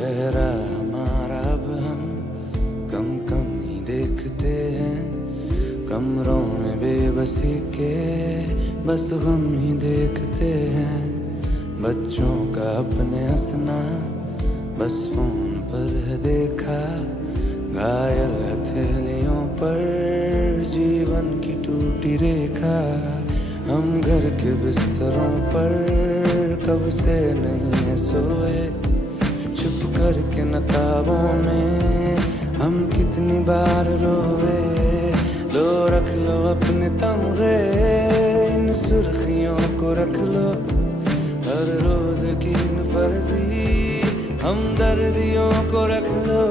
चेहरा हमारा अब हम कम कम ही देखते हैं, कमरों में बेबसी के बस गम ही देखते हैं। बच्चों का अपने हंसना बस फोन पर है देखा, घायल हथेलियों पर जीवन की टूटी रेखा। हम घर के बिस्तरों पर कब से नहीं है सोए, चुप करके नकाबों में हम कितनी बार रोए। लो रख लो अपने तमगे, इन सुर्खियों को रख लो, हर रोज की फर्जी हमदर्दियों को रख लो।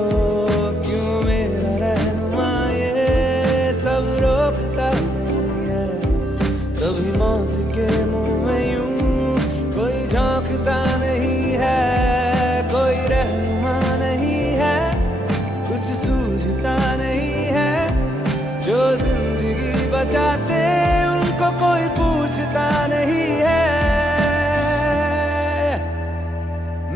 क्यों मेरा रहनुमा ये सब रोकता नहीं है, कभी मौत के मुंह में यूं कोई झोंकता नहीं है। कोई रहनुमा नहीं है, कुछ सूझता नहीं है, जो जिंदगी बचाते उनको कोई पूछता नहीं है।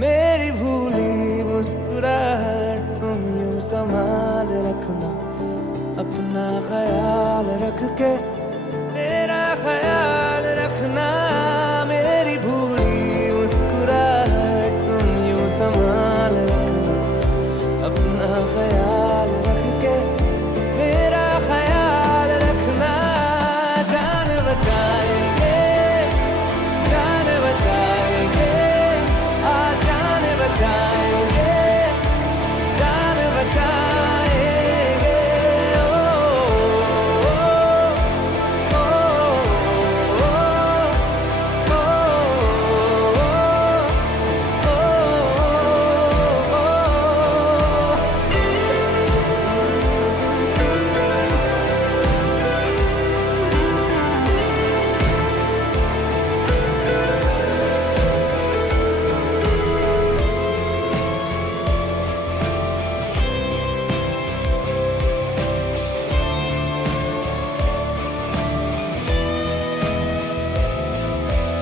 मेरी भूली मुस्कुराहट तुम यूं संभाल रखना, अपना ख्याल रख के मेरा ख्याल रखना। मेरी भूली मुस्कुराहट तुम यूं संभाल रखना, अपना ख्याल रख के मेरा ख्याल रखना। जान बचाएंगे, जान बचाएंगे, जान बचाएंगे, जान बचाएंगे।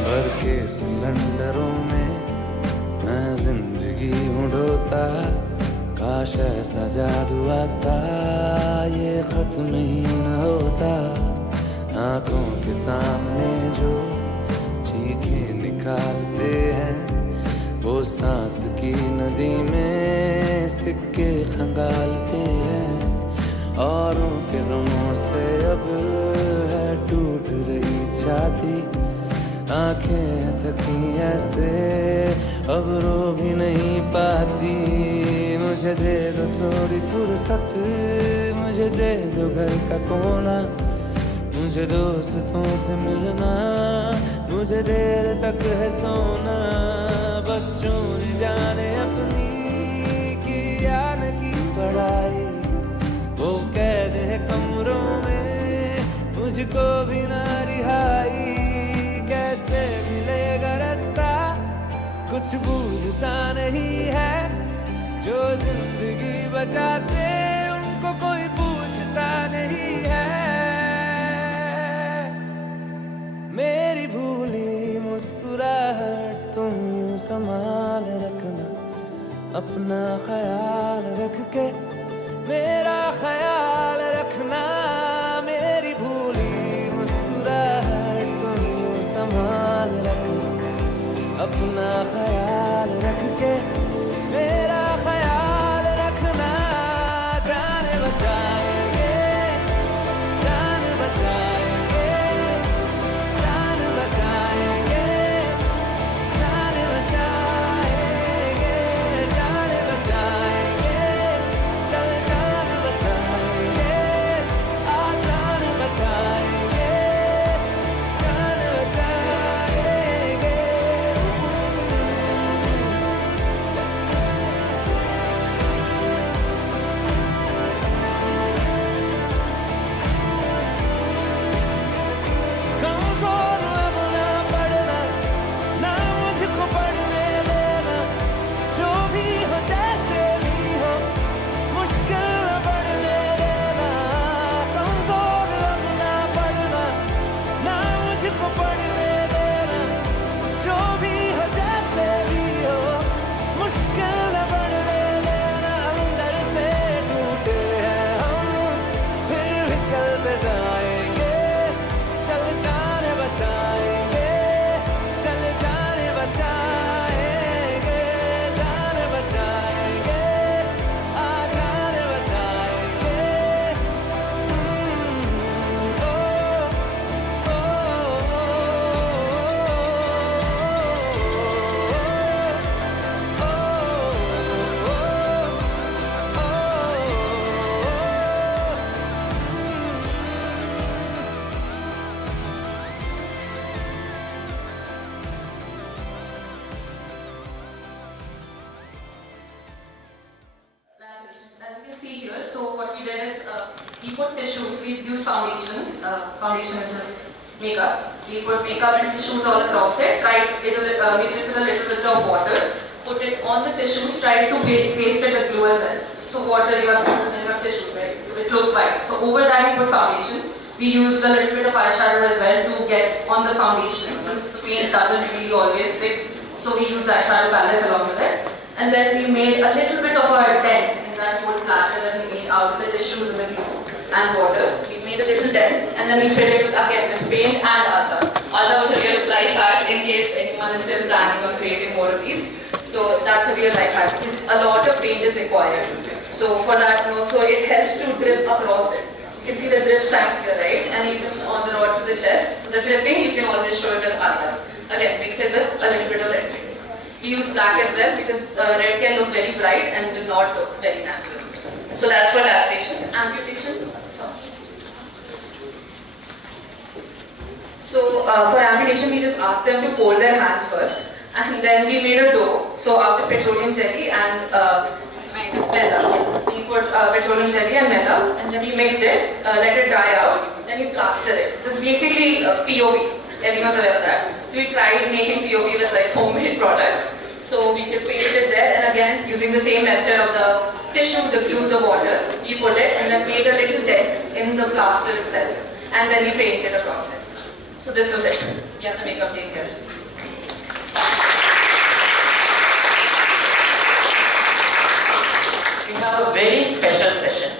भर के सिलेंडरों में मैं जिंदगी हूँ ढोता, काश ऐसा जादू आता ये खत्म ही न होता। आंखों के सामने जो चीखें निकालते हैं, वो सांस की नदी में सिक्के खंगालते हैं। औरों के गमों से अब है टूट रही छाती, आंखें थकी ऐसे अब रो भी नहीं पाती। मुझे दे दो थोड़ी फुर्सत, मुझे दे दो घर का कोना, मुझे दोस्तों से मिलना, मुझे देर तक है सोना। बच्चों ने जाने अपनी की याद की पढ़ाई, वो कैद है कमरों में, मुझको भी ना रिहाई। कैसे मिलेगा रास्ता कुछ बूझता नहीं है, जो जिंदगी बचाते उनको कोई पूछता नहीं है। मेरी भूली मुस्कुराहट तुम यूं संभाल रखना, अपना ख्याल रख के मेरा ख्याल रखना। मेरी भूली मुस्कुराहट तुम यूं संभाल रखना, अपना ख्याल रख के मेरा ख्याल रखना। we put tissues, we use foundation. Foundation is just makeup. We put makeup and tissues all across it, mix it with a little bit of water, put it on the tissues, try to paste it with glue as well. So water, you have glue, then you have tissues, right? So it looks white. So over that we put foundation. We used a little bit of eyeshadow as well to get on the foundation, since the paint doesn't really always stick. So we used eyeshadow palettes along with it. And then we made a little bit of a dent in that whole platter that we made out of the tissues and the glue and water. We made a little dent and then we filled it again with paint and alga. Alga was a real life hack in case anyone is still planning on creating more of these. So that's a real life hack because a lot of paint is required. So for that also it helps to drip across it. You can see the drip signs here, right? And even on the rod to the chest. So the dripping you can always show it with alga. Again, mix it with a little bit of red paint. We use black as well because red can look very bright and will not look very natural. So that's for lacerations. Amputation. So for amputation, we just asked them to fold their hands first, and then we made a dough. So after petroleum jelly and maida, we put petroleum jelly and maida, and then we mixed it, let it dry out, then we plaster it. So it's basically POV. Everyone's aware of that. So we tried making POV with like homemade products. So we could paste it there, and again using the same method of the tissue, the glue, the water, we put it and then made a little dent in the plaster itself, and then we painted across it. So this was it. You have the makeup tape here. We have a very special session.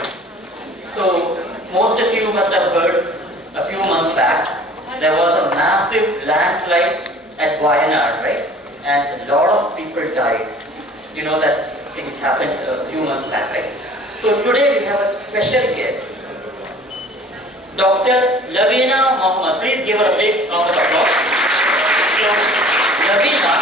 So most of you must have heard a few months back there was a massive landslide at Wayanad, right? And a lot of people died. You know that thing which happened a few months back, right? So today we have a special guest, Dr. Lavina Mohammed. Please give her a big round of applause. So Lavina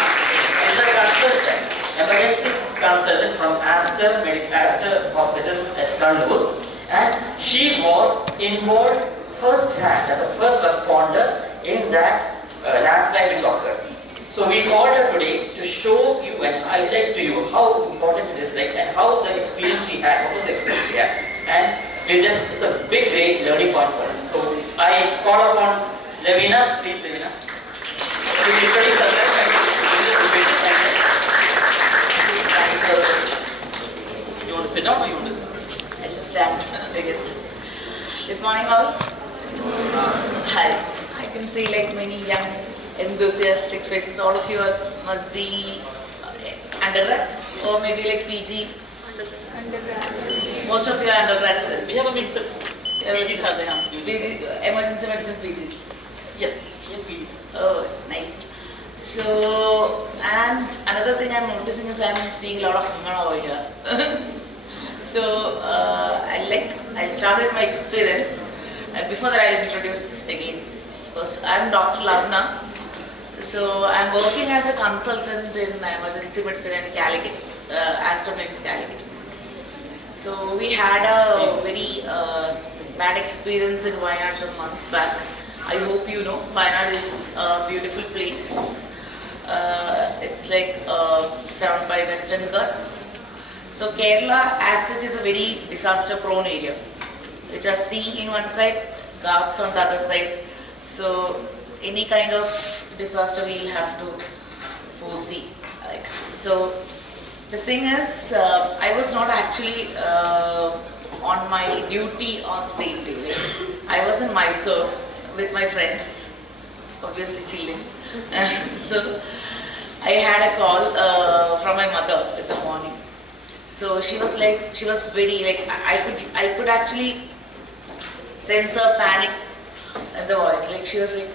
is a consultant, emergency consultant from Aster Hospitals at Kannur, and she was involved first-hand as a first responder in that landslide which occurred. So we called her today to show you and highlight to you how important it is, like, and how the experience she had, what was the experience she had, and it's a big, great learning point for us. So I call upon Lavina. Please, Lavina. We introduce ourselves and you want to sit down or you want to sit? I'll just stand, I guess. Good morning all. Hi. I can see like many young, enthusiastic faces. All of you must be undergrads or maybe like PG. Most of you are undergrads. We have a mix of PGs are there. PG, emergency medicine PGs. Yes, we have PGs. Oh, nice. So, and another thing I'm noticing is I'm seeing a lot of women over here. So, I'll start with my experience. Before that, I'll introduce again. Of course, I'm Dr. Lavina. So, I'm working as a consultant in emergency medicine in Calicut, Aster Calicut. So, we had a very bad experience in Wayanad some months back. I hope you know, Wayanad is a beautiful place. It's like surrounded by Western Ghats. So Kerala as such is a very disaster prone area. It has sea in one side, Ghats on the other side. So any kind of disaster we'll have to foresee. So the thing is, I was not actually on my duty on the same day. I was in Mysore with my friends, obviously chilling. So I had a call from my mother in the morning. So she was very like, I could actually sense her panic in the voice. Like she was like,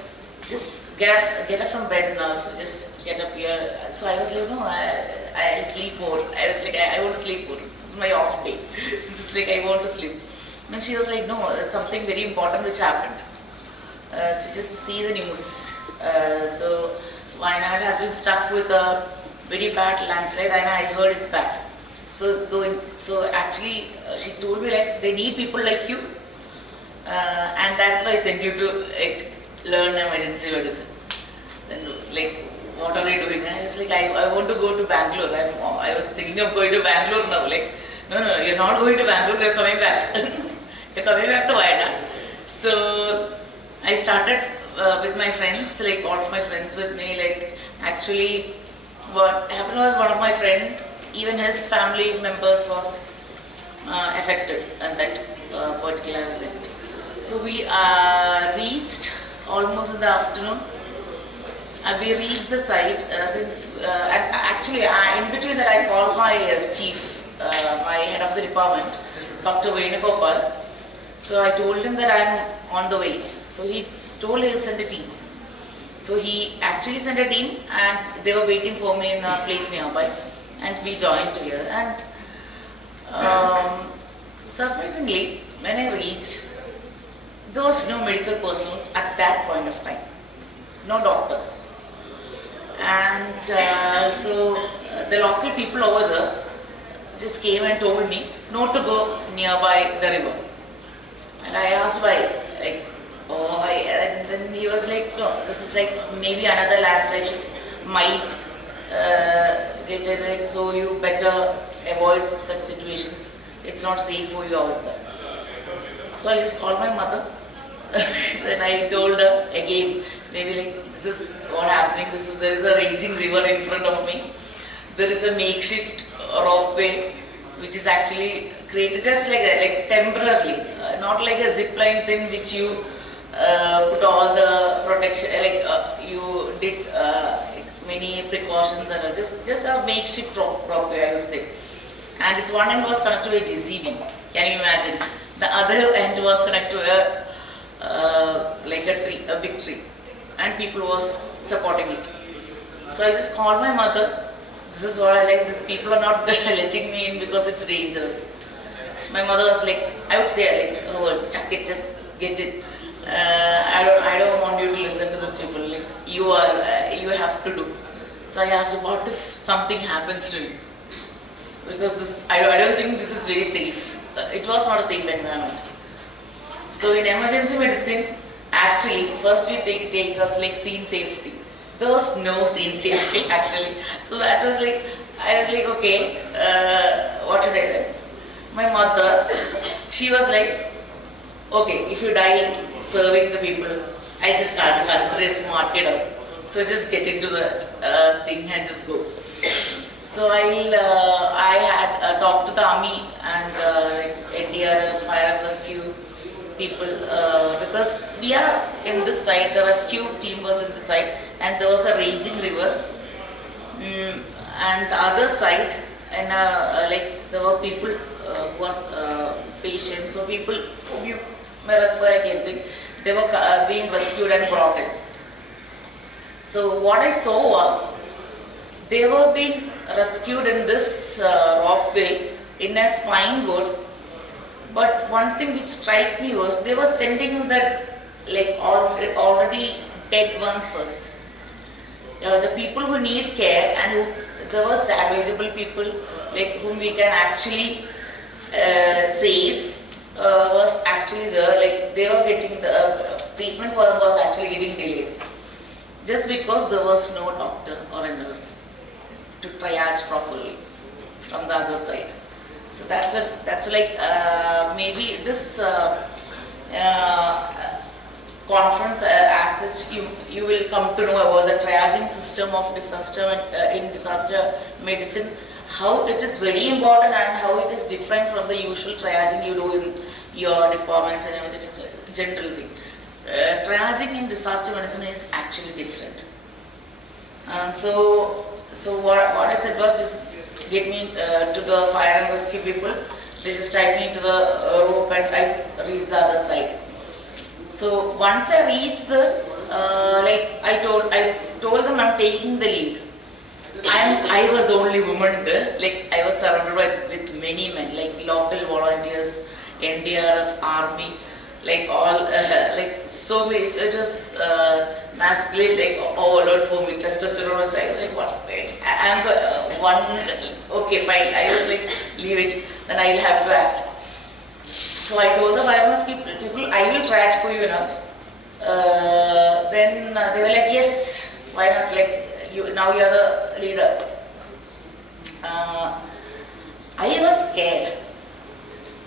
just get up from bed now, just get up here. So I was like, no, I'll sleep more. I was like, I want to sleep more. This is my off day. It's like I want to sleep. And she was like, no, it's something very important which happened. So just see the news. So Wayanad has been stuck with a very bad landslide, and I heard it's bad. So actually, she told me like they need people like you, and that's why I sent you to like learn emergency medicine. Then like, what are you doing? And I was like, I want to go to Bangalore. I was thinking of going to Bangalore now. Like, no, you're not going to Bangalore. You're coming back. coming back to Wayanad. So I started with my friends, like all of my friends with me. Like actually, what happened was one of my friend, even his family members was affected in that particular event. So we reached almost in the afternoon. We reached the site and actually in between that I called my chief, my head of the department, Dr. Venugopal. So I told him that I'm on the way. So he told he'll send a team. So he actually sent a team and they were waiting for me in a place nearby and we joined together. And surprisingly, when I reached, there was no medical personnel at that point of time, no doctors. And the local people over there just came and told me not to go nearby the river. And I asked why, like, and then he was like, no, this is like maybe another landslide might get it, like, so you better avoid such situations. It's not safe for you out there. So I just called my mother. Then I told her again, maybe like this is what happening. There is a raging river in front of me. There is a makeshift ropeway which is actually created just like that, like temporarily, not like a zip line thing which you put all the protection, like you did many precautions and all. Just a makeshift ropeway, I would say. And its one end was connected to a JCB. Can you imagine? The other end was connected to like a tree, a big tree, and people was supporting it. So I just called my mother. This is what I like, that people are not letting me in because it's dangerous. My mother was like, I would say like, oh, chuck it, just get it. I don't want you to listen to these people. Like you have to do. So I asked, what if something happens to me? Because this, I don't think this is very safe. It was not a safe environment. So in emergency medicine, actually, first we take us like scene safety. There was no scene safety actually. So that was like, I was like, okay, what should I do? My mother, she was like, okay, if you die serving the people, I just can't consider it market out. So just get into the thing and just go. So I had talked to the army and NDRF, fire and rescue people because we are in this site, the rescue team was in the site and there was a raging river and the other side and like there were people who was patients or people whom you may refer again, they were being rescued and brought in. So what I saw was they were being rescued in this ropeway in a spine wood. But one thing which struck me was they were sending that like already dead ones first. The people who need care and who there were salvageable people like whom we can actually save was actually there. Like they were getting the treatment for them was actually getting delayed just because there was no doctor or a nurse to triage properly from the other side. So that's like maybe this conference as such you will come to know about the triaging system of disaster in disaster medicine, how it is very important and how it is different from the usual triaging you do in your departments and everything. It's a general thing. Triaging in disaster medicine is actually different. And so what I said was just get me to the fire and rescue people. They just tied me to the rope and I reached the other side. So once I reached the, like I told them I'm taking the lead. I was the only woman there. Like I was surrounded with many men, like local volunteers, NDRF, army, like all, like so many. It was masculine, like overload for me, testosterone. I was like, what? I'm the one. Okay, fine. I was like, leave it. Then I'll have to act. So I told the fire rescue people, I will triage for you enough. Then they were like, yes, why not? Like now you are the leader. I was scared.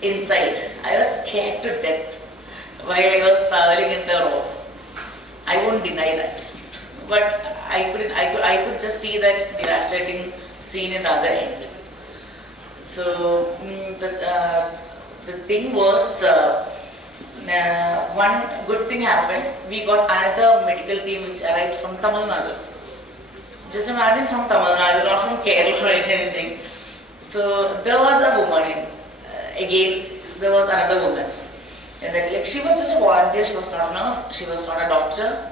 inside. I was scared to death while I was traveling in the rope. I won't deny that. But I could just see that devastating scene in the other end. So the thing was, one good thing happened. We got another medical team which arrived from Tamil Nadu. Just imagine, from Tamil Nadu, not from Kerala or anything. So there was a woman again, there was another woman. And that, like, she was just a volunteer, she was not a nurse, she was not a doctor.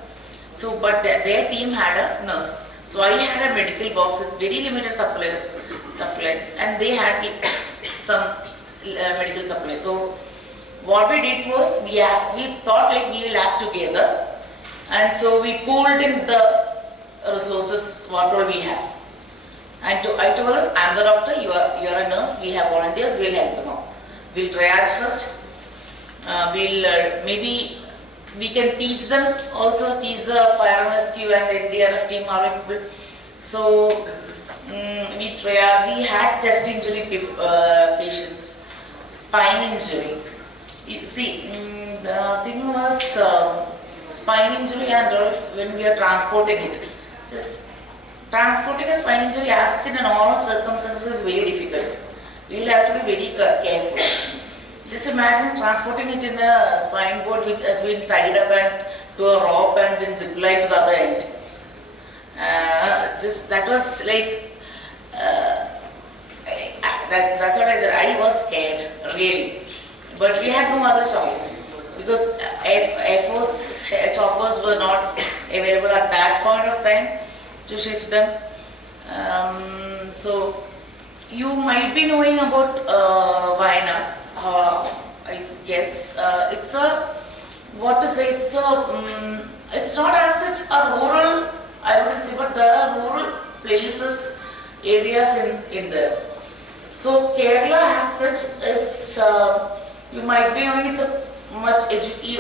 So, but their team had a nurse. So I had a medical box with very limited supplies, and they had some medical supplies. So what we did was, we thought like we will act together, and so we pooled in the resources whatever we have. And I told them, I'm the doctor, you are a nurse, we have volunteers, we'll help them out. We'll triage first. Maybe we can teach them, also teach the fire and rescue and NDRF team, our people. So we triage. We had chest injury patients, spine injury. You see, the thing was spine injury, and when we are transporting it, this transporting a spine injury as such in normal circumstances is very difficult. We will have to be very careful. Just imagine transporting it in a spine board which has been tied up and to a rope and been zip-lined to the other end. That was like, that's what I said. I was scared, really. But we had no other choice, because Air Force choppers were not available at that point of time to shift them. So you might be knowing about Wayanad. I guess it's a, what to say, it's not as such a rural, I wouldn't say, but there are rural places, areas in there. So Kerala as such is, you might be knowing it's a much you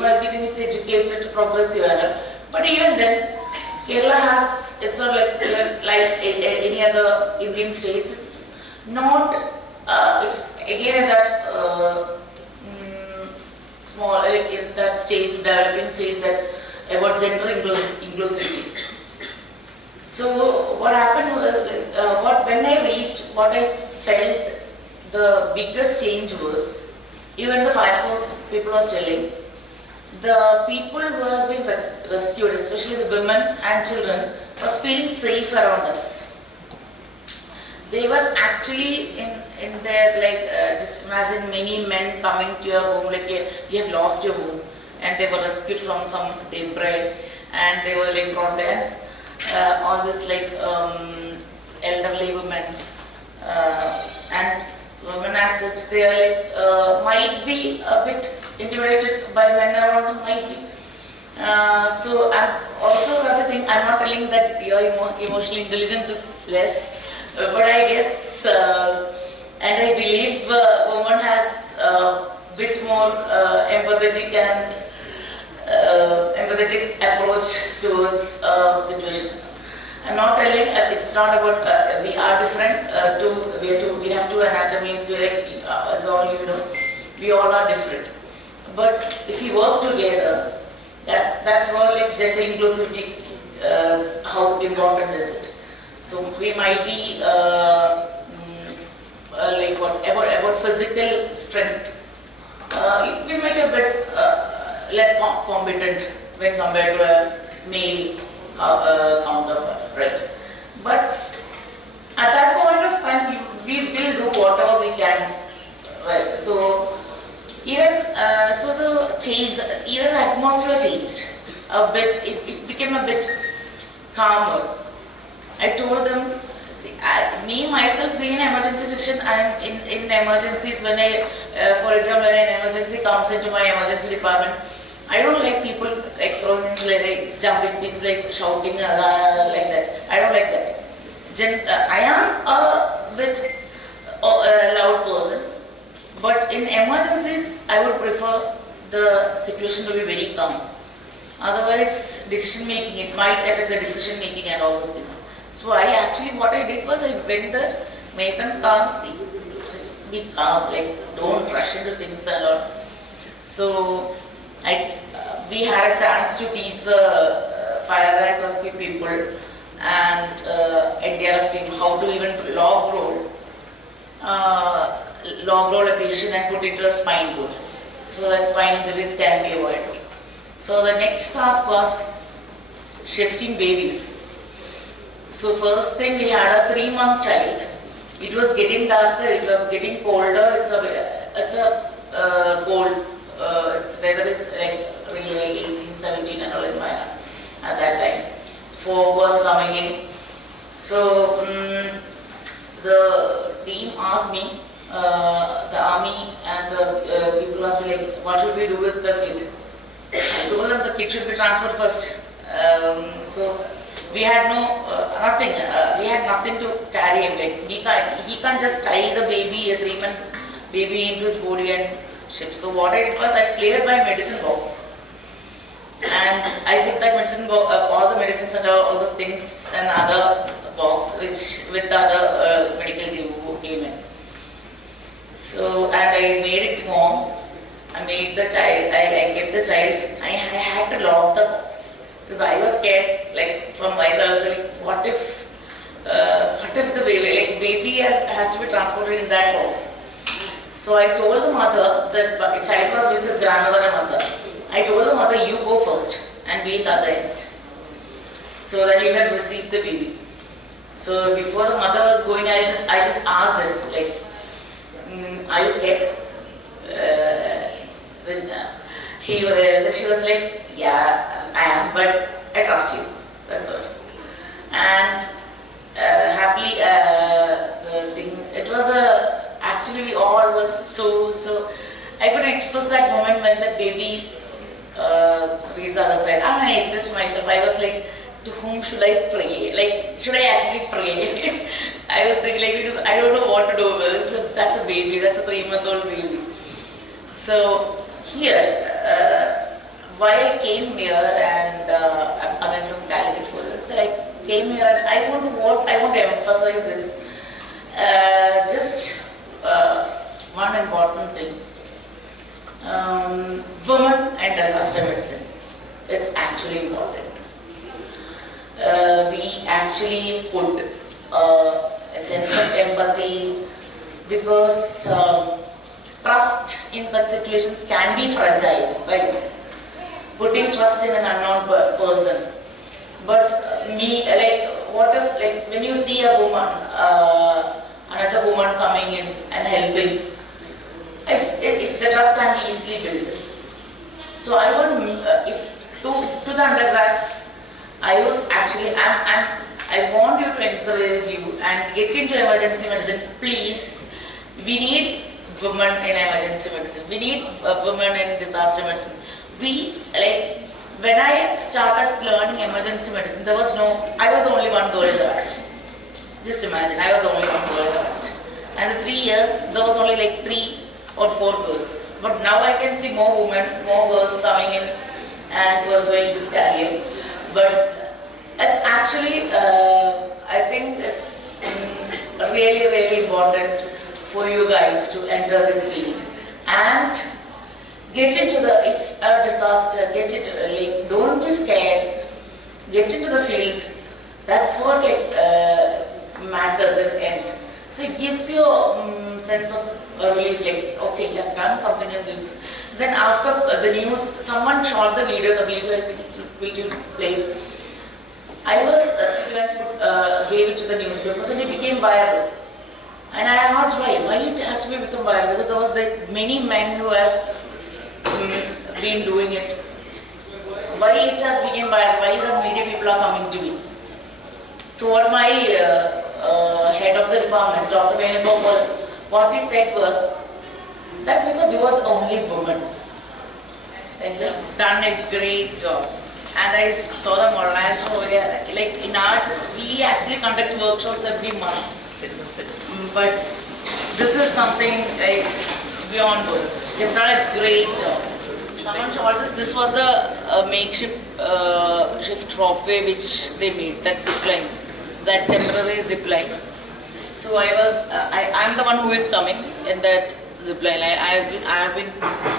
might be thinking it's educated, progressive, but even then, Kerala has, it's not like any other Indian states. It's not. It's again in that small, like in that stage, developing stage, that about gender inclusivity. So what happened was, when I reached, what I felt the biggest change was, even the Fire Force people was telling, the people who was being rescued, especially the women and children, was feeling safe around us. They were actually in their, like, just imagine many men coming to your home, like you have lost your home, and they were rescued from some debris, and they were like brought there. All this, like, elderly women and women as such, they are like, might be a bit intimidated by men around them, might be. So, and also the other thing, I'm not telling that your emotional intelligence is less, but I guess, and I believe woman has a bit more empathetic and empathetic approach towards situation. I'm not telling, it's not about, we are different, we have two anatomies, we like, as all you know, we all are different. But if we work together, that's where, like, gender inclusivity, how important is it? So we might be like what about physical strength. We might be a bit less competent when compared to a male counterpart. But at that point of time, we will do whatever we can. Right. So even so, the change, even the atmosphere changed a bit. It became a bit calmer. I told them, see, me myself being an emergency physician, I am in emergencies. When I, for example, when an emergency comes into my emergency department, I don't like people like throwing things, like jumping things, like shouting like that. I don't like that. I am a bit loud person, but in emergencies, I would prefer the situation to be very calm. Otherwise, decision making, it might affect the decision making and all those things. So I actually, what I did was, I went there, made them calm, see, just just be calm, like don't rush into things and all. So we had a chance to teach the fire and rescue people and NDRF team how to even log roll a patient and put it to a spine board, so that spine injuries can be avoided. So the next task was shifting babies. So first thing, we had a 3-month child. It was getting darker, it was getting colder. It's a cold weather is like really like 18, 17 and all in my at that time. Fog was coming in. So the team asked me, the army and the people asked me like, what should we do with the kid? I told them the kid should be transferred first. So we had nothing. We had nothing to carry him. Like he can't just tie the baby, a 3-month baby, into his body and shift. So what I did was I cleared my medicine box, and I put that medicine box, all the medicines and all those things, in another box, which with the other medical team who came in. So and I made it warm. I made the child. I kept the child. I had to lock the box because I was scared. Like from myself, also, like, what if the baby has to be transported in that form? So I told the mother that the child was with his grandmother and mother. I told the mother, you go first and be in the other end, so that you can receive the baby. So before the mother was going, I just asked them like, are you scared? Then she was like, yeah, I am, but I trust you. That's all. And happily, the thing, it was actually we all was so, I couldn't express that moment when the baby reached the other side. I hate this myself. I was like, to whom should I pray? Like, should I actually pray? I was thinking like, because I don't know what to do. That's a baby, that's a 3-month-old baby. So here, why I came here, and I'm coming from Calicut for this. I came here and I want to emphasize is just one important thing. Women and disaster medicine. It's actually important. We actually put a sense of empathy, because trust in such situations can be fragile, right? Putting trust in an unknown person. But what if, like, when you see a woman, another woman coming in and helping, the trust can be easily built. So I would, if to the undergrads, I would actually, I want you to encourage you and get into emergency medicine, please. We need women in emergency medicine. We need women in disaster medicine. When I started learning emergency medicine, I was the only one girl in the batch. Just imagine, I was the only one girl in the batch. And the 3 years, there was only like 3 or 4 girls. But now I can see more women, more girls coming in and pursuing this career. But it's actually, I think it's really, really important for you guys to enter this field and get into if a disaster, don't be scared, get into the field. That's what matters in the end. So it gives you a sense of relief, like, okay, you have done something in this. Then after the news, someone shot the video I think will play. I gave it to the newspapers and it became viral. And I asked why it has to become viral, because there was many men who has been doing it. Why it has become viral, why the media people are coming to me. So what my head of the department, Dr. Venugopal, what he said was, that's because you are the only woman. And you have done a great job. And I saw the modernization over here. Like in art, we actually conduct workshops every month. But this is something like beyond words. You've done a great job. Someone showed this. This was the makeshift shift ropeway which they made, that zip line, that temporary zip line. So I'm the one who is coming. in that zip line. I have been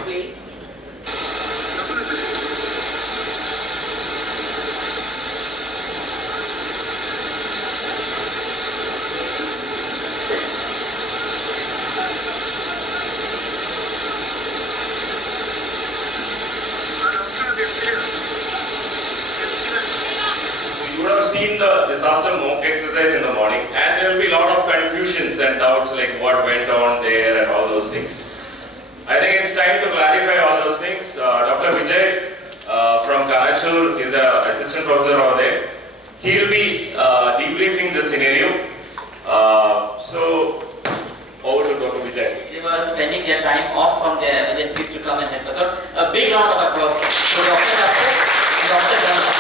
playing. You would have seen the disaster mock exercise in the morning, and there will be a lot of confusions and doubts like what went on there and all those things. I think it's time to clarify all those things. Dr. Vijay from Kanachur is the assistant professor over there. He will be debriefing the scenario. So, over to Dr. Vijay. They were spending their time off from their emergencies to come and help us out. A big round of applause to Dr. Dastar and Dr. Dhanna,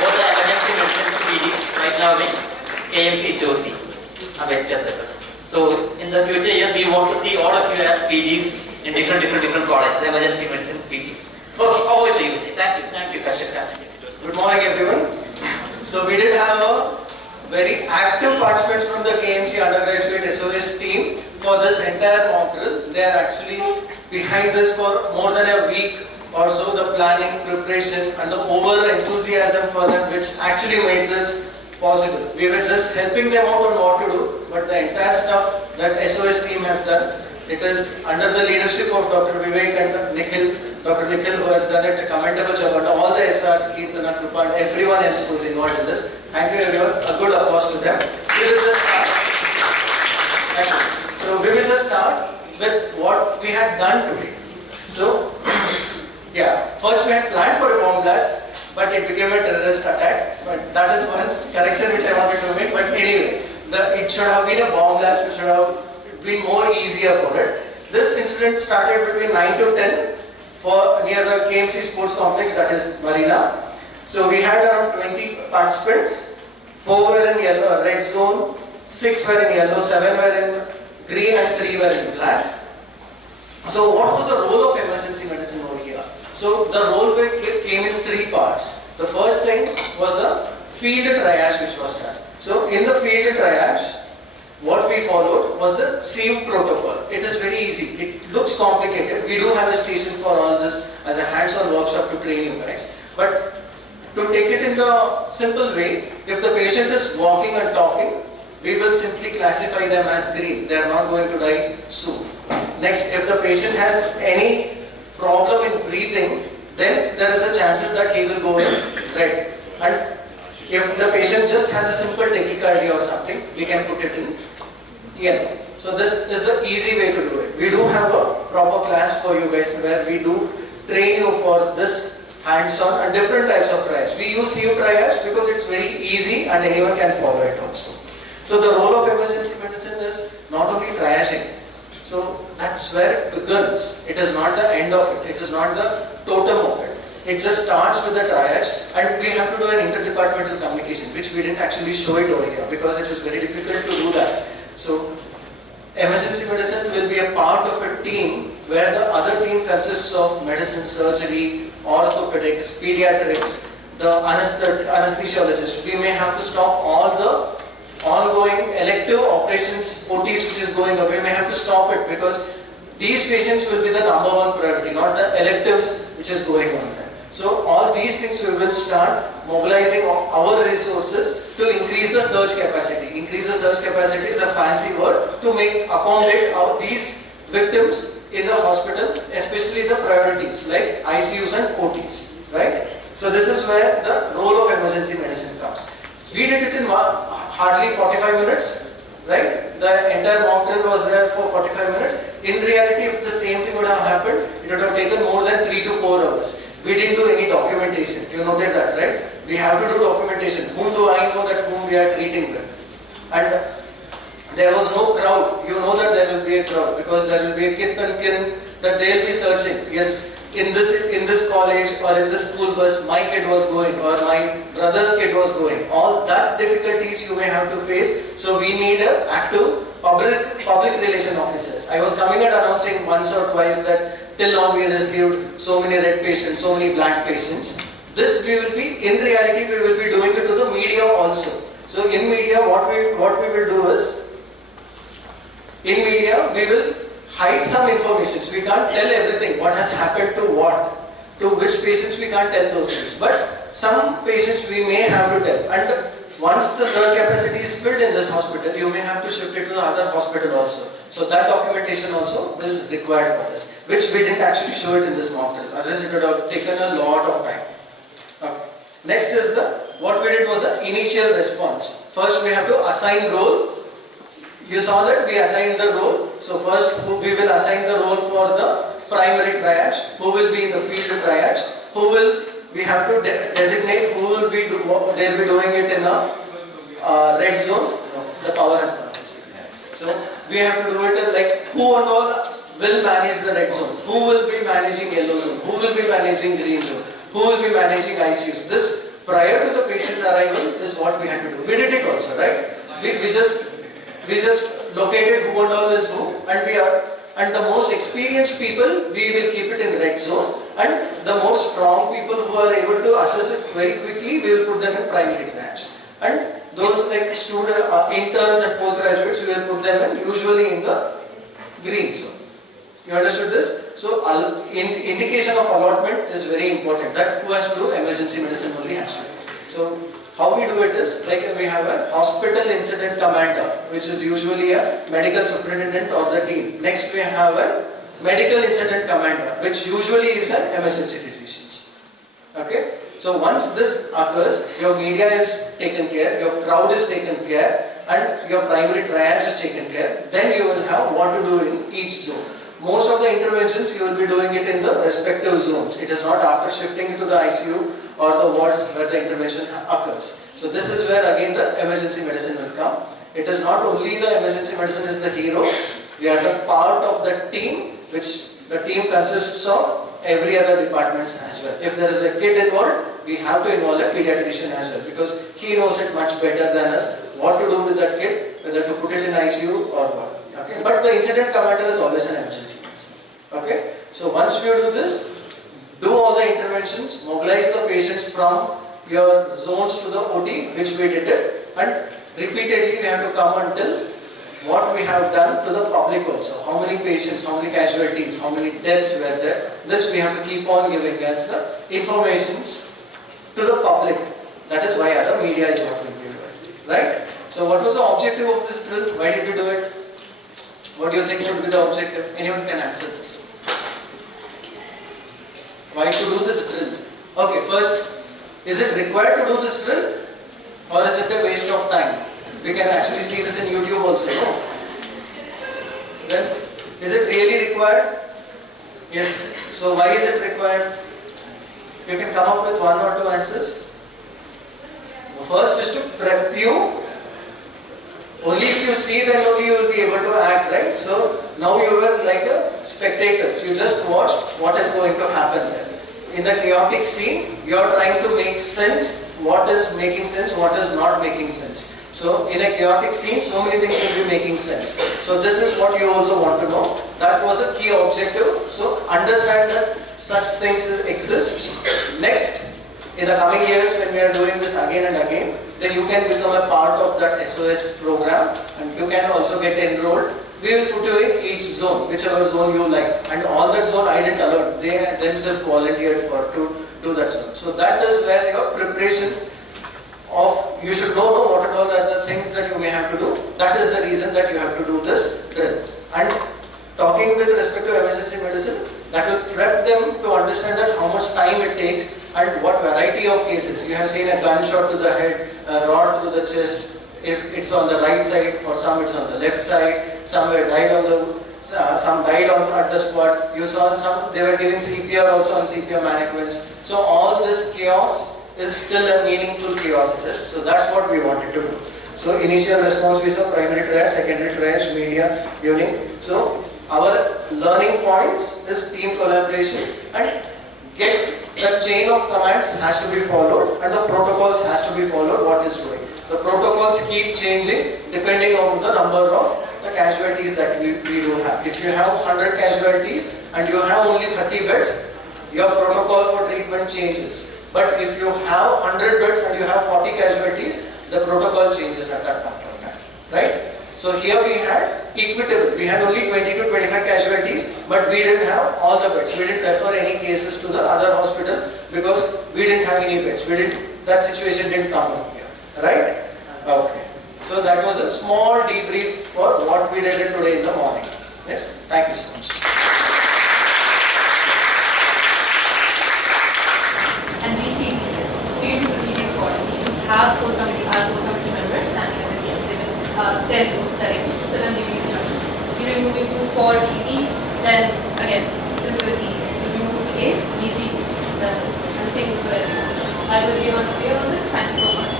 both the emergency medicine PDs right now in KMC Jyoti, Ambedkar Center. So in the future years, we want to see all of you as PGs in different products, emergency medicine PGs. Okay, over to you. Thank you, Kashif. Good morning, everyone. So we did have a very active participants from the KMC undergraduate SOS team for this entire mock drill. They are actually behind this for more than a week or so, the planning, preparation and the over enthusiasm for them which actually made this possible. We were just helping them out on what to do, but the entire stuff that SOS team has done, it is under the leadership of Dr. Vivek and Dr. Nikhil who has done it a commendable job, and all the SRs, Keith and Krupa and everyone else who is involved in this. Thank you everyone, a good applause to them. We will just start. So we will just start with what we had done today. So, yeah, first we had planned for a bomb blast, but it became a terrorist attack. But that is one correction which I wanted to make. But anyway, it should have been a bomb blast, which should have been more easier for it. This incident started between 9 to 10 near the KMC Sports Complex, that is Marina. So we had around 20 participants. 4 were in yellow, red zone, 6 were in yellow, 7 were in green and 3 were in black. So what was the role of emergency medicine over here? So the role came in 3 parts. The first thing was the field triage which was done. So in the field triage, what we followed was the sieve protocol. It is very easy. It looks complicated. We do have a station for all this as a hands-on workshop to train you guys. But to take it in a simple way, if the patient is walking and talking, we will simply classify them as green. They are not going to die soon. Next, if the patient has any problem in breathing, then there is a chances that he will go in red. And if the patient just has a simple tachycardia or something, we can put it in yellow. So this is the easy way to do it. We do have a proper class for you guys where we do train you for this hands-on and different types of triage. We use CU triage because it's very easy and anyone can follow it also. So the role of emergency medicine is not only triaging. So that's where it begins. It is not the end of it. It is not the totem of it. It just starts with the triage, and we have to do an interdepartmental communication, which we didn't actually show it over here because it is very difficult to do that. So emergency medicine will be a part of a team where the other team consists of medicine, surgery, orthopedics, pediatrics, the anesthesiologist. We may have to stop all the ongoing elective operations, OTs which is going on. We may have to stop it because these patients will be the #1 priority, not the electives which is going on. So all these things we will start mobilizing our resources to increase the surge capacity. Increase the surge capacity is a fancy word to accommodate these victims in the hospital, especially the priorities like ICUs and OTs, right? So this is where the role of emergency medicine comes. We did it in hardly 45 minutes, right? The entire mock drill was there for 45 minutes. In reality, if the same thing would have happened, it would have taken more than 3 to 4 hours. We didn't do any documentation. You noted that, right? We have to do documentation. Whom do I know that whom we are treating with? And there was no crowd. You know that there will be a crowd because there will be a kith and kin that they will be searching. Yes, in this college or in this school bus, my kid was going or my brother's kid was going. All that difficulties you may have to face. So we need active public relation officers. I was coming and announcing once or twice that till now we received so many red patients, so many black patients. This we will be, in reality, we will be doing it to the media also. So in media, what we will do is, In media, we will hide some information. We can't tell everything, what has happened to what. To which patients we can't tell those things. But some patients we may have to tell. And once the surge capacity is filled in this hospital, you may have to shift it to the other hospital also. So that documentation also is required for this, which we didn't actually show it in this mock drill. Otherwise it would have taken a lot of time. Okay. Next is what we did was an initial response. First we have to assign role. You saw that we assigned the role. So first we will assign the role for the primary triage, who will be in the field triage, we have to designate who will be, they'll be doing it in a red zone. The power has gone. So we have to do it like who and all will manage the red zones, who will be managing yellow zone, who will be managing green zone, who will be managing ICUs. This prior to the patient arrival is what we had to do. We did it also, right? We just located who and all is who, and the most experienced people, we will keep it in red zone, and the most strong people who are able to assess it very quickly, we will put them in primary triage. And those like student, interns and postgraduates, we will put them in usually in the green zone. You understood this? So, indication of allotment is very important. That who has to do emergency medicine only has to do. So, how we do it is, like we have a hospital incident commander, which is usually a medical superintendent of the team. Next we have a medical incident commander, which usually is an emergency physicians. Okay? So once this occurs, your media is taken care, your crowd is taken care, and your primary triage is taken care, then you will have what to do in each zone. Most of the interventions you will be doing it in the respective zones. It is not after shifting to the ICU or the wards where the intervention occurs. So this is where again the emergency medicine will come. It is not only the emergency medicine is the hero, we are the part of the team, which the team consists of every other departments as well. If there is a kid involved, we have to involve a pediatrician as well, because he knows it much better than us, what to do with that kid, whether to put it in ICU or what. Okay? But the incident commander is always an emergency medicine. Okay? So once we do this, do all the interventions, mobilize the patients from your zones to the OT, which we did it, and repeatedly we have to come until what we have done to the public also. How many patients, how many casualties, how many deaths were there. This we have to keep on giving as the informations to the public. That is why other media is what we do. Right? So what was the objective of this drill? Why did we do it? What do you think would be the objective? Anyone can answer this. Why to do this drill? Okay, first, is it required to do this drill? Or is it a waste of time? We can actually see this in YouTube also, no? Then, is it really required? Yes. So why is it required? You can come up with one or two answers. The first is to prep you. Only if you see, then only you will be able to act, right? So now you were like a spectators. You just watched what is going to happen there. In the chaotic scene, you are trying to make sense. What is making sense? What is not making sense? So in a chaotic scene, so many things will be making sense. So this is what you also want to know. That was a key objective. So understand that such things exist. Next, in the coming years when we are doing this again and again, then you can become a part of that SOS program and you can also get enrolled. We will put you in each zone, whichever zone you like. And all that zone I didn't allow. They themselves volunteered to do that zone. So that is where your preparation of, you should know what all are the things that you may have to do. That is the reason that you have to do this drills. And talking with respect to emergency medicine, that will prep them to understand that how much time it takes and what variety of cases. You have seen a gunshot to the head, a rod through the chest. If it's on the right side, for some it's on the left side. Some were died on some died at the spot. You saw some, they were giving CPR also on CPR mannequins. So all this chaos is still a meaningful chaos it is. So that's what we wanted to do. So initial response we saw primary triage, secondary triage, media, unit. So our learning points is team collaboration and get the chain of commands has to be followed and the protocols has to be followed what is doing. The protocols keep changing depending on the number of the casualties that we do have. If you have 100 casualties and you have only 30 beds, your protocol for treatment changes. But if you have 100 beds and you have 40 casualties, the protocol changes at that point of time. Right? So here we had equitable. We had only 20 to 25 casualties, but we didn't have all the beds. We didn't refer any cases to the other hospital because we didn't have any beds. That situation didn't come up here, right? Okay. So that was a small debrief for what we did today in the morning. Yes, thank you so much. And we see you proceeding accordingly. You have our core committee members standing at the yes, they will tell you directly. So I'm giving instructions. So you're moving to for DE, then again, since we're DE, you'll be moving to A, B, C, that's it. And the same goes for everyone. I will be once clear on this. Thank you so much.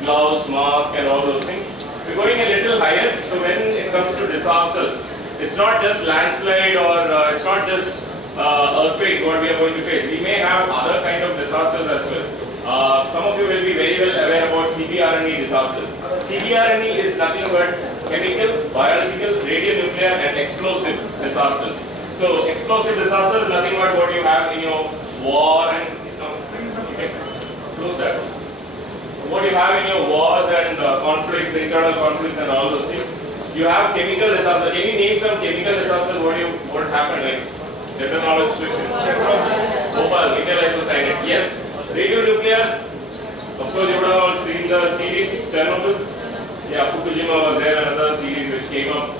Gloves, mask, and all those things. We're going a little higher. So when it comes to disasters, it's not just landslide or it's not just earthquakes what we are going to face. We may have other kind of disasters as well. Some of you will be very well aware about CBRNE disasters. CBRNE is nothing but chemical, biological, radionuclear, and explosive disasters. So explosive disasters is nothing but what you have in your war and close that also. What you have in your wars and conflicts, internal conflicts and all those things. You have chemical disasters. Can you name some chemical disasters? What happened? Like ethanol explosions, Bhopal, nickel isocyanate. Yes. Radionuclear. Of course, you would have all seen the series Chernobyl. Yeah, Fukushima was there, another series which came up.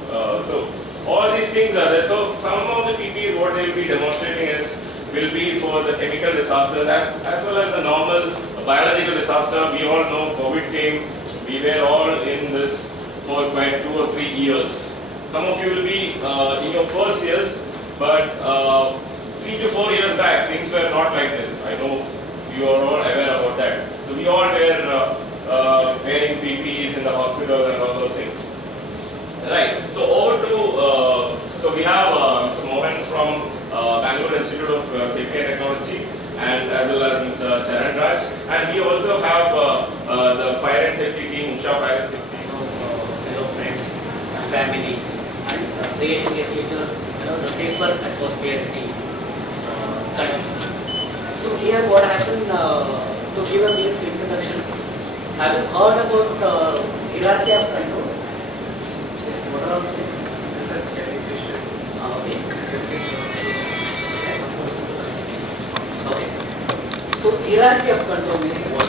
So all these things are there. So some of the PPs, what they will be demonstrating will be for the chemical disasters as well as the normal biological disaster. We all know COVID came. We were all in this for quite 2 or 3 years. Some of you will be in your first years, but 3 to 4 years back, things were not like this. I know you are all aware about that. So we all were wearing PPEs in the hospital and all those things. Right. So over to so we have Mr. Mohan from Bangalore Institute of Safety and Technology, and as well as Mr. Charan Raj, and we also have the fire and safety team, Usha Fire and Safety. Fellow friends, family, and creating a future, the safer atmosphere in the country. So here, what happened? To give a brief introduction, have you heard about hierarchy of control? Yes, what are okay. Okay. So hierarchy of control means what?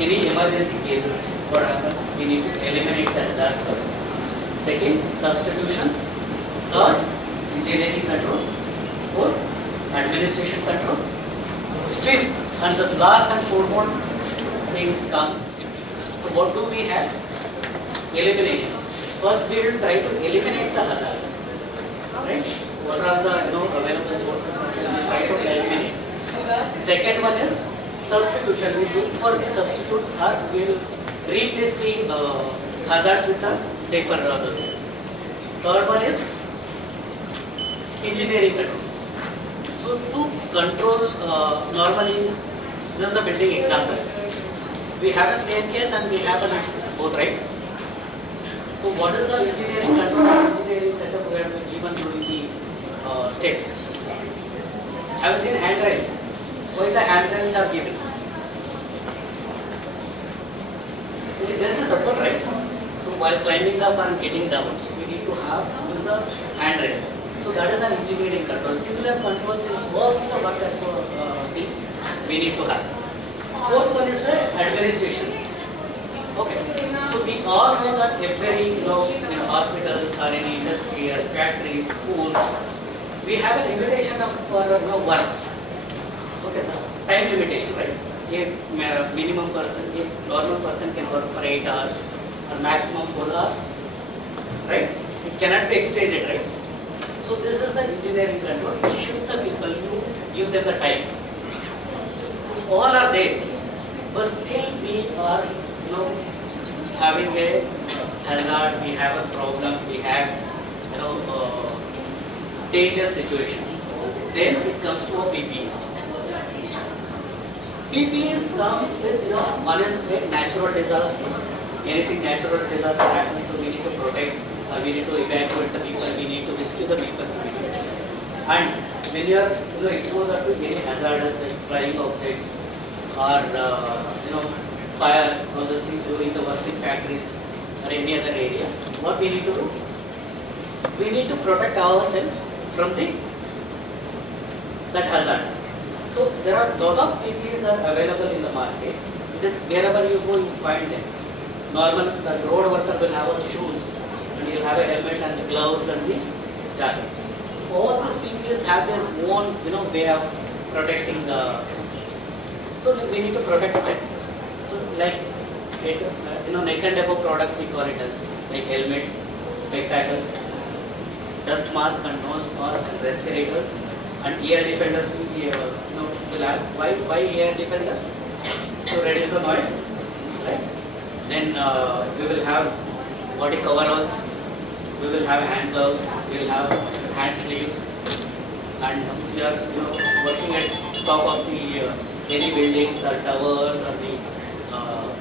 Any emergency cases, what happens? We need to eliminate the hazard first. Second, substitutions. Third, engineering control. Fourth, administration control. Fifth, and the last and foremost things comes. So what do we have? Elimination. First, we will try to eliminate the hazard. Right? What are the available sources? We will try to eliminate. Second one is substitution. We look for the substitute or we will replace the hazards with a safer thing. Third one is engineering control. So to control normally, this is the building example. We have a staircase and we have a lift, both, right? So what is the engineering control and engineering setup we have been given during the steps? Have you seen handrails? Why the handrails are given? It is just a support, right? So while climbing up and getting down, so we need to use the handrails. So that is an engineering control. Similar controls in all the work things we need to have. Fourth one is administration. Okay. So we all know that every in hospitals or in industry or factories, schools, we have an limitation of work. Okay, time limitation, right? A minimum person, a normal person can work for 8 hours or maximum 4 hours, right? It cannot be extended, right? So this is the engineering control. You shift the people, you give them the time. So all are there, but still we are, having a hazard. We have a problem. We have, dangerous situation. Then it comes to a PPEs. PPEs comes with, one is a natural disaster. Anything natural disaster happens, so we need to protect. We need to evacuate the people, we need to rescue the people. And when you are exposed to any hazardous like flying objects or fire, all those things during the work in factories, or any other area, what we need to do? We need to protect ourselves from that hazard. So there are lot of PPEs are available in the market. It is wherever you go, you find them. Normal, the road worker will have shoes, and he'll have a helmet and the gloves and the jackets. All these PPEs have their own, way of protecting the. So we need to protect them. So like, neck and elbow products we call it as like helmets, spectacles, dust mask and nose mask and respirators, and ear defenders. We will have. Why ear defenders? To reduce the noise, right? Then we will have body coveralls, we will have hand gloves, we will have hand sleeves, and if you are working at top of the any buildings or towers or the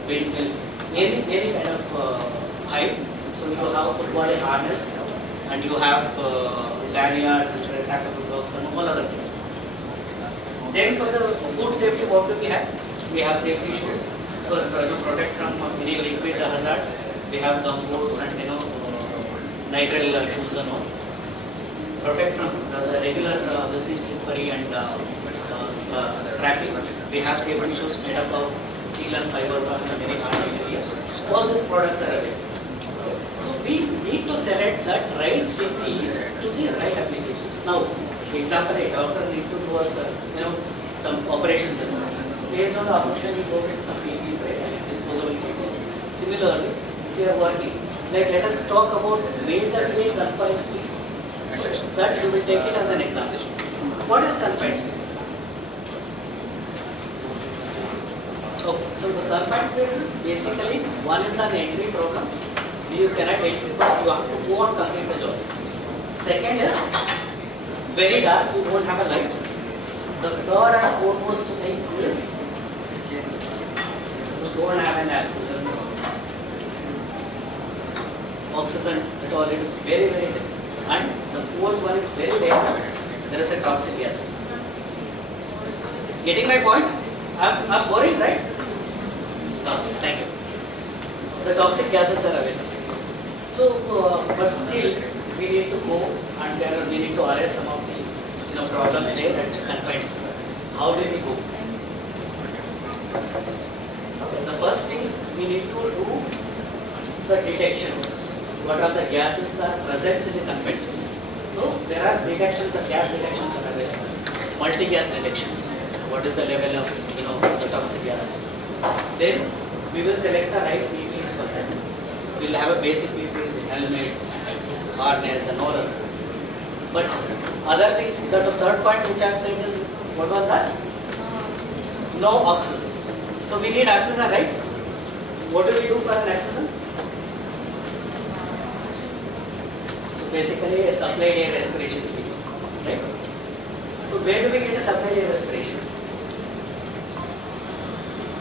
windmills, any kind of height, so you have a full body harness and you have lanyards and retractable hooks and all other things. Then for the food safety, what do we have? We have safety shoes, so to protect from any liquid hazards. We have gumboots and nitrile shoes and all. Protect from the regular slippery and tracking. We have safety shoes made up of steel and fiber and very hard materials. All these products are available. So we need to select the right PPEs to the right applications. Now, for example, a doctor need to do some operations and all. Based on the operation, we go with some PPEs, right, and disposable PPEs. Similarly, if you are working, like let us talk about majorly confined space. That we will take it as an example. What is confined space? Okay, so the confined space is basically one is the entry program. You cannot enter, but you have to go and complete the job. Second is very dark, you don't have a light. The third and foremost thing is don't have an oxygen at all. It is very, very less. And the fourth one is very dangerous. There is a toxic gases. Getting my point? I'm boring, right? No, thank you. The toxic gases are available. So, but still, we need to go and we need to arrest some of the problems there at confined space. How do we go? The first thing is we need to do the detections. What are the gases are present in the confined space? So there are detections, gas detections are available. Multi-gas detections. What is the level of the toxic gases? Then we will select the right PPEs for that. We will have a basic PPEs, helmets, harness, and all of that. But other things, the third point which I have said is what was that? No oxygen. So we need oxygen, right? What do we do for an oxygen? So basically a supplied air respirations we do, right? So where do we get a supplied air respirations?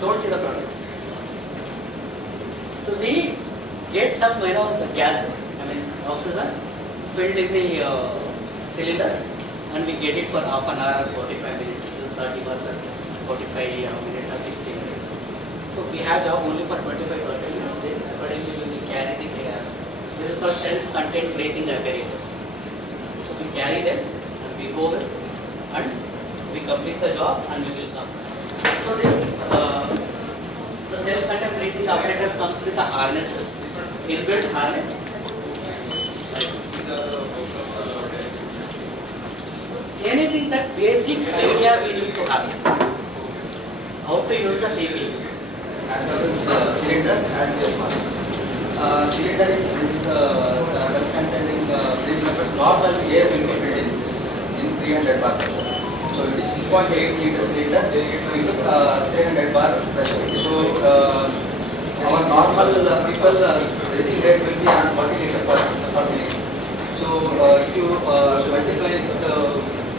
Don't see the product. So we get some the gases, oxygen filled in the cylinders, and we get it for half an hour or 45 minutes. This is 30 bars or 45 minutes or 60 minutes. So we have job only for 25-30 minutes. Then accordingly we will carry the gas. This is called self-contained breathing apparatus. So we carry them and we go with and we complete the job and we will come. So this the self-contained breathing apparatus comes with the harnesses, inbuilt harness. Anything that basic idea we need to have. How to use the PPEs. This is cylinder and face mask. Cylinder is self-containing breathing normal air will be filled in 300 bar. So it is 6.8 liter cylinder with 300 bar pressure. So our normal people breathing rate will be around 40 liter per minute. So if you multiply the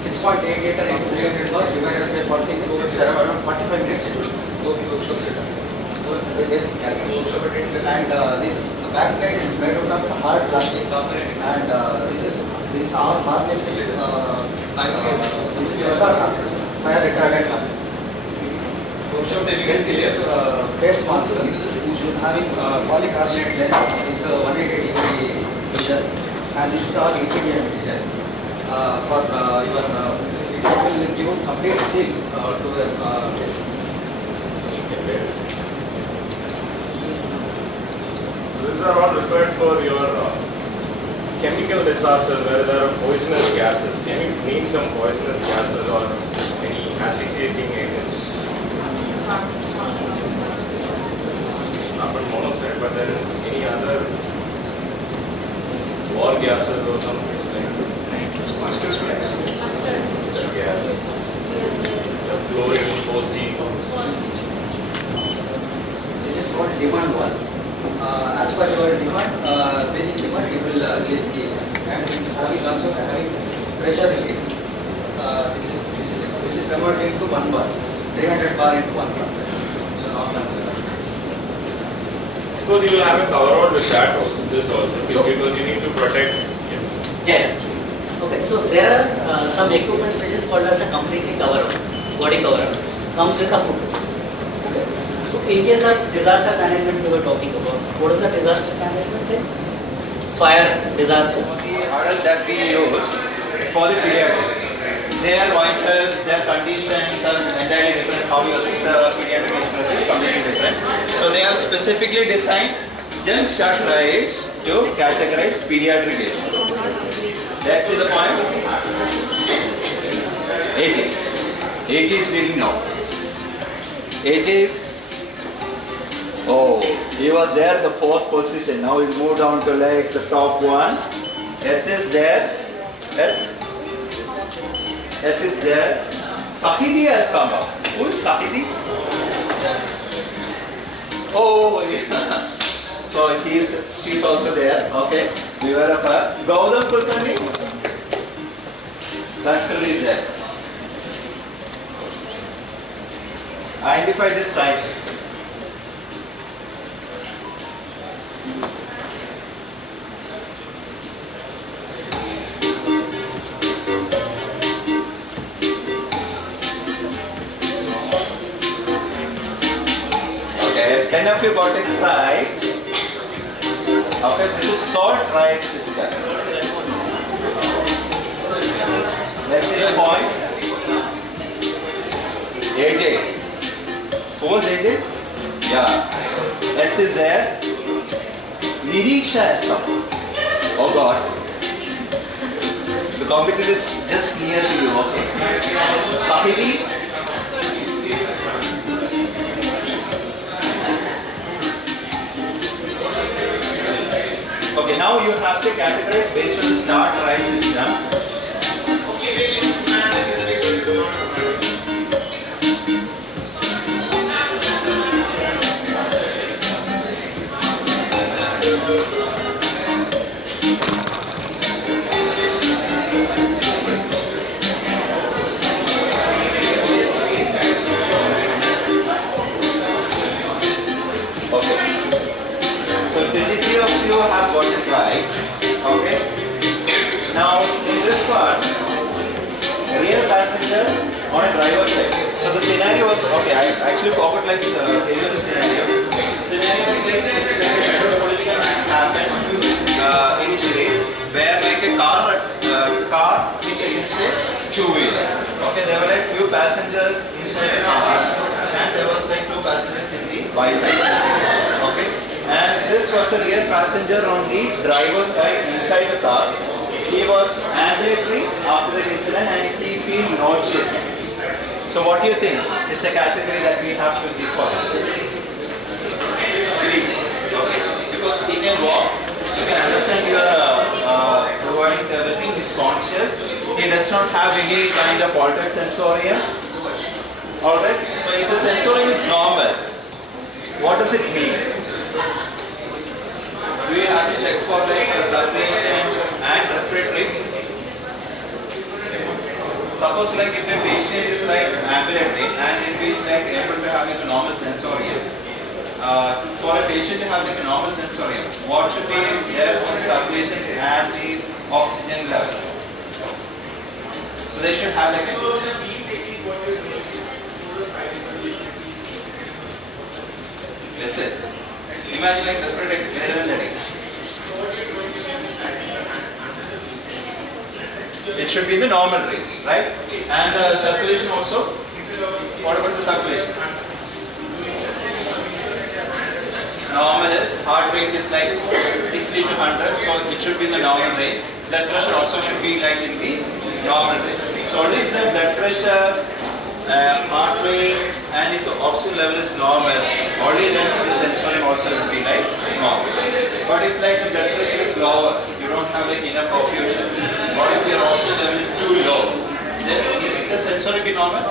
6.8 liter into 300 bar divided by 40 minutes, it's around 45 minutes. The basic calculation. And this the back plate is made out of hard plastic, and this all harness is this is fire retardant harness. This is face mask. is having polycarbonate lens with 180 degree vision, and this is all interior material. For your, it will give complete seal to the face. These are all required for your chemical disasters where there are poisonous gases. Can you name some poisonous gases or any asphyxiating agents? Carbon monoxide, but then any other war gases or something like mustard gas, the chlorine, posting. This is called demand one. As per your demand, within demand, it will release the agents. And it is having also having pressure relief. This is converted into 1 bar, 300 bar into 1 bar. So now. Of course, you will have a cover out with that also, this also, because you need to protect. Yeah. Okay, so there are some equipments which is called as a completely cover up, body cover up, comes with a hood. Okay. So in case of disaster management we were talking about, what is the disaster management thing? Fire disasters. The model that we used for the pediatric. Their vitals, their conditions are entirely different. How you assess the pediatric incident is completely different. So they have specifically designed them structurized to categorize pediatric age. Let's see the points. 80. 80 is reading now. 80 is, oh, he was there the 4th position. Now he's moved down to like the top one. Earth is there. Earth is there. Sahidi has come up. Who is Sahidi? Oh, yeah. So she's also there. Okay. Beware of her. Gautam Kulkarni. Sanskrit is there. Identify this time system. Okay, 10 of you got it right. Okay, this is salt right system. Let's see the points. AJ. Who was AJ? Yeah. Earth is there. Niriksha has come. Oh God. The competitor is just near to you, okay? Sahidi. Okay, now you have to categorize based on the start right system. You have got it right. Okay. Now in this one, real passenger on a driver's side. So the scenario was okay. I actually forgot like tell you the scenario. Scenario is like a political happened initially, where like a car hit against a two-wheeler. Okay, there were like few passengers inside the car, and there was like 2 passengers in the bicycle. Okay. And this was a real passenger on the driver's side inside the car. He was ambulatory after the incident and he feel nauseous. So what do you think is a category that we have to give for him? Green. Okay. Because he can walk, you can understand your wordings, everything, he is conscious. He does not have any kind of altered sensorium. Alright. So if the sensorium is normal, what does it mean? Do you have to check for like circulation and respiratory? Suppose like if a patient is like ambulatory and if he is like able to have like a normal sensorium, for a patient to have like a normal sensorium, what should be there for the circulation and the oxygen level? So they should have like a listen. imagine like respiratory greater than 30. It should be in the normal range, right? And the circulation also. What about the circulation? Normal is, heart rate is like 60 to 100, so it should be in the normal range. Blood pressure also should be like in the normal range. So only if the blood pressure, heart rate and if the oxygen level is normal, only then the sensorium also will be like normal. But if like the blood pressure is lower, you don't have like enough perfusion, or if your oxygen level is too low, then will the sensorium be normal?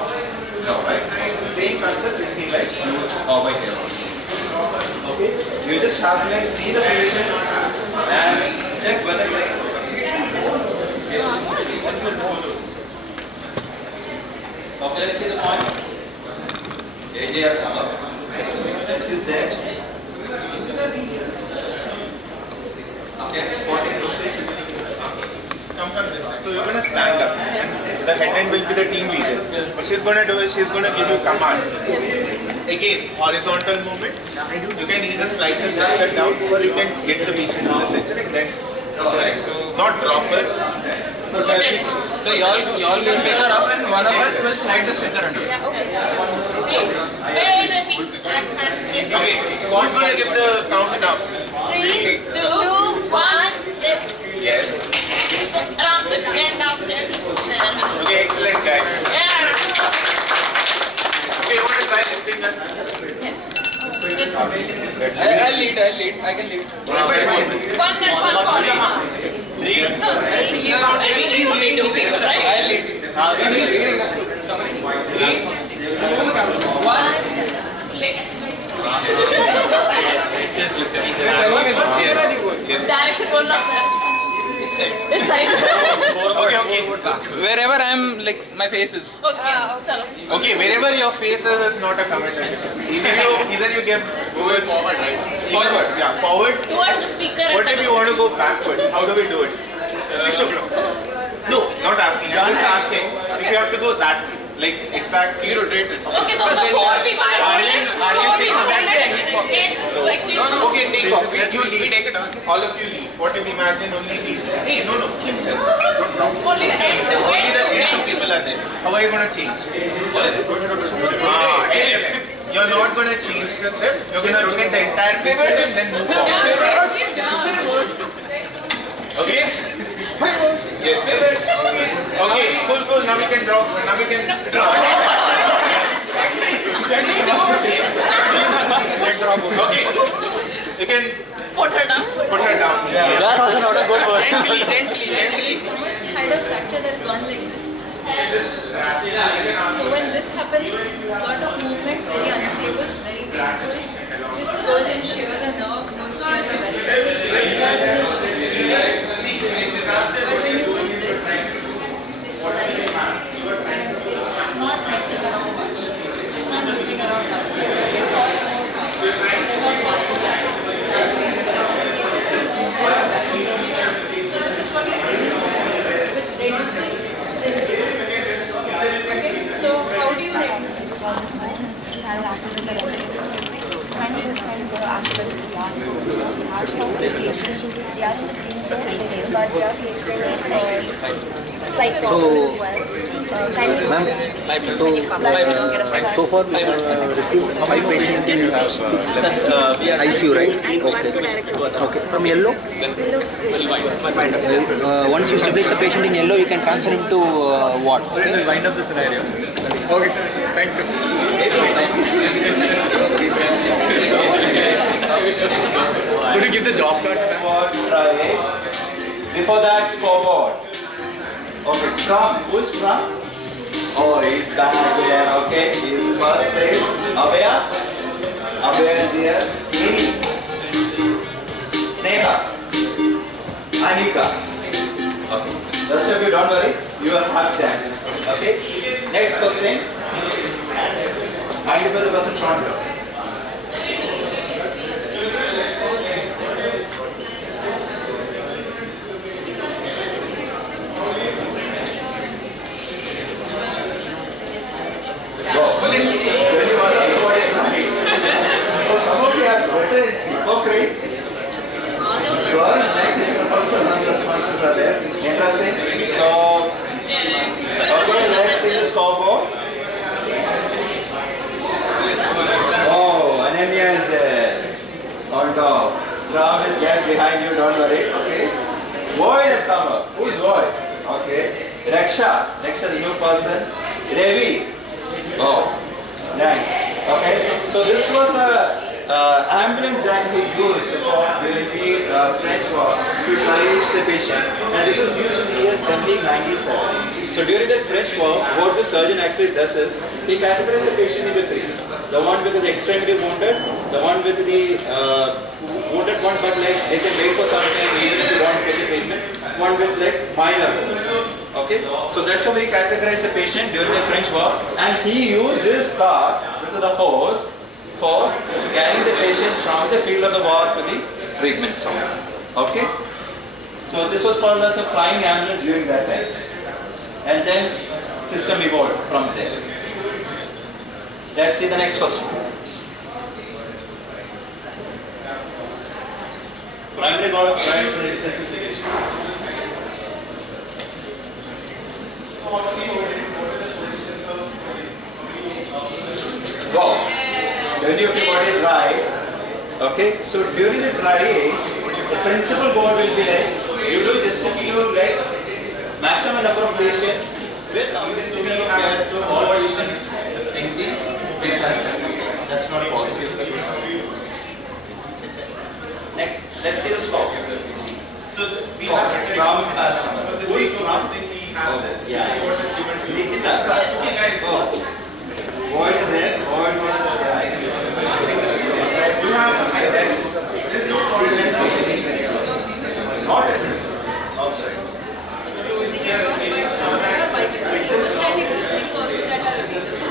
No, right? The same concept is being like used over here. Okay? You just have to like see the patient and check whether like okay, let's see the points. AJ has come up. Is there? Okay, 14 proceed. Come from this side. So you're going to stand up. And the head end will be the team leader. What she's going to do is she's going to give you commands. Again, horizontal movements. You can either slide the stretcher down or you can get the patient on the stretcher and then not drop it. So y'all will pick her up and one of us will slide the stretcher under. Yeah, okay. Okay, who's going to give the count now? 3, 2, 1, lift. Yes. Around 10 down, 10. Okay, excellent guys. Yeah. Okay, you want to try lifting that? I'll lead. I can lead. One and one body. No, he's only 2 people, right? I'll lead. 3, 2, 1. Yes. Direction बोलना sir. This side. Okay. Wherever I'm, like my face is. Okay, chalo. Okay, wherever your face is not a comment. Either you get go forward, right? Forward. Yeah, forward. Towards the speaker. What if you want to go backwards? How do we do it? 6 o'clock. No, not asking. I'm just asking if you have to go that, like exactly rotated. Okay, so the 4 people. Aryan faces that way. Excuse me. Okay, take off. You lead. All of you lead. What if imagine only these? Hey, no. Don't drop. Only the end to Only the end. 2 people are there. How are you going to change? Excellent. You're not going to change the step. You're going to rotate the entire patient and then move forward. Okay? Yes. Okay, cool. Now we can draw. Okay. You can Put her down. Yeah. That was not a good word. Gently. Had a fracture that's gone like this. So when this happens, lot of movement, very unstable, very painful. This goes and shears a nerve, most shears a vessel. But when you do this, it's light and it's not messing around much. It's not moving around much. So it doesn't cause more harm. It does not cause the black. So this is what we're doing with reducing splinting. Okay, so how do you reduce it? Slight problem as well. So far we have received 5 patients in ICU, right? Okay. From yellow? Once you stabilize the patient in yellow, you can transfer him to what? Okay. We'll wind up the scenario. Okay. Thank you. Could you give the job card? Before that, scoreboard. Okay, from. Who's from? Oh, he's back here. Okay, he's first place. Abhaya is here. Amy. Sneha. Anika. Okay. Rest of you, don't worry. You will have chance. Okay. Next question. Identify the person shown here. Some of you have better Okay. Good. Also some responses are there. Interesting. So, okay, let's see the scoreboard. Oh, Ananya is there. On top. Ram is there behind you, don't worry. Okay. Void has come up. Who is Void? Okay. Raksha. Raksha is a new person. Ravi. Oh, nice. Okay. So this was a ambulance that we used during the French War to triage the patient. And this was used in the year 1797. So during the French War, what the surgeon actually does is, he categorizes the patient into three. The one with the extremity wounded, the one with the wounded one, but like they can wait for some time even if you don't get the treatment. One with like minor wounds. Okay, so that's how we categorize the patient during the French War, and he used this car with the hose for carrying the patient from the field of the war to the treatment zone. Okay, so this was called as a flying ambulance during that time, and then system evolved from there. Let's see the next question. Primary goal of triage and resuscitation. Wow. When you got it right, okay, so during the triage, the principal goal will be like, you do justice to like maximum number of patients with comprehensive care to all patients in the disaster. That's not possible. Next, let's see the score. So we have Ram has come. Who's Ram? Yeah. Nikita. Oh. Void is there. Void was let's see the next question. Not a outside. Hemostatic dressings also that are available.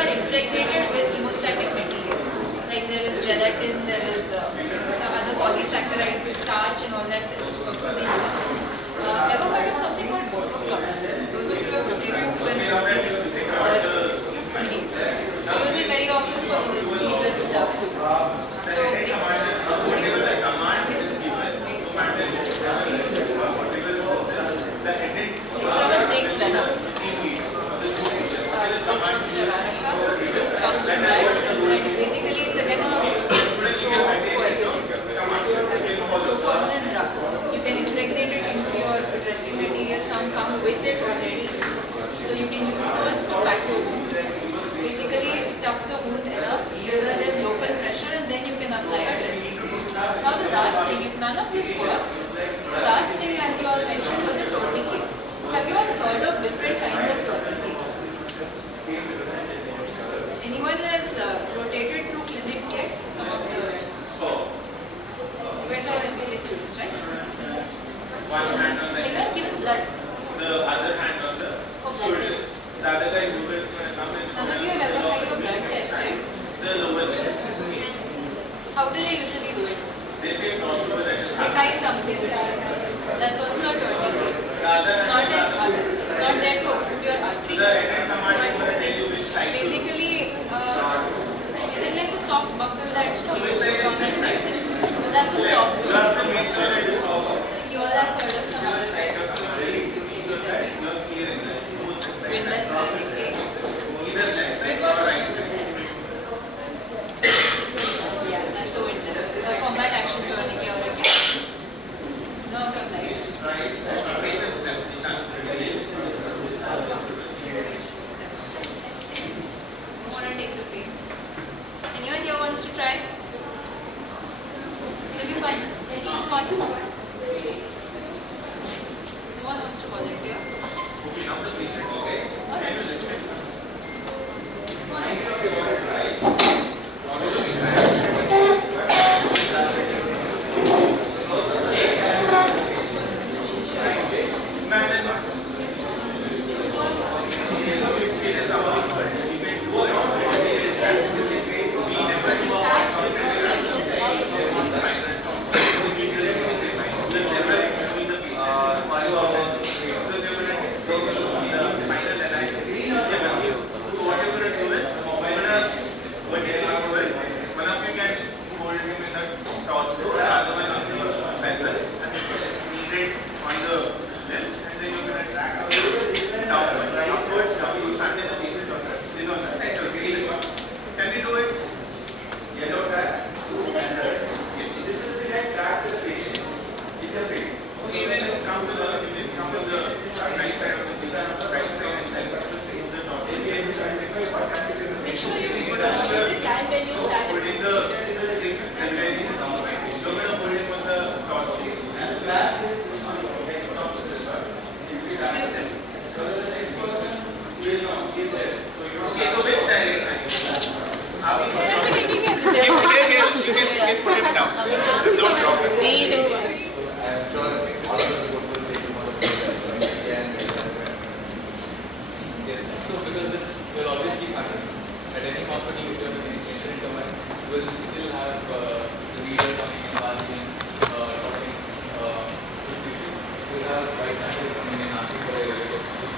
Impregnated with hemostatic material, like there is gelatin, there is other polysaccharides, starch and all that also they use. Ever heard of something called botoclub? Those of you who have rotated when we use it very often for those seeds and stuff too. So it's from a snake's venom. Basically, it's again a coagulant. It's a protocolant drug. You can impregnate it into your dressing material. Some come with it already, so you can use those to pack your wound. Basically, stuff the wound enough so that there's local pressure, and then you can apply a dressing. Now, the last thing, if none of this works, the last thing, as you all mentioned, was a tourniquet. Have you all heard of different kinds of tourniquets? Anyone has rotated through clinics yet? Some of the you guys are all MBBS students, right? Anyone's given blood? The other hand on the blood tests. The other guy who will None of you have ever had your blood tested? the lower leg. How do they usually do it? They take also with They tie something there. That's also a tourniquet. It's not there to occlude your artery. But it's basically, is it like a soft buckle that you put on the side? That's a soft tourniquet. You all have heard of some other kind of tourniquets too. Windless tourniquet. Yeah, that's a windless. A combat action tourniquet or a cap. No applied. Who want to take the pain? Anyone here wants to try? It'll be fun.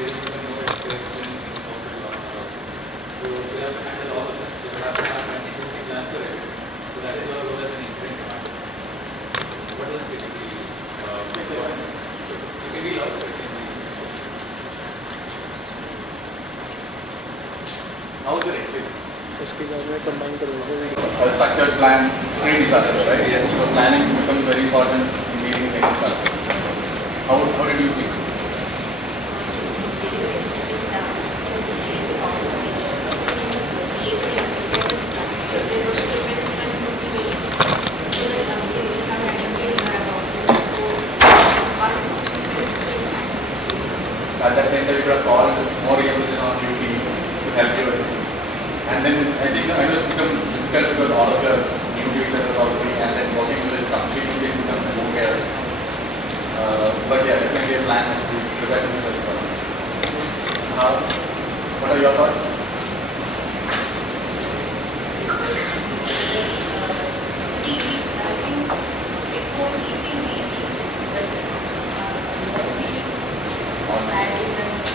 How was your experience? A structured plan pre-disaster, right? Yes. So planning becomes very important in leading a disaster. How did you feel? At that time, you could have called more resources on duty to help you. And then I think it becomes difficult because all of your new users are already and then working with it completely becomes more chaos. But yeah, definitely a plan to prepare for such a what are your thoughts?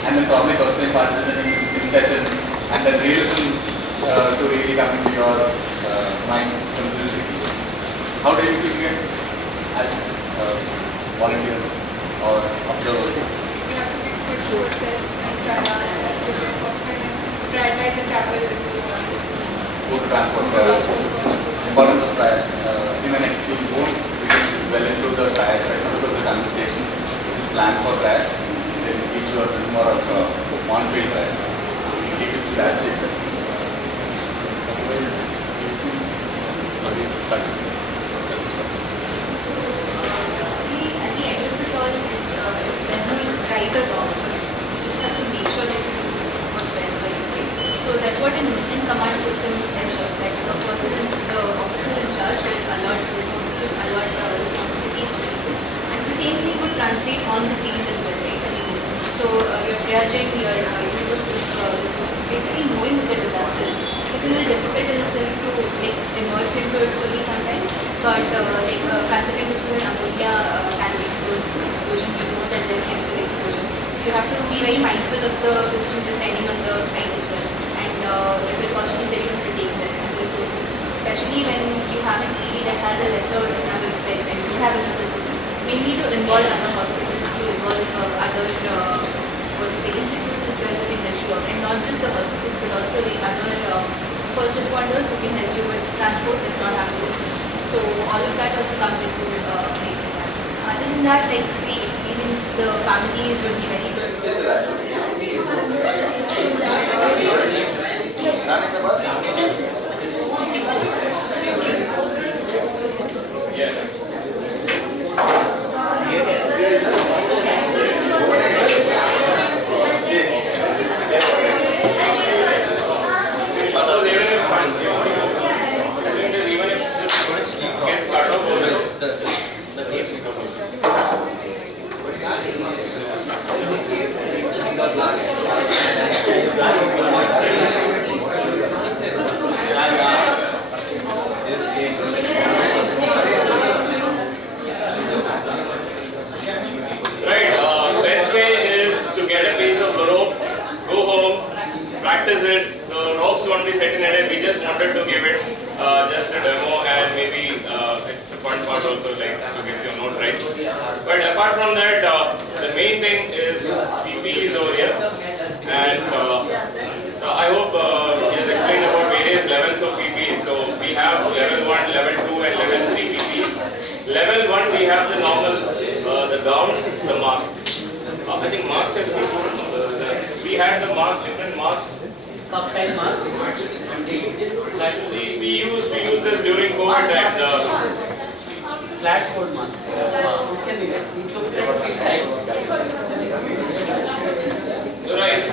And then probably personally participating in sim session and then realism to really come into your mind completely. How do you feel it as volunteers or observers? You have to be quick to assess and triage as per the enforcement and prioritize the travel to the Go to transport first. Importance of triage. In the next week, won't begin well into the triage, right? Because the transit station is planned for triage. Then teach you a bit more of on-field triage. You take it to that station. At the end of it all, it's there's no right or wrong, but you just have to make sure that you do what's best for you. Okay? So that's what an incident command system ensures, that the officer in charge will allot resources, allot responsibilities to people, and the same thing would translate on the field as well, right? I mean, so you're triaging your users resources, basically knowing the disasters. It's a little difficult in itself to like immerse into it fully sometimes, but considering this was an ammonia tank explosion, you know that there's chemical explosion. So you have to be very mindful of the positions you're sending on the site as well, and the precautions that you have to take there and the resources, especially when you have an EV that has a lesser number of beds and you have enough resources. We need to involve other hospitals, to involve other institutes as well who can help you out, and not just the hospitals but also like other first responders who can help you with transport if not ambulance. So all of that also comes into play. Other than that, like we experience, the families would be very good. Practice it. The ropes won't be set in a day. We just wanted to give it just a demo, and maybe it's a fun part also, like to get your note right. But apart from that, the main thing is PPE is over here, and I hope he has explained about various levels of PPE. So we have level 1, level 2, and level 3 PPEs. Level 1 we have the normal, the gown, the mask. I think mask has been we had the mask, different masks. Cup type mask. We used this during COVID and Flash fold mask. It looks like fish type. Right.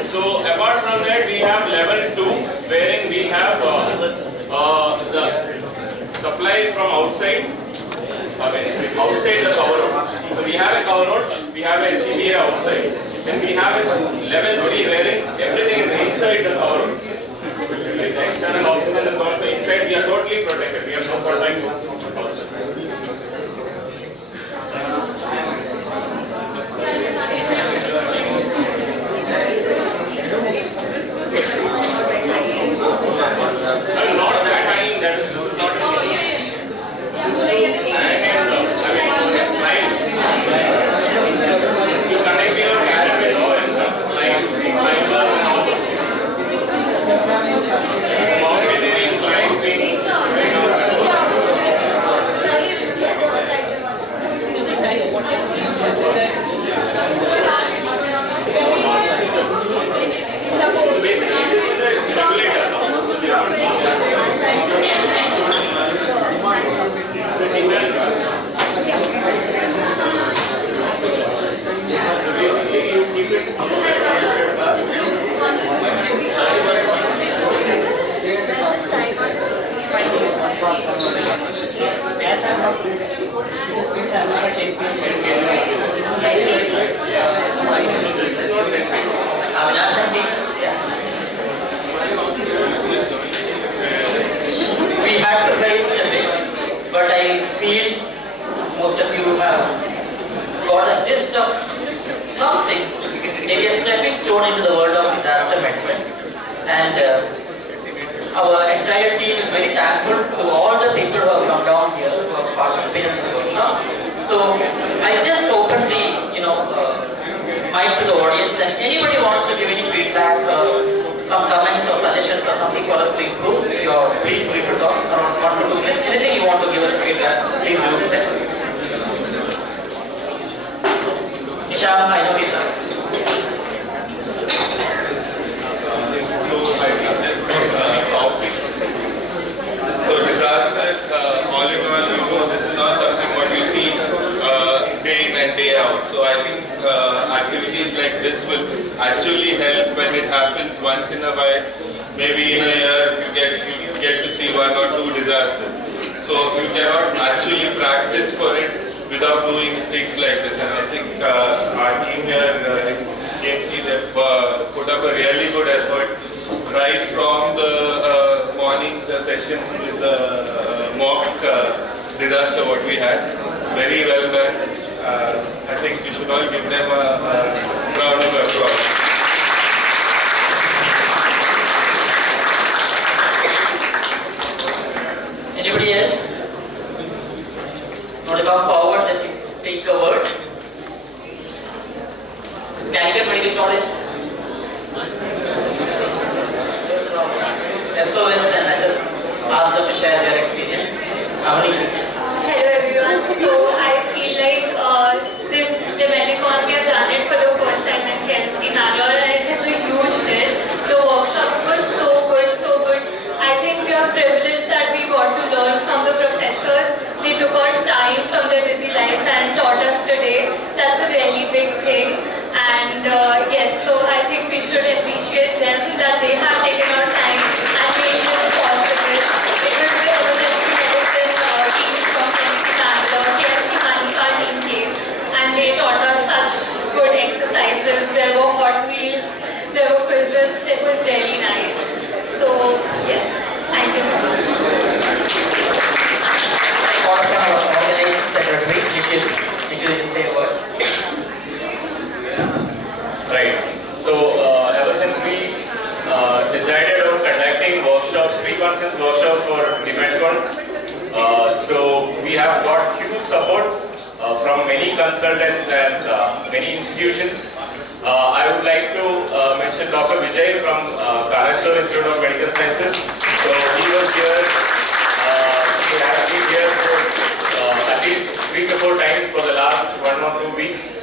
So apart from that, we have level 2, wherein we have the supplies from outside. Outside the cover road. So we have a cover road, we have a CBA outside, then we have a level 3 wherein everything is inside the cover road. Like the external oxygen is also inside, we are totally protected, we have no contact outside. We had to raise a bit, but I feel most of you have got a gist of some things, maybe a stepping stone into the world of disaster medicine. And our entire team is very thankful to all the people who have come down here, who have participated in the workshop. So I just opened the mic to the audience, and anybody wants to give any feedbacks or some comments or suggestions or something for us to improve, please feel free to talk around 1 to 2 minutes. Anything you want to give us feedback, please do that. Isham, I know Isham. So disasters, all in all, this is not something what we see day in and day out. So I think activities like this will actually help when it happens once in a while. Maybe in a year you get to see 1 or 2 disasters. So you cannot actually practice for it without doing things like this. And I think our team here in KMC, they've put up a really good effort right from the morning session with the mock disaster what we had. Very well done. I think you should all give them a round of applause. Anybody else? Want to come forward? Let's take a word. Calicut Medical College. SOS, and I just ask them to share their experience. How many? Hello everyone. So I feel like this DIMEDCON, we have done it for the first time in KMC Manor, and it is a huge hit. The workshops were so good, so good. I think we are privileged that we got to learn from the professors. They took on time from their busy lives and taught us today. That's a really big thing. And yes, so I think we should appreciate them that they have taken our time and made this possible. It was the emergency medicine team from KMC Bangalore, KMC Manipal team came, and they taught us such good exercises. There were Hot Wheels, there were quizzes. It was really nice. So yes, thank you so much. Right. So ever since we decided on conducting workshops, pre-conference workshops for DIMEDCON, so we have got huge support from many consultants and many institutions. I would like to mention Dr. Vijay from Karanchur Institute of Medical Sciences. So he was here. He has been here for at least 3 to 4 times for the last 1 or 2 weeks.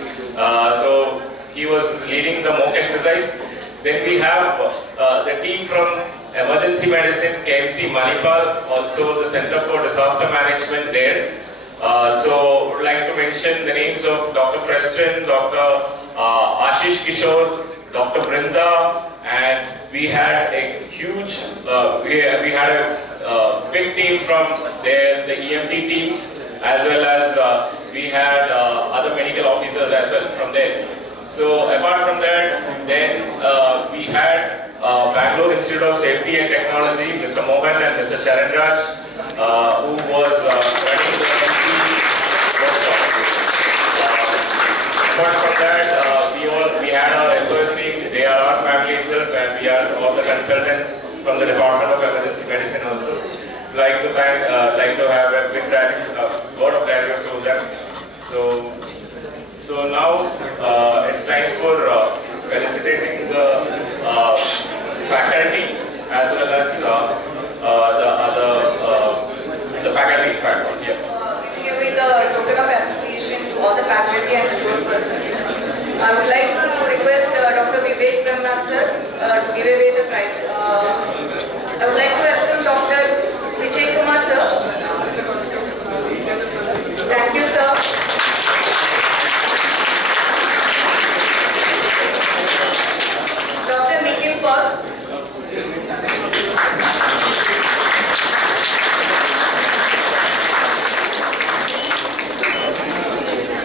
So he was leading the mock exercise. Then we have the team from Emergency Medicine, KMC Manipal, also the Center for Disaster Management there. So I would like to mention the names of Dr. Preston, Dr. Ashish Kishore, Dr. Brinda, and we had a huge, we had a big team from there, the EMT teams, as well as we had other medical officers as well from there. So apart from that, then we had Bangalore Institute of Safety and Technology, Mr. Mohan and Mr. Charan Raj, who was running the workshop. Apart from that, we had our SOS team. They are our family itself, and we are all the consultants from the Department of Emergency Medicine also. Like to have a big word of gratitude to them. So now it's time for felicitating the faculty as well as the faculty. Giving the token of appreciation to all the faculty and resource persons. I would like to request Dr. Vivek Brahman sir to give away the prize. I would like to welcome Dr. Vijay Kumar sir. Thank you sir. Dr. Nikhil Paul.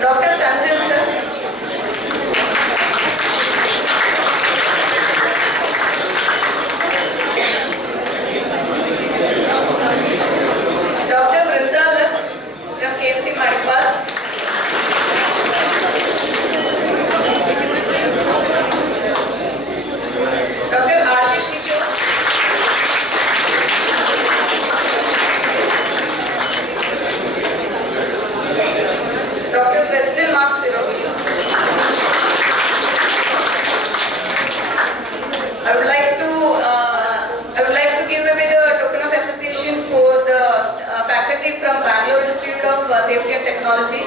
Dr. Sanjay sir. Dr. Vrinda from KMC Manipal. Dr. Ashish Kishore. Dr. Preston Mark Siro. I would like to give away the token of appreciation for the faculty from Bangalore Institute of Safety and Technology,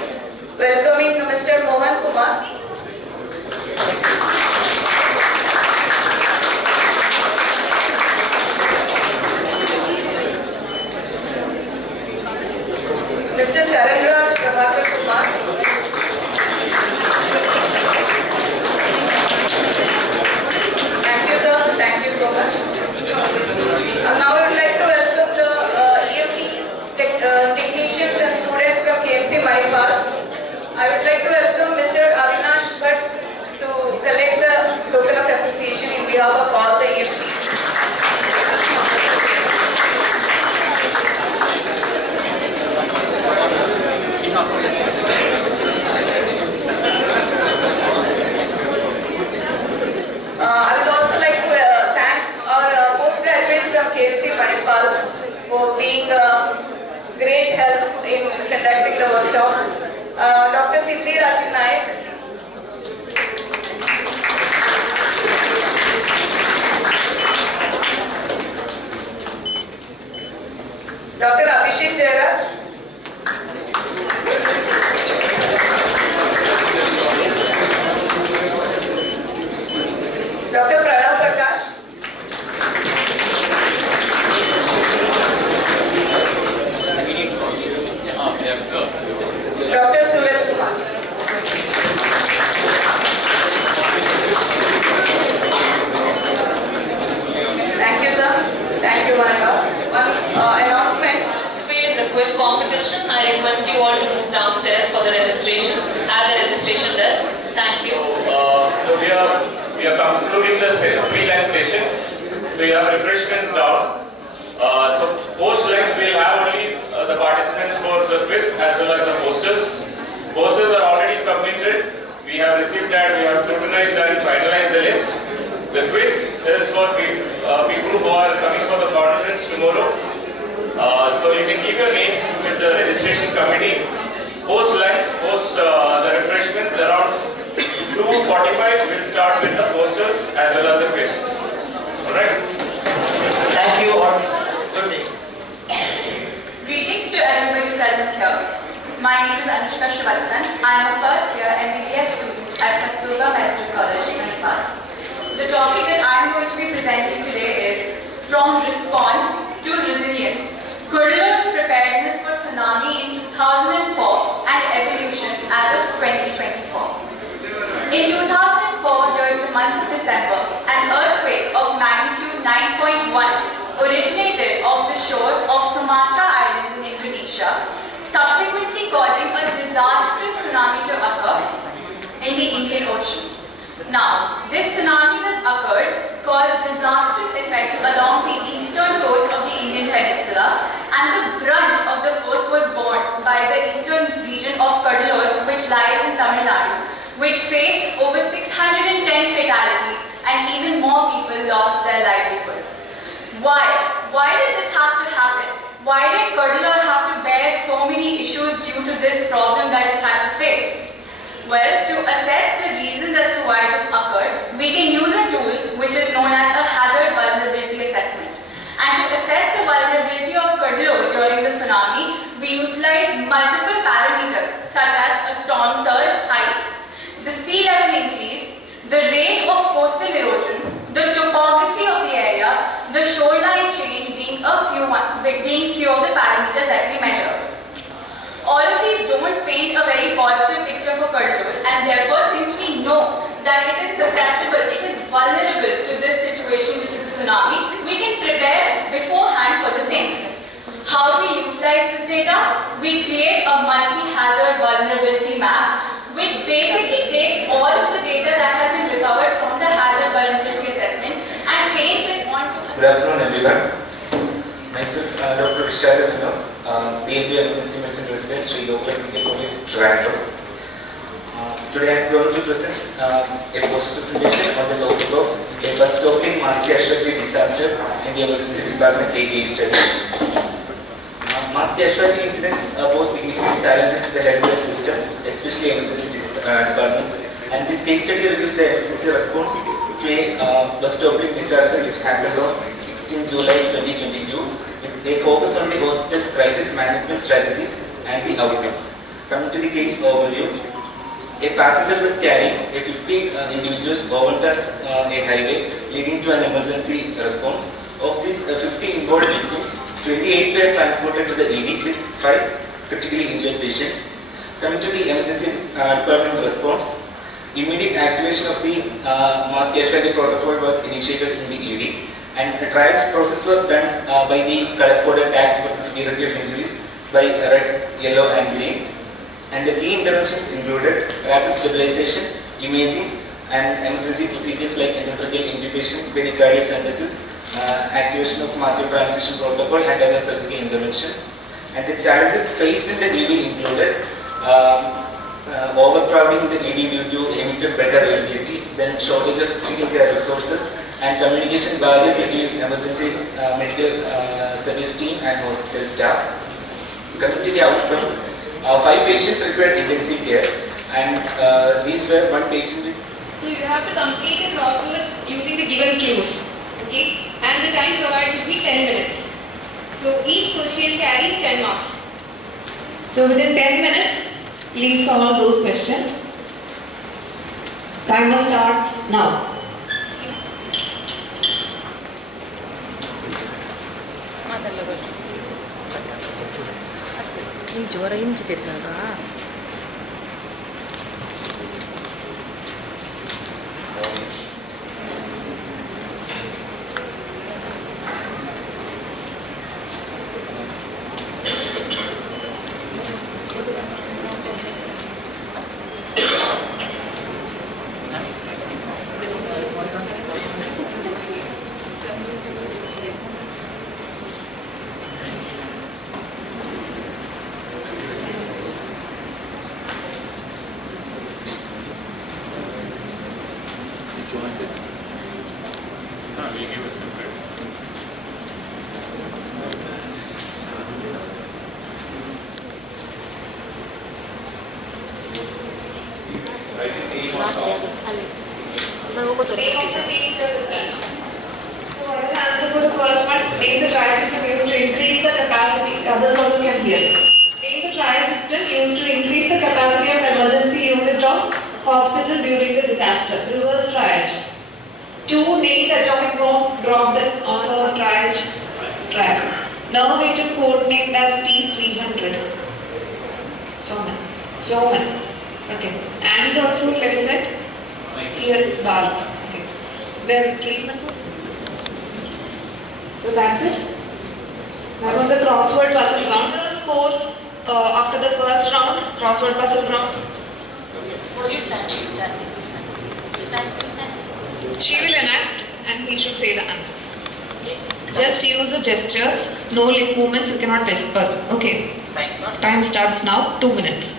welcoming Mr. Mohan Kumar. Mr. Charan Raj Prabhakar Kumar. Thank you sir, thank you so much. Now I would like to welcome the EMT technicians and students from KMC Manipal. I would like to welcome Mr. Avinash Bhatt to collect the token of appreciation in behalf of all the EMTs. I would also like to thank our postgraduates from KMC Manipal for being great help in conducting the workshop. Dr. Siddhi Rajin Naik. Dr. Abhishek Jairaj. Dr. Pranav Prakash. Dr. Suresh Kumar. Thank you sir. Thank you one and all. One announcement. Participate in the quiz competition. I request you all to move downstairs for the registration at the registration desk. Thank you. So we are concluding the pre-lunch session. So you have refreshments down. So post-lunch we will have only the participants for the quiz as well as the posters. Posters are already submitted. We have received that. We have scrutinized and finalized the list. The quiz is for people who are coming for the conference tomorrow. So you can keep your names with the registration committee. Post-lunch, the refreshments around 2:45 we'll start with the posters as well as the quiz. Alright? Thank you all. Good day. Greetings to everybody present here. My name is Anushka Shivatsan. I am a first year MBBS student at Kasturba Medical College, Manipal. The topic that I am going to be presenting today is From Response to Resilience, Cuddler's Preparedness for Tsunami in 2004 and Evolution as of 2024. In 2004, during the month of December, an earthquake of magnitude 9.1 originated off the shore of Sumatra Islands in Indonesia, subsequently causing a disastrous tsunami to occur in the Indian Ocean. Now, this tsunami that occurred caused disastrous effects along the eastern coast of the Indian Peninsula, and the brunt of the force was borne by the eastern region of Cuddalore, which lies in Tamil Nadu, which faced over 610 fatalities and even more people lost their livelihoods. Why? Why did this have to happen? Why did Cuddalore have to bear so many issues due to this problem that it had to face? Well, to assess the reasons as to why this occurred, we can use a tool which is known as a hazard vulnerability assessment. And to assess the vulnerability of Cuddalore during the tsunami, we utilize multiple parameters such as a storm surge, between few of the parameters that we measure. All of these don't paint a very positive picture for Kadalur, and therefore, since we know that it is susceptible, it is vulnerable to this situation, which is a tsunami, we can prepare beforehand for the same. How do we utilize this data? We create a multi-hazard vulnerability map, which basically takes all of the data that has been recovered from the hazard vulnerability assessment and paints it onto. Good afternoon, everyone. Myself, Dr. Vishal Sino, DMB Emergency Medicine Resident, Sri Local Medical College, Toronto. Today I am going to present a post presentation on the topic of a bus stopping mass casualty disaster in the emergency department case study. Mass casualty incidents pose significant challenges in the healthcare systems, especially emergency department. And this case study reviews the emergency response to a bus stopping disaster which happened on 16 July 2022 with a focus on the hospital's crisis management strategies and the outcomes. Coming to the case overview, a passenger was carrying a 50 individuals overturned a highway leading to an emergency response. Of these 50 involved victims, 28 were transported to the ED with 5 critically injured patients. Coming to the emergency department response, immediate activation of the mass casualty protocol was initiated in the ED, and a triage process was done by the color-coded tags for the severity of injuries by red, yellow and green. And the key interventions included rapid stabilization, imaging and emergency procedures like endotracheal intubation, pericardial synthesis, activation of massive transition protocol and other surgical interventions. And the challenges faced in the ED included overcrowding the ED due to limited bed availability, then shortage of critical care resources, and communication barrier between emergency medical service team and hospital staff. Coming to the outcome, 5 patients required intensive care, and these were 1 patient with. So you have to complete a crossword using the given clues, okay? And the time provided will be 10 minutes. So each question carries 10 marks. So within 10 minutes, please solve those questions. Timer starts now. Answer for the first one. Name the trial system used to increase the capacity. Others also can hear. Name the trial system used to increase the capacity of emergency unit of hospital during the disaster. Reverse triage. 2. Name the atomic bomb dropped on the triage track. Nerve agent code named as T300. Soman. Okay. Antidote for Levisette. Here it's Bal. Okay. Then treatment. So that's it. That was a crossword puzzle round. The scores after the first round, crossword puzzle round. You stand. She will enact and he should say the answer. Just use the gestures, no lip movements, you cannot whisper. Okay. Time starts now, 2 minutes.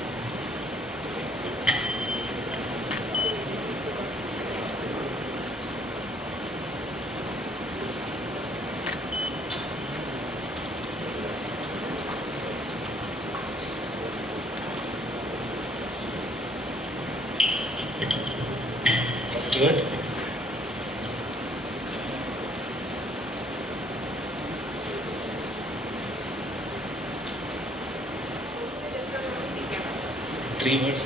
First word. Three words.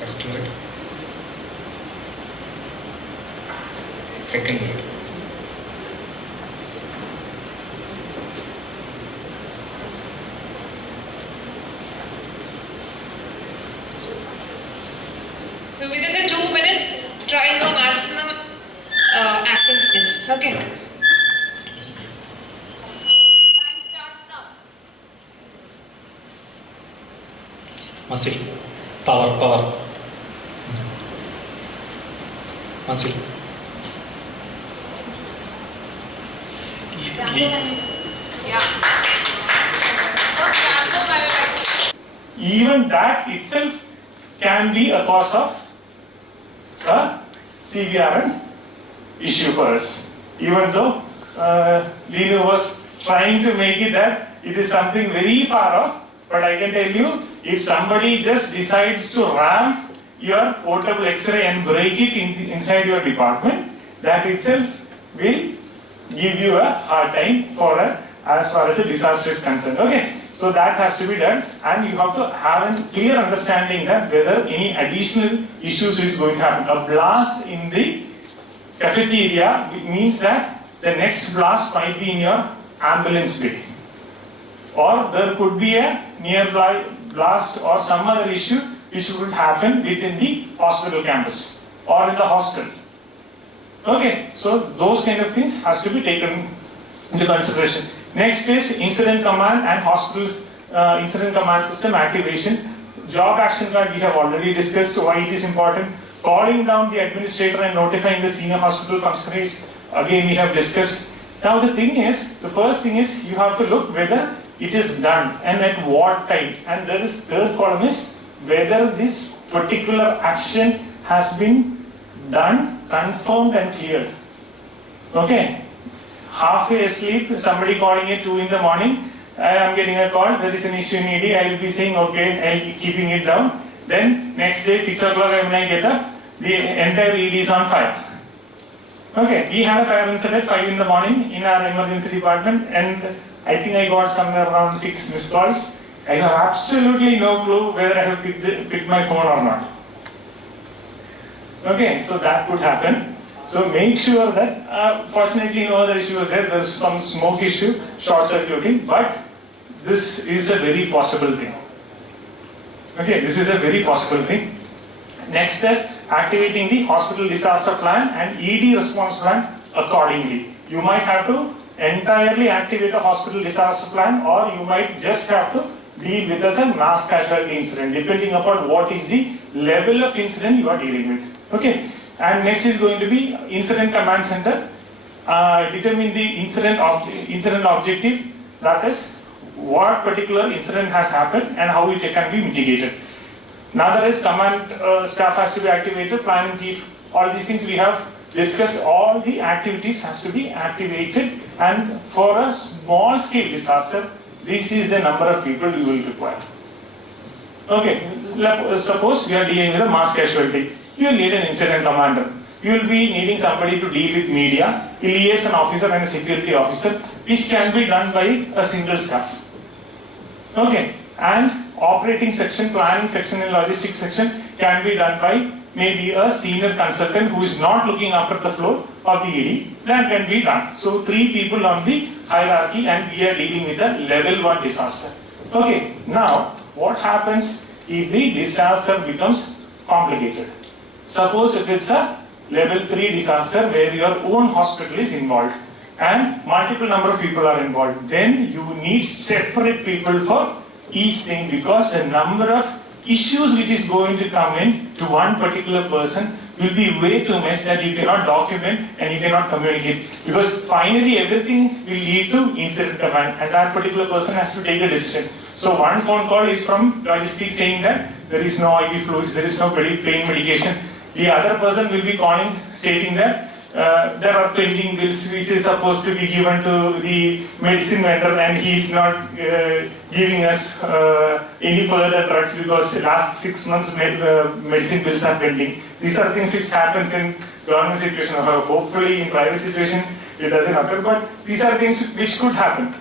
First word. Second word. So within the 2 minutes, try your maximum acting skills. Okay. Time starts now. Muscle, power. Muscle. Even that itself can be a cause of a CVRN issue for us. Even though Lino was trying to make it that it is something very far off, but I can tell you, if somebody just decides to ramp your portable X-ray and break it inside your department, that itself will give you a hard time as far as a disaster is concerned. Okay, so that has to be done, and you have to have a clear understanding that whether any additional issues is going to happen. A blast in the cafeteria means that the next blast might be in your ambulance bay, or there could be a nearby blast or some other issue which would happen within the hospital campus or in the hostel. Okay, so those kind of things has to be taken into consideration. Next is incident command and hospitals incident command system activation. Job action card we have already discussed why it is important. Calling down the administrator and notifying the senior hospital functionaries, again we have discussed. Now the first thing is you have to look whether it is done and at what time. And there is third column is whether this particular action has been done, confirmed and cleared. Okay. Halfway asleep, somebody calling at 2 in the morning, I am getting a call, there is an issue in ED, I will be saying okay, I will be keeping it down. Then next day 6 o'clock when I get up, the entire ED is on fire. Okay, we had a fire incident at 5 in the morning in our emergency department, and I think I got somewhere around 6 missed calls. I have absolutely no clue whether I have picked my phone or not. Okay, so that could happen. So make sure that, fortunately no other issue was there, there's some smoke issue, short circuiting, but this is a very possible thing. Okay, this is a very possible thing. Next is activating the hospital disaster plan and ED response plan accordingly. You might have to entirely activate a hospital disaster plan, or you might just have to deal with as a mass casualty incident, depending upon what is the level of incident you are dealing with. Okay. And next is going to be incident command center. Determine the incident objective, that is what particular incident has happened and how it can be mitigated. Another is command staff has to be activated, planning chief, all these things we have discussed. All the activities has to be activated, and for a small scale disaster, this is the number of people you will require. Okay, suppose we are dealing with a mass casualty. You will need an incident commander. You will be needing somebody to deal with media, a liaison officer and a security officer, which can be done by a single staff. Okay, and operating section, planning section and logistics section can be done by maybe a senior consultant who is not looking after the flow of the ED. That can be done. So 3 people on the hierarchy, and we are dealing with a level 1 disaster. Okay, now what happens if the disaster becomes complicated? Suppose if it's a level 3 disaster where your own hospital is involved and multiple number of people are involved, then you need separate people for each thing, because the number of issues which is going to come in to one particular person will be way too much that you cannot document and you cannot communicate, because finally everything will lead to incident command and that particular person has to take a decision. So one phone call is from logistics saying that there is no IV fluids, there is no pain medication. The other person will be calling stating that there are pending bills which is supposed to be given to the medicine vendor and he is not giving us any further drugs because the last 6 months medicine bills are pending. These are things which happens in government situation. Hopefully in private situation it doesn't occur, but these are things which could happen.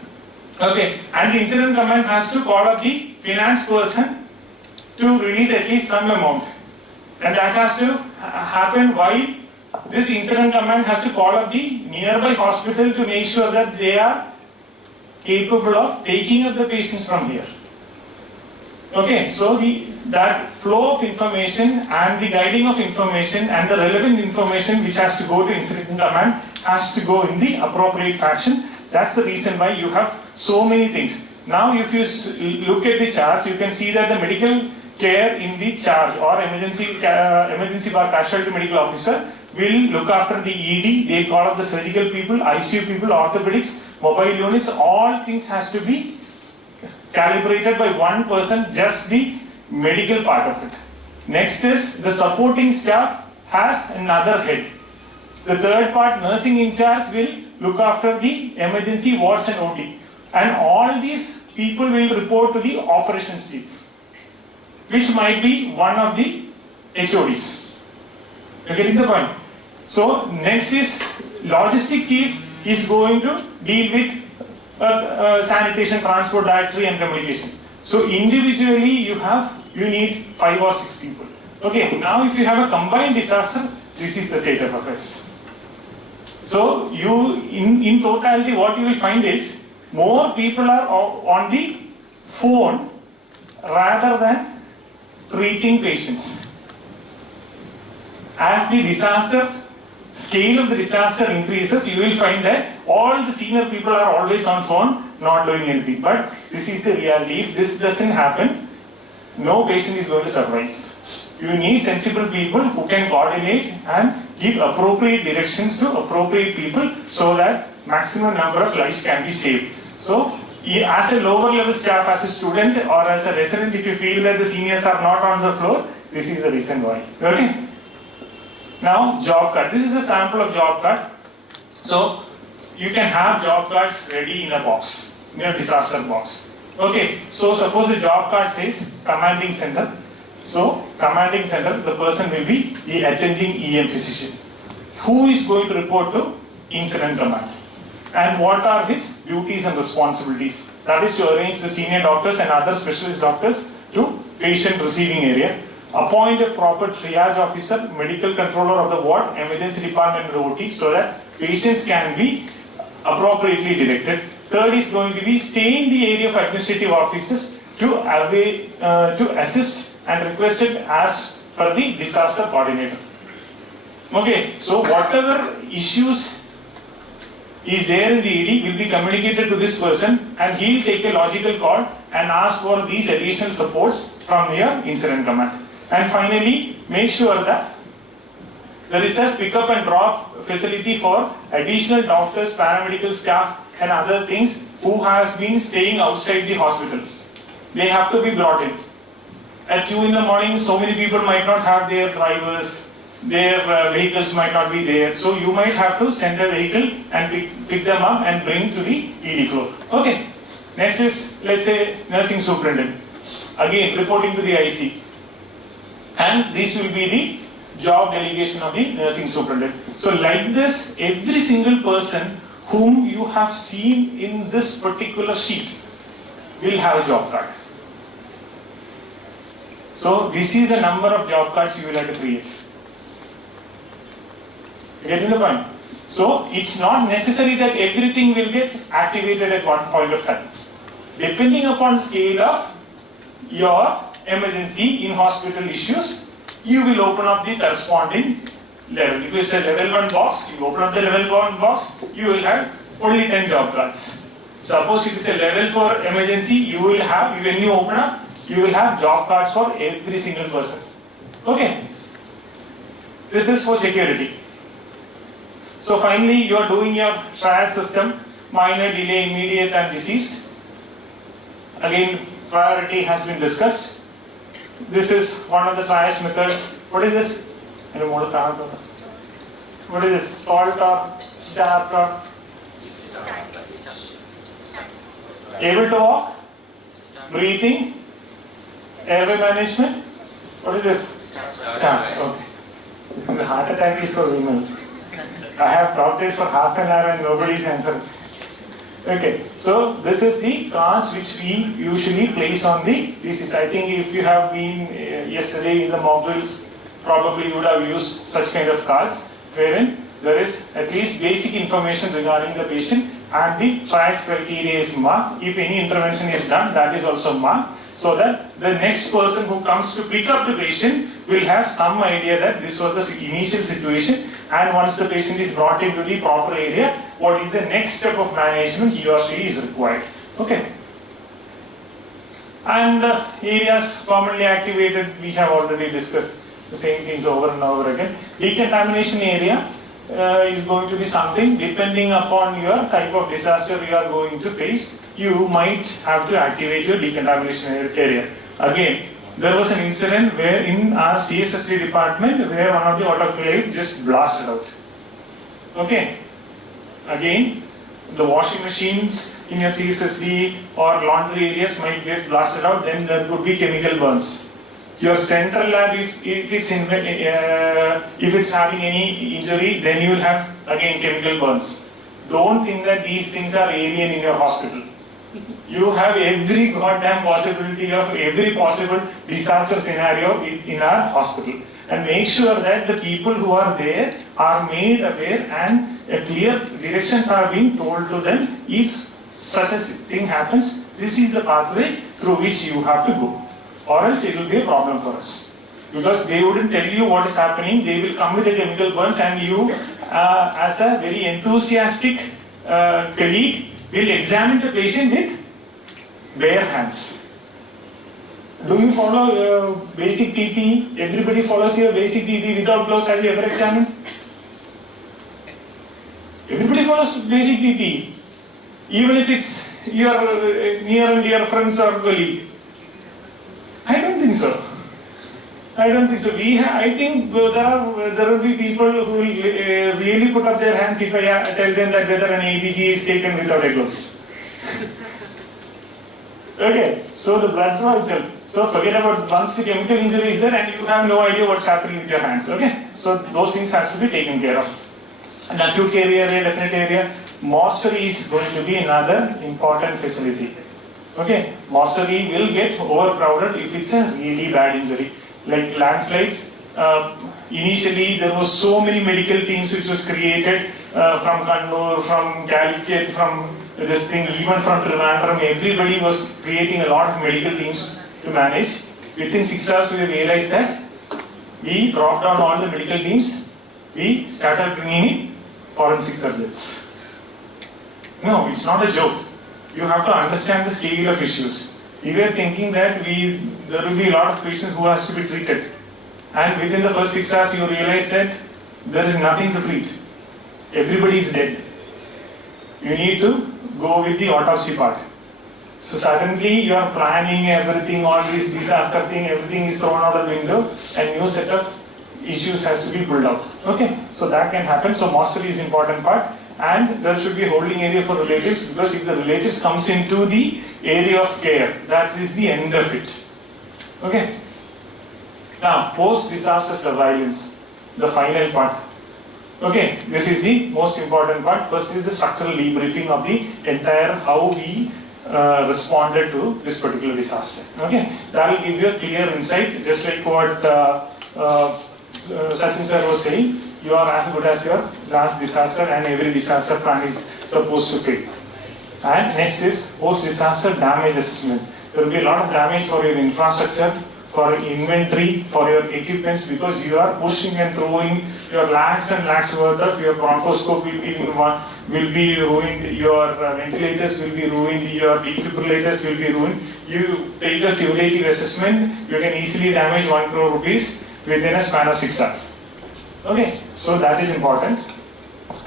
Okay, and the incident command has to call up the finance person to release at least some amount. And that has to happen while this incident command has to call up the nearby hospital to make sure that they are capable of taking up the patients from here. Okay, so that flow of information and the guiding of information and the relevant information which has to go to incident command has to go in the appropriate fashion. That's the reason why you have so many things. Now if you look at the chart, you can see that the medical care in the charge or emergency bar casualty medical officer will look after the ED, they call up the surgical people, ICU people, orthopedics, mobile units, all things has to be calibrated by one person, just the medical part of it. Next is the supporting staff has another head. The third part, nursing in charge, will look after the emergency wards and OT. And all these people will report to the operations chief, which might be one of the HODs. You're getting the point? So next is logistic chief is going to deal with sanitation, transport, dietary and communication. So individually you need 5 or 6 people. Okay, now if you have a combined disaster, this is the state of affairs. So in totality what you will find is more people are on the phone rather than treating patients. As the scale of the disaster increases, you will find that all the senior people are always on phone, not doing anything. But this is the reality. If this doesn't happen, no patient is going to survive. You need sensible people who can coordinate and give appropriate directions to appropriate people so that maximum number of lives can be saved. So, as a lower level staff, as a student or as a resident, if you feel that the seniors are not on the floor, this is the reason why. Okay? Now, job card. This is a sample of job card. So, you can have job cards ready in a box, in a disaster box. Okay, so suppose the job card says commanding center. So, commanding center, the person will be the attending EM physician. Who is going to report to incident command? And what are his duties and responsibilities? That is to arrange the senior doctors and other specialist doctors to patient receiving area. Appoint a proper triage officer, medical controller of the ward, emergency department and the OT so that patients can be appropriately directed. Third is going to be stay in the area of administrative offices to assist and requested as per the disaster coordinator. Okay, so whatever issues is there in the ED will be communicated to this person and he will take a logical call and ask for these additional supports from your incident command. And finally, make sure that there is a pick up and drop facility for additional doctors, paramedical staff and other things who have been staying outside the hospital. They have to be brought in. At 2 in the morning, so many people might not have their drivers, their vehicles might not be there. So you might have to send a vehicle and pick them up and bring to the ED floor. Okay. Next is, let's say, nursing superintendent. Again, reporting to the IC. And this will be the job delegation of the nursing superintendent. So like this, every single person whom you have seen in this particular sheet will have a job card. So this is the number of job cards you will have to create. You getting the point? So it's not necessary that everything will get activated at one point of time. Depending upon the scale of your emergency in hospital issues, you will open up the corresponding level. If it's a level 1 box, you open up the level 1 box, you will have only 10 job cards. Suppose if it's a level 4 emergency, you will have, when you open up, you will have job cards for every single person. Okay. This is for security. So finally, you are doing your triage system, minor, delay, immediate and deceased. Again, priority has been discussed. This is one of the triage methods. What is this? What is this? Salt or start or? Able to walk? Breathing? Airway management? What is this? Start. Okay. The heart attack is for women. I have talked this for half an hour and nobody is answering. Okay, so this is the cards which we usually place on the, this is, I think if you have been yesterday in the mock drills, probably you would have used such kind of cards, wherein there is at least basic information regarding the patient and the triage criteria is marked. If any intervention is done, that is also marked. So that the next person who comes to pick up the patient will have some idea that this was the initial situation, and once the patient is brought into the proper area, what is the next step of management he or she is required. Okay. And areas commonly activated, we have already discussed the same things over and over again. Decontamination area is going to be something, depending upon your type of disaster you are going to face, you might have to activate your decontamination area. Again, there was an incident where in our CSSD department where one of the autoclave just blasted out. Okay. Again, the washing machines in your CSSD or laundry areas might get blasted out, then there could be chemical burns. Your central lab, if it's having any injury, then you will have again chemical burns. Don't think that these things are alien in your hospital. You have every goddamn possibility of every possible disaster scenario in our hospital. And make sure that the people who are there are made aware and clear directions are being told to them. If such a thing happens, this is the pathway through which you have to go. Or else it will be a problem for us. Because they wouldn't tell you what is happening, they will come with the chemical burns, and you, as a very enthusiastic colleague, will examine the patient with bare hands. Do you follow basic PPE? Everybody follows your basic PPE without gloves. Have you ever examined? Everybody follows basic PPE, even if it's your near and dear friends or colleague. I don't think so. I don't think so. I think there will be people who will really put up their hands if I tell them that whether an ABG is taken without a gloves. Okay, so the blood draw itself. So forget about once the chemical injury is there and you have no idea what's happening with your hands. Okay, so those things has to be taken care of. An acute care area, definite area. Mortuary is going to be another important facility. Okay, mortuary will get overcrowded if it's a really bad injury. Like landslides, initially there was so many medical teams which was created from Kannur, from Calicut, from this thing, even from Trivandrum. Everybody was creating a lot of medical teams to manage. Within 6 hours we realized that we dropped down all the medical teams, we started bringing in forensic surgeons. No, it's not a joke. You have to understand the scale of issues. We were thinking that there will be a lot of patients who has to be treated. And within the first 6 hours you realize that there is nothing to treat. Everybody is dead. You need to go with the autopsy part. So suddenly you are planning everything, all this disaster thing, everything is thrown out of the window and new set of issues has to be pulled out. Okay, so that can happen. So mortuary is important part. And there should be a holding area for relatives, because if the relatives comes into the area of care, that is the end of it. Okay. Now, post-disaster surveillance, the final part. Okay, this is the most important part. First is the structural debriefing of the entire how we responded to this particular disaster. Okay, that will give you a clear insight, just like what Sachin sir was saying. You are as good as your last disaster, and every disaster plan is supposed to fail. And next is post-disaster damage assessment. There will be a lot of damage for your infrastructure, for inventory, for your equipments, because you are pushing and throwing your lakhs and lakhs worth of your bronchoscope will be ruined, your ventilators will be ruined, your defibrillators will be ruined. You take a cumulative assessment, you can easily damage 1 crore rupees within a span of 6 hours. Okay, so that is important.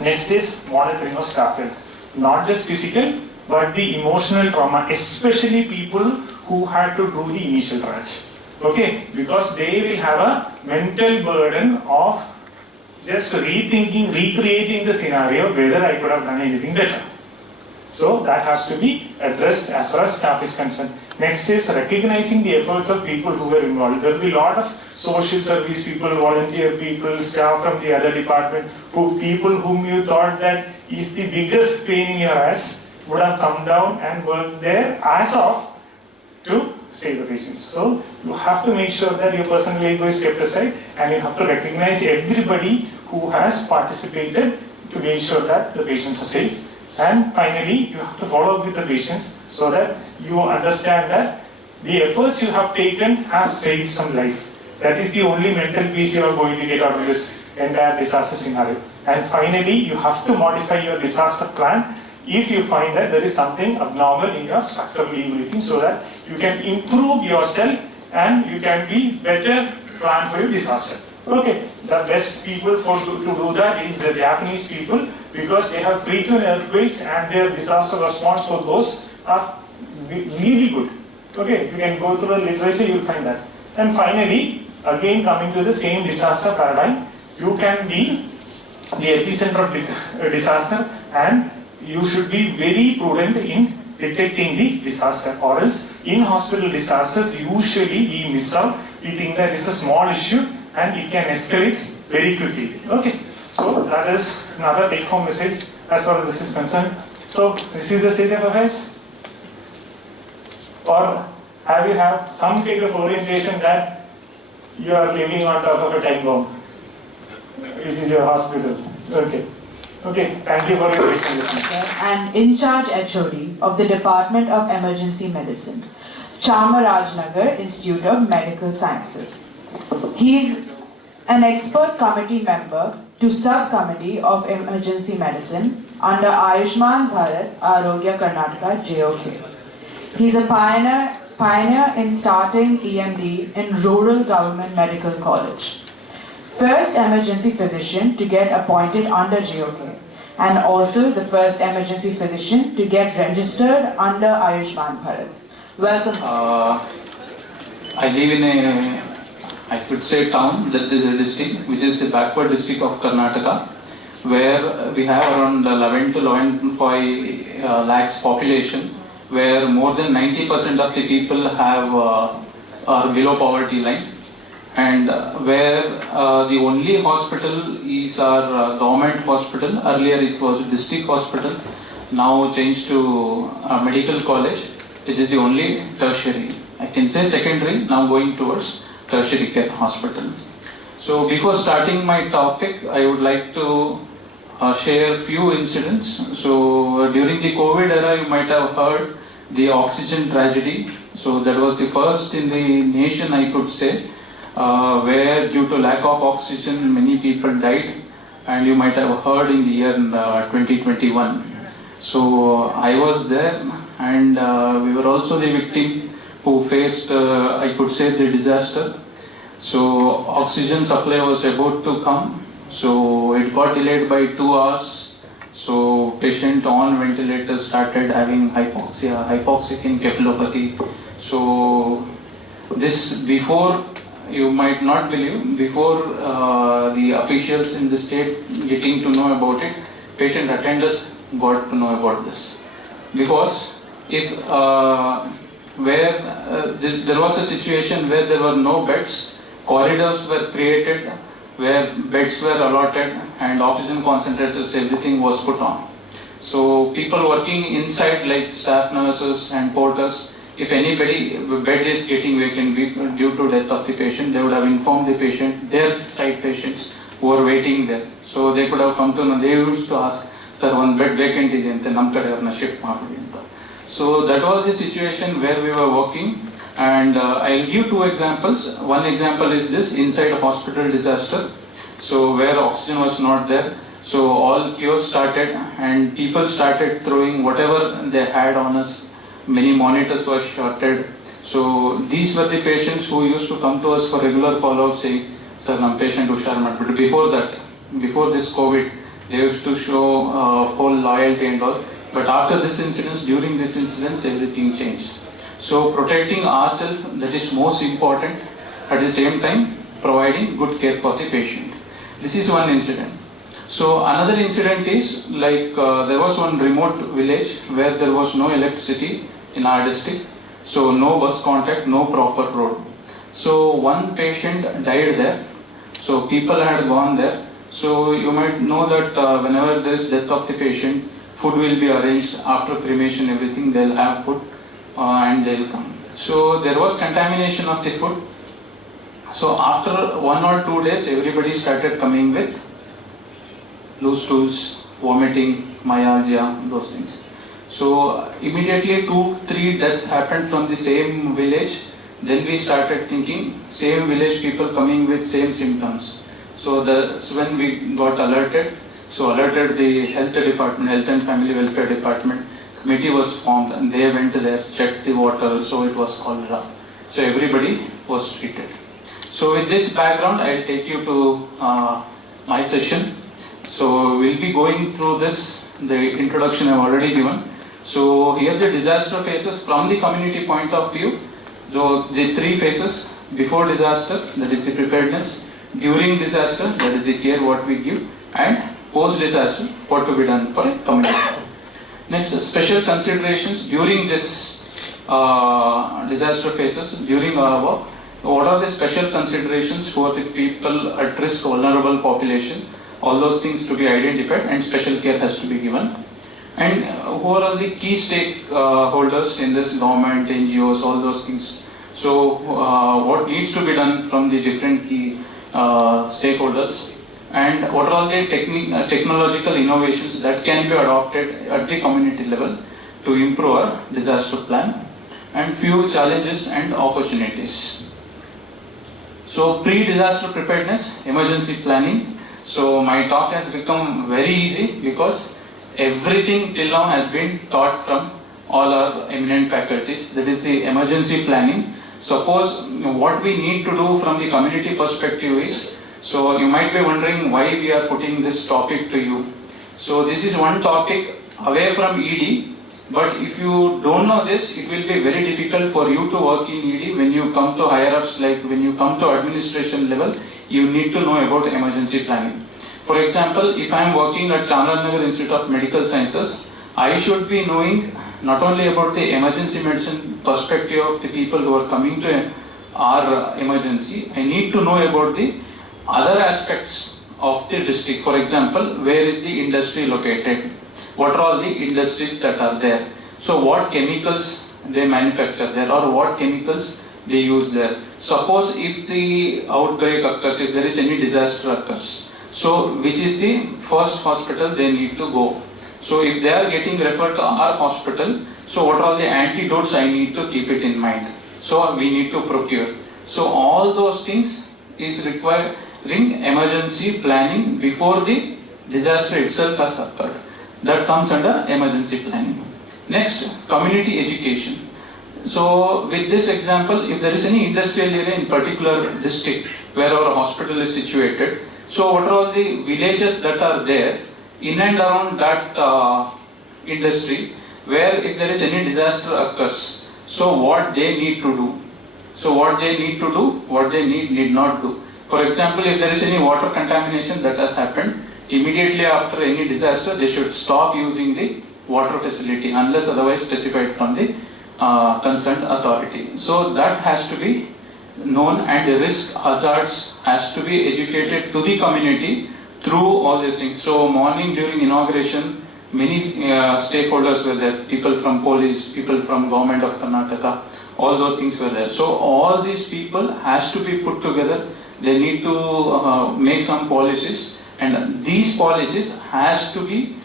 Next is monitoring of staff health. Not just physical, but the emotional trauma, especially people who had to do the initial triage. Okay, because they will have a mental burden of just rethinking, recreating the scenario, whether I could have done anything better. So that has to be addressed as far as staff is concerned. Next is recognizing the efforts of people who were involved. There will be a lot of social service people, volunteer people, staff from the other department, people whom you thought that is the biggest pain in your ass would have come down and worked their ass off to save the patients. So you have to make sure that your personal ego is kept aside, and you have to recognize everybody who has participated to make sure that the patients are safe. And finally, you have to follow up with the patients so that you understand that the efforts you have taken has saved some life. That is the only mental peace you are going to get out of this entire disaster scenario. And finally, you have to modify your disaster plan if you find that there is something abnormal in your structural debriefing, so that you can improve yourself and you can be better planned for your disaster. Okay, the best people to do that is the Japanese people, because they have frequent earthquakes and their disaster response for those are really good. Okay, if you can go through the literature, you will find that. And finally, again coming to the same disaster paradigm, you can be the epicenter of disaster, and you should be very prudent in detecting the disaster, or else in hospital disasters usually we miss out. We think that it's a small issue and it can escalate very quickly. Okay, so that is another take-home message as far as this is concerned. So this is the state of affairs. Or have you have some kind of orientation that you are living on top of a time bomb? This is your hospital. Okay. Okay, thank you for your question. And in charge HOD of the Department of Emergency Medicine, Chamarajnagar Institute of Medical Sciences. He is an expert committee member to Subcommittee of Emergency Medicine under Ayushman Bharat Arogya Karnataka JOK. He is a pioneer in starting EMD in rural government medical college. First emergency physician to get appointed under GOK, and also the first emergency physician to get registered under Ayushman Bharat. Welcome. I live in a, I could say, town, that is a district, which is the backward district of Karnataka, where we have around 11 to 11.5 lakhs population, where more than 90% of the people have are below poverty line. And where the only hospital is our government hospital. Earlier it was a district hospital, now changed to a medical college. It is the only tertiary, I can say secondary, now going towards tertiary care hospital. So before starting my topic, I would like to share few incidents. So during the COVID era, you might have heard the oxygen tragedy. So that was the first in the nation, I could say, where due to lack of oxygen many people died, and you might have heard in the year 2021. So I was there, and we were also the victim who faced, I could say, the disaster. So oxygen supply was about to come, so it got delayed by 2 hours. So patient on ventilator started having hypoxia, hypoxic encephalopathy. So this, before, you might not believe, before the officials in the state getting to know about it, patient attenders got to know about this. Because if there was a situation where there were no beds, corridors were created where beds were allotted and oxygen concentrators, everything was put on. So people working inside, like staff nurses and porters, if anybody bed is getting vacant due to death of the patient, they would have informed the patient, their side patients who were waiting there. So they could have come to know, they used to ask, sir, one bed vacant is ante, nam kade avarna shift maadi anta. So that was the situation where we were working, and I'll give 2 examples. One example is this, inside a hospital disaster, so where oxygen was not there. So all kiosks started and people started throwing whatever they had on us. Many monitors were shorted. So these were the patients who used to come to us for regular follow-up saying, sir, nam patient hushar mat. But before that, before this COVID, they used to show whole loyalty and all. But after this incident, during this incident, everything changed. So protecting ourselves, that is most important. At the same time, providing good care for the patient. This is one incident. So another incident is like there was one remote village where there was no electricity in our district. So no bus contact, no proper road. So one patient died there. So people had gone there. So you might know that whenever there is death of the patient, food will be arranged after cremation, everything, they'll have food and they'll come. So there was contamination of the food. So after 1 or 2 days, everybody started coming with loose stools, vomiting, myalgia, those things. So immediately 2-3 deaths happened from the same village. Then we started thinking, same village people coming with same symptoms. So that's when we got alerted. So alerted the health department, health and family welfare department. Committee was formed and they went there, checked the water, so it was cholera. So everybody was treated. So with this background, I'll take you to my session. So we'll be going through this, the introduction I've already given. So here the disaster phases from the community point of view. So the 3 phases: before disaster, that is the preparedness; during disaster, that is the care what we give; and post disaster, what to be done for a community. Next, special considerations during this disaster phases, during our work. What are the special considerations for the people at risk, vulnerable population? All those things to be identified and special care has to be given. And who are all the key stakeholders in this government, NGOs, all those things. So what needs to be done from the different key stakeholders, and what are all the technological innovations that can be adopted at the community level to improve our disaster plan, and few challenges and opportunities. So pre-disaster preparedness, emergency planning. So my talk has become very easy because everything till now has been taught from all our eminent faculties. That is the emergency planning. Suppose what we need to do from the community perspective is, so you might be wondering why we are putting this topic to you. So this is one topic away from ED, but if you don't know this, it will be very difficult for you to work in ED. When you come to higher ups, like when you come to administration level, you need to know about emergency planning. For example, if I am working at Chamarajanagar Institute of Medical Sciences, I should be knowing not only about the emergency medicine perspective of the people who are coming to our emergency, I need to know about the other aspects of the district. For example, where is the industry located? What are all the industries that are there? So what chemicals they manufacture there, or what chemicals they use there? Suppose if the outbreak occurs, if there is any disaster occurs, so which is the first hospital they need to go? So if they are getting referred to our hospital, so what are the antidotes I need to keep it in mind? So we need to procure. So all those things is requiring emergency planning before the disaster itself has occurred. That comes under emergency planning. Next, community education. So with this example, if there is any industrial area in particular district where our hospital is situated, so what are all the villages that are there in and around that industry, where if there is any disaster occurs, so what they need to do. So what they need to do, what they need not do. For example, if there is any water contamination that has happened, immediately after any disaster, they should stop using the water facility unless otherwise specified from the concerned authority. So that has to be known, and the risk hazards has to be educated to the community through all these things. So morning during inauguration, many stakeholders were there, people from police, people from government of Karnataka, all those things were there. So all these people has to be put together. They need to make some policies, and these policies has to be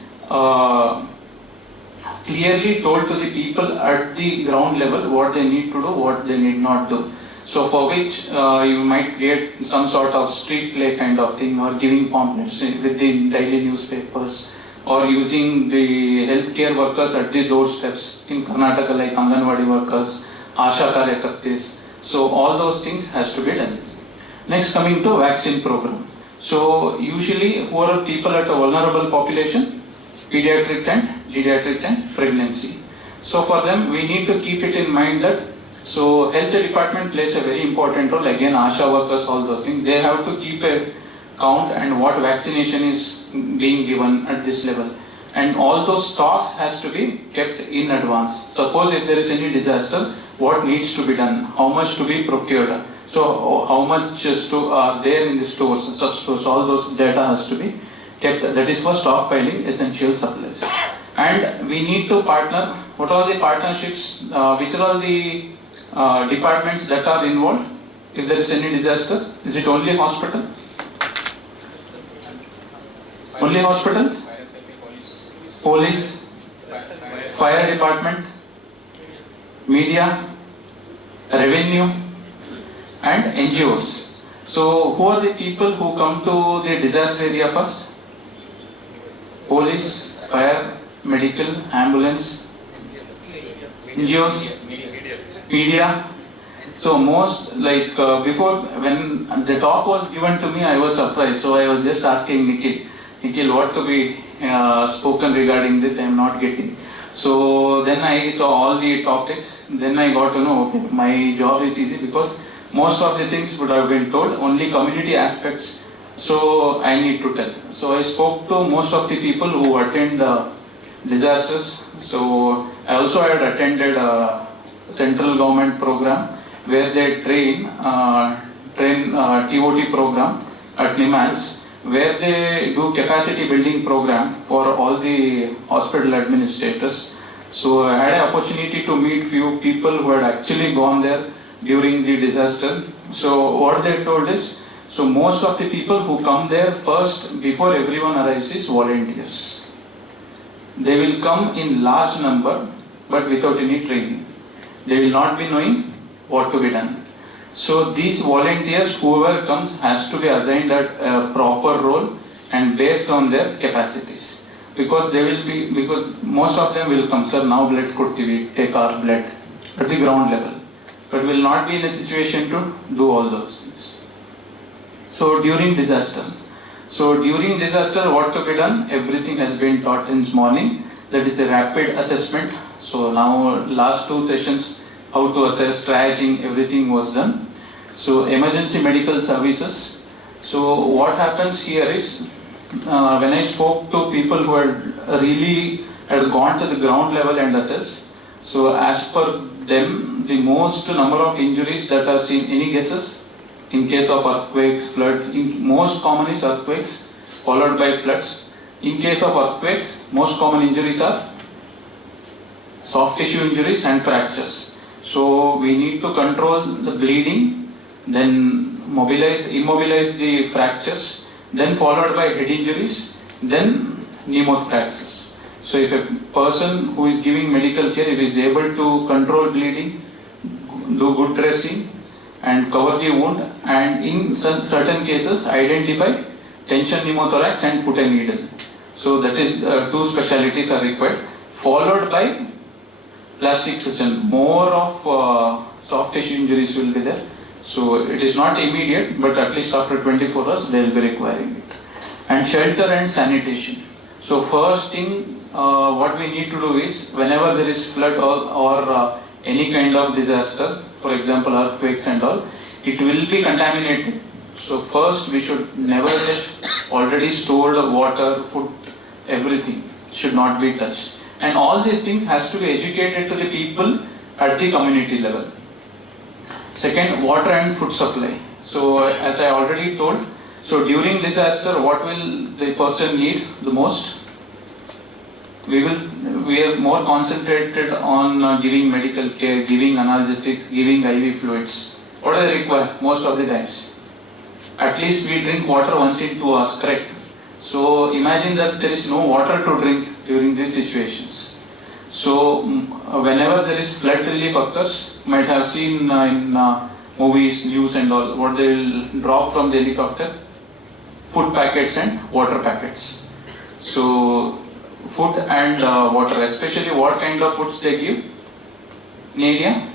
clearly told to the people at the ground level what they need to do, what they need not do. So for which you might create some sort of street play kind of thing, or giving pamphlets with the daily newspapers, or using the healthcare workers at the doorsteps in Karnataka, like Anganwadi workers, Asha Karyakartis. So all those things has to be done. Next, coming to vaccine program. So usually who are people at a vulnerable population? Pediatrics and geriatrics and pregnancy. So for them, we need to keep it in mind that so health department plays a very important role. Again, ASHA workers, all those things, they have to keep a count and what vaccination is being given at this level. And all those stocks has to be kept in advance. Suppose if there is any disaster, what needs to be done? How much to be procured? So how much are there in the stores, sub-stores, all those data has to be kept. That is for stockpiling essential supplies. And we need to partner. What are the partnerships? Which are all the departments that are involved if there is any disaster? Is it only hospital? Only hospitals? Police, fire department, media, revenue, and NGOs. So who are the people who come to the disaster area first? Police, fire, medical, ambulance, NGOs, media. So most before when the talk was given to me, I was surprised. So I was just asking Nikhil, what to be spoken regarding this? I am not getting. So then I saw all the topics. Then I got to know, okay, my job is easy because most of the things would have been told, only community aspects. So I need to tell. So I spoke to most of the people who attend disasters. So I also had attended a central government program where they train TOT program at NIMAS, where they do capacity building program for all the hospital administrators. So I had an opportunity to meet few people who had actually gone there during the disaster. So what they told is, so most of the people who come there first before everyone arrives is volunteers. They will come in large number but without any training. They will not be knowing what to be done. So these volunteers, whoever comes, has to be assigned a proper role and based on their capacities. Because most of them will come, sir, now blood could we take our blood at the ground level, but will not be in a situation to do all those things. So during disaster, what to be done? Everything has been taught in this morning. That is the rapid assessment. So now last 2 sessions, how to assess, triaging, everything was done. So emergency medical services. So what happens here is, when I spoke to people who had gone to the ground level and assessed, so as per them, the most number of injuries that are seen, any guesses? In case of earthquakes, flood, most common is earthquakes followed by floods. In case of earthquakes, most common injuries are soft tissue injuries and fractures. So we need to control the bleeding, then immobilize the fractures, then followed by head injuries, then pneumothoraxis. So if a person who is giving medical care, if is able to control bleeding, do good dressing and cover the wound, and in certain cases identify tension pneumothorax and put a needle. So that is 2 specialties are required, followed by plastic surgeon. More of soft tissue injuries will be there. So it is not immediate, but at least after 24 hours they will be requiring it. And shelter and sanitation. So first thing what we need to do is, whenever there is flood or any kind of disaster, for example earthquakes and all, it will be contaminated. So first we should never let already stored water, food, everything should not be touched. And all these things has to be educated to the people at the community level. Second, water and food supply. So as I already told, so during disaster, what will the person need the most? We are more concentrated on giving medical care, giving analgesics, giving IV fluids. What do they require most of the times? At least we drink water once in 2 hours, correct? So imagine that there is no water to drink during these situations. So whenever there is flood relief occurs, you might have seen in movies, news and all, what they will drop from the helicopter? Food packets and water packets. So food and water, especially what kind of foods they give? Nadia?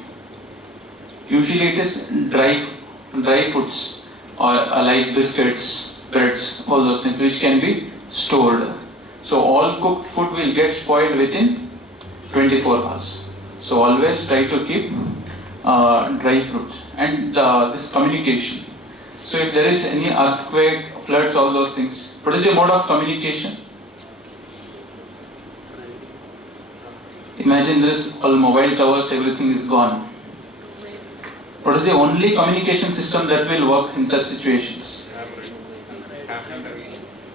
Usually it is dry foods, or like biscuits, breads, all those things which can be stored. So all cooked food will get spoiled within 24 hours. So always try to keep dry fruits. And this communication. So if there is any earthquake, floods, all those things, what is the mode of communication? Imagine this, all mobile towers, everything is gone. What is the only communication system that will work in such situations?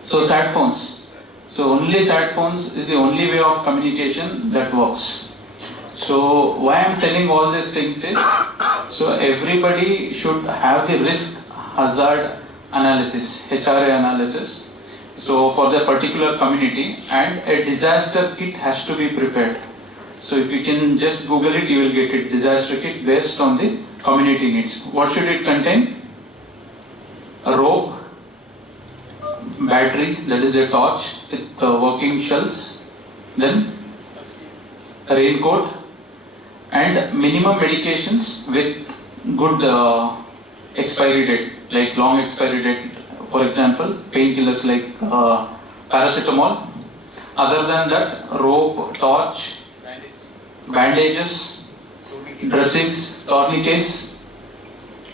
So sat phones. So only sat phones is the only way of communication that works. So why I am telling all these things is, so everybody should have the risk hazard analysis, HRA analysis. So for the particular community, and a disaster kit has to be prepared. So if you can just Google it, you will get it, disaster kit based on the community needs. What should it contain? A rope, battery, that is a torch with working shells, then a raincoat, and minimum medications with good expiry date, like long expiry date. For example, painkillers like paracetamol. Other than that, rope, torch, bandages, dressings, tourniquets,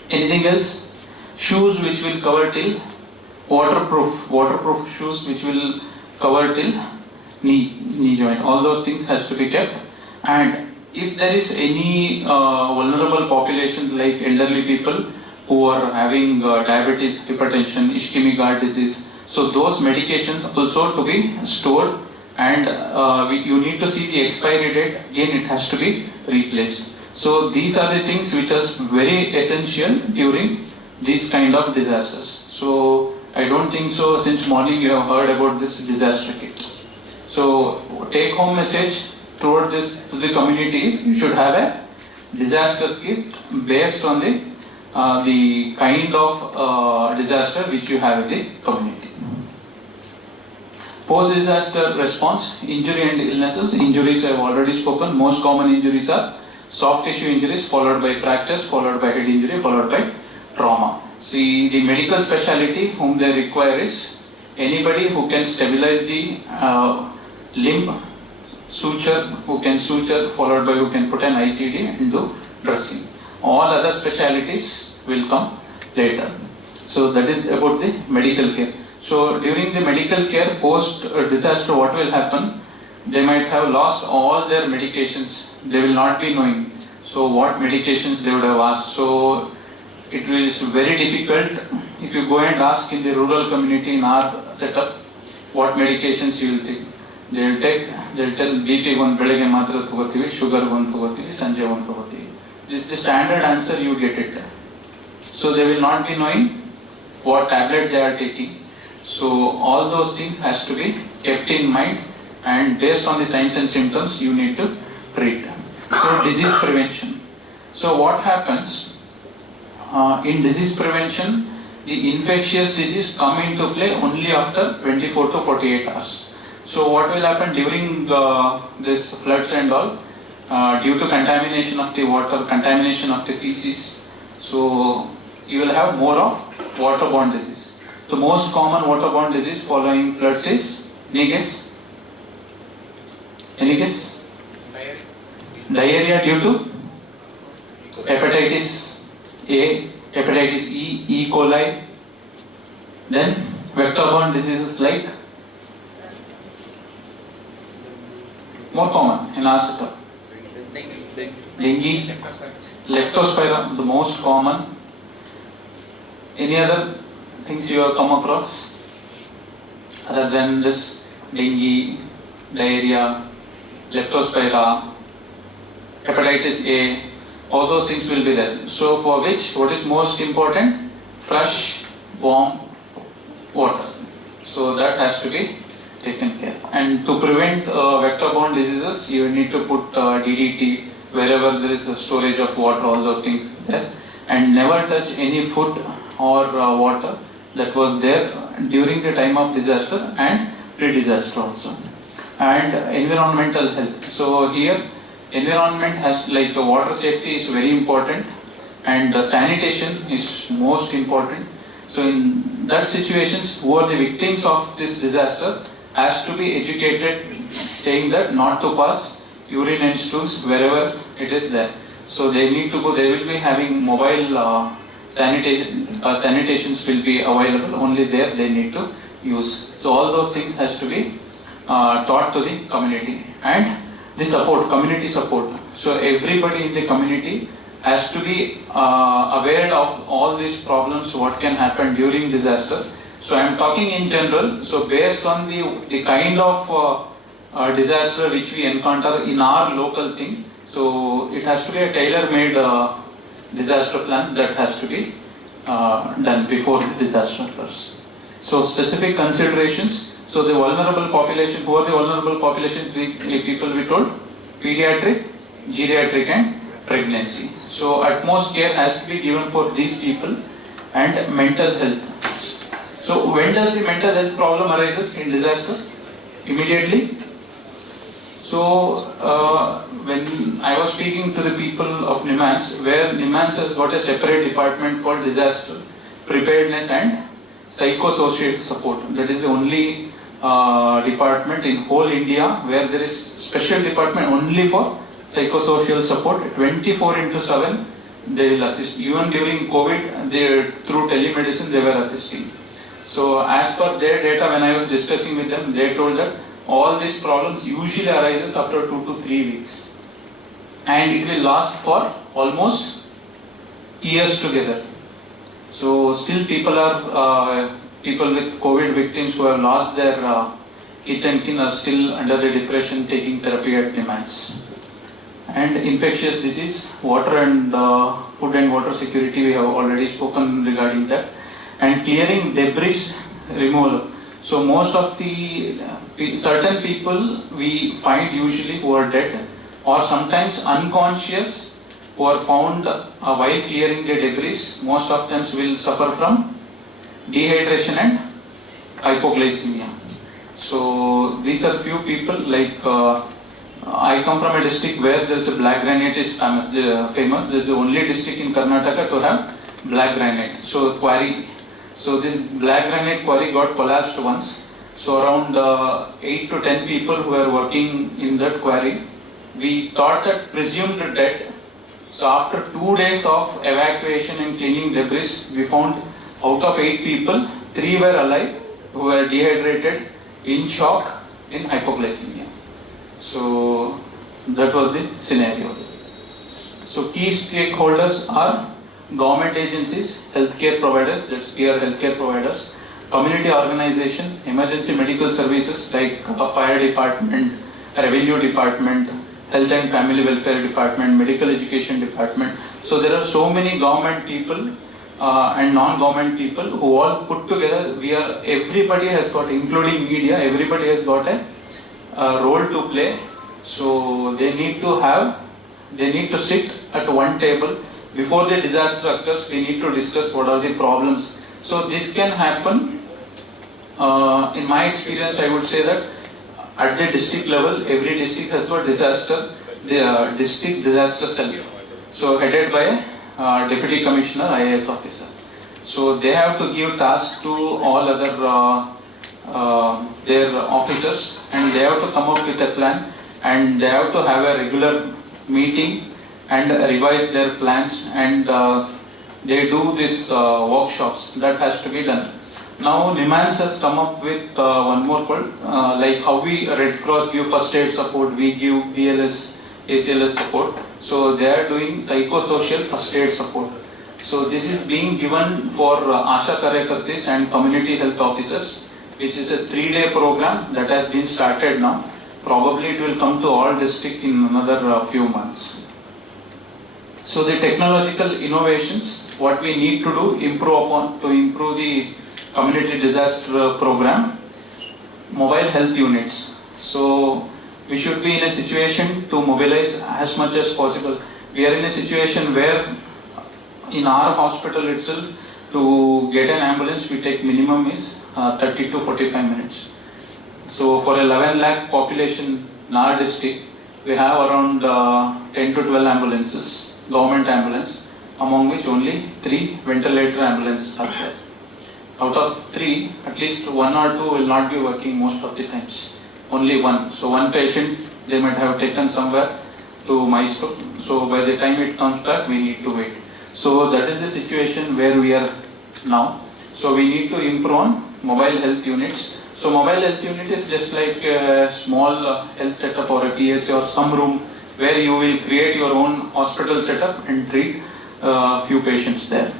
anything else, shoes which will cover till waterproof shoes which will cover till knee joint. All those things has to be kept. And if there is any vulnerable population like elderly people who are having diabetes, hypertension, ischemic heart disease, so those medications also to be stored, and you need to see the expiry date. Again, it has to be replaced. So these are the things which are very essential during these kind of disasters. So I don't think so since morning you have heard about this disaster kit. So take home message toward this to the communities, you should have a disaster kit based on the kind of disaster which you have in the community. Post-disaster response, injury and illnesses. Injuries I have already spoken. Most common injuries are soft tissue injuries followed by fractures, followed by head injury, followed by trauma. See, the medical specialty whom they require is anybody who can stabilize the limb, suture, who can suture, followed by who can put an ICD and do dressing. All other specialties will come later. So that is about the medical care. So during the medical care post disaster, what will happen? They might have lost all their medications. They will not be knowing. So what medications they would have asked. So it is very difficult if you go and ask in the rural community in our setup what medications you will take. They'll tell BP one ಬೆಳಗ್ಗೆ ಮಾತ್ರ ತಗೋತೀವಿ, sugar one ತಗೋತೀವಿ, ಸಂಜೆ one ತಗೋತೀವಿ. This is the standard answer you get it. So they will not be knowing what tablet they are taking. So all those things has to be kept in mind, and based on the signs and symptoms you need to treat. So disease prevention. So what happens in disease prevention? The infectious disease come into play only after 24 to 48 hours. So what will happen during this floods and all? Due to contamination of the water, contamination of the feces, so you will have more of waterborne disease. The most common waterborne disease following floods is, any guess? Any guess? Diarrhea due to hepatitis A, hepatitis E, E. coli. Then vector-borne diseases like, more common in our setup, dengue, leptospira, the most common. Any other things you have come across other than this dengue, diarrhea, leptospira, hepatitis A? All those things will be there. So for which, what is most important? Fresh, warm water. So that has to be taken care. And to prevent vector-borne diseases, you need to put DDT wherever there is a storage of water, all those things there. And never touch any food or water that was there during the time of disaster and pre-disaster also. And environmental health. So here, environment has, like water safety is very important, and sanitation is most important. So in that situations, who are the victims of this disaster has to be educated, saying that not to pass urine and stools wherever it is there. So they need to go, they will be having mobile sanitations will be available, only there they need to use. So all those things has to be taught to the community. And the support, community support. So everybody in the community has to be aware of all these problems, what can happen during disaster. So I am talking in general. So based on the kind of disaster which we encounter in our local thing, so it has to be a tailor-made disaster plans that has to be done before the disaster occurs. So specific considerations. So the vulnerable population, who are the vulnerable population people we told? pediatric, geriatric and pregnancy. So utmost care has to be given for these people and mental health. So when does the mental health problem arises in disaster? Immediately. So when I was speaking to the people of NIMHANS, where NIMHANS has got a separate department called disaster preparedness and psychosocial support. That is the only department in whole India where there is special department only for psychosocial support. 24/7 they will assist. Even during COVID, through telemedicine they were assisting. So as per their data, when I was discussing with them, they told that all these problems usually arises after 2 to 3 weeks, and it will last for almost years together. So still people with COVID victims who have lost their kith and kin are still under the depression taking therapy at NIMHANS. And infectious disease, water and food and water security, we have already spoken regarding that. And clearing debris removal. So most of the certain people we find usually who are dead or sometimes unconscious who are found while clearing the debris, most of them will suffer from dehydration and hypoglycemia. So these are few people like I come from a district where there is a black granite is famous. This is the only district in Karnataka to have black granite. So quarry. So this black granite quarry got collapsed once. So around 8 to 10 people who were working in that quarry, we thought that presumed dead. So after 2 days of evacuation and cleaning debris, we found out of 8 people, 3 were alive who were dehydrated, in shock, in hypoglycemia. So that was the scenario. So key stakeholders are government agencies, healthcare providers, that's we are healthcare providers, community organization, emergency medical services like fire department, revenue department, health and family welfare department, medical education department. So there are so many government people and non-government people who all put together. Everybody has got, including media, everybody has got a role to play. So they need to sit at one table. Before the disaster occurs, we need to discuss what are the problems. So this can happen. In my experience, I would say that at the district level, every district has got the district disaster cell. So headed by a deputy commissioner, IAS officer. So they have to give tasks to all other their officers, and they have to come up with a plan, and they have to have a regular meeting and revise their plans, and they do these workshops. That has to be done. Now NIMHANS has come up with one more called like how we Red Cross give first aid support, we give BLS, ACLS support. So they are doing psychosocial first aid support. So this is being given for Asha Karyakartis and community health officers, which is a 3-day program that has been started now. Probably it will come to all districts in another few months. So the technological innovations, what we need to do, improve the community disaster program, mobile health units. So we should be in a situation to mobilize as much as possible. We are in a situation where in our hospital itself, to get an ambulance, we take minimum is 30 to 45 minutes. So for 11 lakh population in our district, we have around 10 to 12 ambulances, government ambulance, among which only 3 ventilator ambulances are there. Out of 3, at least 1 or 2 will not be working most of the times. Only 1. So one patient they might have taken somewhere to Mysore. So by the time it comes back, we need to wait. So that is the situation where we are now. So we need to improve on mobile health units. So mobile health unit is just like a small health setup or a PHC or some room where you will create your own hospital setup and treat few patients there.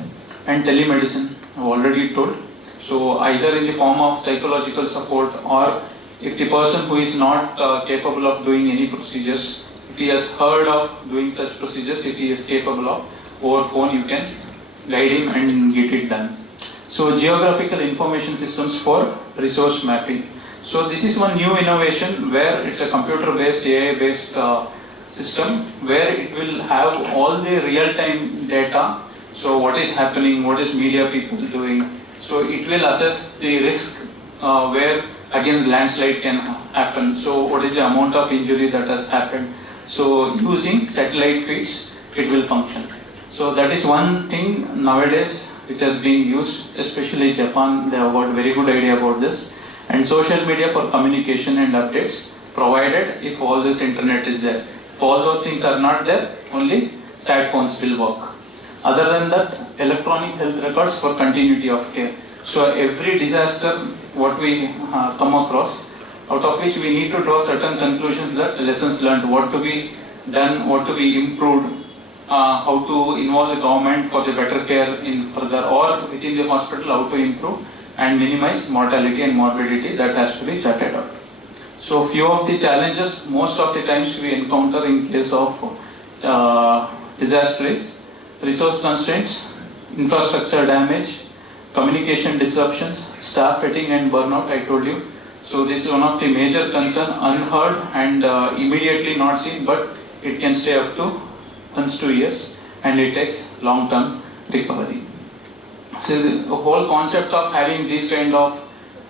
And telemedicine, I've already told. So either in the form of psychological support, or if the person who is not capable of doing any procedures, if he has heard of doing such procedures, if he is capable of, over phone you can guide him and get it done. So geographical information systems for resource mapping. So this is one new innovation where it's a computer based, AI based system where it will have all the real-time data. So what is happening, what is media people doing. So it will assess the risk where again landslide can happen. So what is the amount of injury that has happened. So using satellite feeds, it will function. So that is one thing nowadays which has been used, especially Japan. They have got a very good idea about this. And social media for communication and updates, provided if all this internet is there. If all those things are not there, only sat phones will work. Other than that, electronic health records for continuity of care. So every disaster, what we come across, out of which we need to draw certain conclusions, that lessons learned, what to be done, what to be improved, how to involve the government for the better care in further, or within the hospital, how to improve and minimize mortality and morbidity, that has to be charted out. So few of the challenges, most of the times we encounter in case of disaster is resource constraints, infrastructure damage, communication disruptions, staff fatigue and burnout, I told you. So this is one of the major concern, unheard and immediately not seen, but it can stay up to months to years, and it takes long-term recovery. So the whole concept of having this kind of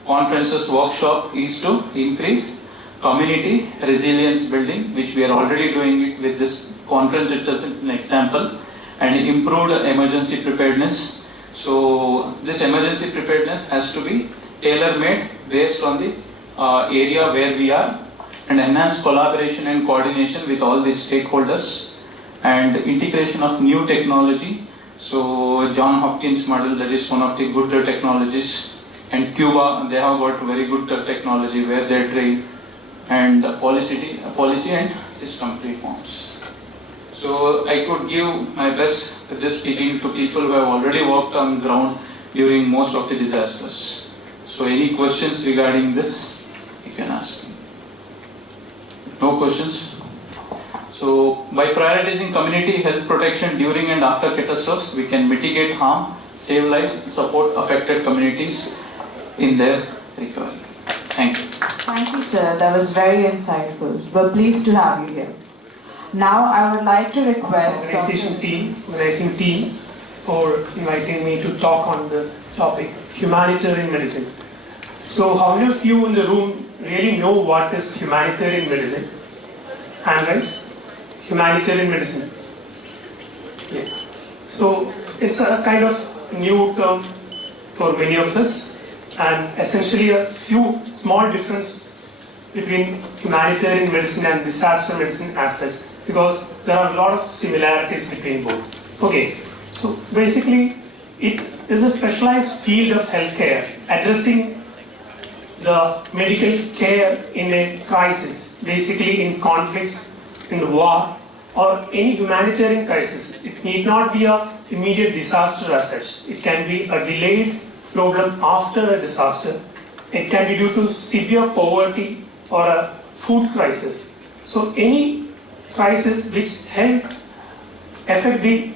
conferences, workshop is to increase community resilience building, which we are already doing it with this conference itself as an example, and improved emergency preparedness. So this emergency preparedness has to be tailor-made based on the area where we are, and enhanced collaboration and coordination with all the stakeholders, and integration of new technology. So John Hopkins model, that is one of the good technologies, and Cuba, they have got very good technology where they train, and policy and system reforms. So I could give my best with this speaking to people who have already worked on ground during most of the disasters. So any questions regarding this, you can ask me. No questions? So by prioritizing community health protection during and after catastrophes, we can mitigate harm, save lives, support affected communities in their recovery. Thank you. Thank you, sir. That was very insightful. We're pleased to have you here. Now I would like to request organizing team for inviting me to talk on the topic humanitarian medicine. So how many of you in the room really know what is humanitarian medicine? Hand raise. Humanitarian medicine. Yeah. So it's a kind of new term for many of us, and essentially a few small difference between humanitarian medicine and disaster medicine as such, because there are a lot of similarities between both. Okay, so basically it is a specialized field of healthcare addressing the medical care in a crisis, basically in conflicts, in the war, or any humanitarian crisis. It need not be an immediate disaster as such. It can be a delayed problem after a disaster. It can be due to severe poverty or a food crisis. So any crisis which affect the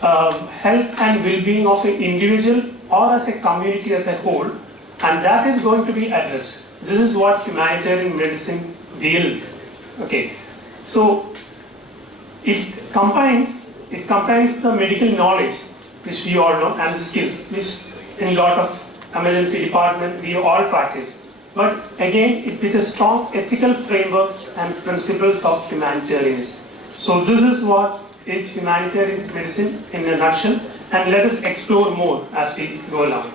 health and well-being of an individual or as a community as a whole, and that is going to be addressed. This is what humanitarian medicine deals with. Okay, so it combines the medical knowledge, which we all know, and the skills, which in a lot of emergency department we all practice. But again, it with a strong ethical framework and principles of humanitarianism. So this is what is humanitarian medicine in a nutshell, and let us explore more as we go along.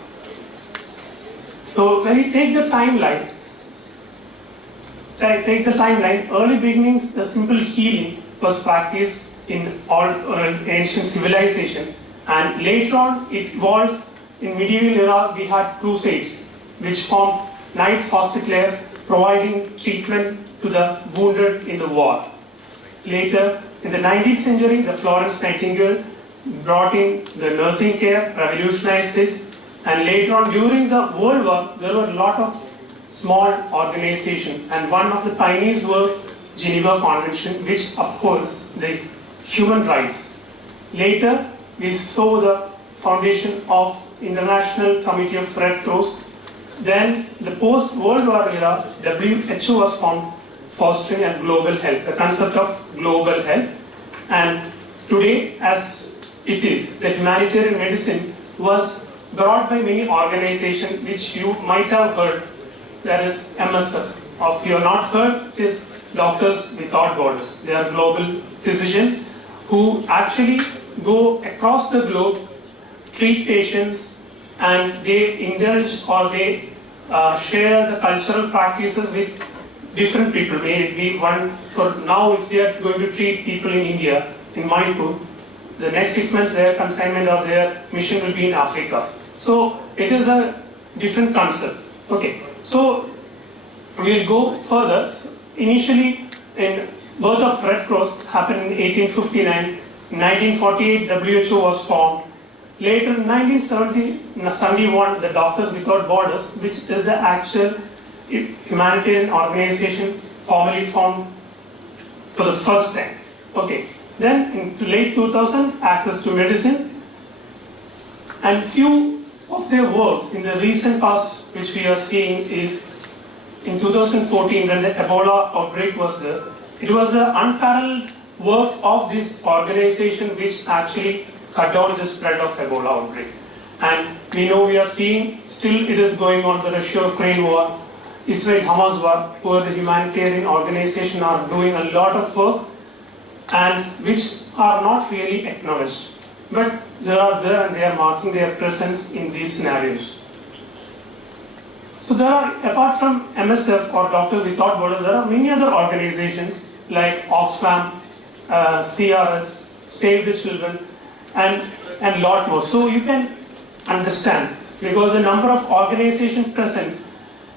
So when we take the timeline, early beginnings, the simple healing was practiced in all ancient civilization, and later on it evolved. In medieval era, we had crusades, which formed Knights Hospitalier, providing treatment to the wounded in the war. Later, in the 19th century, the Florence Nightingale brought in the nursing care, revolutionized it, and later on during the World War, there were a lot of small organizations, and one of the pioneers was Geneva Convention, which uphold the human rights. Later, we saw the foundation of International Committee of Red Cross. Then the post-World War era, WHO was formed fostering a global health, the concept of global health. And today, as it is, the humanitarian medicine was brought by many organizations which you might have heard. There is MSF. If you have not heard, it is Doctors Without Borders. They are global physicians who actually go across the globe, treat patients, and they indulge or they share the cultural practices with different people. Maybe one for now, if they are going to treat people in India, in Manipur, the next 6 months their consignment or their mission will be in Africa. So it is a different concept. Okay, so we'll go further. Initially, in birth of Red Cross happened in 1859. In 1948, WHO was formed. Later, in 1971, the Doctors Without Borders, which is the actual humanitarian organization formally formed for the first time. Okay. Then, in late 2000, Access to Medicine, and few of their works in the recent past, which we are seeing, is in 2014 when the Ebola outbreak was there. It was the unparalleled work of this organization which actually cut down the spread of Ebola outbreak. And we know we are seeing still it is going on, the Russia-Ukraine war, Israel-Hamas war, where the humanitarian organization are doing a lot of work and which are not really acknowledged. But they are there and they are marking their presence in these scenarios. So there are, apart from MSF or Doctors Without Borders, there are many other organizations like Oxfam, CRS, Save the Children, and lot more. So you can understand, because the number of organizations present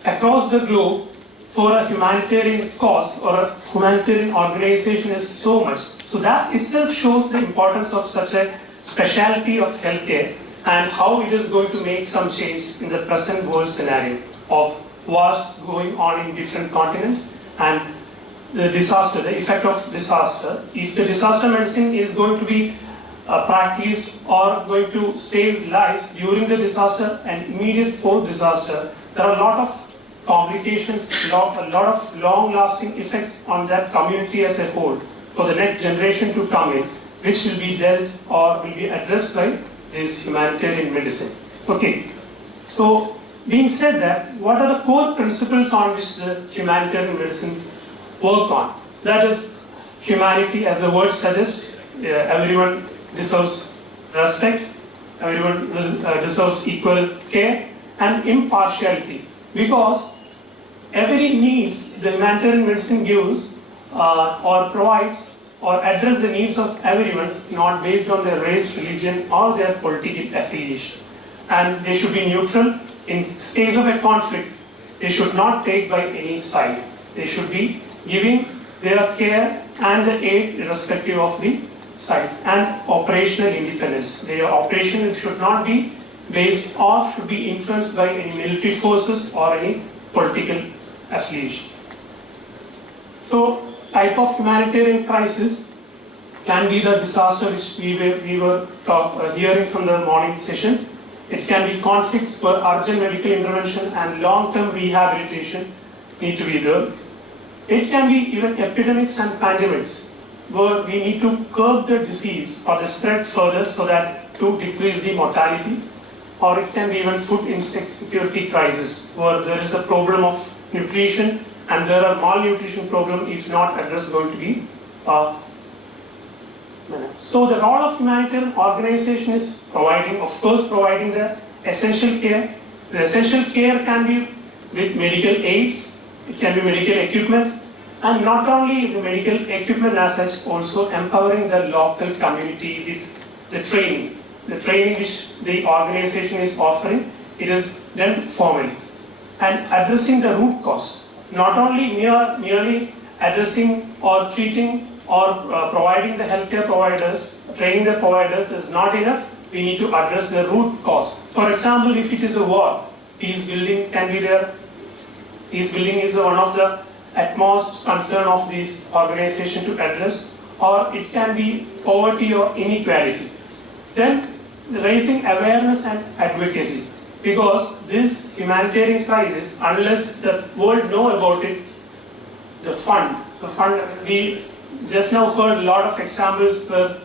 across the globe for a humanitarian cause or a humanitarian organization is so much. So that itself shows the importance of such a specialty of healthcare and how it is going to make some change in the present world scenario of wars going on in different continents and the disaster, the effect of disaster. If the disaster medicine is going to be practiced or going to save lives during the disaster and immediate post-disaster, there are a lot of complications, a lot of long-lasting effects on that community as a whole for the next generation to come in, which will be dealt or will be addressed by this humanitarian medicine. Okay, so being said that, what are the core principles on which the humanitarian medicine work on? That is humanity, as the word suggests. Everyone deserves respect, everyone deserves equal care and impartiality, because every needs the humanitarian medicine gives or provides or address the needs of everyone, not based on their race, religion or their political affiliation. And they should be neutral. In case of a conflict, they should not take by any side. They should be giving their care and the aid irrespective of the sides, and operational independence. Their operation should not be based or should be influenced by any military forces or any political affiliation. So, type of humanitarian crisis can be the disaster which we were hearing from the morning sessions. It can be conflicts where urgent medical intervention and long-term rehabilitation need to be there. It can be even epidemics and pandemics where we need to curb the disease or the spread further so that to decrease the mortality. Or it can be even food insecurity crisis where there is a problem of nutrition and there are malnutrition problem if not addressed going to be. So the role of humanitarian organization is providing, of course, providing the essential care. The essential care can be with medical aids, it can be medical equipment, and not only the medical equipment as such, also empowering the local community with the training. The training which the organization is offering, it is done formally. And addressing the root cause. Not only merely addressing or treating or providing the healthcare providers, training the providers is not enough. We need to address the root cause. For example, if it is a war, peace building can be there. Peace building is one of the utmost concern of this organization to address, or it can be poverty or inequality. Then raising awareness and advocacy, because this humanitarian crisis, unless the world know about it, the fund, we just now heard a lot of examples where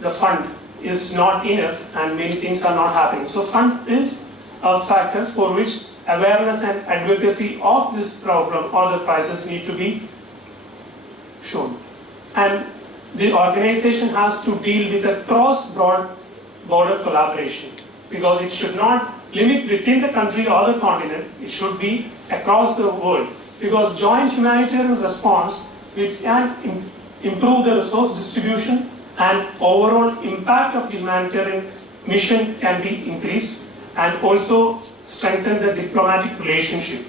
the fund is not enough and many things are not happening. So fund is a factor for which awareness and advocacy of this problem or the crisis need to be shown. And the organization has to deal with a cross-border collaboration, because it should not limit within the country or the continent, it should be across the world. Because joint humanitarian response, which can improve the resource distribution and overall impact of the humanitarian mission can be increased, and also strengthen the diplomatic relationship.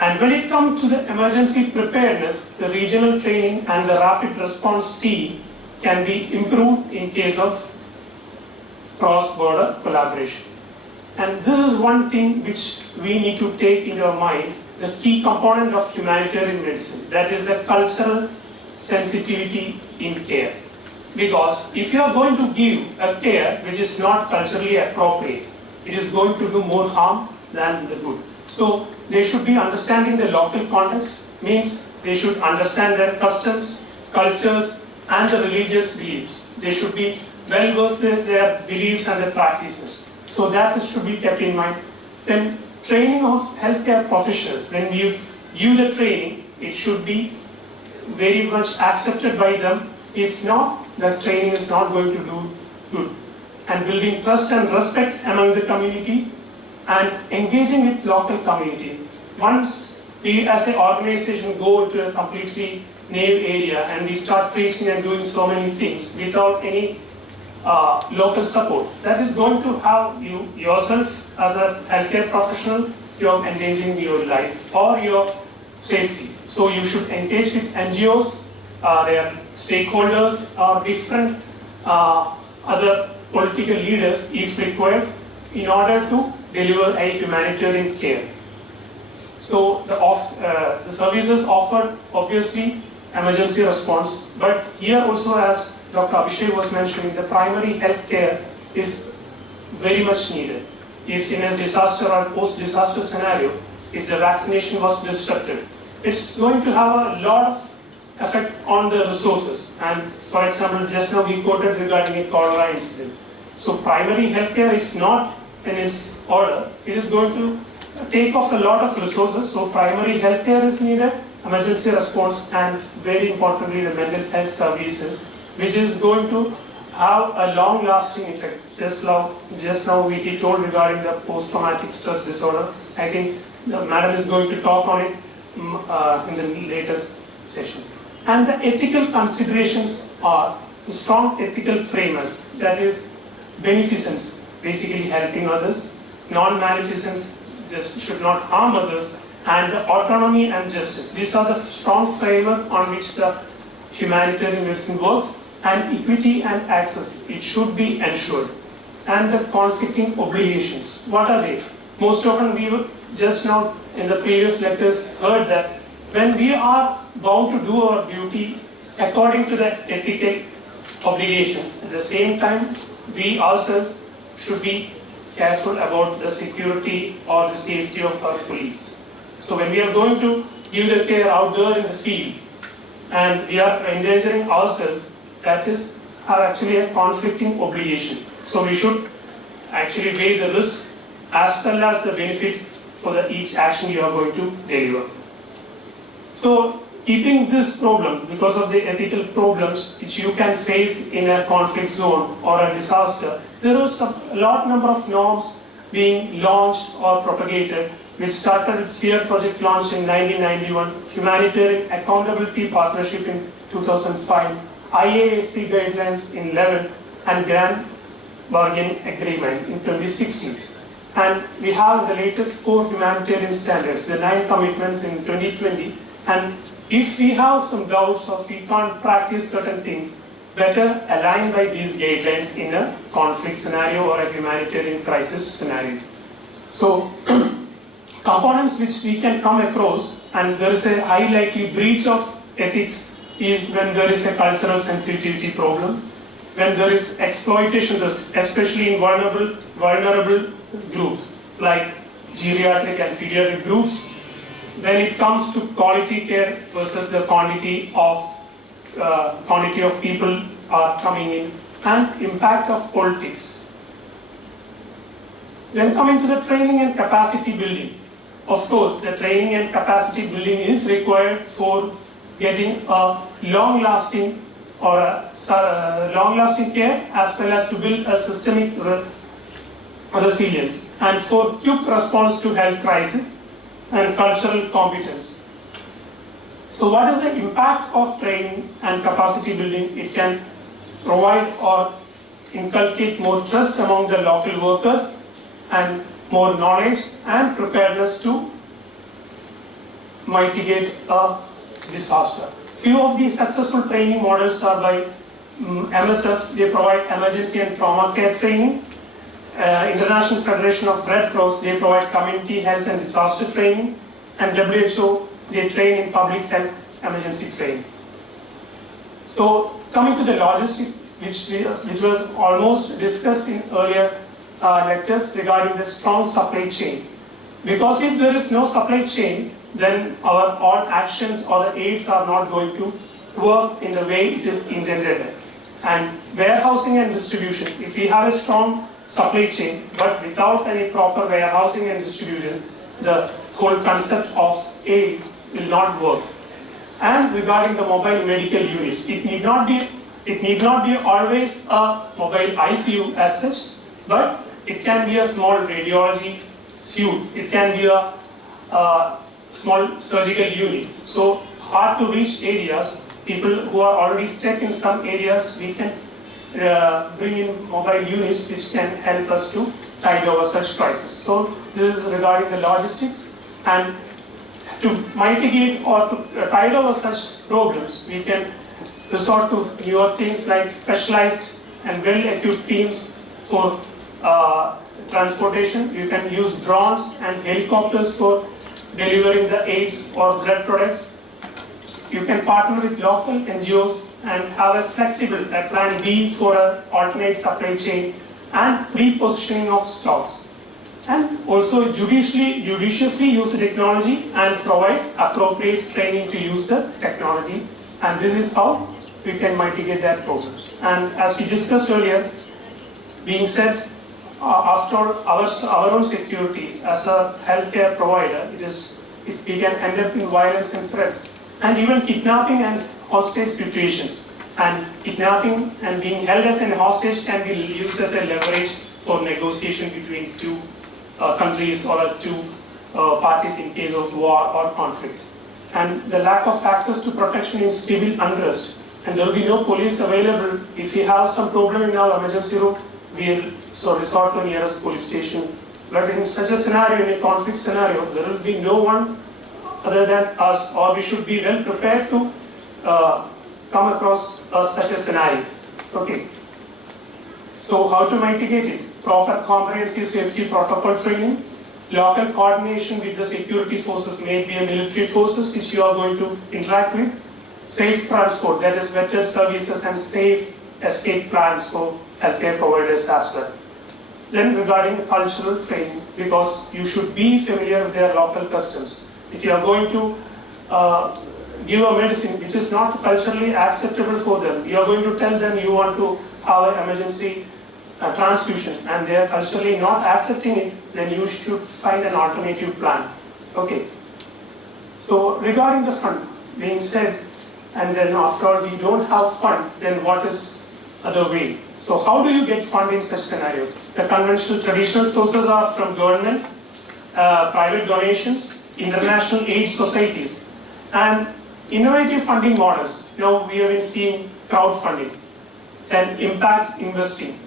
And when it comes to the emergency preparedness, the regional training and the rapid response team can be improved in case of cross-border collaboration. And this is one thing which we need to take into our mind, the key component of humanitarian medicine, that is the cultural sensitivity in care. Because if you are going to give a care which is not culturally appropriate, it is going to do more harm than the good. So they should be understanding the local context, means they should understand their customs, cultures and the religious beliefs. They should be well versed in their beliefs and their practices. So that is to be kept in mind. Then training of healthcare professionals, when you give the training, it should be very much accepted by them. If not, the training is not going to do good. And building trust and respect among the community and engaging with local community. Once we as an organization go to a completely new area and we start preaching and doing so many things without any local support, that is going to have you yourself as a healthcare professional, you are endangering your life or your safety. So you should engage with NGOs, their stakeholders or different other political leaders if required in order to deliver a humanitarian care. So the services offered obviously emergency response, but here also, as Dr. Abhishek was mentioning, the primary health care is very much needed. If in a disaster or post-disaster scenario, if the vaccination was disrupted, it's going to have a lot of effect on the resources. And for example, just now we quoted regarding a cholera incident. So primary healthcare is not in its order. It is going to take off a lot of resources. So primary healthcare is needed, emergency response, and very importantly the mental health services, which is going to have a long-lasting effect. Just now we told regarding the post-traumatic stress disorder. I think the madam is going to talk on it in the later session. And the ethical considerations are the strong ethical framework, that is beneficence, basically helping others, non-maleficence, just should not harm others, and the autonomy and justice. These are the strong framework on which the humanitarian medicine works, and equity and access, it should be ensured. And the conflicting obligations, what are they? Most often we would just now in the previous lectures heard that when we are bound to do our duty according to the ethical obligations, at the same time we ourselves should be careful about the security or the safety of our colleagues. So when we are going to give the care out there in the field and we are endangering ourselves, that is actually a conflicting obligation. So we should actually weigh the risk as well as the benefit for each action you are going to deliver. So keeping this problem, because of the ethical problems which you can face in a conflict zone or a disaster, there was a lot number of norms being launched or propagated, which started with SPHERE project launched in 1991, Humanitarian Accountability Partnership in 2005, IASC guidelines in 11, and Grand Bargain Agreement in 2016. And we have the latest core humanitarian standards, the 9 commitments in 2020. And if we have some doubts or if we can't practice certain things, better align by these guidelines in a conflict scenario or a humanitarian crisis scenario. So, components which we can come across, and there is a high likely breach of ethics, is when there is a cultural sensitivity problem, when there is exploitation risk, especially in vulnerable groups like geriatric and pediatric groups, when it comes to quality care versus the quantity of people are coming in, and impact of politics. Then coming to the training and capacity building. Of course, the training and capacity building is required for getting a long-lasting care, as well as to build a systemic resilience, and for quick response to health crisis and cultural competence. So what is the impact of training and capacity building? It can provide or inculcate more trust among the local workers and more knowledge and preparedness to mitigate a disaster. Few of these successful training models are by MSF. They provide emergency and trauma care training. International Federation of Red Cross, they provide community health and disaster training. And WHO, they train in public health emergency training. So coming to the logistics, which was almost discussed in earlier lectures regarding the strong supply chain. Because if there is no supply chain, then our all actions or the aids are not going to work in the way it is intended. And warehousing and distribution, if we have a strong supply chain, but without any proper warehousing and distribution, the whole concept of aid will not work. And regarding the mobile medical units, it need not be always a mobile ICU as such, but it can be a small radiology suite. It can be a small surgical unit. So hard to reach areas, people who are already stuck in some areas, we can bring in mobile units which can help us to tide over such crises. So this is regarding the logistics, and to mitigate or to tide over such problems, we can resort to newer things like specialized and well-equipped teams for transportation. You can use drones and helicopters for delivering the aids or blood products. You can partner with local NGOs and have a flexible plan B for an alternate supply chain and repositioning of stocks. And also judiciously use the technology and provide appropriate training to use the technology. And this is how we can mitigate their problems. And as we discussed earlier, being said, after our own security as a healthcare provider, we can end up in violence and threats, and even kidnapping and hostage situations. And kidnapping and being held as a hostage can be used as a leverage for negotiation between two countries or two parties in case of war or conflict. And the lack of access to protection in civil unrest, and there will be no police available. If we have some problem in our emergency room, we will resort to nearest police station. But in such a scenario, in a conflict scenario, there will be no one other than us, or we should be well prepared to come across such a scenario. Okay. So how to mitigate it? Proper comprehensive safety protocol training, local coordination with the security forces, maybe military forces which you are going to interact with, safe transport, that is vetted services and safe escape plans for healthcare providers as well. Then regarding cultural training, because you should be familiar with their local customs. If you are going to give a medicine which is not culturally acceptable for them, you are going to tell them you want to have an emergency transfusion and they are culturally not accepting it, then you should find an alternative plan. Okay. So regarding the fund, being said, and then after all we don't have fund, then what is other way? So how do you get fund in such scenario? The conventional traditional sources are from government, private donations, international aid societies, and innovative funding models. Now we have been seeing crowdfunding, then impact investing.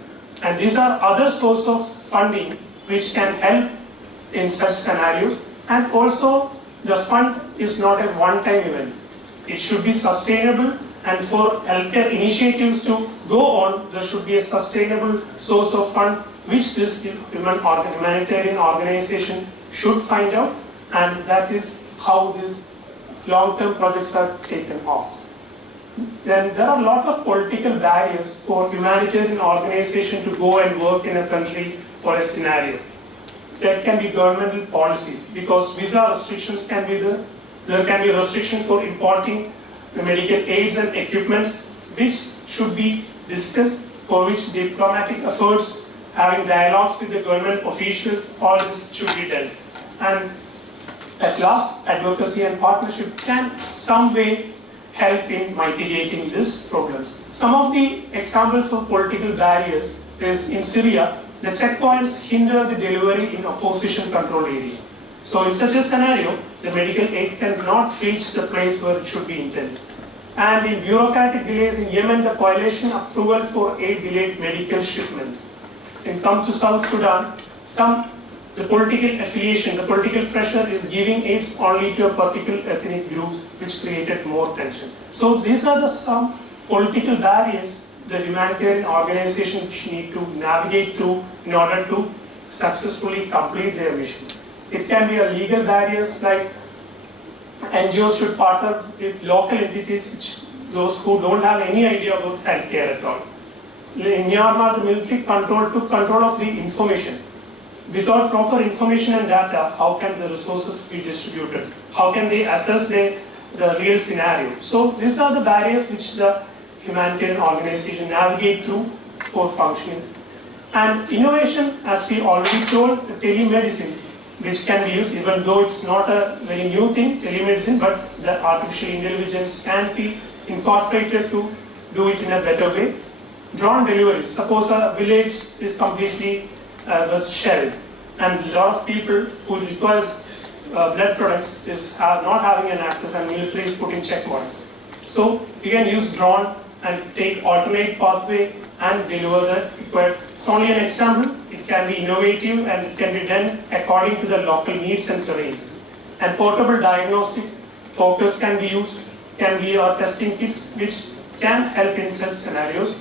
And these are other sources of funding which can help in such scenarios. And also the fund is not a one-time event. It should be sustainable, and for healthcare initiatives to go on, there should be a sustainable source of fund which this humanitarian organization should find out, and that is how these long-term projects are taken off. Then there are a lot of political barriers for humanitarian organization to go and work in a country or a scenario. there can be governmental policies, because visa restrictions can be there. There can be restrictions for importing the medical aids and equipments, which should be discussed, for which diplomatic efforts, having dialogues with the government officials, all this should be done. And at last, advocacy and partnership can some way help in mitigating this problem. Some of the examples of political barriers is in Syria, the checkpoints hinder the delivery in opposition controlled area. So in such a scenario, the medical aid cannot reach the place where it should be intended. And in bureaucratic delays in Yemen, the coalition approval for aid delayed medical shipment. In come to South Sudan, the political affiliation, the political pressure is giving aids only to a particular ethnic groups, which created more tension. So these are some political barriers the humanitarian organizations need to navigate through in order to successfully complete their mission. It can be a legal barriers, like NGOs should partner with local entities, those who don't have any idea about healthcare at all. In Myanmar, the military took control of the information. Without proper information and data, how can the resources be distributed? How can they assess the real scenario? So these are the barriers which the humanitarian organization navigate through for functioning. And innovation, as we already told, the telemedicine, which can be used, even though it's not a very new thing, telemedicine, but the artificial intelligence can be incorporated to do it in a better way. Drone deliveries, suppose a village is completely was shelled, and a lot of people who requires blood products is not having an access, and military is putting checkpoints. So you can use drone and take alternate pathway and deliver the required. It's only an example. It can be innovative and it can be done according to the local needs and terrain. And portable diagnostic focus can be used, can be our testing kits, which can help in such scenarios.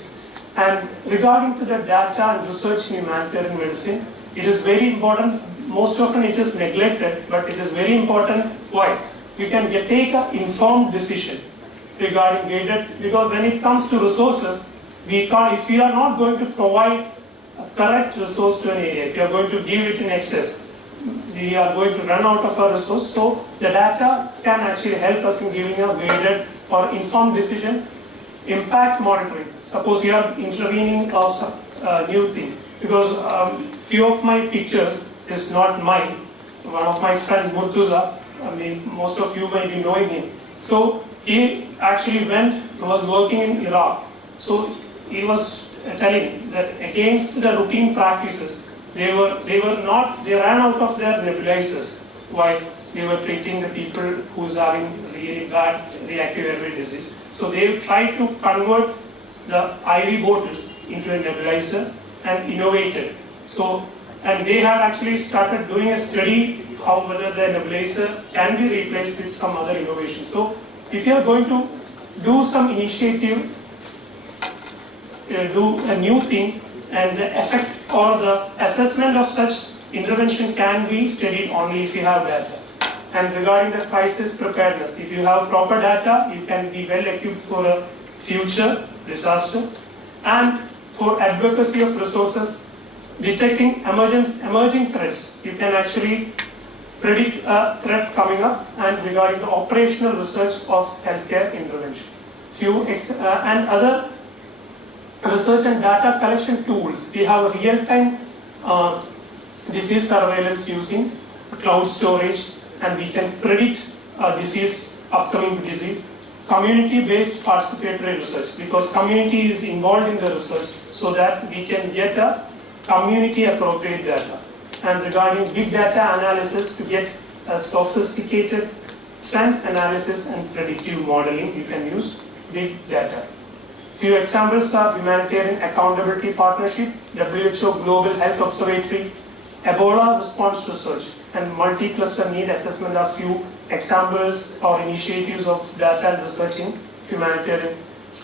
And regarding to the data and research in humanitarian medicine, it is very important. Most often it is neglected, but it is very important. Why? You can take an informed decision regarding data, because when it comes to resources, if we are not going to provide a correct resource to an area, if you are going to give it in excess, we are going to run out of our resource. So the data can actually help us in giving a guided or informed decision. Impact monitoring. Suppose you are intervening of a new thing, because few of my pictures is not mine. One of my friends, Murtuza, most of you might be knowing him. So he actually was working in Iraq. So he was telling that against the routine practices, they ran out of their nebulizers while they were treating the people who's having really bad reactive airway disease. So they tried to convert the IV bottles into a nebulizer and innovated. So, and they have actually started doing a study how whether the nebulizer can be replaced with some other innovation. So if you are going to do some initiative, do a new thing, and the effect or the assessment of such intervention can be studied only if you have data. And regarding the crisis preparedness, if you have proper data, you can be well equipped for a future disaster. And for advocacy of resources, detecting emerging threats, you can actually predict a threat coming up, and regarding the operational research of healthcare intervention. And other research and data collection tools. We have real-time disease surveillance using cloud storage, and we can predict upcoming disease. Community-based participatory research, because community is involved in the research, so that we can get a community-appropriate data. And regarding big data analysis, to get a sophisticated trend analysis and predictive modeling, you can use big data. Few examples are humanitarian accountability partnership, WHO Global Health Observatory, Ebola response research, and multi-cluster need assessment are few examples or initiatives of data and research in humanitarian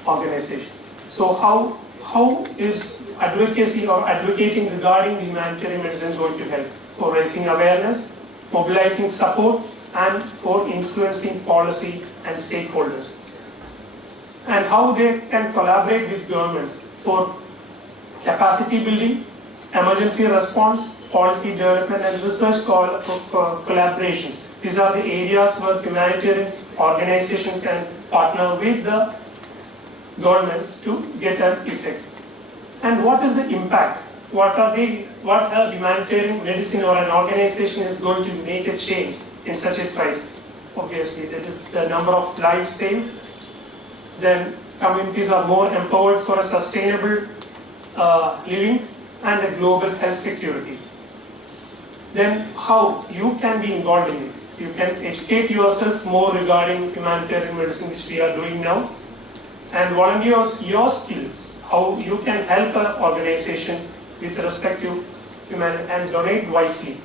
organization. So how is advocacy or advocating regarding the humanitarian medicine going to help for raising awareness, mobilizing support, and for influencing policy and stakeholders? And how they can collaborate with governments for capacity building, emergency response, policy development and research collaborations. These are the areas where humanitarian organizations can partner with the governments to get an effect. And what is the impact? What a humanitarian medicine or an organization is going to make a change in such a crisis? Obviously, that is the number of lives saved. Then communities are more empowered for a sustainable living and a global health security. Then how you can be involved in it? You can educate yourself more regarding humanitarian medicine, which we are doing now, and volunteer your skills, how you can help an organization with respect to humanity and donate wisely.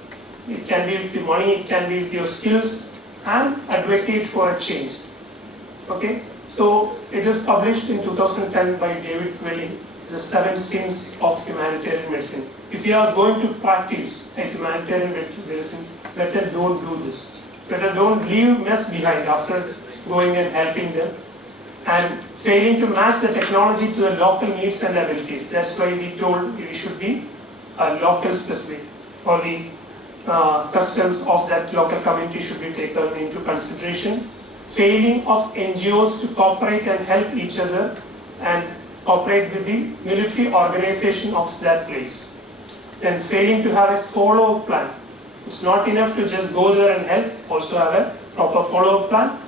It can be with your money, it can be with your skills, and advocate for a change. Okay, so it is published in 2010 by David Welling, The 7 Sins of Humanitarian Medicine. If you are going to practice a humanitarian medicine, better don't do this. Better don't leave mess behind after going and helping them and failing to match the technology to the local needs and abilities. That's why we told we should be local specific, or the customs of that local community should be taken into consideration. Failing of NGOs to cooperate and help each other and cooperate with the military organization of that place. Then failing to have a follow-up plan. It's not enough to just go there and help, also have a proper follow-up plan.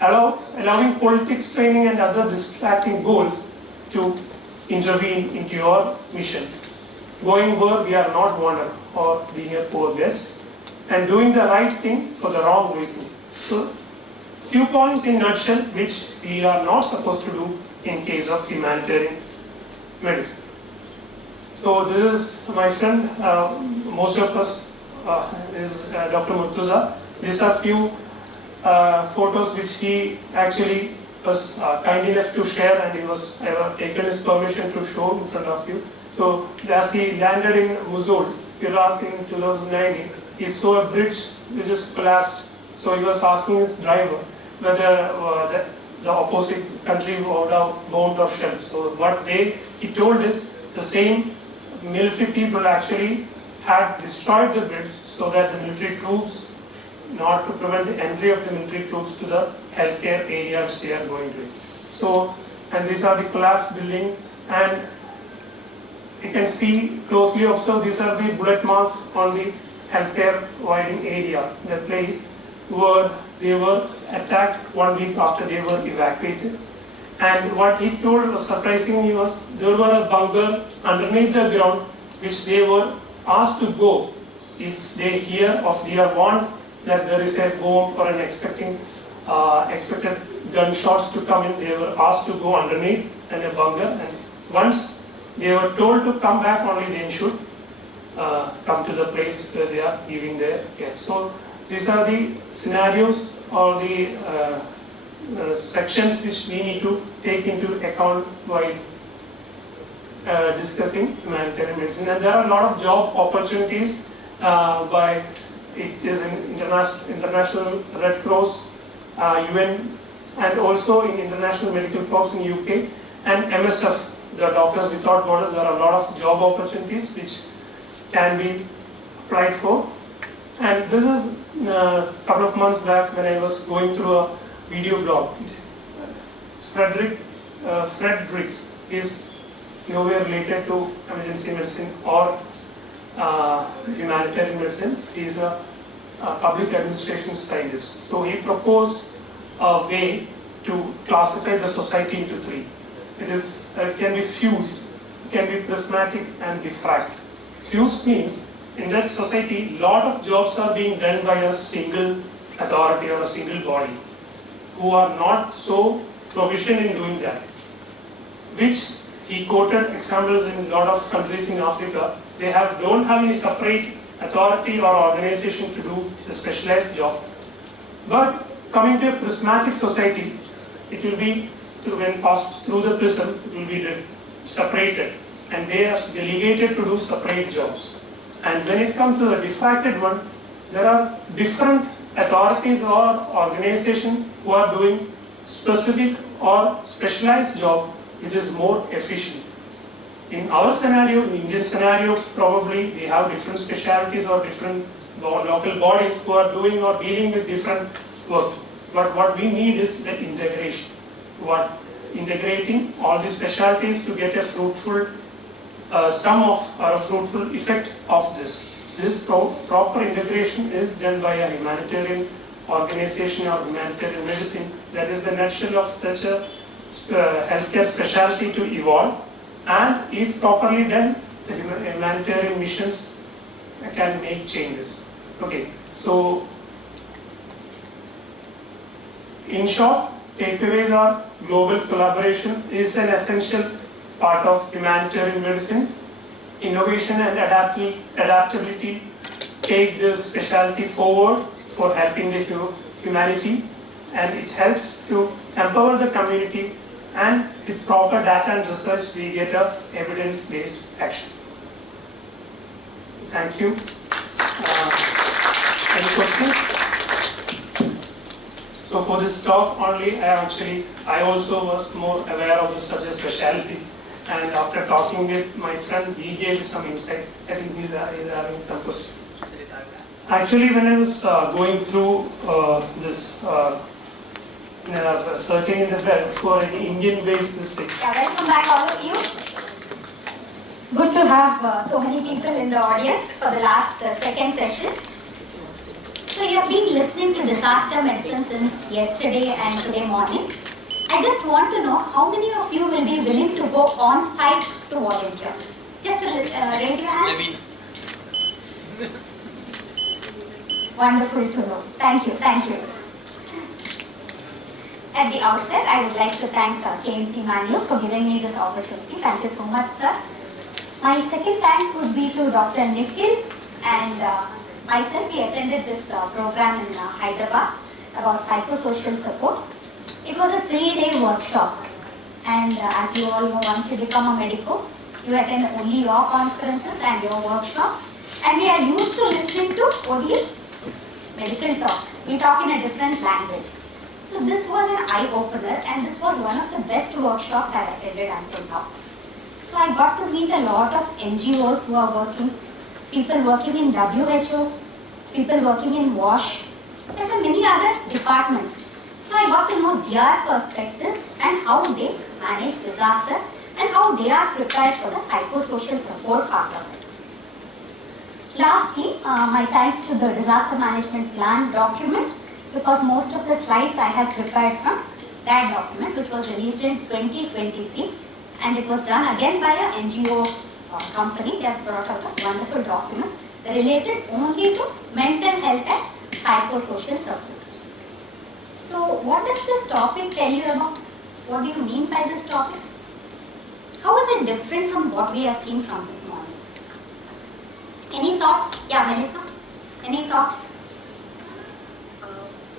Allowing politics training and other distracting goals to intervene into your mission. Going where we are not wanted or being a poor guest, and doing the right thing for the wrong reason. So, few points in nutshell which we are not supposed to do in case of humanitarian medicine. So this is my friend, most of us is Dr. Murtuza. These are few photos which he actually was kind enough to share, and he was taken his permission to show in front of you. So as he landed in Mosul, Iraq in 2019, he saw a bridge which just collapsed. So he was asking his driver whether the opposite country would have bombed or shelled. So what he told is the same military people actually had destroyed the bridge so that the military troops, not to prevent the entry of the military troops to the healthcare areas they are going to. So, and these are the collapsed building, and you can see, closely observe, these are the bullet marks on the healthcare providing area, the place where they were attacked 1 week after they were evacuated. And what he told was surprisingly was, there were a bunker underneath the ground which they were asked to go if they hear or they are warned that there is a bomb or an expected gunshots to come in. They were asked to go underneath in a bunker, and once they were told to come back, only they should come to the place where they are giving their care. So these are the scenarios or the sections which we need to take into account while discussing humanitarian medicine. And there are a lot of job opportunities by it is in International Red Cross, UN, and also in International Medical Corps in UK, and MSF, the Doctors Without Borders. There are a lot of job opportunities which can be applied for. And this is a couple of months back when I was going through a video blog. Fredericks is nowhere related to emergency medicine or humanitarian medicine. He is a public administration scientist. So he proposed a way to classify the society into three. It can be fused, it can be prismatic, and diffract. Fused means in that society, lot of jobs are being done by a single authority or a single body who are not so proficient in doing that. Which he quoted examples in a lot of countries in Africa. They don't have any separate authority or organization to do the specialized job. But coming to a prismatic society, it will be when passed through the prism, it will be separated, and they are delegated to do separate jobs. And when it comes to the diffracted one, there are different authorities or organizations who are doing specific or specialized job which is more efficient. in our scenario, in Indian scenario, probably we have different specialties or different local bodies who are doing or dealing with different work. But what we need is the integration. Integrating all the specialties to get a fruitful sum of or a fruitful effect of this. This proper integration is done by a humanitarian organization or humanitarian medicine. That is the nutshell of such a healthcare specialty to evolve. And if properly done, the humanitarian missions can make changes. Okay, so in short, takeaways are global collaboration is an essential part of humanitarian medicine. Innovation and adaptability take this specialty forward for helping the humanity, and it helps to empower the community, and with proper data and research we get a evidence-based action. Thank you. Any questions? So for this talk only, I also was more aware of such a specialty, and after talking with my friend, he gave some insight. I think he's having some questions. Actually, when I was going through this, searching in the web for an Indian-based thing. Yeah, welcome back all of you. Good to have so many people in the audience for the last second session. So you have been listening to disaster medicine since yesterday and today morning. I just want to know how many of you will be willing to go on site to volunteer. Just to raise your hands. Wonderful to know. Thank you. At the outset, I would like to thank KMC Mangalore for giving me this opportunity. Thank you so much, sir. My second thanks would be to Dr. Nikhil and myself. We attended this program in Hyderabad about psychosocial support. It was a 3-day workshop, and as you all know, once you become a medico, you attend only your conferences and your workshops, and we are used to listening to only medical talk. We talk in a different language. So this was an eye-opener, and this was one of the best workshops I've attended until now. So I got to meet a lot of NGOs who are working, people working in WHO, people working in WASH. There are many other departments. So I got to know their perspectives and how they manage disaster and how they are prepared for the psychosocial support part of it. Lastly, my thanks to the disaster management plan document, because most of the slides I have prepared from that document, which was released in 2023, and it was done again by an NGO company. They have brought out a wonderful document related only to mental health and psychosocial support. So what does this topic tell you about? What do you mean by this topic? How is it different from what we have seen from this morning? Any thoughts? Yeah, Melissa? Any thoughts?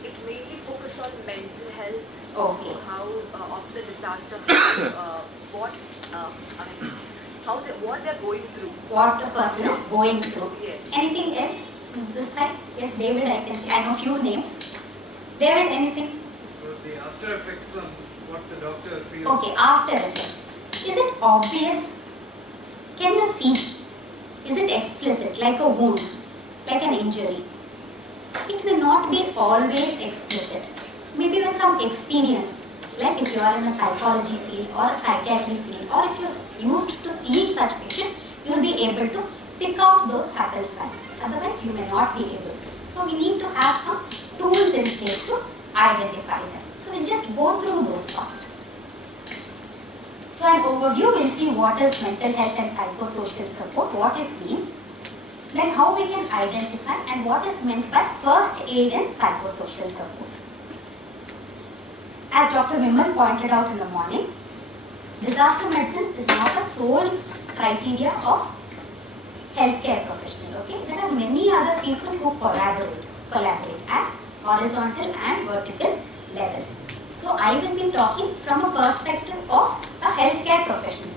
It mainly focuses on mental health. Okay. So how of the disaster, what they're going through. What the person is going through. Yes. Anything else? This side? Yes, David, I can see. I know few names. David, anything? The after effects on what the doctor feels. Okay, after effects. Is it obvious? Can you see? Is it explicit, like a wound, like an injury? It may not be always explicit. Maybe with some experience, like if you are in a psychology field or a psychiatry field, or if you're used to seeing such patients, you'll be able to pick out those subtle signs. Otherwise, you may not be able to. So we need to have some tools in place to identify them. So we'll just go through those parts. So an overview, we'll see what is mental health and psychosocial support, what it means, then how we can identify, and what is meant by first aid and psychosocial support. As Dr. Vimal pointed out in the morning, disaster medicine is not a sole criteria of healthcare professional. Okay, there are many other people who collaborate at horizontal and vertical levels. So I will be talking from a perspective of a healthcare professional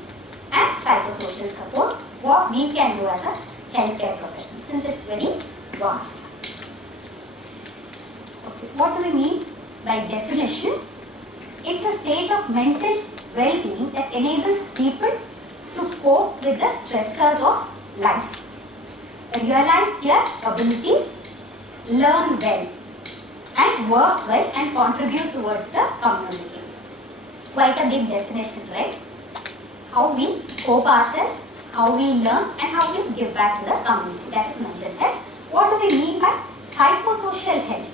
and psychosocial support, what we can do as a healthcare professional, since it's very vast. Okay. What do we mean by definition? It's a state of mental well-being that enables people to cope with the stressors of life, realize their abilities, learn well, and work well and contribute towards the community. Quite a big definition, right? How we cope ourselves, how we learn, and how we give back to the community. That is mental health. What do we mean by psychosocial health?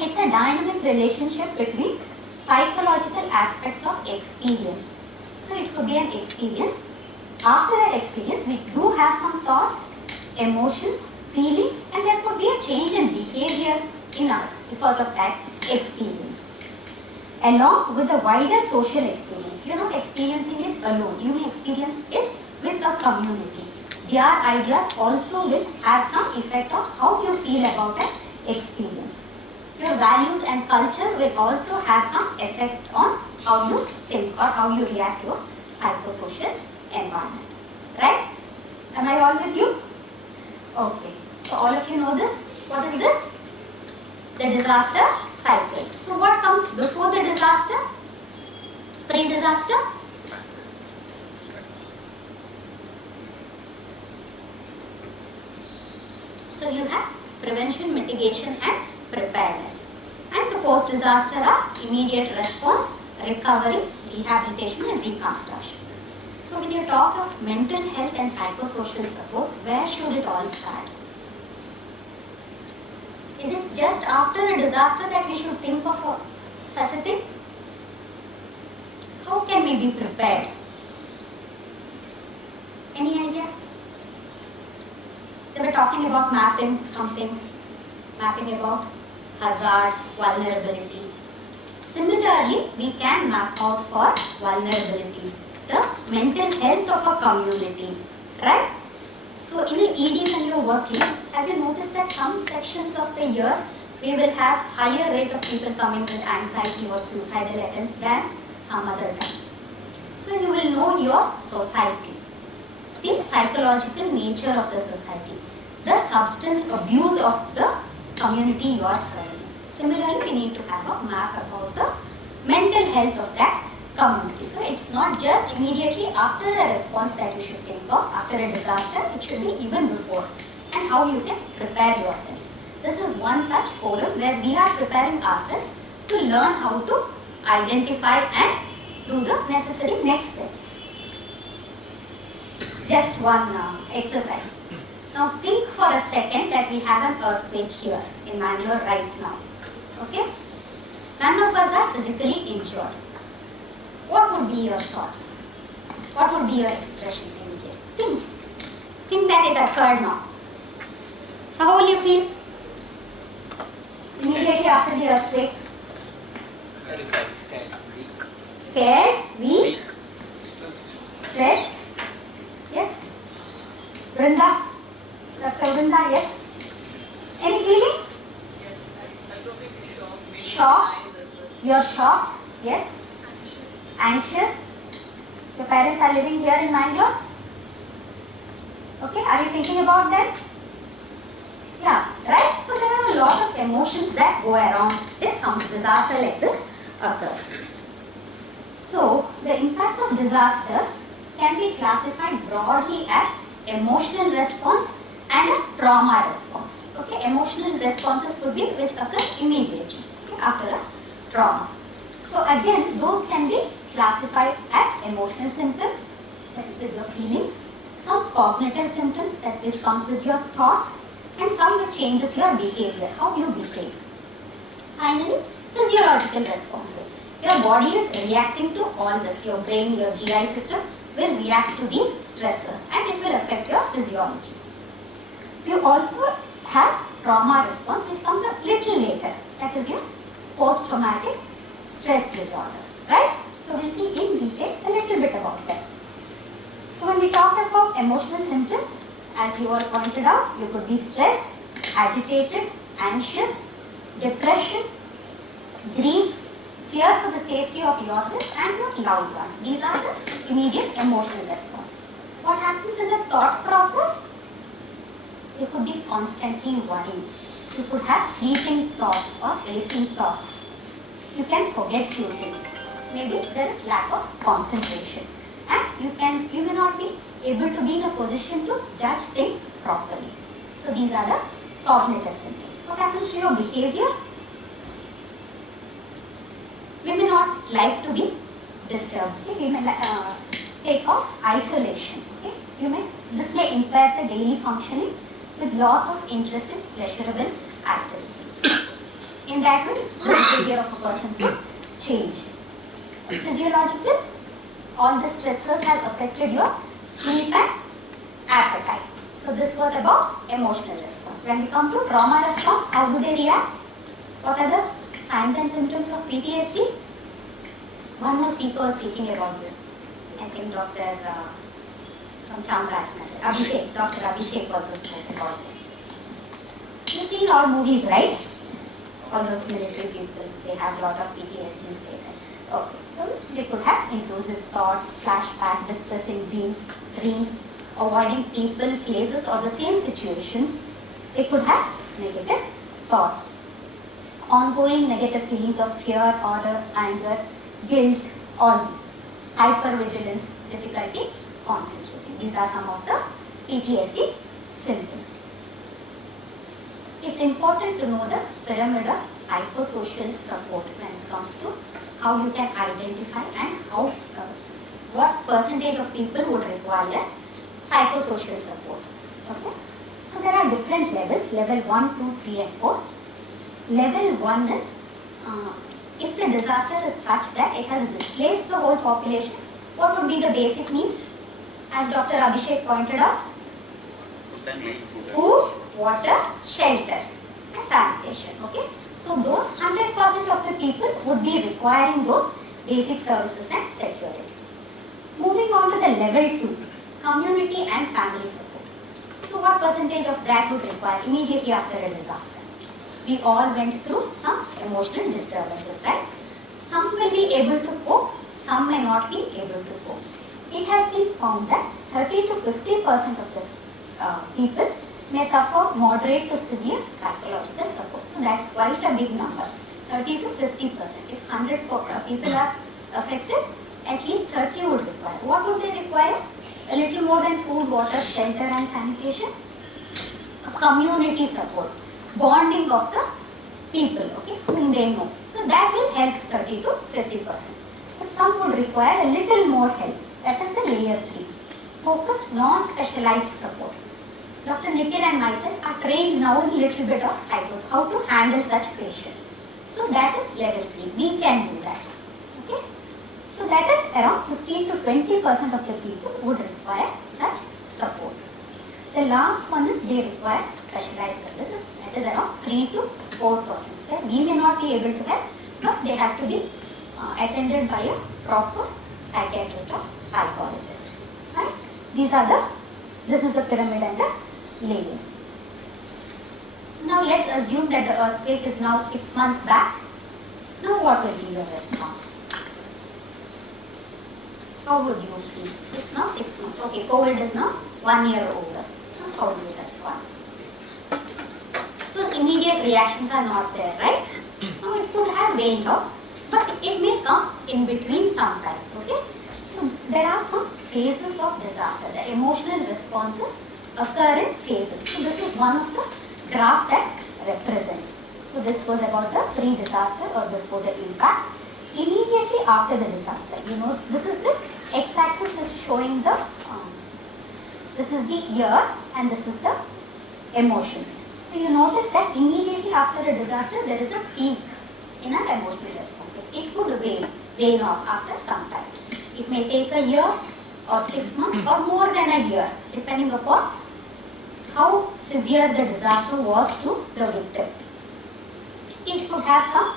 It's a dynamic relationship between psychological aspects of experience. So it could be an experience. After that experience, we do have some thoughts, emotions, feelings, and there could be a change in behavior in us because of that experience. Along with the wider social experience, you're not experiencing it alone, you may experience it with a community. Their ideas also will have some effect on how you feel about that experience. Your values and culture will also have some effect on how you think or how you react to a psychosocial environment. Right? Am I all with you? Okay. So all of you know this. What is this? The disaster cycle. So what comes before the disaster? Pre-disaster? So you have prevention, mitigation and preparedness. And the post-disaster are immediate response, recovery, rehabilitation and reconstruction. So when you talk of mental health and psychosocial support, where should it all start? Is it just after a disaster that we should think of such a thing? How can we be prepared? Any ideas? They were talking about mapping something, mapping about hazards, vulnerability. Similarly, we can map out for vulnerabilities, the mental health of a community, right? So in an ED when you're working, have you noticed that some sections of the year we will have higher rate of people coming with anxiety or suicidal attempts than some other times. So you will know your society, the psychological nature of the society, the substance abuse of the community you are serving. Similarly, we need to have a map about the mental health of that community. So it's not just immediately after a response that you should think of, after a disaster, it should be even before, and how you can prepare yourselves. This is one such forum where we are preparing ourselves to learn how to identify and do the necessary next steps. Just one exercise. Now think for a second that we have an earthquake here in Mangalore right now. Okay? None of us are physically injured. What would be your thoughts? What would be your expressions immediately? Think that it occurred now. So how will you feel? Immediately after the earthquake? Terrified, scared, weak. Scared, weak, stressed. Yes? Brinda? Dr. Brinda, yes? Any feelings? Yes, I probably be shocked. Shocked? You're shocked? Yes? Anxious? Your parents are living here in Mangalore? Okay, are you thinking about them? Yeah, right? So there are a lot of emotions that go around if some disaster like this occurs. So the impacts of disasters can be classified broadly as emotional response and a trauma response. Okay, emotional responses could be which occur immediately after a trauma. So again, those can be classified as emotional symptoms, that is with your feelings, some cognitive symptoms that which comes with your thoughts, and some which changes your behavior, how you behave. Finally, physiological responses. Your body is reacting to all this. Your brain, your GI system will react to these stressors and it will affect your physiology. You also have trauma response which comes a little later. That is your post-traumatic stress disorder, right? So we'll see in detail a little bit about that. So when we talk about emotional symptoms, as you all pointed out, you could be stressed, agitated, anxious, depression, grief, fear for the safety of yourself and your loved ones. These are the immediate emotional response. What happens in the thought process? You could be constantly worried. You could have fleeting thoughts or racing thoughts. You can forget few things. Maybe there is lack of concentration. and you may not be able to be in a position to judge things properly. So these are the cognitive symptoms. What happens to your behavior? We may not like to be disturbed. Okay? We may take off isolation. Okay? This may impair the daily functioning with loss of interest in pleasurable activities. In that way, the behavior of a person can change. Physiological, all the stressors have affected your sleep and appetite. So this was about emotional response. When we come to trauma response, how do they react? What are the signs and symptoms of PTSD? One more speaker was speaking about this. I think Dr. from Chamarajanagar, Abhishek, Dr. Abhishek also spoke about this. You've seen all movies, right? All those military people, they have a lot of PTSDs later. Okay, so they could have intrusive thoughts, flashback, distressing dreams, avoiding people, places or the same situations. They could have negative thoughts. Ongoing negative feelings of fear, horror, anger, guilt, all these. Hypervigilance, difficulty concentrating. These are some of the PTSD symptoms. It's important to know the pyramid of psychosocial support when it comes to how you can identify and how what percentage of people would require psychosocial support. Okay? So there are different levels, level 1, 2, 3 and 4. Level 1 is if the disaster is such that it has displaced the whole population, what would be the basic needs? As Dr. Abhishek pointed out, food, water, shelter and sanitation. Okay? So those 100% of the people would be requiring those basic services and security. Moving on to the level 2, community and family support. So what percentage of that would require immediately after a disaster? We all went through some emotional disturbances, right? Some will be able to cope, some may not be able to cope. It has been found that 30 to 50% of the people may suffer moderate to severe psychological support. So that's quite a big number, 30 to 50%. If 100 people are affected, at least 30 would require. What would they require? A little more than food, water, shelter and sanitation. Community support, bonding of the people, okay, whom they know. So that will help 30 to 50%. But some would require a little more help. That is the layer 3, focused non-specialized support. Dr. Nikhil and myself are trained now in a little bit of psychos, how to handle such patients. So that is level 3. We can do that. Okay? So that is around 15 to 20% of the people would require such support. The last one is they require specialized services. That is around 3 to 4%. Where we may not be able to help, but they have to be attended by a proper psychiatrist or psychologist. Right? This is the pyramid and the layers. Now let's assume that the earthquake is now 6 months back. Now what will be your response? How would you feel? It's now 6 months. Okay, COVID is now 1 year over. So how do you respond? Those immediate reactions are not there, right? Now it could have waned out, but it may come in between sometimes, okay? So there are some phases of disaster. The emotional responses occur in phases. So this is one of the graph that represents. So this was about the pre-disaster or before the impact. Immediately after the disaster, this is the x-axis is showing the, this is the year and this is the emotions. So you notice that immediately after a disaster, there is a peak in our emotional responses. It could wane off after some time. It may take a year or 6 months or more than a year, depending upon how severe the disaster was to the victim. It could have some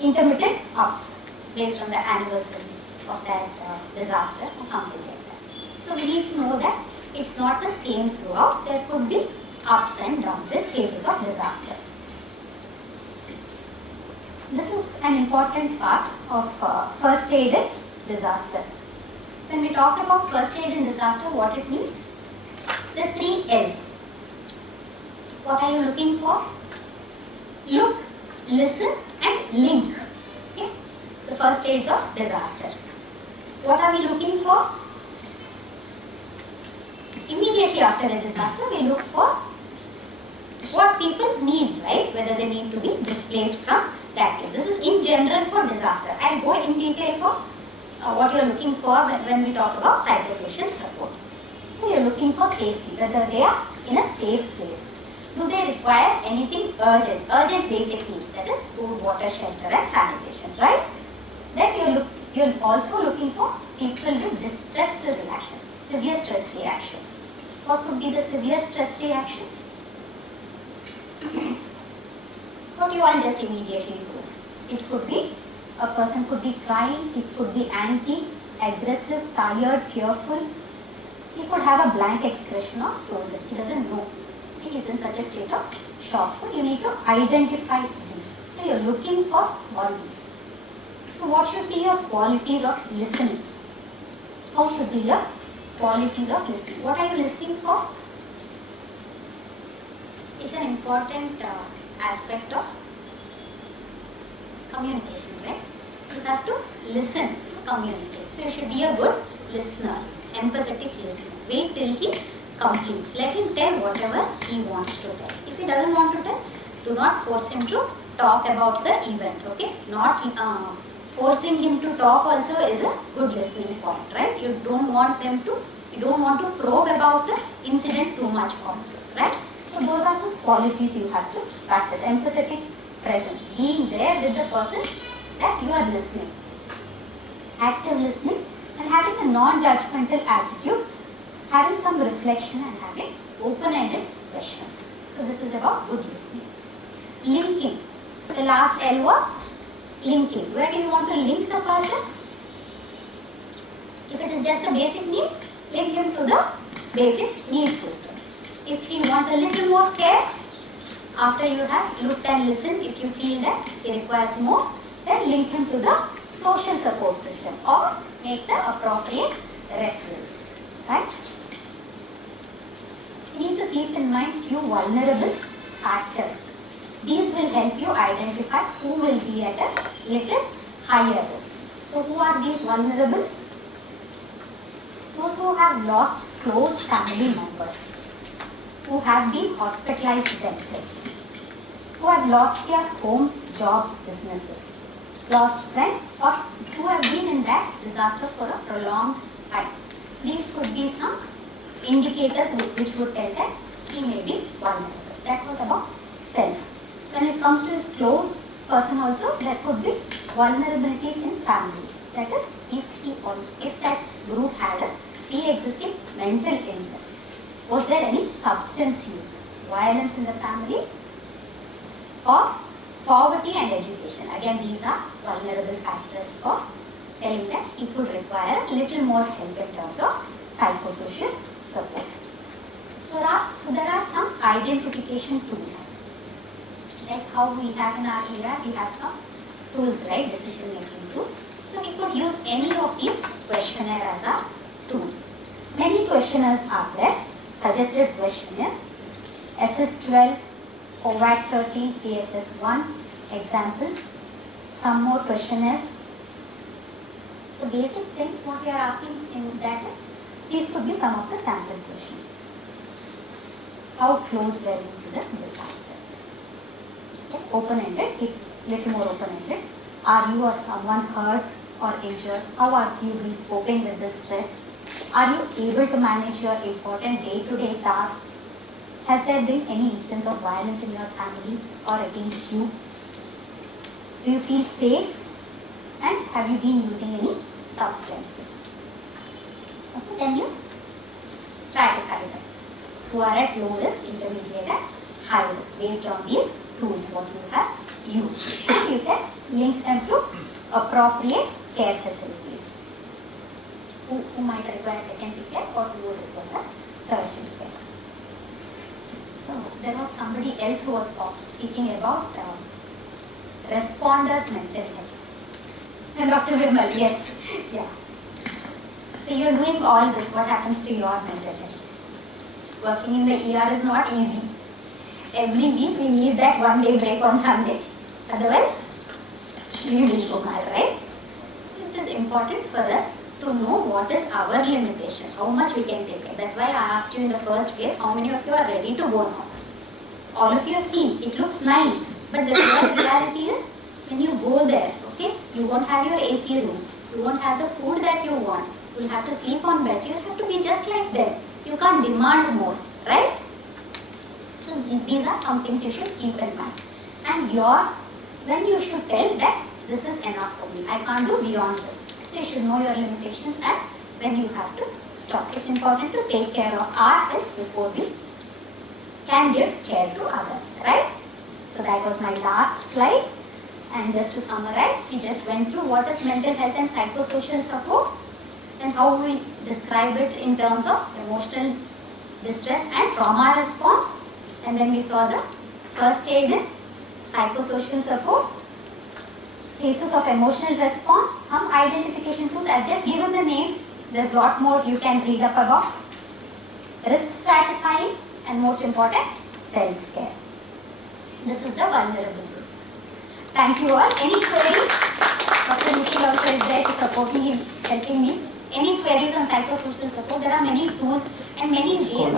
intermittent ups based on the anniversary of that disaster or something like that. So we need to know that it's not the same throughout. There could be ups and downs in phases of disaster. This is an important part of first aid in disaster. When we talk about first aid in disaster, what it means? The 3 L's. What are you looking for? Look, listen and link. Okay? The first aids of disaster. What are we looking for? Immediately after a disaster, we look for what people need, right? Whether they need to be displaced from that place. This is in general for disaster. I'll go in detail for what you're looking for when we talk about psychosocial support. So you're looking for safety, whether they are in a safe place. Do they require anything urgent? Urgent basic needs, that is food, water, shelter and sanitation, right? Then you're also looking for people with distress reaction, severe stress reactions. What could be the severe stress reactions? What you all just immediately do. It could be, a person could be crying, it could be angry, aggressive, tired, fearful. He could have a blank expression or frozen. He doesn't know. He is in such a state of shock. So you need to identify these. So you're looking for all these. So what should be your qualities of listening? How should be your qualities of listening? What are you listening for? It's an important aspect of communication, right? You have to listen to communicate. So you should be a good listener, empathetic listener. Wait till he completes. Let him tell whatever he wants to tell. If he doesn't want to tell, do not force him to talk about the event, okay? Not forcing him to talk also is a good listening point, right? You don't want to probe about the incident too much also, right? So those are some qualities you have to practice. Empathetic presence, being there with the person that you are listening. Active listening and having a non-judgmental attitude, having some reflection and having open-ended questions. So this is about good listening. Linking. The last L was linking. Where do you want to link the person? If it is just the basic needs, link him to the basic needs system. If he wants a little more care, after you have looked and listened, if you feel that he requires more, then link him to the social support system or make the appropriate referrals, right? You need to keep in mind few vulnerable factors. These will help you identify who will be at a little higher risk. So who are these vulnerables? Those who have lost close family members, who have been hospitalized themselves, who have lost their homes, jobs, businesses, lost friends, or who have been in that disaster for a prolonged time. These could be some indicators which would tell that he may be vulnerable. That was about self. When it comes to his close person also, there could be vulnerabilities in families. That is, if that group had a pre-existing mental illness. Was there any substance use, violence in the family, or poverty and education? Again, these are vulnerable factors for telling that he could require a little more help in terms of psychosocial support. So there are some identification tools. Like how we have in our era, we have some tools, right? Decision making tools. So we could use any of these questionnaires as a tool. Many questionnaires are there. Suggested questionnaires, SS12, OVAT 13, PSS 1, examples, some more questionnaires. So basic things what we are asking in that is, these could be some of the sample questions. How close were you to the disaster? Okay, open-ended, it's little more open-ended. Are you or someone hurt or injured? How are you coping with the stress? Are you able to manage your important day-to-day tasks? Has there been any instance of violence in your family or against you? Do you feel safe? And have you been using any substances? Okay, then you stratify them. Who are at low risk, intermediate and high risk based on these tools what you have used. And you can link them to appropriate care facilities. Who might require secondary care or who would require tertiary care. So there was somebody else who was speaking about responders' mental health. And Dr. Vimal, yes, yeah. So you're doing all this, what happens to your mental health? Working in the ER is not easy. Every week we need that 1 day break on Sunday. Otherwise, we will go mad, right? So it is important for us to know what is our limitation, how much we can take care. That's why I asked you in the first place, how many of you are ready to go now? All of you have seen, it looks nice, but the real reality is, when you go there, okay, you won't have your AC rooms, you won't have the food that you want, you'll have to sleep on beds, you'll have to be just like them. You can't demand more, right? So these are some things you should keep in mind. And when you should tell that this is enough for me, I can't do beyond this. So you should know your limitations and when you have to stop. It's important to take care of our health before we can give care to others, right? So that was my last slide. And just to summarize, we just went through what is mental health and psychosocial support, and how we describe it in terms of emotional distress and trauma response. And then we saw the first aid in psychosocial support, phases of emotional response, some identification tools. I've just given the names. There's a lot more you can read up about. Risk stratifying, and most important, self-care. This is the vulnerable group. Thank you all. Any queries? Dr. Nikhil also is there to support me, helping me. Any queries on psychosocial support? There are many tools and many ways.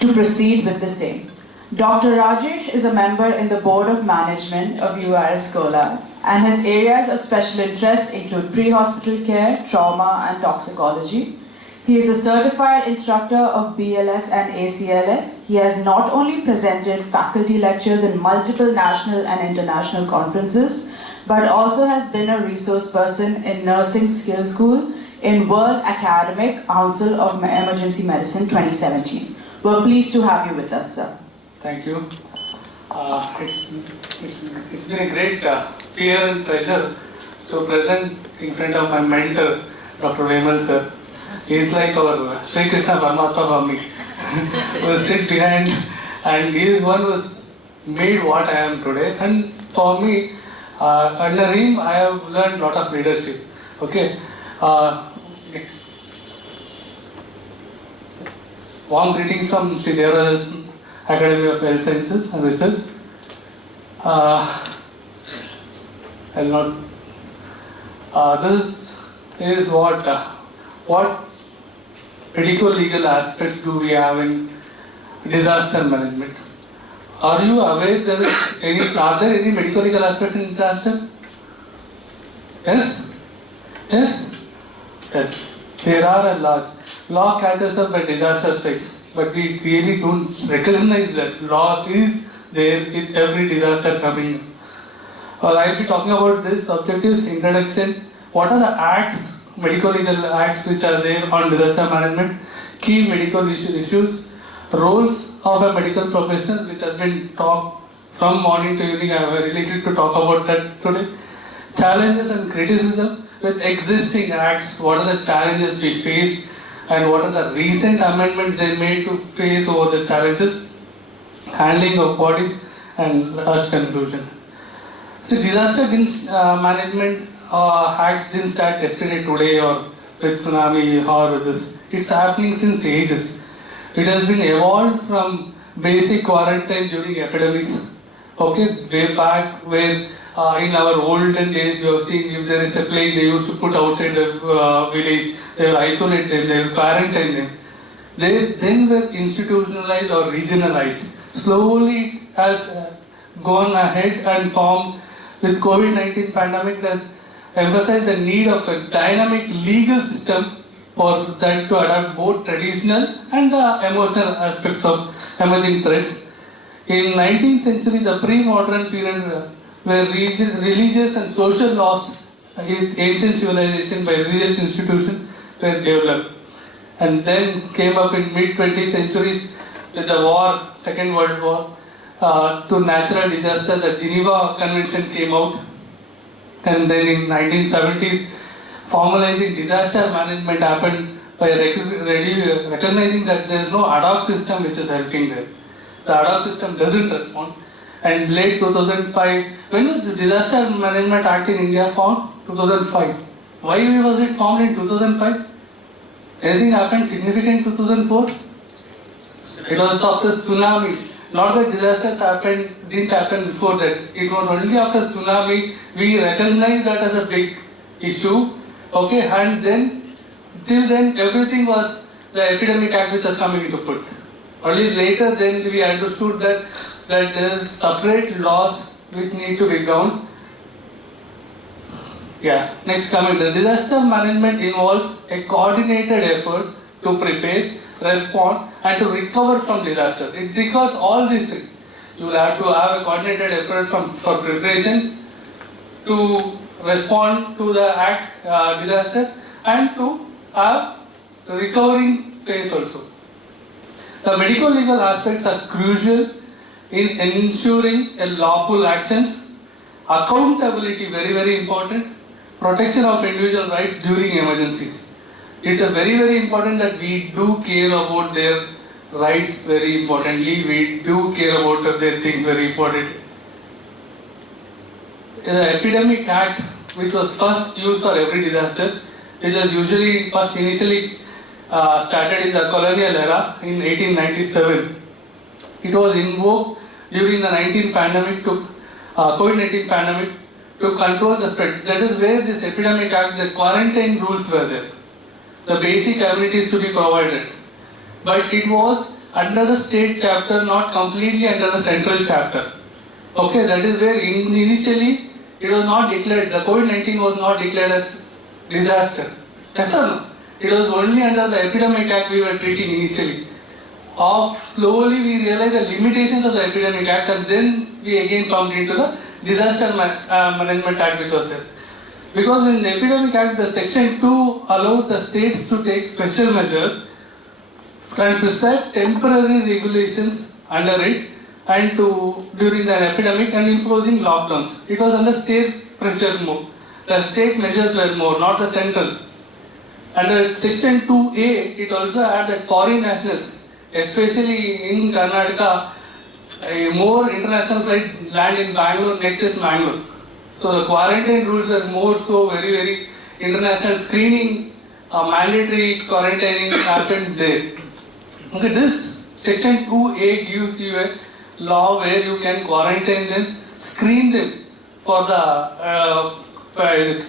To proceed with the same. Dr. Rajesh is a member in the Board of Management of URS Kolar, and his areas of special interest include pre-hospital care, trauma and toxicology. He is a certified instructor of BLS and ACLS. He has not only presented faculty lectures in multiple national and international conferences, but also has been a resource person in Nursing Skills School in World Academic Council of Emergency Medicine 2017. We're pleased to have you with us, sir. Thank you. It's been a great fear and pleasure to present in front of my mentor, Dr. Vemal sir. He is like our Sri Krishna Paramatma for me. Who sit behind, and he is one who's made what I am today. And for me, under him, I have learned a lot of leadership. Okay. Next. Warm greetings from Sri Devaraja's Academy of Health Sciences and Research. This is what medico-legal aspects do we have in disaster management. Are you aware are there any medico-legal aspects in disaster? Yes? Yes? Yes. There are a large. Law catches up when disaster strikes, but we really don't recognize that law is there in every disaster coming. I'll be talking about this objectives, introduction, what are the acts, medical legal acts which are there on disaster management, key medical issues, roles of a medical professional which has been talked from morning to evening. I am related to talk about that today. Challenges and criticism with existing acts, what are the challenges we face and what are the recent amendments they made to face over the challenges, handling of bodies, and last conclusion. So disaster management acts didn't start yesterday, today, or with tsunami or with this. It's happening since ages. It has been evolved from basic quarantine during epidemics. Okay, way back where in our olden days you have seen if there is a plague, they used to put outside the village, they will isolate them, they will quarantine them. They then were institutionalized or regionalized. Slowly it has gone ahead and formed with COVID-19 pandemic. It has emphasized the need of a dynamic legal system for that to adapt both traditional and the emotional aspects of emerging threats. In 19th century, the pre-modern period where religious and social laws in ancient civilization by religious institutions were developed. And then came up in mid-20th centuries with the war, Second World War, to natural disaster, the Geneva Convention came out. And then in 1970s, formalizing disaster management happened by recognizing that there is no ad hoc system which is helping them. The ad hoc system doesn't respond. And late 2005, when was the Disaster Management Act in India formed? 2005. Why was it formed in 2005? Anything happened significant in 2004? It was after tsunami. Not that disasters didn't happen before that. It was only after tsunami we recognized that as a big issue Okay, and then, till then, everything was the Epidemic Act which was coming into put. Only later then we understood that there is separate laws which need to be governed. Yeah, next comment. The disaster management involves a coordinated effort to prepare, respond and to recover from disaster. It requires all these things. You will have to have a coordinated effort for preparation, to respond to the disaster and to have the recovering phase also. The medical legal aspects are crucial in ensuring a lawful actions, accountability very important, protection of individual rights during emergencies. It's a very important that we do care about their rights very importantly, we do care about their things very important. The Epidemic Act, which was first used for every disaster, which was initially started in the colonial era in 1897. It was invoked during the COVID-19 pandemic to control the spread. That is where this Epidemic Act, the quarantine rules were there. The basic amenities to be provided. But it was under the state chapter, not completely under the central chapter. Okay, that is where initially it was not declared, the COVID-19 was not declared as disaster. Yes or no? It was only under the Epidemic Act we were treating initially. Slowly we realized the limitations of the Epidemic Act and then we again come into the Disaster Management Act which was there. Because in the Epidemic Act, the Section 2 allows the states to take special measures and prescribe temporary regulations under it and during the epidemic and imposing lockdowns. It was under state pressure more. The state measures were more, not the central. Under Section 2A, it also had that foreign nationals, especially in Karnataka, more international flight land in Bangalore, next is Bangalore. So the quarantine rules are more so very international screening, mandatory quarantining happened there. Okay, this Section 2A gives you a law where you can quarantine them, screen them for the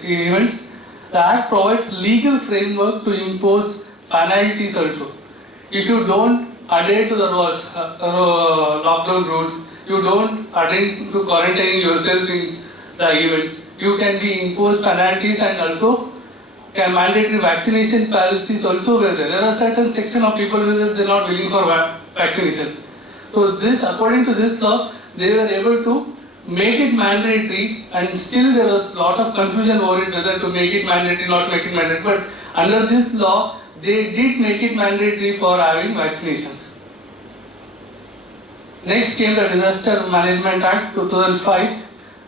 events. The Act provides legal framework to impose penalties also. If you don't adhere to the lockdown rules, you don't adhere to quarantining yourself in the events, you can be imposed penalties and also mandatory vaccination policies also were there. There are certain section of people who they are not willing for vaccination. So this, according to this law, they were able to make it mandatory and still there was a lot of confusion over it whether to make it mandatory, not make it mandatory. But under this law, they did make it mandatory for having vaccinations. Next came the Disaster Management Act 2005.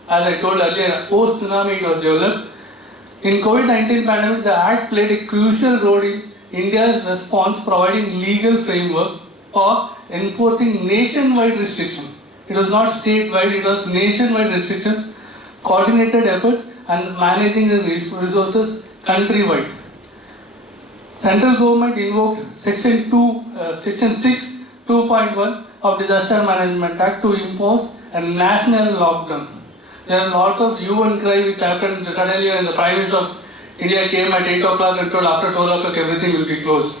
As I told earlier, post-tsunami it was developed. In COVID-19 pandemic, the Act played a crucial role in India's response, providing legal framework for enforcing nationwide restrictions. It was not statewide, it was nationwide restrictions, coordinated efforts and managing the resources countrywide. Central government invoked Section 6 2.1 of Disaster Management Act to impose a national lockdown. There are a lot of hue and cry which happened suddenly when the Prime Minister of India came at 8 o'clock and told after 12 o'clock everything will be closed.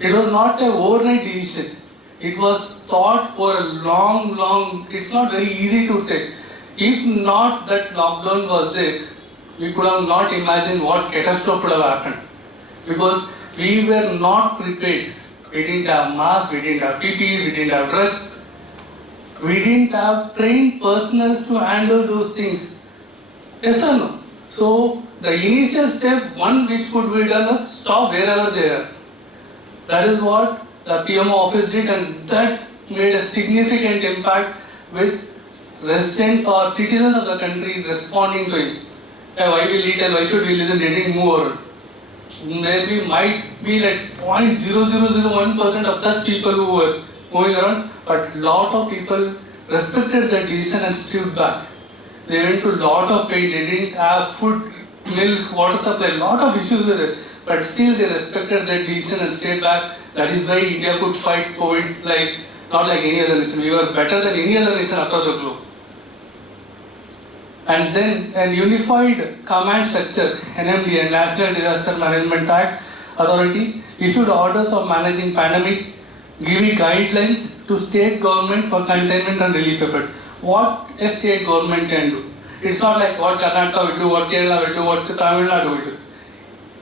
It was not an overnight decision. It was thought for a long, it's not very easy to say. If not that lockdown was there, we could have not imagined what catastrophe would have happened. Because we were not prepared. We didn't have masks, we didn't have PPEs, we didn't have drugs. We didn't have trained personnel to handle those things. Yes or no? So the initial step, one which could be done was stop wherever they are. That is what the PMO office did and that made a significant impact with residents or citizens of the country responding to it. Why will he tell, why should we listen, they didn't move over. Maybe might be like 0.0001% of such people who were moving around, but lot of people respected the decision and stood back. They went to lot of pain, they didn't have food, milk, water supply, lot of issues with it, but still they respected their decision and stayed back. That is why India could fight COVID not like any other nation. We were better than any other nation across the globe. and then a unified command structure, NMDA, National Disaster Management Act Authority, issued orders of managing pandemic, giving guidelines to state government for containment and relief effort. What a state government can do. It's not like what Karnataka will do, what Kerala will do, what Tamil Nadu will do.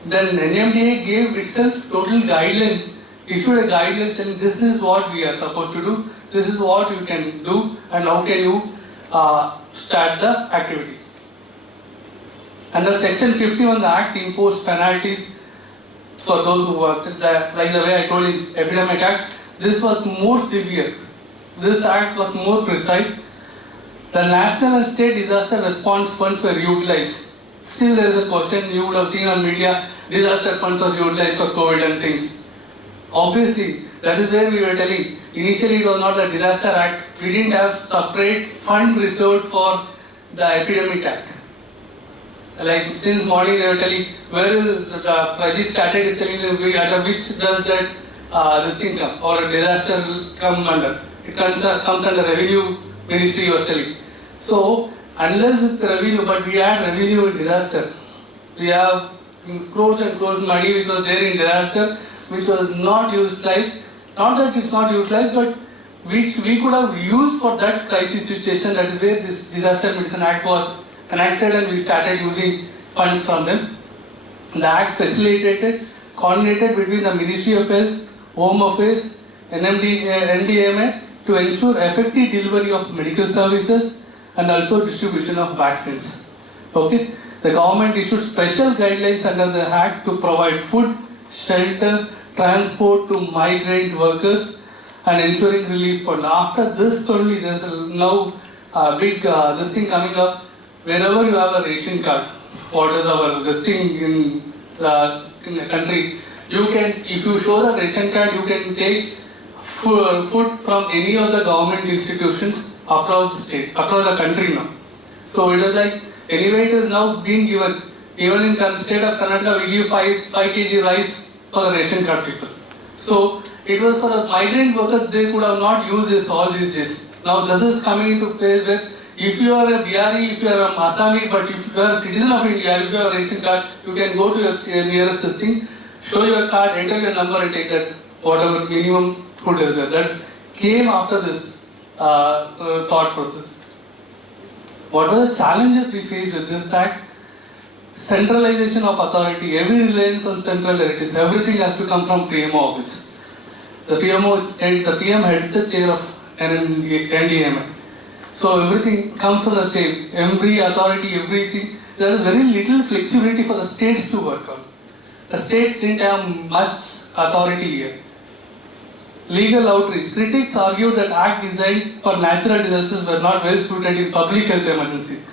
Then NMDA gave itself total guidelines, issued a guidelines saying this is what we are supposed to do, this is what you can do, and how can you start the activities. Under Section 51, the Act imposed penalties for those who worked. Like the way I told you, Epidemic Act, this was more severe. This Act was more precise. The national and state disaster response funds were utilized. Still there is a question you would have seen on media, disaster funds was utilized for COVID and things. Obviously, that is where we were telling, initially it was not the Disaster Act, we didn't have separate fund reserved for the Epidemic Act. Like since morning they were telling, where will the Rajesh started is telling them, under which does that this thing come, or a disaster will come under. It comes under revenue ministry was telling. So, unless with revenue, but we had revenue in disaster. We have crores and crores money which was there in disaster, which was not utilized. Not that it's not utilized, but which we could have used for that crisis situation. That is where this Disaster Medicine Act was enacted and we started using funds from them. The Act facilitated, coordinated between the Ministry of Health, Home Affairs, NDMA to ensure effective delivery of medical services and also distribution of vaccines. Okay? The government issued special guidelines under the Act to provide food, shelter, transport to migrant workers and ensuring relief fund. After this only, there is now a big this thing coming up. Wherever you have a ration card, what is our this thing in the country, you can, if you show the ration card, you can take food from any of the government institutions across the state, across the country now. So it is like, anyway it is now being given. Even in the state of Karnataka, we give 5 kg rice for the ration card people. So it was for the migrant workers, they could have not used all these days. Now this is coming into play where if you are a Bihari, if you are a Assami, but if you are a citizen of India, if you have a ration card, you can go to your nearest thing, show your card, enter your number and take that whatever minimum food is there. That came after this thought process. What were the challenges we faced with this act? Centralization of authority, every reliance on central authorities, everything has to come from PMO office. The PM heads the chair of NDMA. So everything comes from the state, every authority, everything. There is very little flexibility for the states to work on. The states didn't have much authority here. Legal outreach. Critics argued that act designed for natural disasters were not well suited in public health emergency.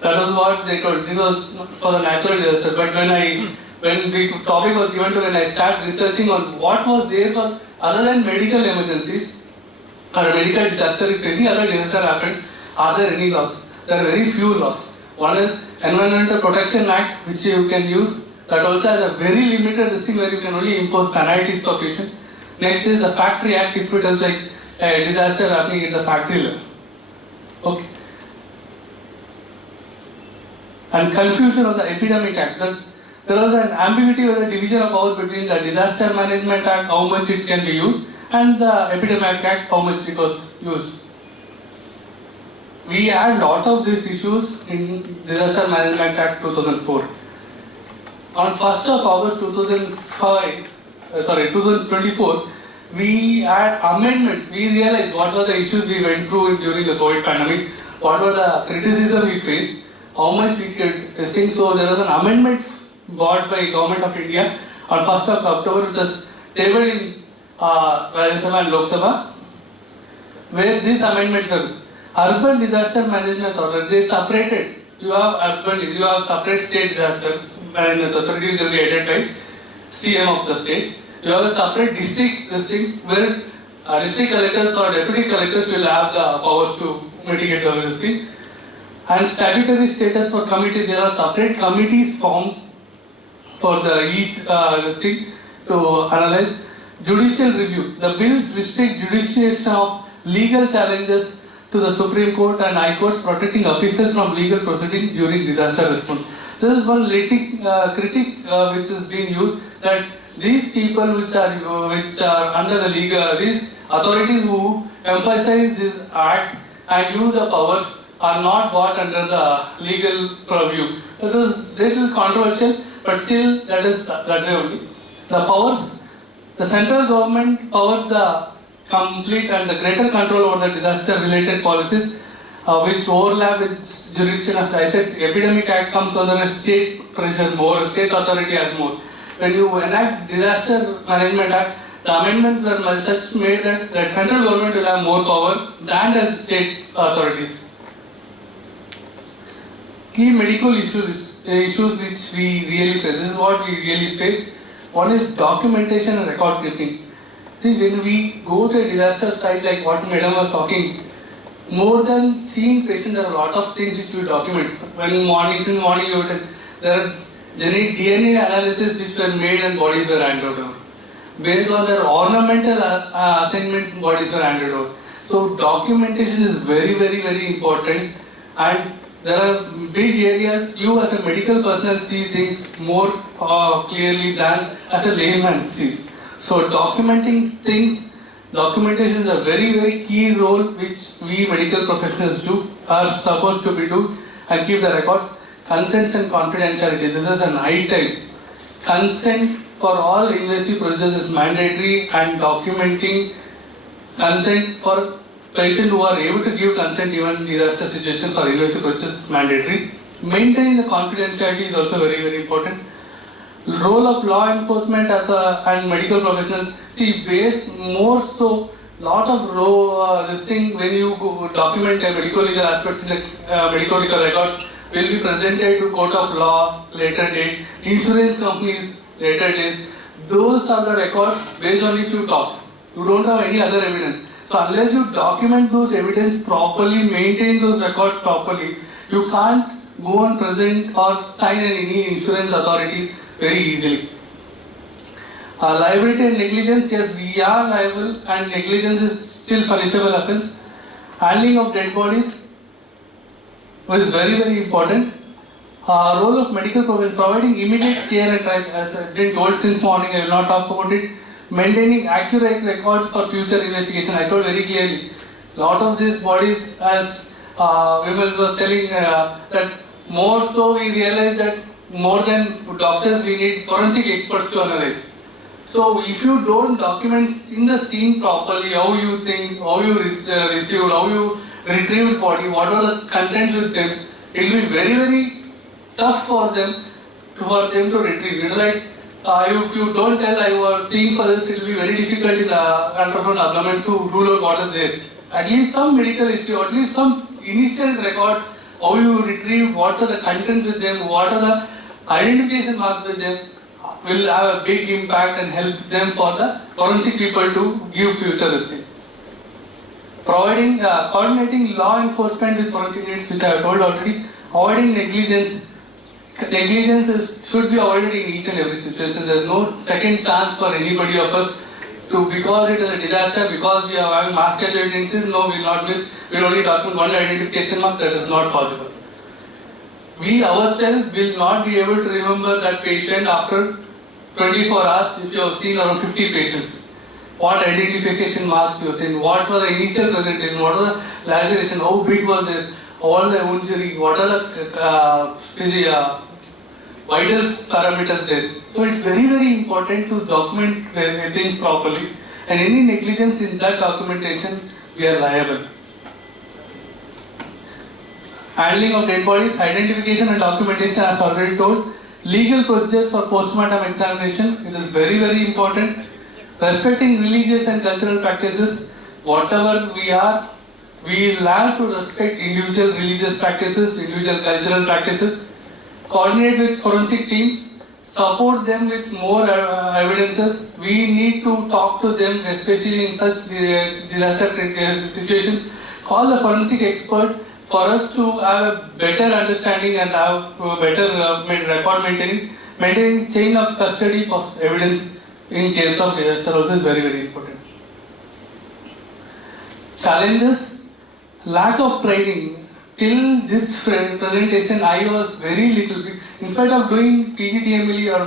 That was what they told. It was for the natural disaster. But when the topic was given to when I started researching on what was there for other than medical emergencies or a medical disaster, if any other disaster happened, are there any laws? There are very few laws. One is Environmental Protection Act, which you can use. That also has a very limited this thing where you can only impose penalties for patient. Next is the Factory Act, if it is like a disaster happening at the factory level. Okay. And confusion of the Epidemic Act. There was an ambiguity of the division of powers between the Disaster Management Act, how much it can be used, and the Epidemic Act, how much it was used. We had a lot of these issues in Disaster Management Act 2004. On 1st of August 2024, we had amendments. We realized what were the issues we went through during the COVID pandemic, what were the criticism we faced, how much we could sing. So there was an amendment brought by Government of India on 1st of October, which was tabled in Rajya Sabha and Lok Sabha, where these amendments were urban disaster management order. They separated. You have urban, you have separate state disaster management authorities will be headed by CM of the state. You have a separate district this thing where district collectors or deputy collectors will have the powers to mitigate the this thing. And statutory status for committee, there are separate committees formed for the each this thing to analyze. Judicial review. The bills restrict jurisdiction of legal challenges to the Supreme Court and High Courts protecting officials from legal proceedings during disaster response. This is one critic which is being used, that these people which are under the legal, these authorities who emphasize this act and use the powers are not brought under the legal purview. It was little controversial, but still that is that way only. The powers, the central government powers the complete and the greater control over the disaster related policies which overlap with jurisdiction of, I said, Epidemic Act comes under a state pressure more, state authority has more. When you enact Disaster Management Act, the amendments were such made that the central government will have more power than the state authorities. Key medical issues which we really face, this is what we really face. One is documentation and record keeping. See, when we go to a disaster site like what Madam was talking, more than seeing patients, there are a lot of things which we document. When morning there are genetic DNA analysis which were made and bodies were handed over. Based on their ornamental assignments, bodies were handed over. So documentation is very, very, very important, and there are big areas you as a medical personnel see things more clearly than as a layman sees. So documenting things, documentation is a very, very key role which we medical professionals do, are supposed to be do, and keep the records. Consents and confidentiality, this is an high time. Consent for all invasive procedures is mandatory, and documenting consent for patients who are able to give consent even in disaster situation for invasive procedures is mandatory. Maintaining the confidentiality is also very, very important. Role of law enforcement and medical professionals, see, based more so, lot of this thing when you document a medical legal aspects in the medical legal record will be presented to court of law later date, insurance companies later days. Those are the records based on which you talk. You don't have any other evidence. So unless you document those evidence properly, maintain those records properly, you can't go and present or sign any insurance authorities very easily. Liability and negligence, yes, we are liable, and negligence is still punishable offense. Handling of dead bodies is very, very important. Role of medical professionals, providing immediate care and as I did told since morning, I will not talk about it. Maintaining accurate records for future investigation. I told very clearly, a lot of these bodies, as Vimal was telling, that more so we realize that more than doctors, we need forensic experts to analyze. So if you don't document in the scene properly, how you think, how you received, how you retrieved body, what are the contents with them, it will be very, very tough for them to retrieve. It's like if you don't tell I was seeing for this, it will be very difficult in the ultrasound abdomen to rule out what is there. At least some medical history, at least some initial records, how you retrieve, what are the contents with them, what are the identification marks with them, will have a big impact and help them for the forensic people to give future listing. Providing, coordinating law enforcement with forensic units, which I have told already. Avoiding negligence. Negligence should be avoided in each and every situation. There is no second chance for anybody of us to, because it is a disaster, because we are having mass casualty incidents, no, we will not miss, we will only document one identification mark. That is not possible. We ourselves will not be able to remember that patient after 24 hours if you have seen around 50 patients. What identification marks you have seen, what was the initial presentation, what was the laceration, how big was it, all the injury, what are the vital parameters there. So it's very, very important to document things properly, and any negligence in that documentation, we are liable. Handling of dead bodies, identification and documentation, as already told. Legal procedures for postmortem examination, it is very, very important. Respecting religious and cultural practices, whatever we are, we learn to respect individual religious practices, individual cultural practices. Coordinate with forensic teams, support them with more evidences. We need to talk to them, especially in such disaster situations. Call the forensic expert for us to have a better understanding and have a better record maintaining chain of custody for evidence in case of disaster also is very, very important. Challenges, lack of training. Till this presentation, I was very little. In spite of doing PGDMLE or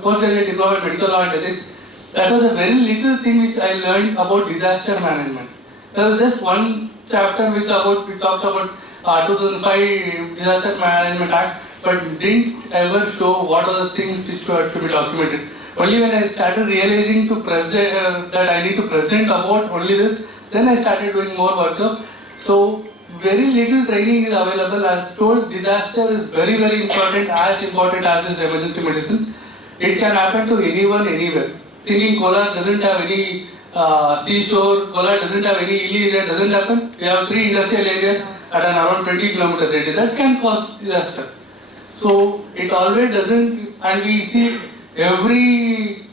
postgraduate diploma in medical law and ethics, that was a very little thing which I learned about disaster management. There was just one chapter we talked about 2005 Disaster Management Act, but didn't ever show what are the things which were to be documented. Only when I started realizing to present that I need to present about only this, then I started doing more work. So very little training is available. As told, disaster is very, very important as this emergency medicine. It can happen to anyone, anywhere. Thinking Kolar doesn't have any seashore, Kolar doesn't have any hilly area, doesn't happen. We have 3 industrial areas at an around 20 kilometers radius. That can cause disaster. So it always doesn't, and we see every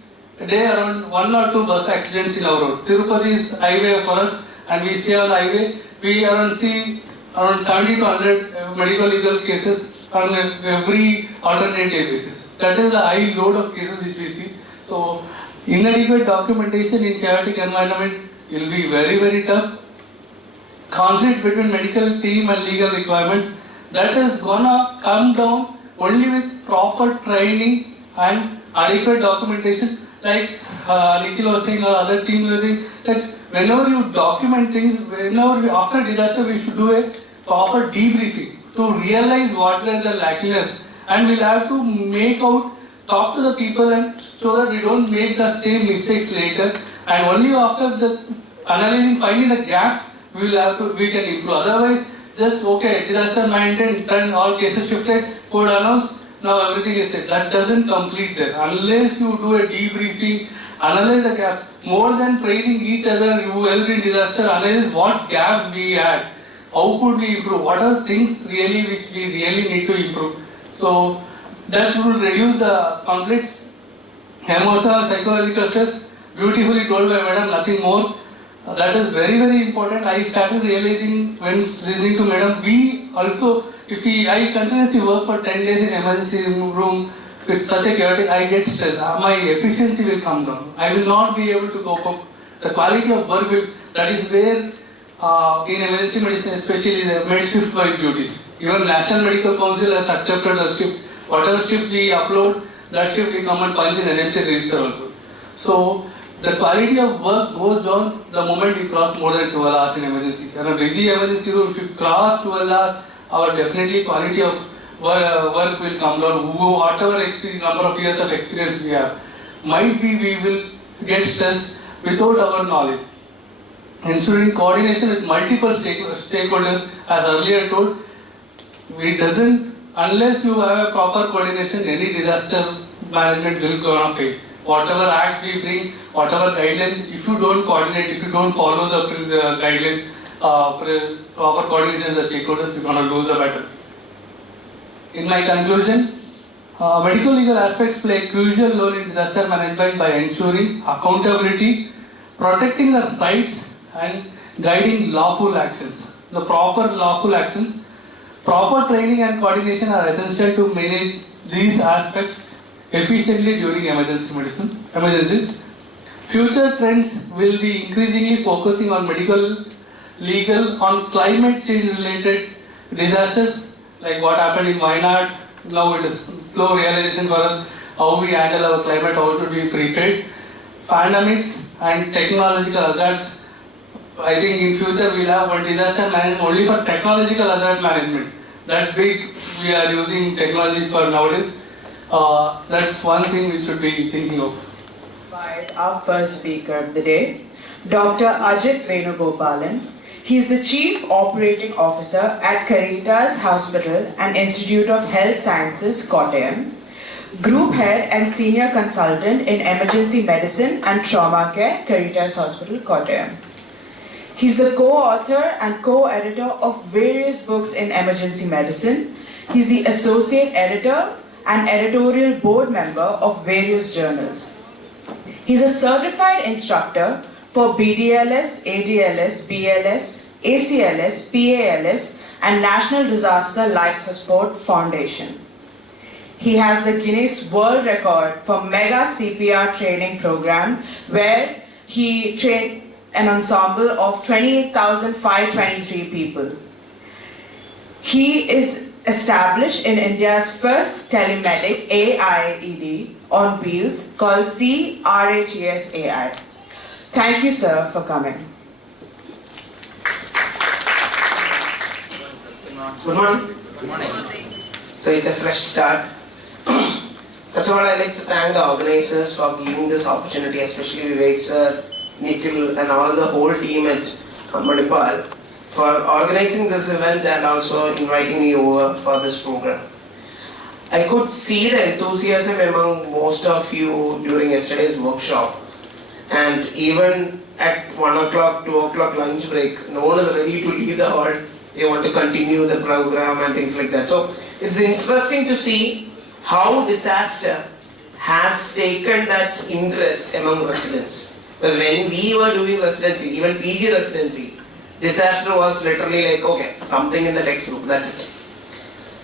day around 1 or 2 bus accidents in our road. Tirupati is highway for us, and we stay on highway. We see around 70 to 100 medical legal cases on every alternate day basis. That is the high load of cases which we see. So inadequate documentation in chaotic environment will be very, very tough. Conflict between medical team and legal requirements, that is gonna come down only with proper training and adequate documentation. Like Nikhil was saying or other team was saying, that whenever you document things, after disaster we should do a proper debriefing to realize what were the lacunae, and we'll have to talk to the people and so that we don't make the same mistakes later, and only after the analyzing, finding the gaps, we can improve. Otherwise, just disaster management, turn all cases shifted, code announced, now everything is set. That doesn't complete there. Unless you do a debriefing, analyze the gaps, more than praising each other who helped in disaster, analyze what gaps we had, how could we improve, what are things really which we really need to improve. So that will reduce the conflicts. Emotional, psychological stress, beautifully told by Madam, nothing more. That is very, very important. I started realizing when listening to Madam, we also, I continuously work for 10 days in emergency room with such a chaotic, I get stressed. My efficiency will come down. I will not be able to cope up. The quality of work will, that is where in emergency medicine especially the med shift by duties. Even National Medical Council has accepted the shift. Whatever shift we upload, that shift we come and punch in NMC register also. So the quality of work goes down the moment we cross more than 12 hours in emergency. In a busy emergency room, if you cross 12 hours, our definitely quality of work will come down. Whatever number of years of experience we have, might be we will get stressed without our knowledge. Ensuring coordination with multiple stakeholders, as earlier told, it doesn't, unless you have a proper coordination, any disaster management will go on fail. Whatever acts we bring, whatever guidelines, if you don't coordinate, if you don't follow the guidelines, proper coordination with the stakeholders, you're going to lose the battle. In my conclusion, medical legal aspects play a crucial role in disaster management by ensuring accountability, protecting the rights, and guiding lawful actions. The proper lawful actions, proper training and coordination are essential to manage these aspects efficiently during emergencies. Future trends will be increasingly focusing on medical, legal, on climate change related disasters like what happened in Wayanad. Now it is slow realization for us how we handle our climate, how should we prepared. Pandemics and technological hazards. I think in future we'll have one disaster management only for technological hazard management. That big we are using technology for nowadays. That's one thing we should be thinking of. Our first speaker of the day, Dr. Ajit Venugopalan. He is the Chief Operating Officer at Caritas Hospital and Institute of Health Sciences, Kottayam, Group Head and Senior Consultant in Emergency Medicine and Trauma Care, Caritas Hospital, Kottayam. He is the co-author and co-editor of various books in emergency medicine. He is the Associate Editor and Editorial Board Member of various journals. He is a certified instructor for BDLS, ADLS, BLS, ACLS, PALS and National Disaster Life Support Foundation. He has the Guinness World Record for Mega CPR Training Program where he trained an ensemble of 28,523 people. He is established in India's first telemedic AIED on wheels called CRHES AI. Thank you, sir, for coming. Good morning. Good morning. So it's a fresh start. First of all, I'd like to thank the organizers for giving this opportunity, especially Vivek sir, Nikhil and all the whole team at Manipal for organizing this event and also inviting me over for this program. I could see the enthusiasm among most of you during yesterday's workshop, and even at 1 o'clock, 2 o'clock lunch break, no one is ready to leave the hall. They want to continue the program and things like that. So it's interesting to see how disaster has taken that interest among residents. Because when we were doing residency, even PG residency, disaster was literally like, okay, something in the textbook, that's it.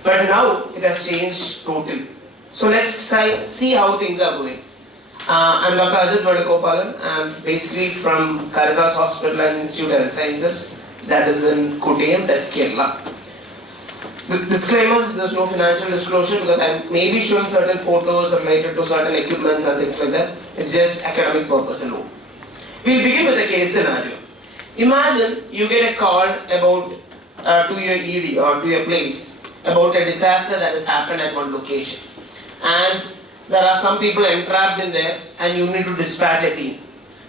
But now it has changed totally. So let's see how things are going. I'm Dr. Ajit Venugopalan. I'm basically from Caritas Hospital and Institute of Health Sciences. That is in Kottayam, that's Kerala. The disclaimer, there's no financial disclosure because I may be showing certain photos related to certain equipments and things like that. It's just academic purpose alone. We'll begin with a case scenario. Imagine you get a call about to your ED or to your place about a disaster that has happened at one location. And there are some people entrapped in there and you need to dispatch a team.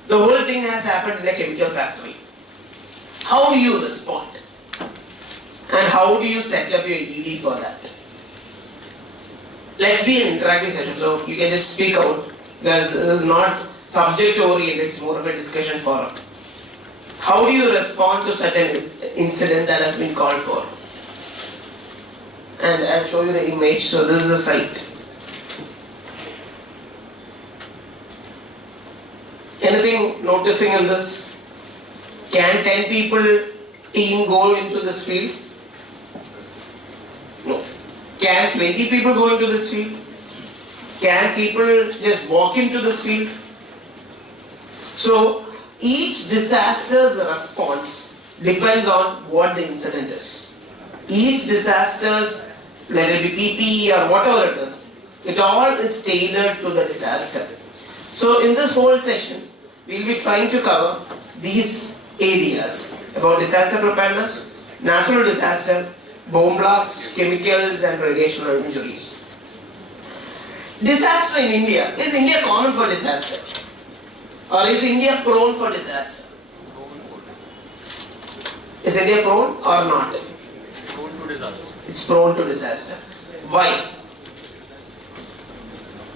The whole thing has happened in a chemical factory. How do you respond? And how do you set up your ED for that? Let's be an interactive session, so you can just speak out because this is not subject oriented, it's more of a discussion forum. How do you respond to such an incident that has been called for? And I'll show you the image. So this is the site. Anything noticing in this? Can 10 people team go into this field? No. Can 20 people go into this field? Can people just walk into this field? So each disaster's response depends on what the incident is. Each disaster's, let it be PPE or whatever it is, it all is tailored to the disaster. So in this whole session, we'll be trying to cover these areas about disaster preparedness, natural disaster, bomb blasts, chemicals and radiational injuries. Disaster in India. Is India common for disaster? Or is India prone for disaster? Is India prone or not? Prone to disaster. It's prone to disaster. Why?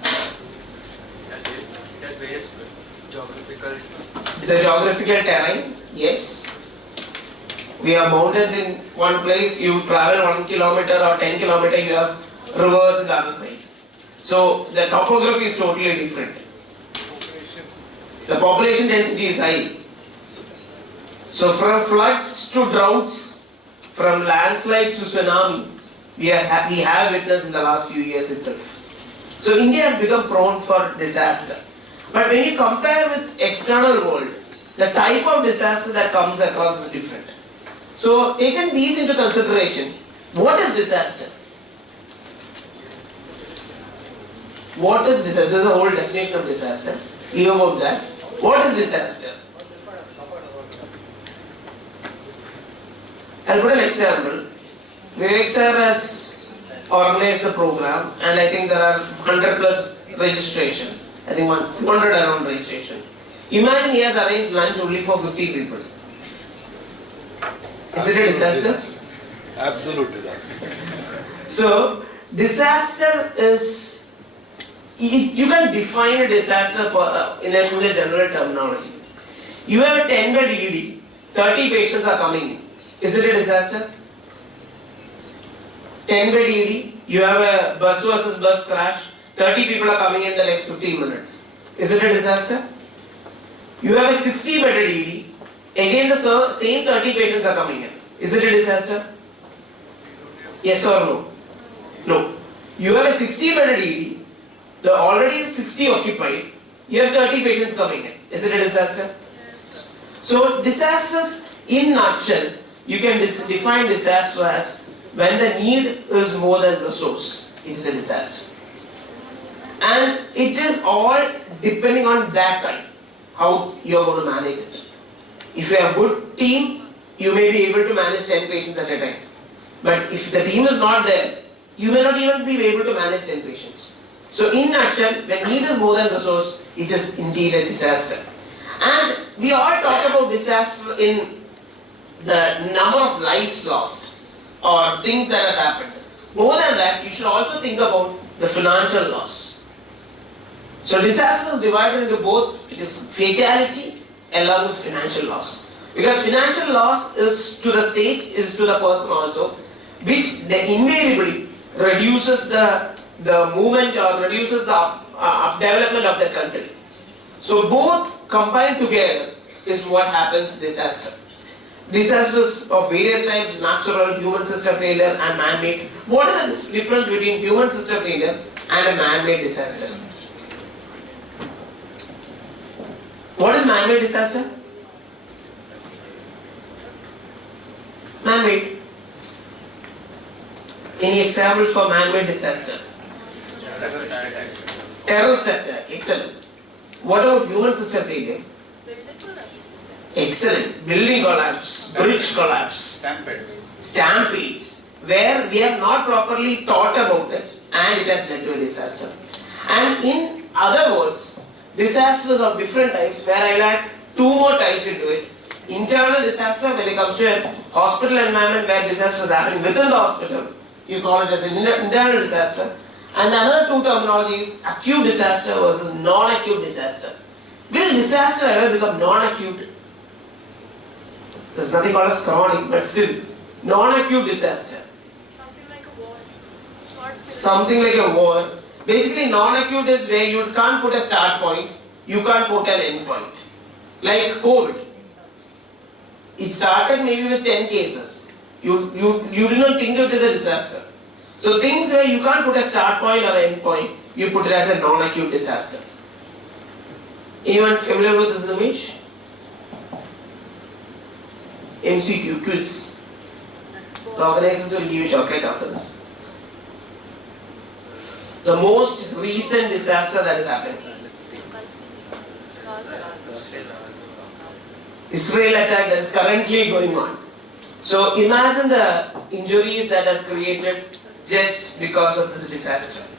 It has various geographical. The geographical terrain, yes. We have mountains in one place, you travel 1 kilometer or 10 kilometer, you have rivers in the other side. So the topography is totally different. The population density is high. So from floods to droughts, from landslides to tsunami, we have witnessed in the last few years itself. So India has become prone for disaster. But when you compare with external world, the type of disaster that comes across is different. So taking these into consideration, what is disaster? What is disaster? There is a whole definition of disaster. Leave about that. What is disaster? I'll put an example. Vivek sir has organized the program and I think there are 100 plus registration. I think 100 around registration. Imagine he has arranged lunch only for 50 people. Is it a disaster? Absolute disaster. So, disaster is, you can define a disaster in a general terminology. You have a 10-bed ED, 30 patients are coming in. Is it a disaster? 10-bed ED, you have a bus versus bus crash, 30 people are coming in the next 15 minutes. Is it a disaster? You have a 60-bedded ED, again the same 30 patients are coming in. Is it a disaster? Yes or no? No. You have a 60-bedded ED, the already 60 occupied, you have 30 patients coming in. Is it a disaster? So disasters in nutshell, you can define disaster as when the need is more than resource, it is a disaster. And it is all depending on that time, how you are going to manage it. If you have a good team, you may be able to manage 10 patients at a time. But if the team is not there, you may not even be able to manage 10 patients. So in nutshell, when need is more than resource, it is indeed a disaster. And we all talk about disaster in the number of lives lost or things that has happened. More than that, you should also think about the financial loss. So disaster is divided into both, it is fatality along with financial loss. Because financial loss is to the state, is to the person also, which invariably reduces the movement or reduces the development of the country. So both combined together is what happens disaster. Disasters of various types, natural, human system failure and man-made. What is the difference between human system failure and a man-made disaster? What is man-made disaster? Man-made. Any examples for man-made disaster? Terrorist attack. Excellent. What about human system failure? Excellent. Building collapse, bridge collapse, stampedes, where we have not properly thought about it and it has led to a disaster. And in other words, disasters of different types, where I will add two more types into it. Internal disaster, when it comes to a hospital environment where disasters happen within the hospital, you call it as an internal disaster. And another two terminologies, acute disaster versus non-acute disaster. Will disaster ever become non-acute? There's nothing called as chronic, but still, non-acute disaster. Something like a war. Basically, non-acute is where you can't put a start point, you can't put an end point. Like COVID. It started maybe with 10 cases. You did not think it is a disaster. So things where you can't put a start point or end point, you put it as a non-acute disaster. Anyone familiar with this image? MCQ quiz. The organizers will give you chocolate after this. The most recent disaster that has happened. Israel attack that is currently going on. So imagine the injuries that has created just because of this disaster.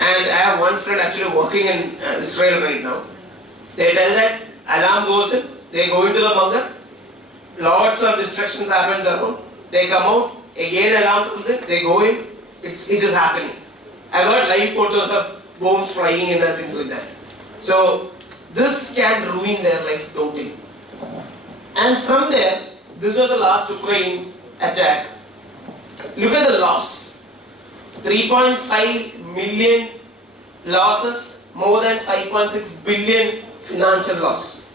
And I have one friend actually working in Israel right now. They tell that alarm goes in, they go into the bunker, lots of destructions happens around, they come out, again alarm comes in, they go in, it is happening. I've got live photos of bombs flying in and things like that. So this can ruin their life totally. And from there, this was the last Ukraine attack. Look at the loss. 3.5 million losses, more than 5.6 billion financial loss.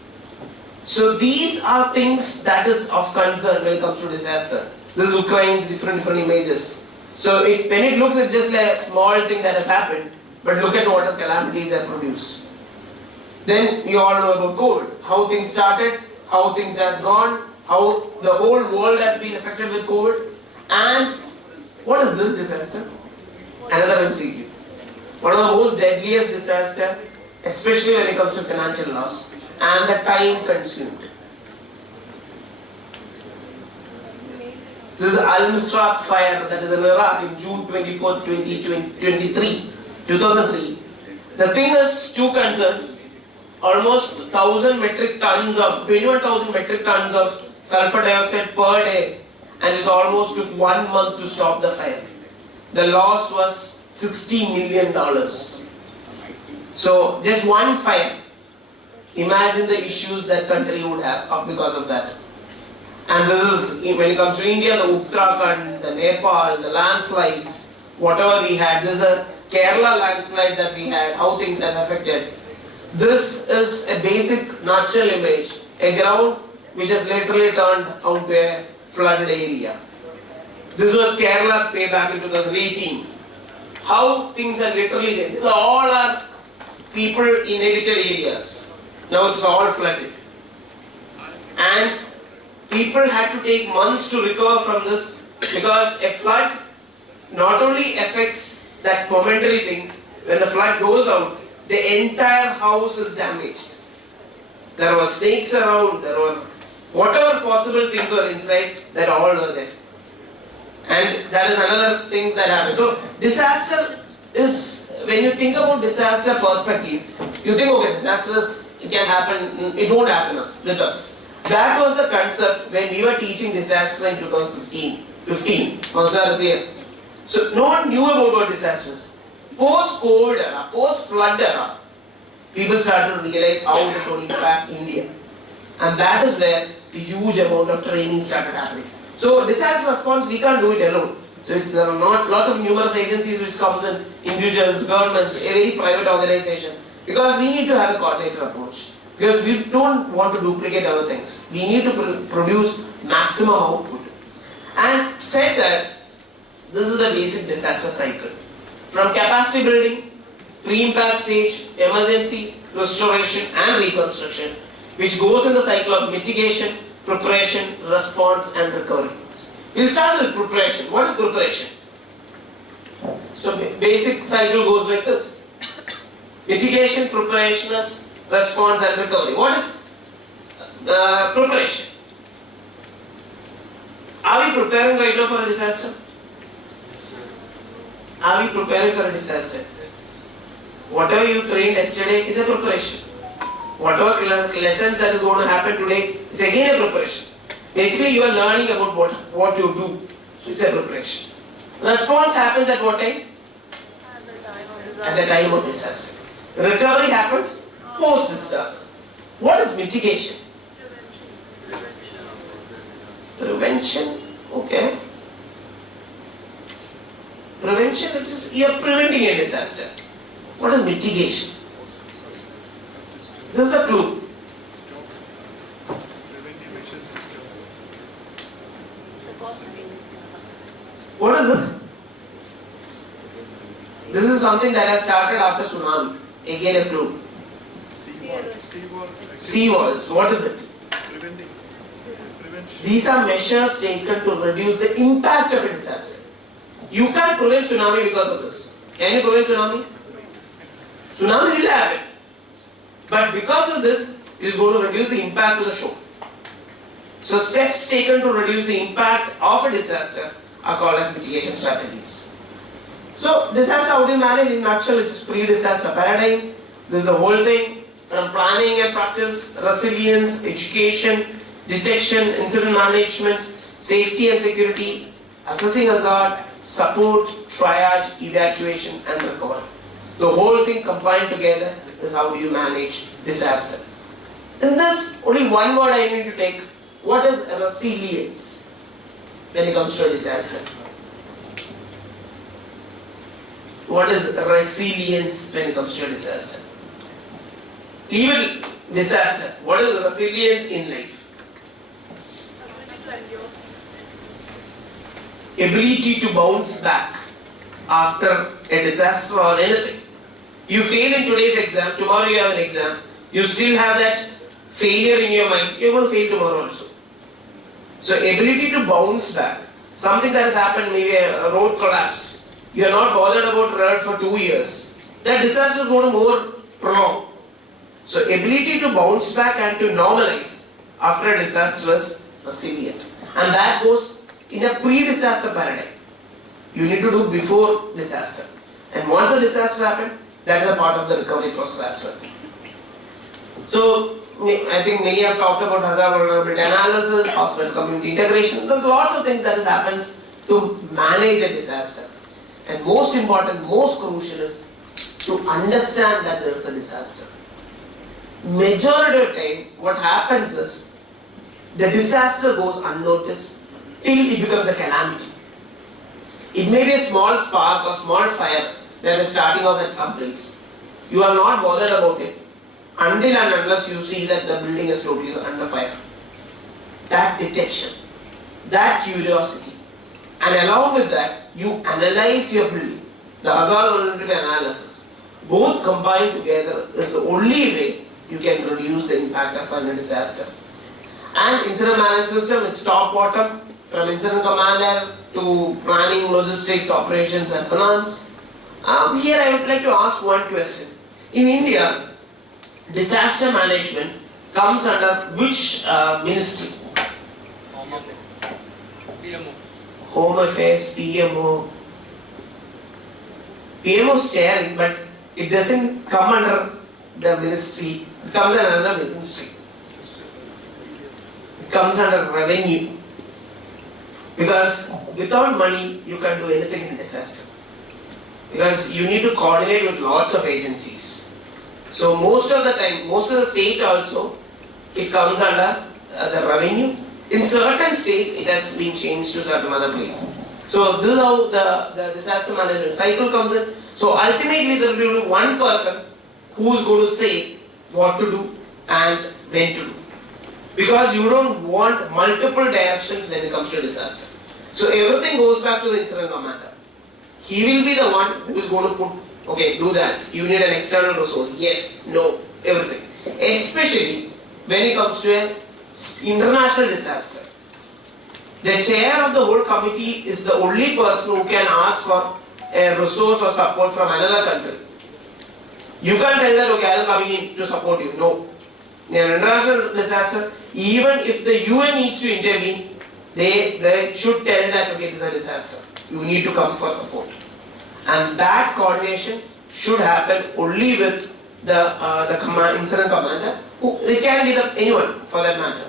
So these are things that is of concern when it comes to disaster. This is Ukraine's different images. So when it looks, it's just like a small thing that has happened, but look at what calamities have produced. Then you all know about COVID, how things started, how things has gone, how the whole world has been affected with COVID. And what is this disaster? Another MCQ. One of the most deadliest disaster, especially when it comes to financial loss and the time consumed. This is Al-Misraq fire that is in Iraq in June 24, 2003. The thing is, two concerns. Almost 21,000 metric tons of sulfur dioxide per day, and it almost took 1 month to stop the fire. The loss was $60 million. So just one fire. Imagine the issues that country would have because of that. And this is, when it comes to India, the Uttarakhand, the Nepal, the landslides, whatever we had. This is a Kerala landslide that we had, how things have affected. This is a basic nutshell image, a ground which has literally turned out to a flooded area. This was Kerala way back in 2018. How things have literally changed. These are all our people inhabited areas. Now it's all flooded. and people had to take months to recover from this, because a flood not only affects that momentary thing, when the flood goes out, the entire house is damaged. There were snakes around, there were whatever possible things were inside, that all were there. And that is another thing that happens. So disaster is, when you think about disaster perspective, you think, okay, disasters, it can happen, it won't happen with us. That was the concept when we were teaching disaster in 2016, 15, Monsar is here. So no one knew about what disasters. Post-COVID era, post-flood era, people started to realize how it will impact India. And that is where the huge amount of training started happening. So disaster response, we can't do it alone. So there are not lots of numerous agencies which comes in, individuals, governments, a very private organization. Because we need to have a coordinated approach. Because we don't want to duplicate other things. We need to produce maximum output. And said that, this is the basic disaster cycle. From capacity building, pre-impact stage, emergency, restoration and reconstruction, which goes in the cycle of mitigation, preparation, response and recovery. We'll start with preparation. What is preparation? So basic cycle goes like this. Mitigation, preparation, response and recovery. What is preparation? Are we preparing right now for a disaster? Are we preparing for a disaster? Whatever you trained yesterday is a preparation. Whatever lessons that is going to happen today is again a preparation. Basically you are learning about what you do. So it's a preparation. Response happens at what time? At the time of disaster. Recovery happens post-disaster. What is mitigation? Prevention. Okay. Prevention, it's you are preventing a disaster. What is mitigation? This is the clue. What is this? This is something that has started after tsunami. Again a clue. Sea walls. What is it? These are measures taken to reduce the impact of a disaster. You can't prevent tsunami because of this. Can you prevent tsunami? Tsunami will happen. But because of this, it is going to reduce the impact to the shore. So steps taken to reduce the impact of a disaster are called as mitigation strategies. So disaster, how do you manage? In a nutshell, it's pre-disaster paradigm. This is the whole thing from planning and practice, resilience, education, detection, incident management, safety and security, assessing hazard, support, triage, evacuation and recovery. The whole thing combined together is how do you manage disaster. In this, only one word I need to take. What is resilience when it comes to a disaster? What is resilience when it comes to a disaster? Even disaster, what is resilience in life? Ability to bounce back after a disaster or anything. You fail in today's exam, tomorrow you have an exam, you still have that failure in your mind, you're going to fail tomorrow also. So ability to bounce back, something that has happened, maybe a road collapsed, you are not bothered about road for 2 years, that disaster is going to more prolong. So ability to bounce back and to normalize after a disastrous resilience. And that goes in a pre-disaster paradigm. You need to do before disaster. And once a disaster happened, that is a part of the recovery process as well. So I think many have talked about hazard vulnerability analysis, hospital community integration. There's lots of things that happens to manage a disaster. And most important, most crucial is to understand that there is a disaster. Majority of the time, what happens is the disaster goes unnoticed till it becomes a calamity. It may be a small spark or small fire that is starting off at some place. You are not bothered about it until and unless you see that the building is totally under fire. That detection, that curiosity, and along with that, you analyze your building, the hazard vulnerability analysis. Both combined together is the only way you can reduce the impact of a disaster. And incident management system is top bottom, from incident commander to planning, logistics, operations and finance. Here I would like to ask one question. In India, disaster management comes under which ministry? Home Affairs, PMO. PMO is chairing, but it doesn't come under the ministry. It comes under another ministry. It comes under revenue. Because without money, you can't do anything in disaster. Because you need to coordinate with lots of agencies. So most of the time, most of the state also, it comes under the revenue. In certain states, it has been changed to certain other place. So this is how the disaster management cycle comes in. So ultimately, there will be only one person who is going to say what to do and when to do. Because you don't want multiple directions when it comes to disaster. So everything goes back to the incident commander. He will be the one who is going to put, okay, do that. You need an external resource. Yes, no, everything. Especially when it comes to an international disaster. The chair of the whole committee is the only person who can ask for a resource or support from another country. You can't tell that, okay, I am coming in to support you. No. In an international disaster, even if the UN needs to intervene, they should tell that, okay, this is a disaster. You need to come for support. And that coordination should happen only with the incident commander. It can be anyone for that matter.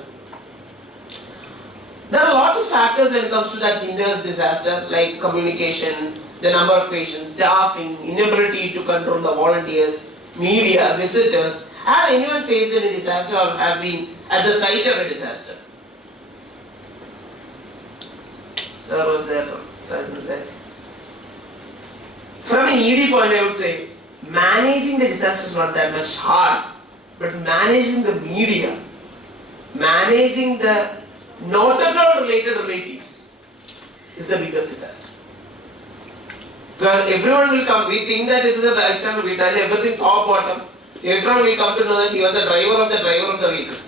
There are lots of factors when it comes to that hinders disaster, like communication, the number of patients, staffing, inability to control the volunteers, media, visitors. Have anyone faced any disaster or have been at the site of a disaster? Sir was there, sir was there. From an ED point, I would say, managing the disaster is not that much hard, but managing the media, managing the not at all related relatives is the biggest disaster. Because everyone will come, we think that it is a bystander, we tell everything top bottom. Everyone will come to know that he was the driver of the vehicle.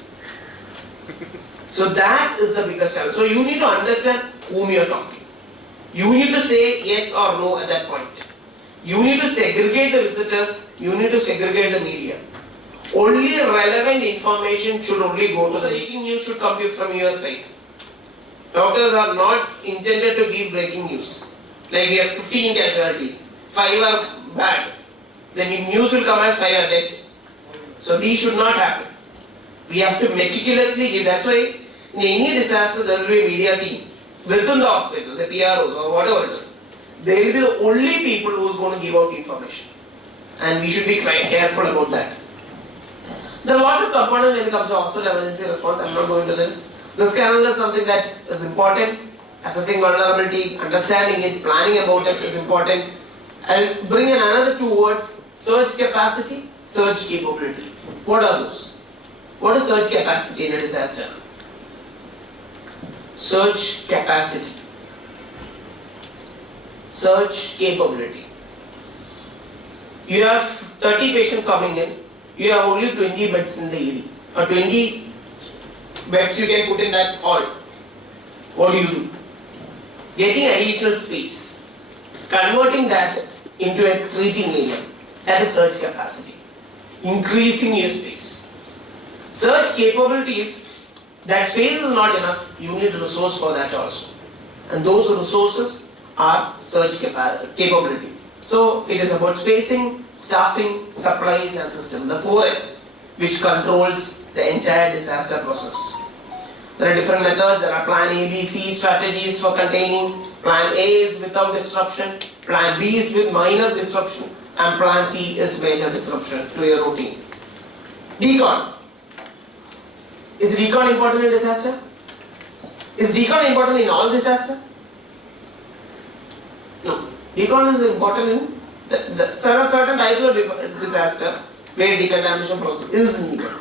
So that is the biggest challenge. So you need to understand whom you are talking. You need to say yes or no at that point. You need to segregate the visitors, you need to segregate the media. Only relevant information should only go to the breaking news should come from your side. Doctors are not intended to give breaking news. Like we have 15 casualties, 5 are bad. Then news will come as 5 are dead. So these should not happen. We have to meticulously give. That's why in any disaster there will be a media team within the hospital, the PROs or whatever it is. They will be the only people who is going to give out information. And we should be careful about that. There are lots of components when it comes to hospital emergency response. I am not going to this. Risk analysis is something that is important. Assessing vulnerability, understanding it, planning about it is important. I'll bring in another 2 words: surge capacity, surge capability. What are those? What is surge capacity in a disaster? Surge capacity. Surge capability. You have 30 patients coming in. You have only 20 beds in the ED, or 20 beds you can put in that hall. What do? Getting additional space, converting that into a treating area, that is surge capacity. Increasing your space. Surge capabilities, that space is not enough, you need resource for that also. And those resources are surge capability. So it is about spacing, staffing, supplies and system, the 4S, which controls the entire disaster process. There are different methods. There are plan A, B, C strategies for containing. Plan A is without disruption, plan B is with minor disruption, and plan C is major disruption to your routine. Decon. Is decon important in disaster? Is decon important in all disaster? No. Decon is important in certain types of disaster where decontamination process is needed,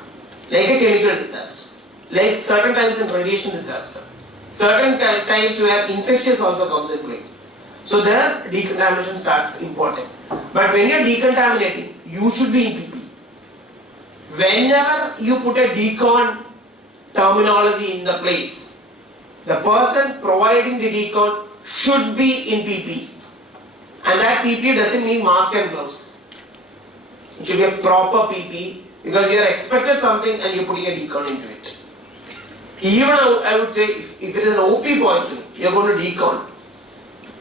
like a chemical disaster, like certain types of radiation disaster, certain types where infectious also comes in play. So there decontamination starts important. But when you are decontaminating, you should be in PP. Whenever you put a decon terminology in the place. The person providing the decon should be in PPE. And that PPE doesn't mean mask and gloves. It should be a proper PPE because you are expected something and you're putting a decon into it. Even I would say if it is an OP poison, you're going to decon,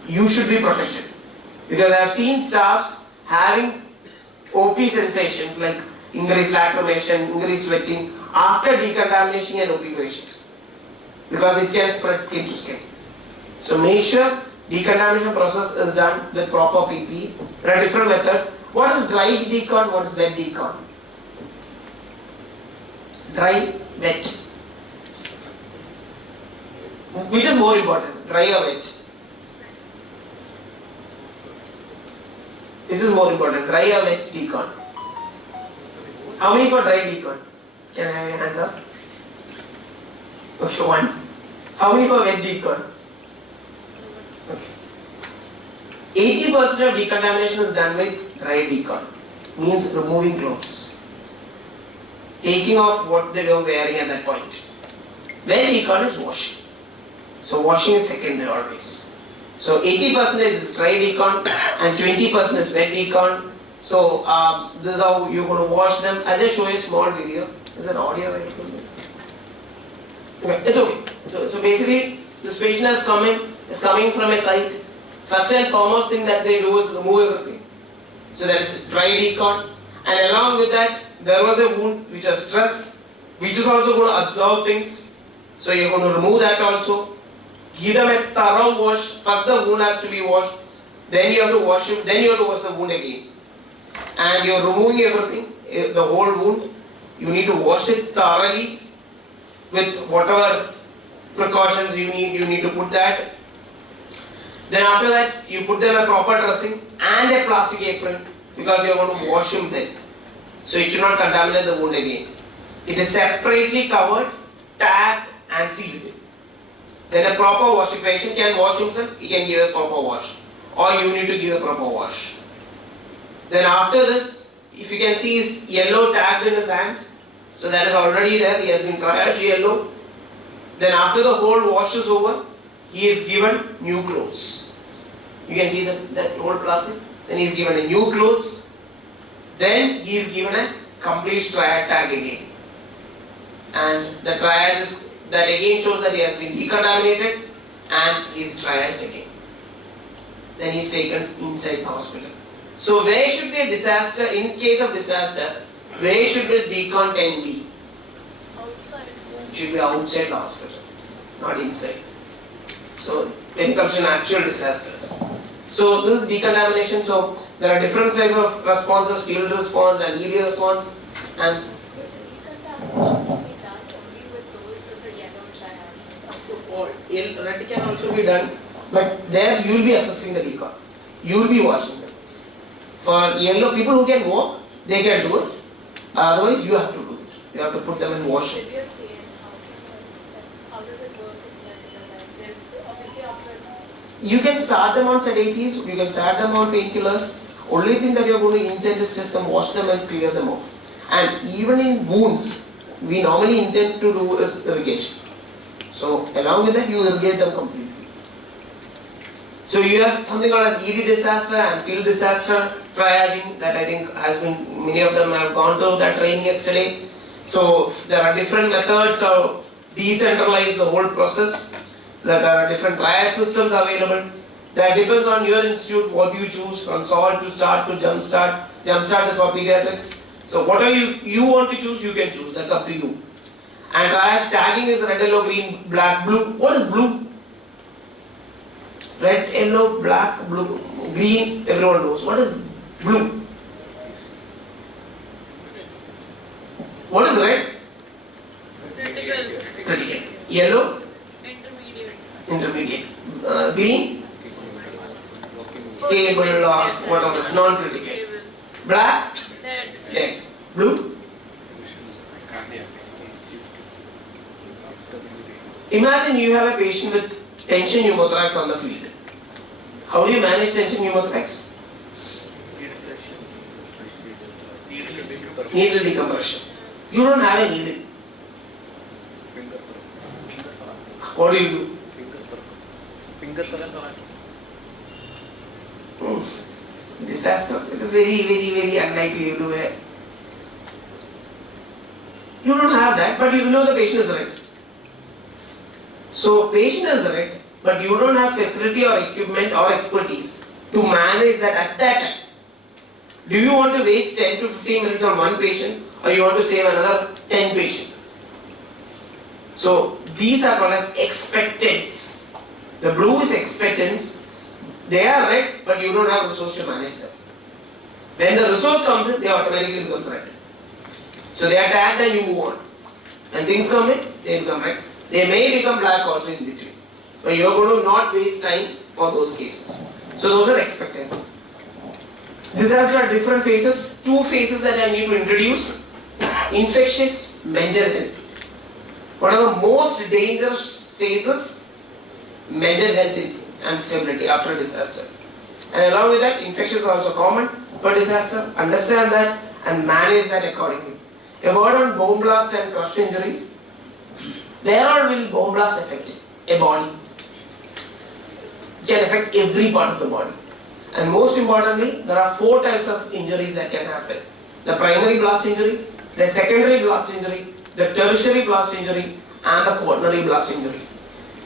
you should be protected. Because I have seen staffs having OP sensations like increased lacrimation, increased sweating after decontamination an OP patient. Because it can spread skin to skin. So make sure decontamination process is done with proper PPE. There are different methods. What is dry decon? What is wet decon? Dry, wet. Which is more important, dry or wet? This is more important, dry or wet decon. How many for dry decon? Can I have your hands up? Okay, one. How many for wet decon? Okay. 80% of decontamination is done with dry decon. Means removing clothes. Taking off what they were wearing at that point. Wet decon is washing. So washing is secondary always. So 80% is dry decon and 20% is wet decon. So this is how you're going to wash them. I'll just show you a small video. Is that audio? Okay, it's okay. So basically, this patient is coming from a site. First and foremost thing that they do is remove everything. So that is dry decon. And along with that, there was a wound which was stressed, which is also going to absorb things. So you're going to remove that also. Give them a thorough wash. First the wound has to be washed. Then you have to wash it. Then you have to wash the wound again. And you're removing everything, the whole wound. You need to wash it thoroughly with whatever precautions you need to put that. Then after that, you put them a proper dressing and a plastic apron because you're going to wash him then. So it should not contaminate the wound again. It is separately covered, tagged and sealed. Then a proper wash. If patient can wash himself, he can give a proper wash. Or you need to give a proper wash. Then after this, if you can see his yellow tagged in his hand, so that is already there, he has been triaged yellow. Then after the whole wash is over, he is given new clothes. You can see that old plastic. Then he is given a new clothes. Then he is given a complete triad tag again. And the triad is, that again shows that he has been decontaminated and he is triaged again. Then he is taken inside the hospital. So where should be a disaster, in case of disaster, where should the decon 10 be? It should be outside the hospital, not inside. So when it comes to natural disasters. So this is decontamination. So there are different types of responses, field response and ED response. And red can also be done, but there you will be assessing the decon. You will be washing them. For yellow, people who can walk, they can do it. Otherwise, you have to do it. You have to put them in wash. You can start them on sedatives, you can start them on painkillers. Only thing that you are going to intend is just wash them and clear them off. And even in wounds, we normally intend to do is irrigation. So along with that, you irrigate them completely. So you have something called as ED disaster and field disaster triaging that I think has been, many of them have gone through that training yesterday. So there are different methods of decentralize the whole process. There are different triad systems available. That depends on your institute what you choose, from salt to start to jump start. Jump start is for pediatrics. So whatever you want to choose, you can choose. That's up to you. And triage tagging is red, yellow, green, black, blue. What is blue? Red, yellow, black, blue, green, everyone knows. What is blue? What is red? Critical. Yellow? Intermediate. Green? Stable or whatever, it's non-critical. Black? Dead. Blue? Imagine you have a patient with tension pneumothorax on the field. How do you manage tension pneumothorax? Needle decompression. You don't have a needle. what do you do? Disaster. It is very unlikely you do it. You don't have that, but you know the patient is right. So patient is right, but you don't have facility or equipment or expertise to manage that at that time. Do you want to waste 10 to 15 minutes on one patient, or you want to save another 10 patients? So these are called as expectants. The blue is expectants. They are right, but you don't have resource to manage them. When the resource comes in, they automatically becomes right. So they are tagged and you move on. When things come in, they become right. They may become black also in between. But you are going to not waste time for those cases. So those are expectants. This has got different phases. Two phases that I need to introduce. Infectious, mental health. One of the most dangerous phases, mental health and stability after disaster. And along with that, infectious is also common for disaster. Understand that and manage that accordingly. A word on bone blast and crush injuries. Where all will bone blast affect a body? It can affect every part of the body. And most importantly, there are 4 types of injuries that can happen. The primary blast injury, the secondary blast injury, the tertiary blast injury, and the quaternary blast injury.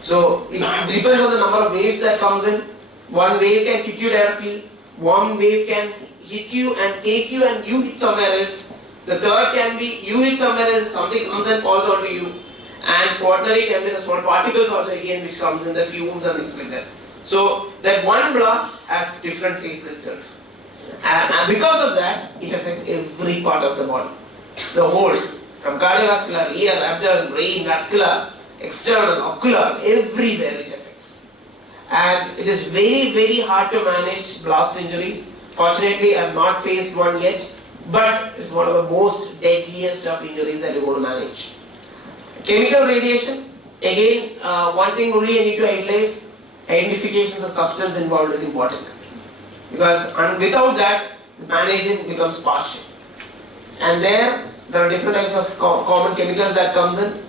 So it depends on the number of waves that comes in. One wave can hit you directly, one wave can hit you and take you and you hit somewhere else. The third can be you hit somewhere else, something comes and falls onto you. And quaternary can be the small particles also again which comes in the fumes and things like that. So that one blast has different phases itself. And because of that, it affects every part of the body. The whole, from cardiovascular, ear, abdomen, brain, vascular, external, ocular, everywhere it affects. And it is very hard to manage blast injuries. Fortunately, I have not faced one yet, but it's one of the most deadliest of injuries that you're going to manage. Chemical radiation, again, one thing only I need to highlight, identification of the substance involved is important. Because without that, managing becomes partial. And there are different types of common chemicals that comes in.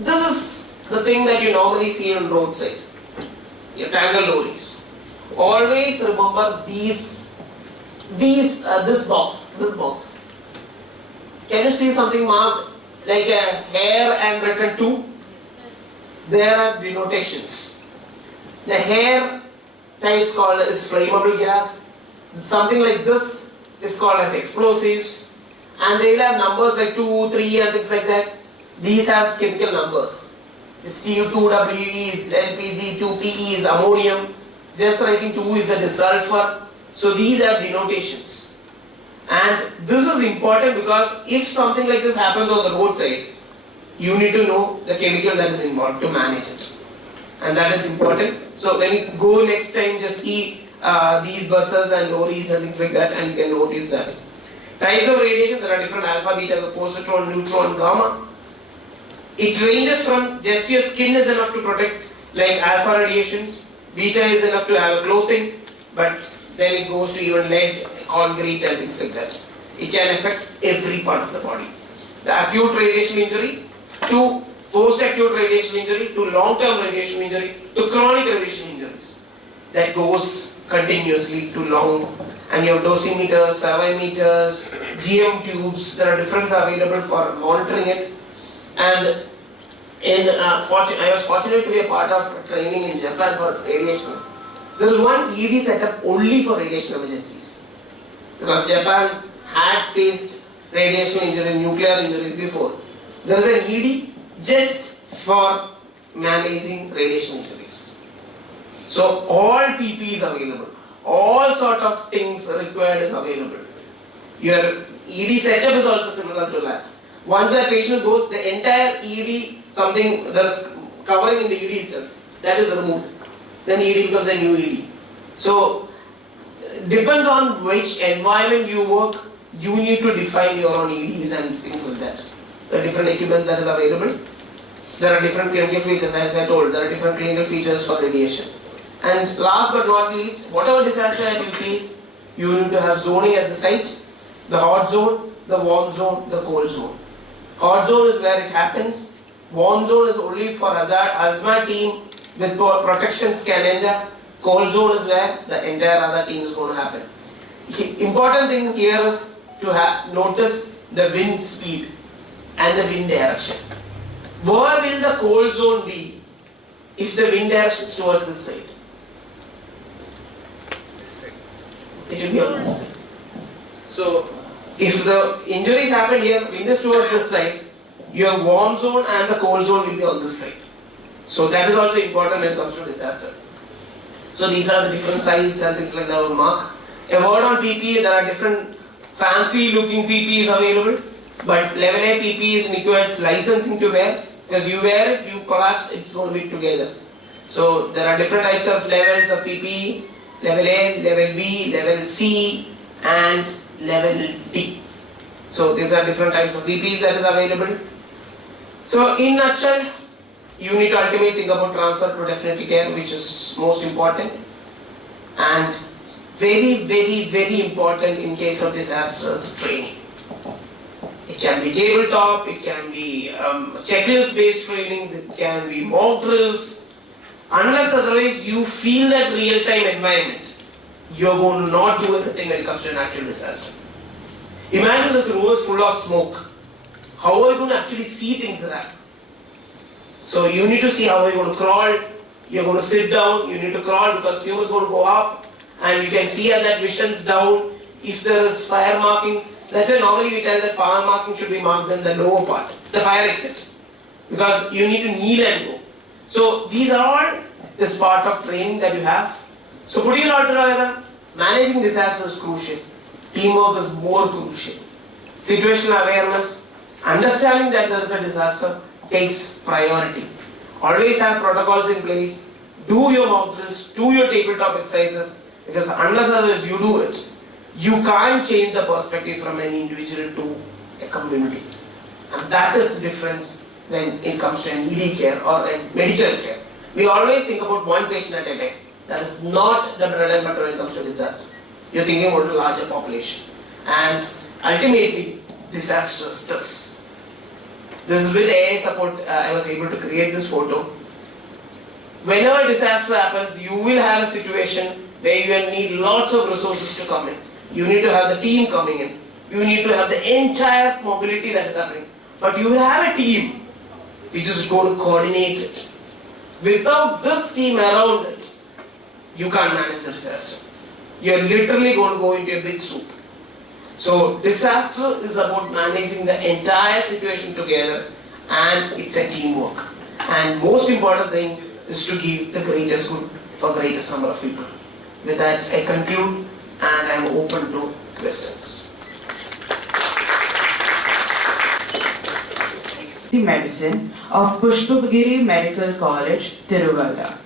This is the thing that you normally see on roadside. Your tangle lorries. Always remember this box. Can you see something marked like a hair and written 2? There are denotations. The hair type is called as flammable gas. Something like this is called as explosives. And they will have numbers like 2, 3 and things like that. These have chemical numbers. It's Tu2We is LPG, 2PE is ammonium. Just writing 2 is a sulfur. So these have denotations. And this is important because if something like this happens on the roadside, you need to know the chemical that is involved to manage it. And that is important. So when you go next time, just see these buses and lorries and things like that, and you can notice that. Types of radiation, there are different alpha, beta, positron, neutron, gamma. It ranges from just your skin is enough to protect, like alpha radiations, beta is enough to have a clothing, but then it goes to even lead, concrete and things like that. It can affect every part of the body. The acute radiation injury to post-acute radiation injury to long-term radiation injury to chronic radiation injuries. That goes continuously to long, and you have dosimeters, meters, GM tubes, there are different available for monitoring it. And I was fortunate to be a part of training in Japan for radiation. There is one ED setup only for radiation emergencies. Because Japan had faced radiation injury, nuclear injuries before. There is an ED just for managing radiation injuries. So all PP is available. All sort of things required is available. Your ED setup is also similar to that. Once a patient goes, the entire ED, something that's covering in the ED itself, that is removed. Then ED becomes a new ED. So, depends on which environment you work, you need to define your own EDs and things like that. There are different equipment that is available. There are different clinical features, as I told, there are different clinical features for radiation. And last but not least, whatever disaster that you face, you need to have zoning at the site, the hot zone, the warm zone, the cold zone. Hot zone is where it happens, Warm zone is only for asthma team with protection scavenger. Cold zone is where the entire other team is going to happen. Important thing here is to notice the wind speed and the wind direction. Where will the cold zone be if the wind direction is towards this side? It will be on this side. So, if the injuries happen here, wind is towards this side, your warm zone and the cold zone will be on this side. So that is also important when it comes to disaster. So these are the different sites and things like that on mark. A word on PPE, there are different fancy looking PPEs available, but level A PPE requires licensing to wear, because you wear it, you collapse, it's going to be together. So there are different types of levels of PPE, level A, level B, level C and level D. So these are different types of PPEs that is available. So in nutshell, you need to ultimately think about transfer to definite care, which is most important, and very, very, very important in case of disasters, training. It can be tabletop, it can be checklist based training, it can be mock drills. Unless otherwise you feel that real time environment, you're going to not do anything when it comes to an actual disaster. Imagine this room is full of smoke. How are you going to actually see things that happen? So you need to see how you're going to crawl, you're going to sit down, you need to crawl because fume is going to go up, and you can see that vision's down. If there is fire markings, that's why normally we tell that fire marking should be marked in the lower part, the fire exit, because you need to kneel and go. So these are all this part of training that you have. So putting it all together, managing disaster is crucial. Teamwork is more crucial. Situational awareness, understanding that there is a disaster takes priority. Always have protocols in place. Do your mock drills, do your tabletop exercises, because unless otherwise you do it, you can't change the perspective from an individual to a community. And that is the difference when it comes to an ED care or a medical care. We always think about one patient at a time. That is not the bread and butter when it comes to disaster. You're thinking about a larger population. And ultimately, disaster stress. This is with AI support, I was able to create this photo. Whenever disaster happens, you will have a situation where you will need lots of resources to come in. You need to have the team coming in. You need to have the entire mobility that is happening. But you will have a team which is going to coordinate it. Without this team around it, you can't manage the disaster. You're literally going to go into a big soup. So disaster is about managing the entire situation together, and it's a teamwork. And most important thing is to give the greatest good for greatest number of people. With that, I conclude, and I'm open to questions. Medicine of Pushpagiri Medical College, Tiruvalla.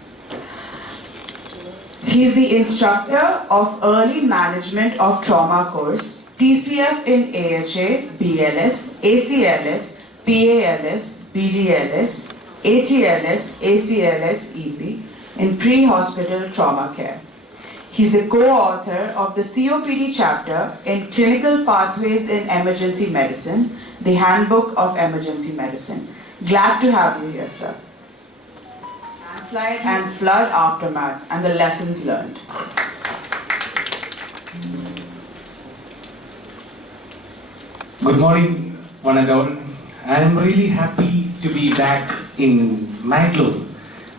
He is the instructor of Early Management of Trauma course, TCF in AHA, BLS, ACLS, PALS, BDLS, ATLS, ACLS, EP in pre-hospital trauma care. He is the co-author of the COPD chapter in Clinical Pathways in Emergency Medicine, the Handbook of Emergency Medicine. Glad to have you here, sir. Landslide and flood aftermath and the lessons learned. Good morning, one and all. I am really happy to be back in Mangalore.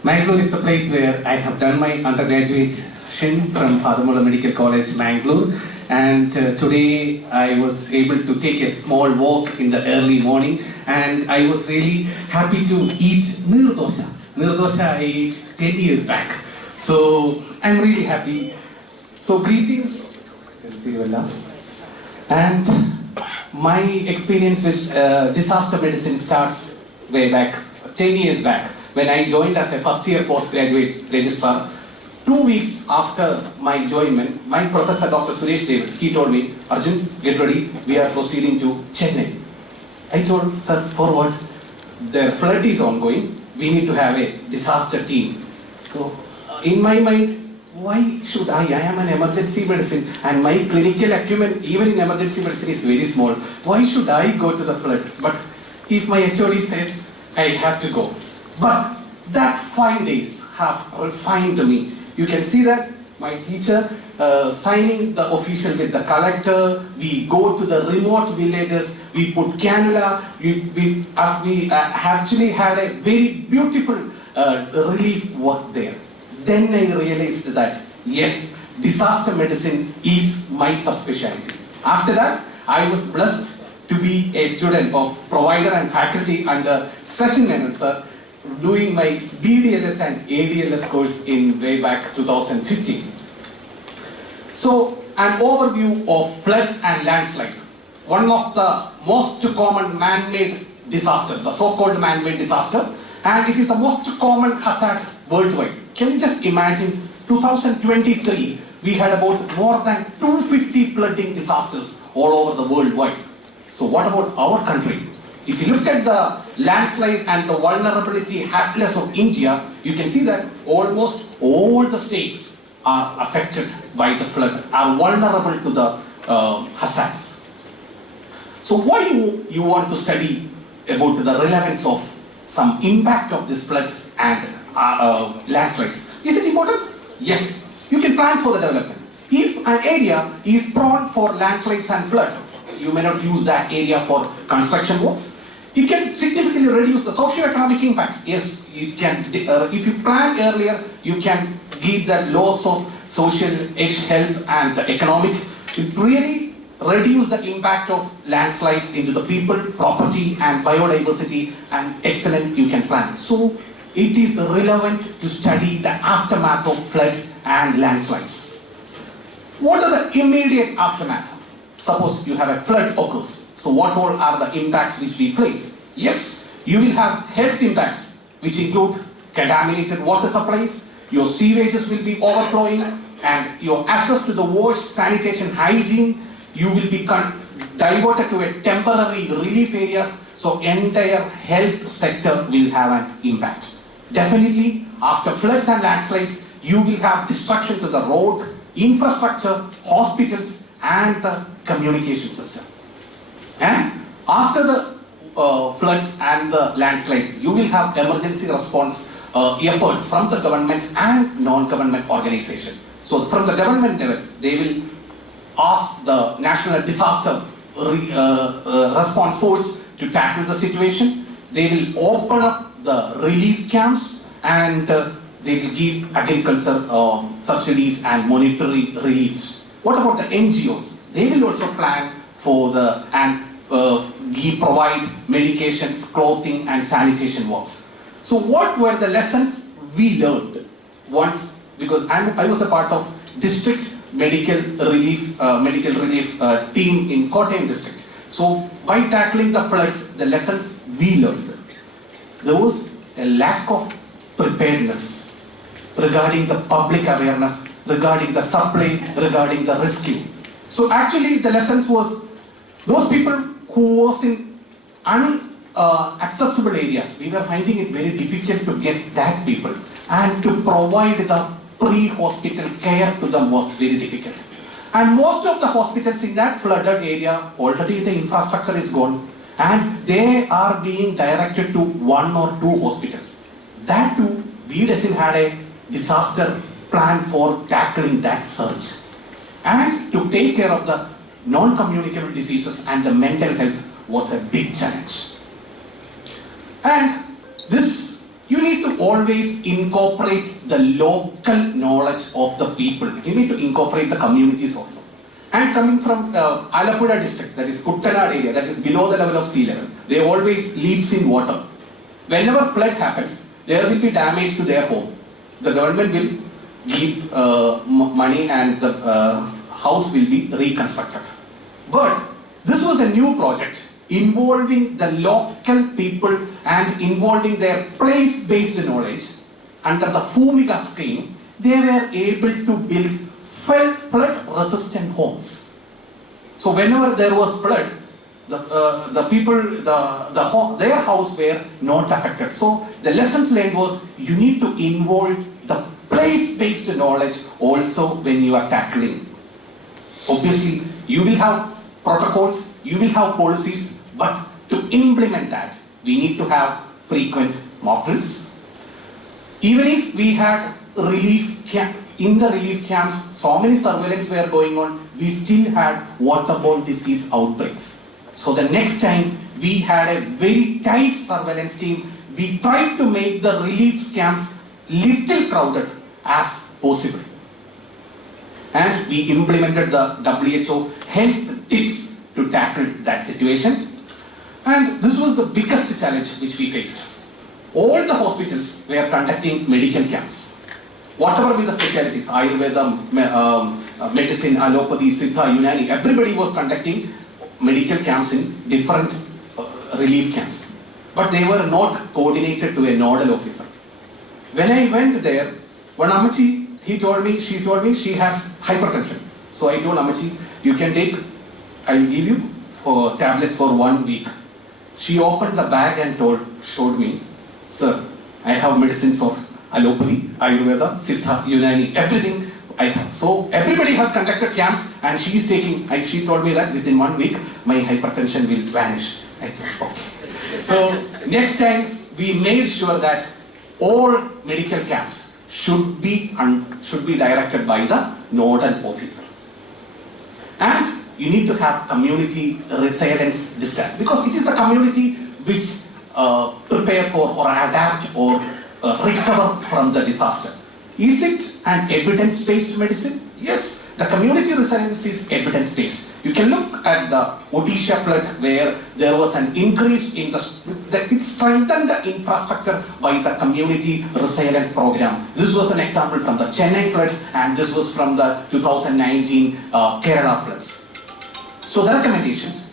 Mangalore is the place where I have done my undergraduation from Padamala Medical College, Mangalore. And today I was able to take a small walk in the early morning, and I was really happy to eat nirdosha. Nirdosha I ate 10 years back. So I'm really happy. So greetings, and my experience with disaster medicine starts way back, 10 years back, when I joined as a first year postgraduate registrar. 2 weeks after my joinment, my professor, Dr. Suresh David, he told me, Arjun, get ready, we are proceeding to Chennai. I told, sir, for what? The flood is ongoing, we need to have a disaster team. So, in my mind, why should I am an emergency medicine and my clinical acumen, even in emergency medicine, is very small. Why should I go to the flood? But if my HOD says, I had to go. But that 5 days have refined me. You can see that my teacher signing the official with the collector. We go to the remote villages. We put cannula. We actually had a very beautiful relief work there. Then I realized that yes, disaster medicine is my subspecialty. After that, I was blessed to be a student of provider and faculty under Sachin Menon sir, doing my BDLS and ADLS course in way back 2015. So, an overview of floods and landslide. One of the most common man-made disaster, the so-called man-made disaster, and it is the most common hazard worldwide. Can you just imagine, 2023, we had about more than 250 flooding disasters all over the worldwide. So what about our country? If you look at the landslide and the vulnerability atlas of India, you can see that almost all the states are affected by the flood, are vulnerable to the hazards. So why you want to study about the relevance of some impact of these floods and landslides? Is it important? Yes. You can plan for the development. If an area is prone for landslides and flood, you may not use that area for construction works. It can significantly reduce the socio-economic impacts. Yes, you can. If you plan earlier, you can give the loss of social, health, and the economic. It really reduce the impact of landslides into the people, property, and biodiversity. And excellent, you can plan. So it is relevant to study the aftermath of flood and landslides. What are the immediate aftermath? Suppose you have a flood occurs. So what all are the impacts which we face? Yes, you will have health impacts which include contaminated water supplies, your sewages will be overflowing, and your access to the wash, sanitation, hygiene, you will be diverted to a temporary relief areas, so entire health sector will have an impact. Definitely, after floods and landslides, you will have destruction to the road, infrastructure, hospitals, and the communication system. And after the floods and the landslides, you will have emergency response efforts from the government and non-government organization. So from the government level, they will ask the National Disaster Response Force to tackle the situation. They will open up the relief camps and they will give agriculture subsidies and monetary reliefs. What about the NGOs? They will also plan for the and provide medications, clothing, and sanitation works. So what were the lessons we learned once? Because I was a part of district medical relief team in Kottayam district. So by tackling the floods, the lessons we learned, there was a lack of preparedness regarding the public awareness, regarding the supply, regarding the rescue. So actually the lessons was those people who was in accessible areas, we were finding it very difficult to get that people, and to provide the pre-hospital care to them was very difficult. And most of the hospitals in that flooded area, already the infrastructure is gone, and they are being directed to 1 or 2 hospitals. That too, BDSM had a disaster plan for tackling that surge. And to take care of the non-communicable diseases and the mental health was a big challenge. And this, you need to always incorporate the local knowledge of the people. You need to incorporate the communities also. And coming from Alappuzha district, that is Kuttanad area, that is below the level of sea level, they always leaps in water. Whenever flood happens, there will be damage to their home. The government will give money and the house will be reconstructed. But this was a new project involving the local people and involving their place-based knowledge. Under the Fumiga scheme, they were able to build flood-resistant homes. So whenever there was flood, the people, their house were not affected. So the lessons learned was you need to involve the place-based knowledge also when you are tackling. Obviously, you will have protocols, you will have policies, but to implement that, we need to have frequent mock drills. Even if we had relief camp, in the relief camps, so many surveillance were going on, we still had waterborne disease outbreaks. So the next time we had a very tight surveillance team, we tried to make the relief camps little crowded as possible. And we implemented the WHO health tips to tackle that situation. And this was the biggest challenge which we faced. All the hospitals were conducting medical camps. Whatever be the specialties, Ayurveda, medicine, allopathy, Siddha, Unani, everybody was conducting medical camps in different relief camps. But they were not coordinated to a nodal officer. When I went there, one Amachi, she told me she has hypertension. So I told Amachi, you can take, I will give you for tablets for 1 week. She opened the bag and showed me, sir, I have medicines of allopathy, Ayurveda, Siddha, Unani, everything I have. So everybody has conducted camps and she is taking, she told me that within 1 week my hypertension will vanish. I thought, okay. So next time we made sure that all medical camps should be directed by the nodal officer. And you need to have community resilience distance, because it is the community which prepare for or adapt or recover from the disaster. Is it an evidence-based medicine? Yes, the community resilience is evidence-based. You can look at the Odisha flood where there was an increase in it strengthened the infrastructure by the community resilience program. This was an example from the Chennai flood and this was from the 2019 Kerala floods. So the recommendations,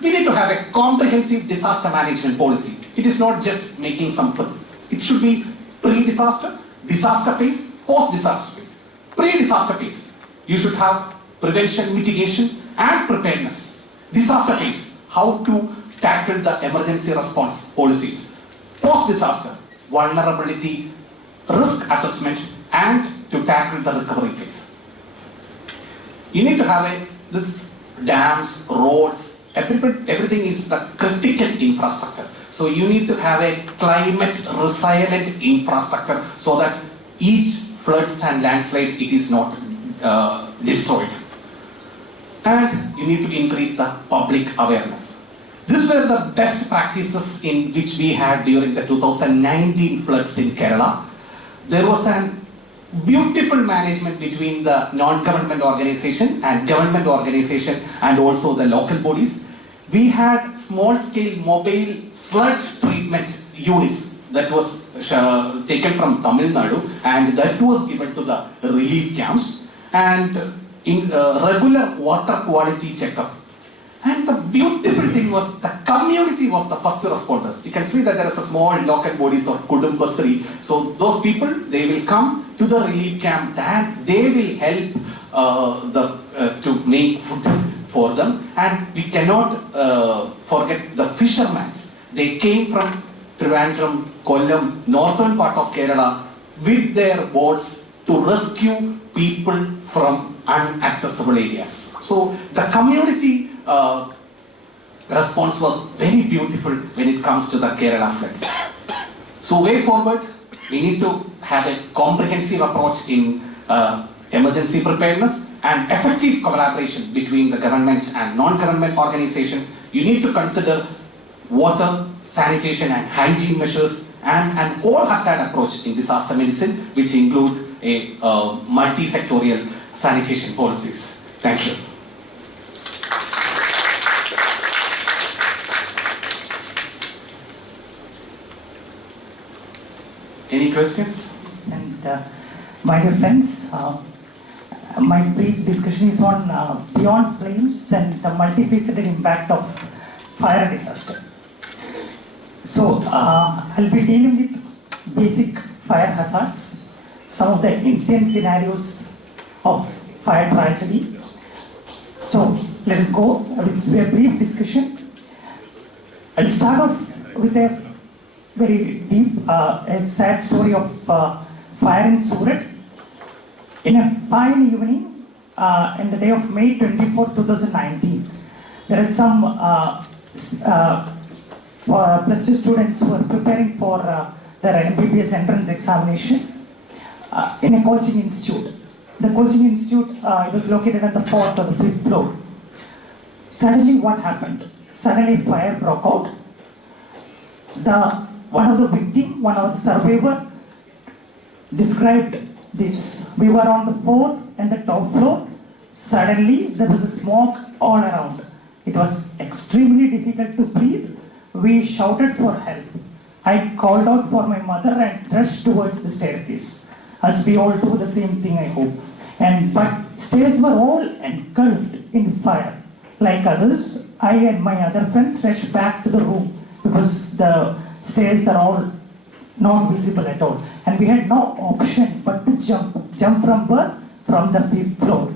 we need to have a comprehensive disaster management policy. It is not just making some. It should be pre-disaster, disaster phase, post-disaster phase. Pre-disaster phase, you should have prevention, mitigation and preparedness. Disaster phase, how to tackle the emergency response policies. Post-disaster, vulnerability, risk assessment and to tackle the recovery phase. You need to have this dams, roads, everything is the critical infrastructure. So you need to have a climate resilient infrastructure so that each floods and landslide it is not destroyed. And you need to increase the public awareness. These were the best practices in which we had during the 2019 floods in Kerala. There was a beautiful management between the non-government organization and government organization and also the local bodies. We had small-scale mobile sludge treatment units that was taken from Tamil Nadu and that was given to the relief camps and in regular water quality checkup. And the beautiful thing was the community was the first responders. You can see that there is a small local bodies of Kudumbasri. So those people, they will come to the relief camp and they will help to make food for them. And we cannot forget the fishermen. They came from Trivandrum, Kollam, northern part of Kerala with their boats to rescue people from inaccessible areas. So the community response was very beautiful when it comes to the Kerala floods. So way forward, we need to have a comprehensive approach in emergency preparedness and effective collaboration between the government and non-government organizations. You need to consider water, sanitation and hygiene measures and an all-hazard approach in disaster medicine, which include a multi-sectorial sanitation policies. Thank you. Any questions? And my dear friends, my brief discussion is on beyond flames and the multifaceted impact of fire disaster. So I'll be dealing with basic fire hazards, some of the intense scenarios of fire tragedy. So let us go with a brief discussion. I'll start off with a very deep, a sad story of fire in Surat. In a fine evening, in the day of May 24, 2019, there is some plus 2 students who were preparing for their MBBS entrance examination in a coaching institute. The coaching institute it was located at the 4th or the 5th floor. Suddenly what happened? Suddenly fire broke out. One of the victim, one of the survivor described this. We were on the 4th and the top floor. Suddenly there was a smoke all around. It was extremely difficult to breathe. We shouted for help. I called out for my mother and rushed towards the staircase. As we all do the same thing, I hope. But stairs were all engulfed in fire. Like others, I and my other friends rushed back to the room because the stairs are all not visible at all. And we had no option but to jump from where? From the 5th floor.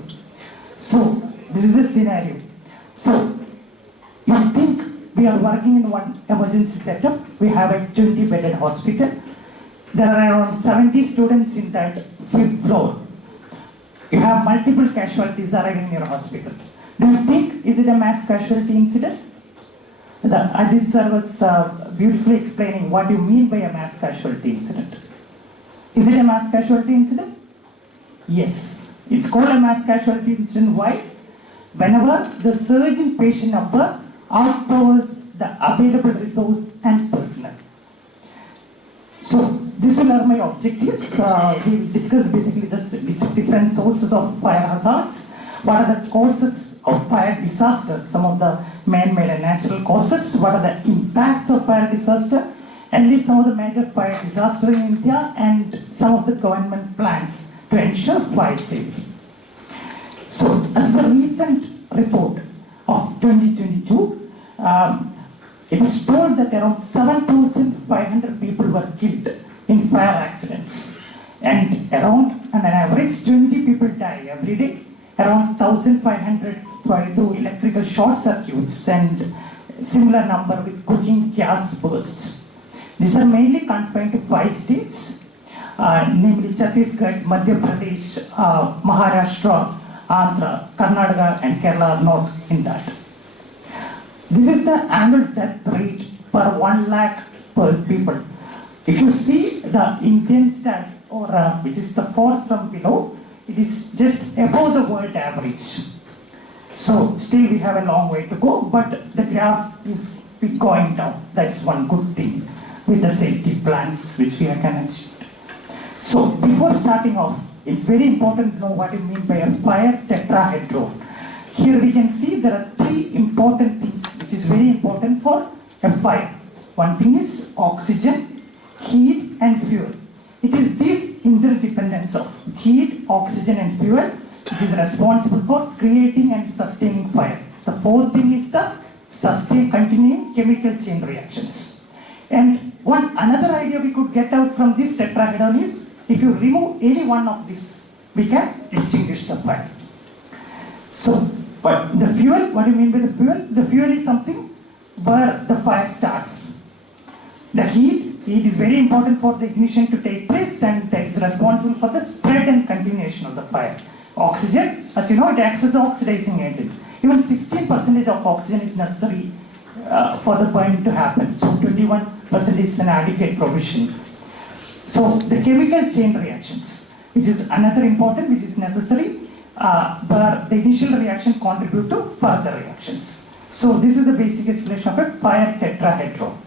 So, this is the scenario. So, you think we are working in one emergency setup. We have a 20-bedded hospital. There are around 70 students in that 5th floor. You have multiple casualties arriving in your hospital. Do you think, is it a mass casualty incident? Ajit sir was beautifully explaining what you mean by a mass casualty incident. Is it a mass casualty incident? Yes. It's called a mass casualty incident. Why? Whenever the surge in patient number outpowers the available resource and personnel. So, these are my objectives. We will discuss basically the different sources of fire hazards. What are the causes of fire disasters? Some of the man-made and natural causes. What are the impacts of fire disaster? And list some of the major fire disasters in India and some of the government plans to ensure fire safety. So, as the recent report of 2022, it is told that around 7,500 people were killed in fire accidents, and around on an average 20 people die every day. Around 1,500 through electrical short circuits and similar number with cooking gas bursts. These are mainly confined to 5 states, namely Chhattisgarh, Madhya Pradesh, Maharashtra, Andhra, Karnataka and Kerala are not in that. This is the annual death rate per 1 lakh per people. If you see the Indian stats, or which is the fourth from below, it is just above the world average. So still we have a long way to go, but the graph is going down. That's one good thing with the safety plans which we can achieve. So before starting off, it's very important to know what you mean by a fire tetrahedron. Here we can see there are 3 important things which is very important for a fire. One thing is oxygen, heat and fuel. It is this interdependence of heat, oxygen and fuel which is responsible for creating and sustaining fire. The 4th thing is the continuing chemical chain reactions. And another idea we could get out from this tetrahedron is, if you remove any one of these, we can extinguish the fire. So, but the fuel, what do you mean by the fuel? The fuel is something where the fire starts. The heat is very important for the ignition to take place and is responsible for the spread and continuation of the fire. Oxygen, as you know, it acts as an oxidizing agent. Even 16% of oxygen is necessary for the burn to happen. So 21% is an adequate provision. So the chemical chain reactions, which is another important, which is necessary, where the initial reaction contribute to further reactions. So this is the basic explanation of a fire tetrahedron.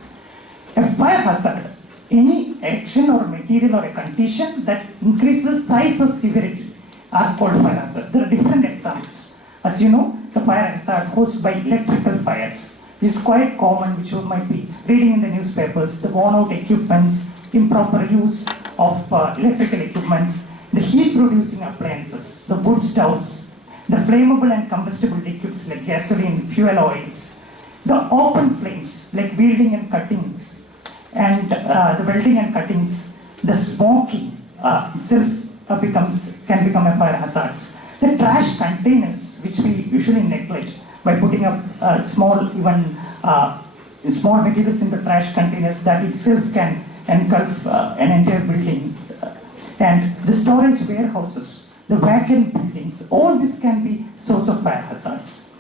A fire hazard, any action or material or a condition that increases the size of severity are called fire hazard. There are different examples. As you know, the fire hazard caused by electrical fires. This is quite common, which you might be reading in the newspapers. The worn out equipments, improper use of electrical equipments, the heat producing appliances, the wood stoves, the flammable and combustible liquids like gasoline, fuel oils, the open flames like welding and cuttings, and the welding and cuttings, the smoking itself can become a fire hazards. The trash containers, which we usually neglect by putting up small materials in the trash containers, that itself can engulf an entire building. And the storage warehouses, the vacant buildings, all this can be source of fire hazards.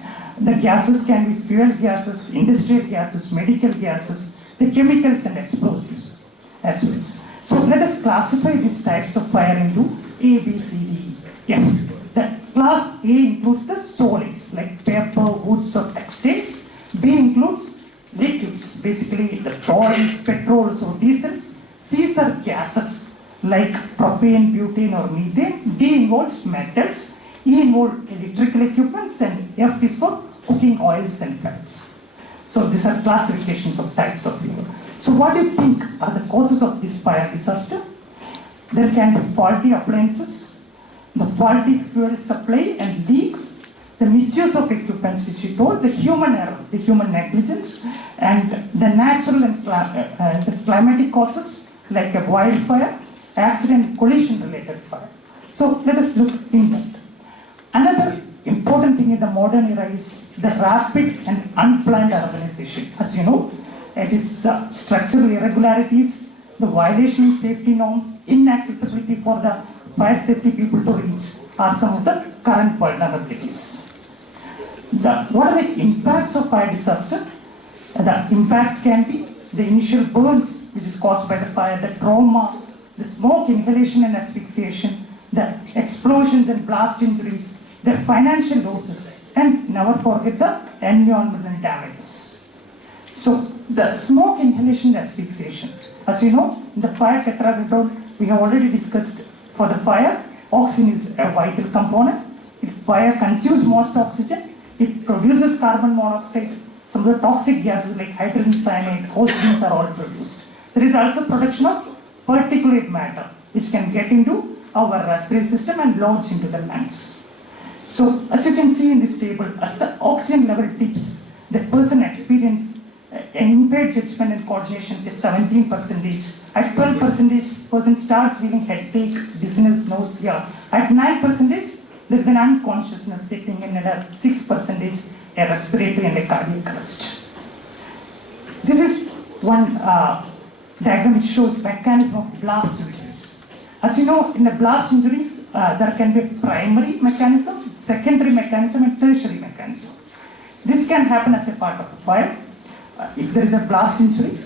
The gases can be fuel gases, industrial gases, medical gases, the chemicals and explosives as well. So let us classify these types of fire into A, B, C, D, E, F. The class A includes the solids like paper, woods or textiles. B includes liquids, basically the oils, petrols or diesels. C are gases like propane, butane or methane. D involves metals. E involves electrical equipments, and F is for cooking oils and fats. So these are classifications of types of fuel. So what do you think are the causes of this fire disaster? There can be faulty appliances, the faulty fuel supply and leaks, the misuse of equipments which we told, the human error, the human negligence, and the natural and the climatic causes like a wildfire, accident, collision related fire. So let us look in depth. Another important thing in the modern era is the rapid and unplanned urbanization. As you know, it is structural irregularities, the violation of safety norms, inaccessibility for the fire safety people to reach are some of the current vulnerabilities. What are the impacts of fire disaster? The impacts can be the initial burns which is caused by the fire, the trauma, the smoke inhalation and asphyxiation, the explosions and blast injuries, the financial losses, and never forget the environmental damages. So the smoke inhalation and asphyxiations, as you know, in the fire tetrahedron we have already discussed. For the fire, oxygen is a vital component. If fire consumes most oxygen, it produces carbon monoxide. Some of the toxic gases like hydrogen cyanide, oxygens are all produced. There is also production of particulate matter which can get into our respiratory system and lodge into the lungs. So as you can see in this table, as the oxygen level dips, the person experiences impaired judgment and coordination is 17%. At 12%, person starts feeling headache, dizziness, nausea. At 9%, there is an unconsciousness setting in. At 6%, a respiratory and a cardiac arrest. This is one diagram which shows mechanism of blast injuries. As you know, in the blast injuries, there can be a primary mechanism, secondary mechanism, and tertiary mechanism. This can happen as a part of a fire. If there is a blast injury,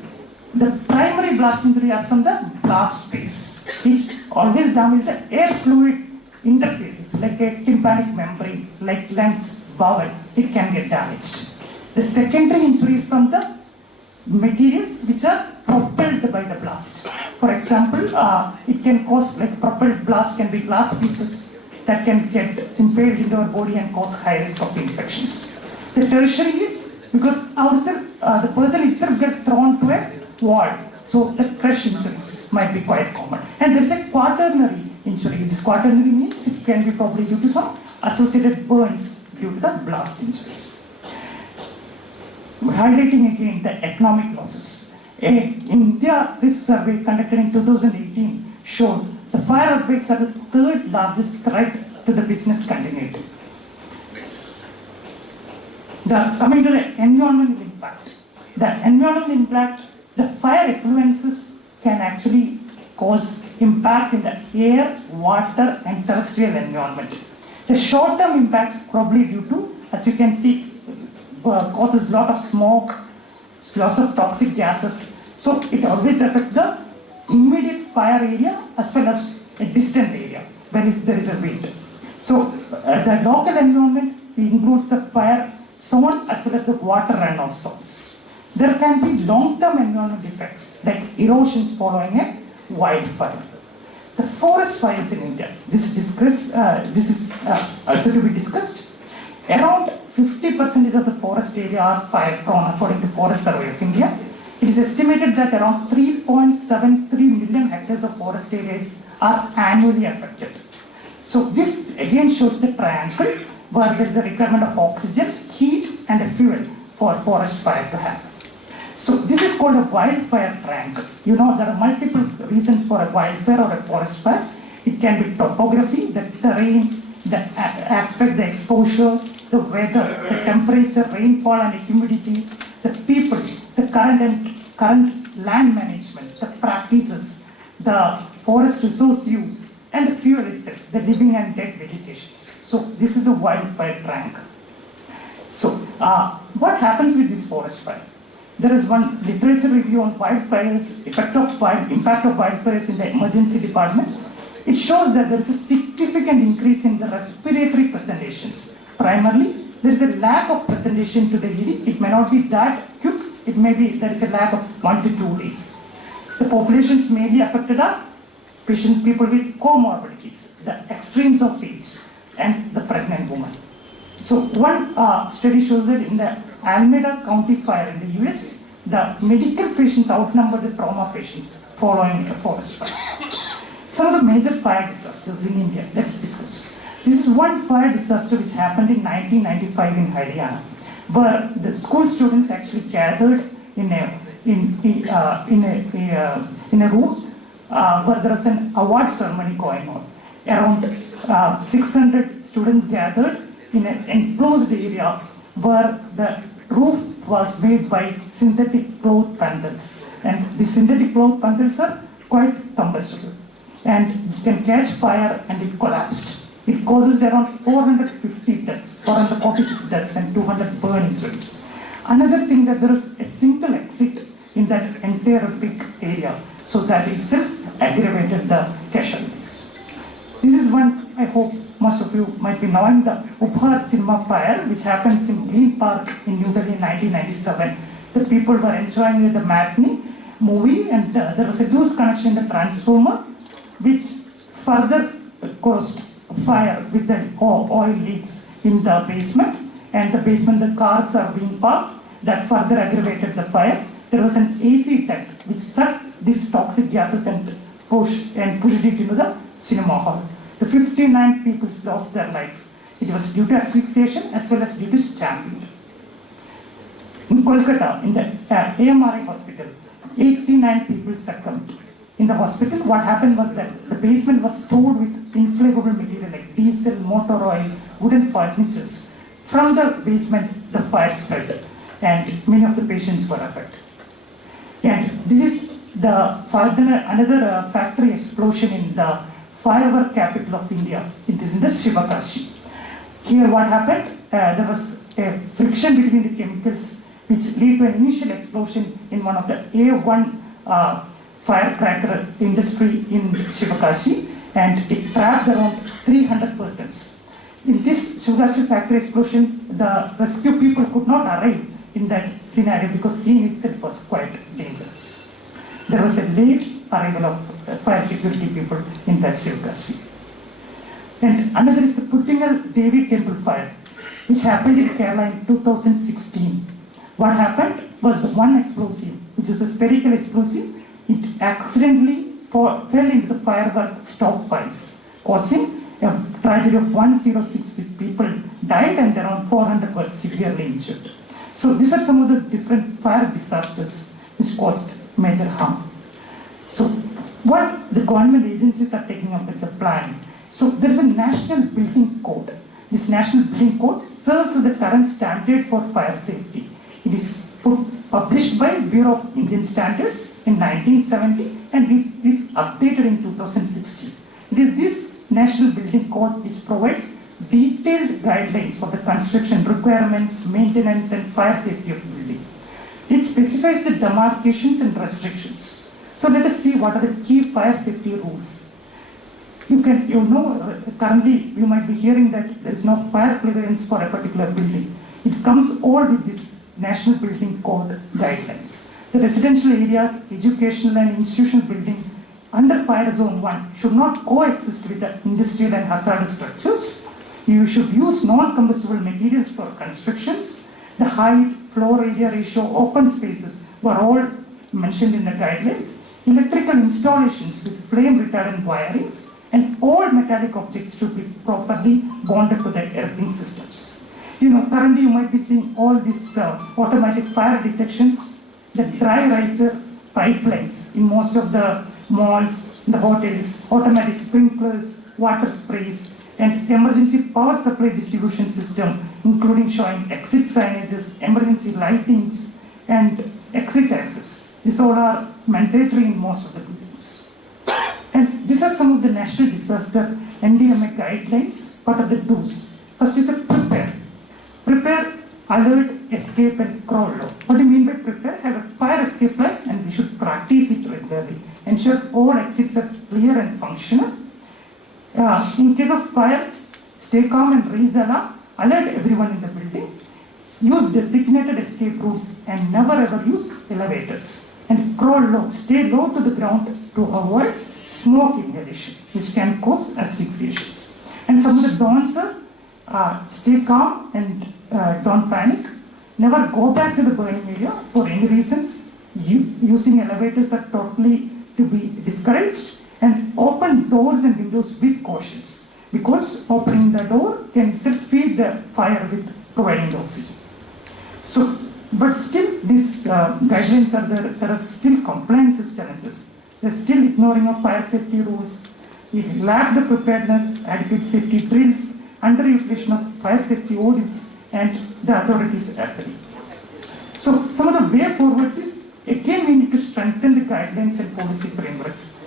the primary blast injury are from the blast phase, which always damages the air fluid interfaces like a tympanic membrane, like lungs, bowel, it can get damaged. The secondary injury is from the materials which are propelled by the blast. For example, it can cause, like propelled blast can be glass pieces that can get impaled into our body and cause high risk of infections. The tertiary is because the person itself gets thrown to a wall, so the crush injuries might be quite common. And there is a quaternary injury. This quaternary means it can be probably due to some associated burns due to the blast injuries. Highlighting again the economic losses. In India, this survey conducted in 2018 showed the fire outbreaks are the third largest threat to the business continuity. Coming to the environmental impact. The environmental impact, the fire effluences can actually cause impact in the air, water and terrestrial environment. The short-term impacts probably due to, as you can see, causes a lot of smoke, loss of toxic gases. So it always affects the immediate fire area as well as a distant area when if there is a wind. So the local environment includes the fire zone as well as the water runoff zones. There can be long-term environmental effects like erosions following a wildfire. The forest fires in India, this is also to be discussed. Around 50% of the forest area are fire prone according to Forest Survey of India. It is estimated that around 3.73 million hectares of forest areas are annually affected. So this again shows the triangle where there is a requirement of oxygen, heat and a fuel for forest fire to happen. So this is called a wildfire triangle. You know there are multiple reasons for a wildfire or a forest fire. It can be topography, the terrain, the aspect, the exposure, the weather, the temperature, rainfall and humidity, the people, the current land management, the practices, the forest resource use, and the fuel itself, the living and dead vegetations. So this is the wildfire triangle. So what happens with this forest fire? there is one literature review on wildfires, impact of wildfires in the emergency department. It shows that there is a significant increase in the respiratory presentations. Primarily, there is a lack of presentation to the ED. It may not be that acute. It may be there is a lack of 1 to 2 days. The populations mainly affected are people with comorbidities, the extremes of age, and the pregnant woman. So one study shows that in the Alameda County fire in the US, the medical patients outnumbered the trauma patients following a forest fire. Some of the major fire disasters in India, let's discuss. This is one fire disaster which happened in 1995 in Haryana, where the school students actually gathered in a room where there was an award ceremony going on. Around 600 students gathered in an enclosed area where the roof was made by synthetic cloth panels. And the synthetic cloth panels are quite combustible. And this can catch fire and it collapsed. It causes around 450 deaths, 446 deaths and 200 burn injuries. Another thing that there is a single exit in that entire big area, so that itself aggravated the casualties. This is one, I hope most of you might be knowing, the Upar cinema fire, which happens in Green Park in New Delhi in 1997. The people were enjoying the matinee movie and there was a loose connection in the transformer, which further caused fire with the oil leaks in the basement, and the basement the cars are being parked. That further aggravated the fire. There was an AC duct which sucked these toxic gases and pushed it into the cinema hall. The 59 people lost their life. It was due to asphyxiation as well as due to stampede. In Kolkata, in the AMRI hospital, 89 people succumbed. In the hospital, what happened was that the basement was stored with inflammable material like diesel, motor oil, wooden furnitures. From the basement, the fire spread, and many of the patients were affected. And this is another factory explosion in the firework capital of India. It is in the Shivakashi. Here, what happened? There was a friction between the chemicals, which led to an initial explosion in one of the A1 firecracker industry in Shivakashi, and it trapped around 300 persons. In this Shivakashi factory explosion, the rescue people could not arrive in that scenario because scene itself was quite dangerous. There was a late arrival of fire security people in that Shivakashi. And another is the Puttingal Devi temple fire, which happened in Kerala in 2016. What happened was the one explosive, which is a spherical explosive, it accidentally fell into the firework stockpiles, causing a tragedy of 106 people died and around 400 were severely injured. So these are some of the different fire disasters which caused major harm. So what the government agencies are taking up with the plan. So there is a national building code. This national building code serves as the current standard for fire safety. It is published by Bureau of Indian Standards in 1970 and it is updated in 2016. It is this national building code which provides detailed guidelines for the construction requirements, maintenance and fire safety of the building. It specifies the demarcations and restrictions. So let us see what are the key fire safety rules. Currently you might be hearing that there is no fire clearance for a particular building. It comes all with this National Building Code guidelines. The residential areas, educational and institutional building under Fire Zone 1 should not coexist with the industrial and hazardous structures. You should use non-combustible materials for constructions. The height, floor area ratio, open spaces were all mentioned in the guidelines. Electrical installations with flame retardant wirings and all metallic objects should be properly bonded to the earthing systems. Currently you might be seeing all these automatic fire detections, the dry riser pipelines in most of the malls, the hotels, automatic sprinklers, water sprays, and emergency power supply distribution system, including showing exit signages, emergency lightings, and exit access. These all are mandatory in most of the buildings. And these are some of the national disaster NDMA guidelines. What are the do's? First is prepare. Prepare, alert, escape, and crawl. What do you mean by prepare, have a fire escape plan, and we should practice it regularly. Ensure all exits are clear and functional. In case of fires, stay calm and raise the alarm. Alert everyone in the building. Use designated escape routes and never ever use elevators. And crawl low, stay low to the ground to avoid smoke inhalation, which can cause asphyxiations. And some of the don'ts are stay calm and don't panic. Never go back to the burning area for any reasons. Using elevators are totally to be discouraged. And open doors and windows with cautions, because opening the door can itself feed the fire with providing the oxygen. So, but still these guidelines are there are still compliance challenges. They're still ignoring of fire safety rules. We lack the preparedness, adequate safety drills, underutilization of fire safety audits, and the authorities acting. So some of the way forwards is, again we need to strengthen the guidelines and policy frameworks.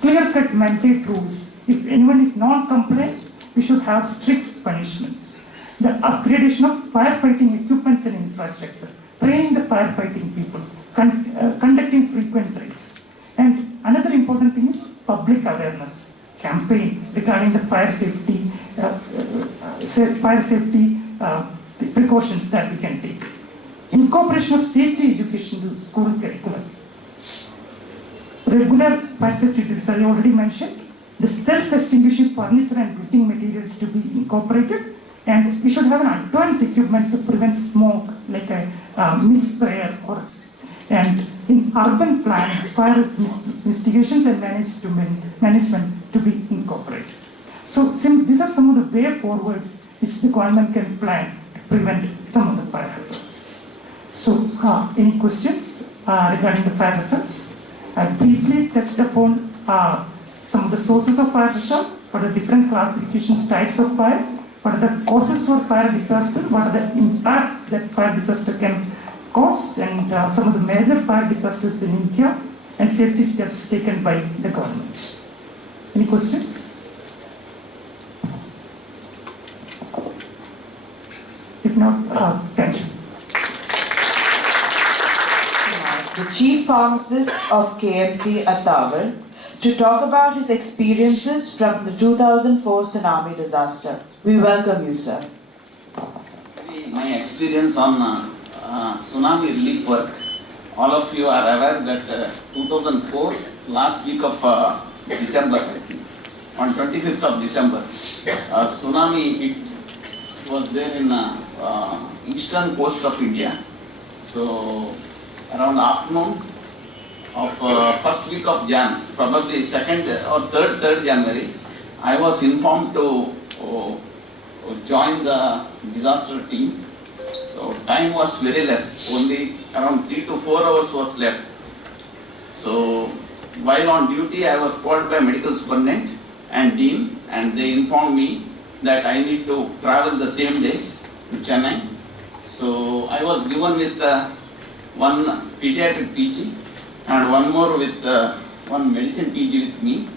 Clear-cut mandate rules. If anyone is non-compliant, we should have strict punishments. The upgradation of firefighting equipments and infrastructure, training the firefighting people, conducting frequent drills. And another important thing is public awareness campaign regarding the fire safety, the precautions that we can take. Incorporation of safety education to school curriculum. Regular fire safety drills, I already mentioned. The self-extinguishing furniture and building materials to be incorporated, and we should have an advanced equipment to prevent smoke, like a mist sprayer or. And in urban planning, fire investigations and management to be incorporated. So these are some of the way forwards which the government can plan to prevent some of the fire hazards. So any questions regarding the fire hazards? I briefly touched upon some of the sources of fire hazard, what are the different classifications, types of fire, what are the causes for fire disaster, what are the impacts that fire disaster can cause, and some of the major fire disasters in India, and safety steps taken by the government. Any questions? If not, thank you. The Chief Pharmacist of KMC at Tower to talk about his experiences from the 2004 tsunami disaster. We welcome you, sir. My experience on tsunami relief work. All of you are aware that 2004, last week of December, on 25th of December, tsunami was there in eastern coast of India. So around afternoon of first week of Jan, probably 2nd or 3rd January, I was informed to join the disaster team. So time was very less, only around 3 to 4 hours was left. So while on duty, I was called by medical superintendent and dean, and they informed me that I need to travel the same day to Chennai. So I was given with one pediatric PG and one more with one medicine PG with me.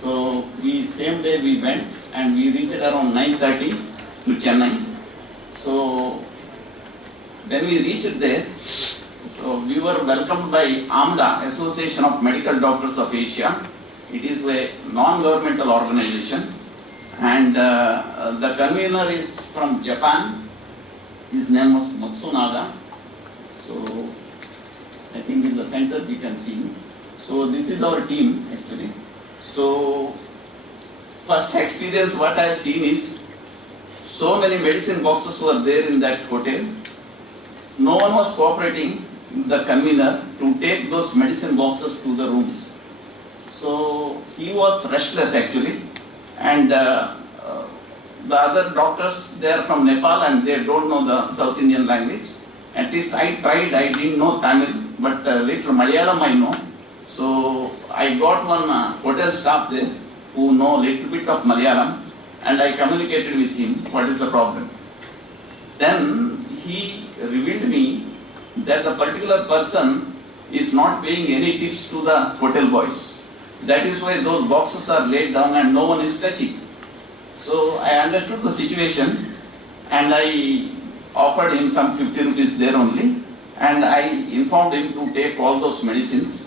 So same day we went and we reached around 9:30 to Chennai. So when we reached there, so we were welcomed by AMDA, Association of Medical Doctors of Asia. It is a non-governmental organization, and the convener is from Japan. His name was Matsunaga. So I think in the center we can see him. So this is our team actually. So first experience what I have seen is so many medicine boxes were there in that hotel. No one was cooperating, the convener, to take those medicine boxes to the rooms. So he was restless actually, and the other doctors, they are from Nepal and they don't know the South Indian language. At least I tried, I didn't know Tamil, but little Malayalam I know. So I got one hotel staff there who know little bit of Malayalam, and I communicated with him what is the problem. Then he revealed me that the particular person is not paying any tips to the hotel boys. That is why those boxes are laid down and no one is touching. So I understood the situation and I offered him some 50 rupees there only, and I informed him to take all those medicines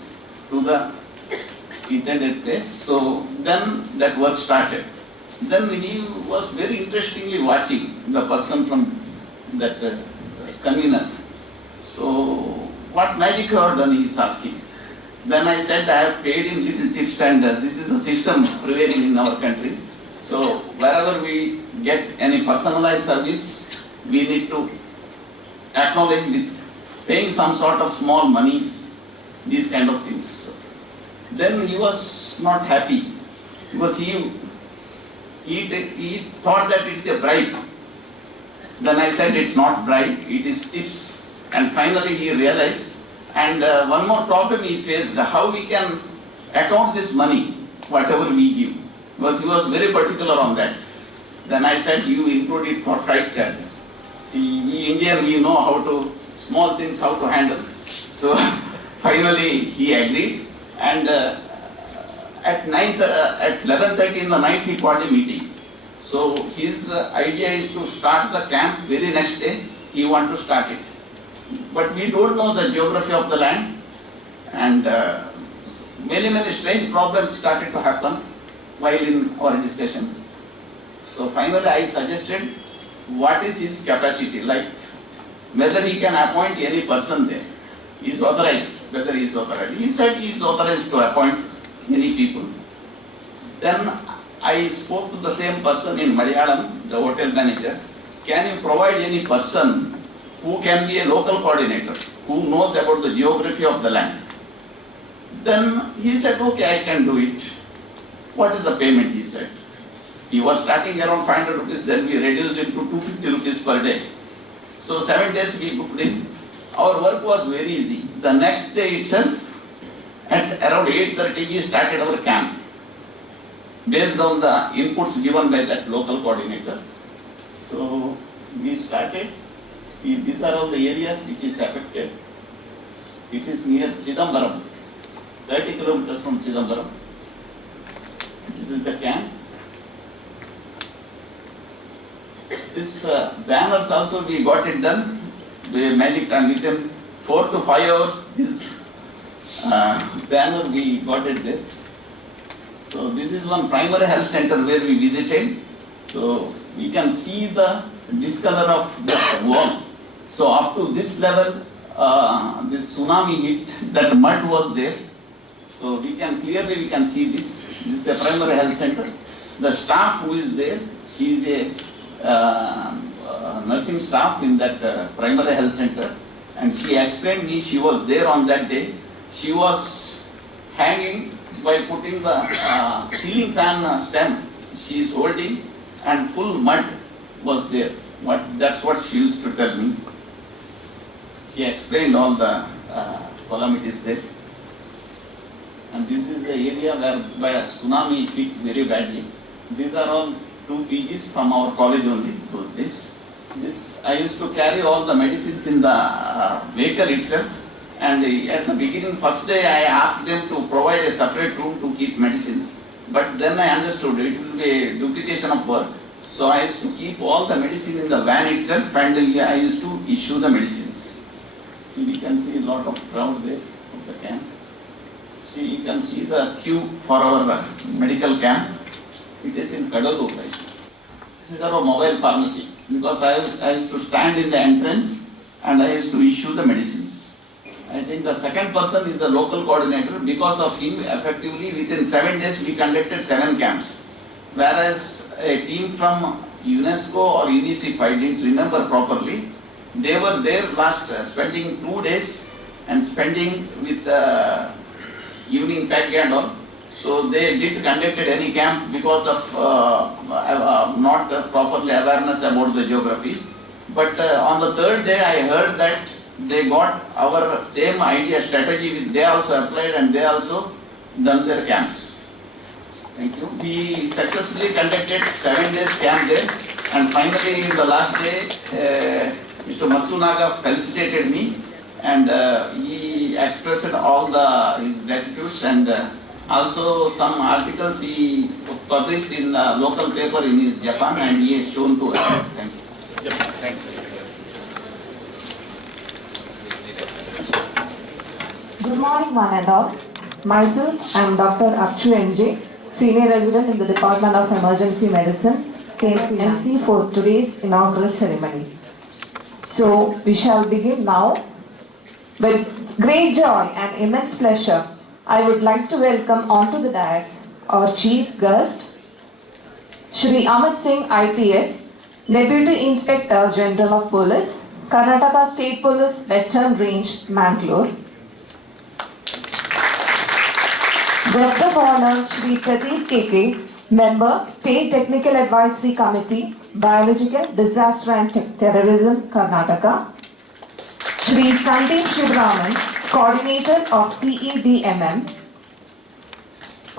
to the intended place. So then that work started. Then he was very interestingly watching the person from that convener. So what magic you have done, he is asking. Then I said, I have paid him little tips, and this is a system prevailing in our country. So wherever we get any personalized service, we need to acknowledge with paying some sort of small money, these kind of things. Then he was not happy because he thought that it's a bribe. Then I said it's not bribe, it is tips. And finally he realized. And one more problem he faced, how we can account this money, whatever we give. Because he was very particular on that. Then I said, you include it for freight charges. See, we Indian, we know how to, small things how to handle. So finally he agreed. And at 11:30 in the night he called a meeting. So his idea is to start the camp very next day. He want to start it. But we don't know the geography of the land, and many strange problems started to happen while in our discussion. So finally I suggested what is his capacity, like whether he can appoint any person there. He is authorized, whether he is authorized. He said he is authorized to appoint many people. Then I spoke to the same person in Malayalam, the hotel manager. Can you provide any person who can be a local coordinator, who knows about the geography of the land? Then he said, okay, I can do it. What is the payment, he said. He was starting around 500 rupees, then we reduced it to 250 rupees per day. So 7 days we booked in. Our work was very easy. The next day itself, at around 8:30, we started our camp, based on the inputs given by that local coordinator. So we started. See, these are all the areas which is affected. It is near Chidambaram, 30 kilometers from Chidambaram. This is the camp. This banners also we got it done. The magic time within 4 to 5 hours. This banner we got it there. So this is one primary health center where we visited. So we can see the discolor of the wall. So up to this level, this tsunami hit, that mud was there. So we can clearly see this. This is a primary health center. The staff who is there, she is a nursing staff in that primary health center. And she explained me, she was there on that day. She was hanging by putting the ceiling fan stem. She is holding, and full mud was there. That's what she used to tell me. She explained all the calamities there. And this is the area where tsunami hit very badly. These are all 2 PGs from our college only, those days. This, I used to carry all the medicines in the vehicle itself. And at the beginning, first day, I asked them to provide a separate room to keep medicines. But then I understood it will be a duplication of work. So I used to keep all the medicine in the van itself, and I used to issue the medicines. See, we can see a lot of crowd there of the camp. See, you can see the queue for our medical camp. It is in Kadalu, right? This is our mobile pharmacy, because I used to stand in the entrance and I used to issue the medicines. I think the second person is the local coordinator. Because of him, effectively within 7 days we conducted 7 camps. Whereas a team from UNESCO or UNICEF, I didn't remember properly, they were there spending 2 days and spending with evening pack and all. So they didn't conducted any camp because of not properly awareness about the geography. But on the 3rd day I heard that they got our same idea, strategy, they also applied and they also done their camps. Thank you. We successfully conducted 7 days camp there, and finally the last day Mr. Matsunaga felicitated me, and he expressed all his gratitudes, and also some articles he published in a local paper in his Japan, and he has shown to us. Thank you. Thank you. Good morning, one and all. Myself, I am Dr. Akshu NJ, Senior Resident in the Department of Emergency Medicine, KMC, for today's inaugural ceremony. So, we shall begin now. With great joy and immense pleasure, I would like to welcome onto the dais our Chief Guest, Shri Amit Singh IPS, Deputy Inspector General of Police, Karnataka State Police, Western Range, Mangalore. Guest of Honor, Shri Pradeep KK, Member, State Technical Advisory Committee, Biological Disaster and Terrorism, Karnataka. Shri Sandeep Shivraman, Coordinator of CEDMM.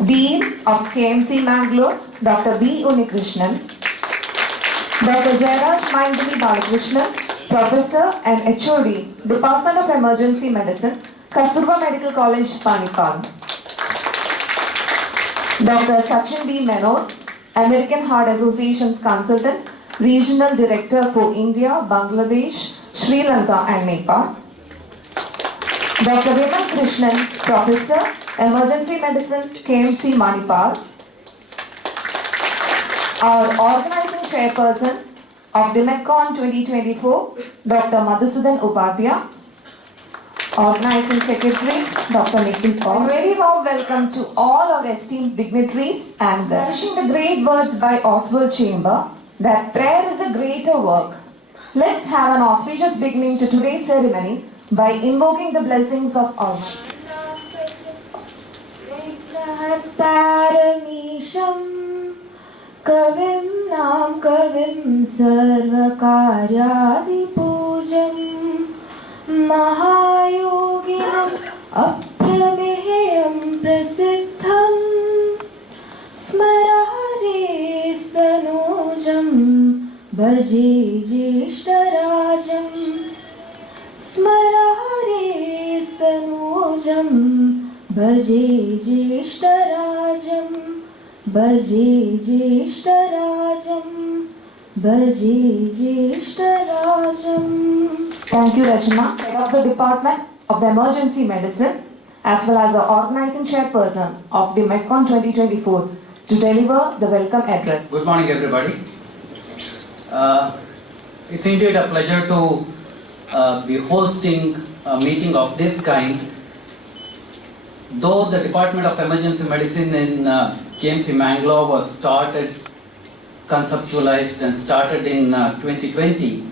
Dean of KMC Mangalore, Dr. B. Unikrishnan. Dr. Jairaj Maindali Balakrishnan, Professor and HOD, Department of Emergency Medicine, Kasturba Medical College, Manipal. Dr. Sachin D. Menon, American Heart Association's Consultant, Regional Director for India, Bangladesh, Sri Lanka and Nepal. Dr. Vimal Krishnan, Professor, Emergency Medicine, KMC Manipal. Our Organizing Chairperson of DIMEDCON 2024, Dr. Madhusudan Upadhyaya. Organizing Secretary, Dr. Nikhil Paul. Very warm welcome to all our esteemed dignitaries and finishing the great words by Oswald Chamber that prayer is a greater work. Let's have an auspicious beginning to today's ceremony by invoking the blessings of Almighty. Kavim nam kavim sarvakaryadipujam Mahayoginam apramehyam prasiddham Smarare stanojam bhaje jeshtarajam Smarare stanojam bhaje jeshtarajam Bhaje jeshtarajam Bhaje jeshtarajam. Thank you, Rachna, Head of the Department of the Emergency Medicine, as well as the Organizing Chairperson of DIMEDCON 2024, to deliver the welcome address. Good morning, everybody. It's indeed a pleasure to be hosting a meeting of this kind. Though the Department of Emergency Medicine in KMC Mangalore was started, conceptualized and started in 2020,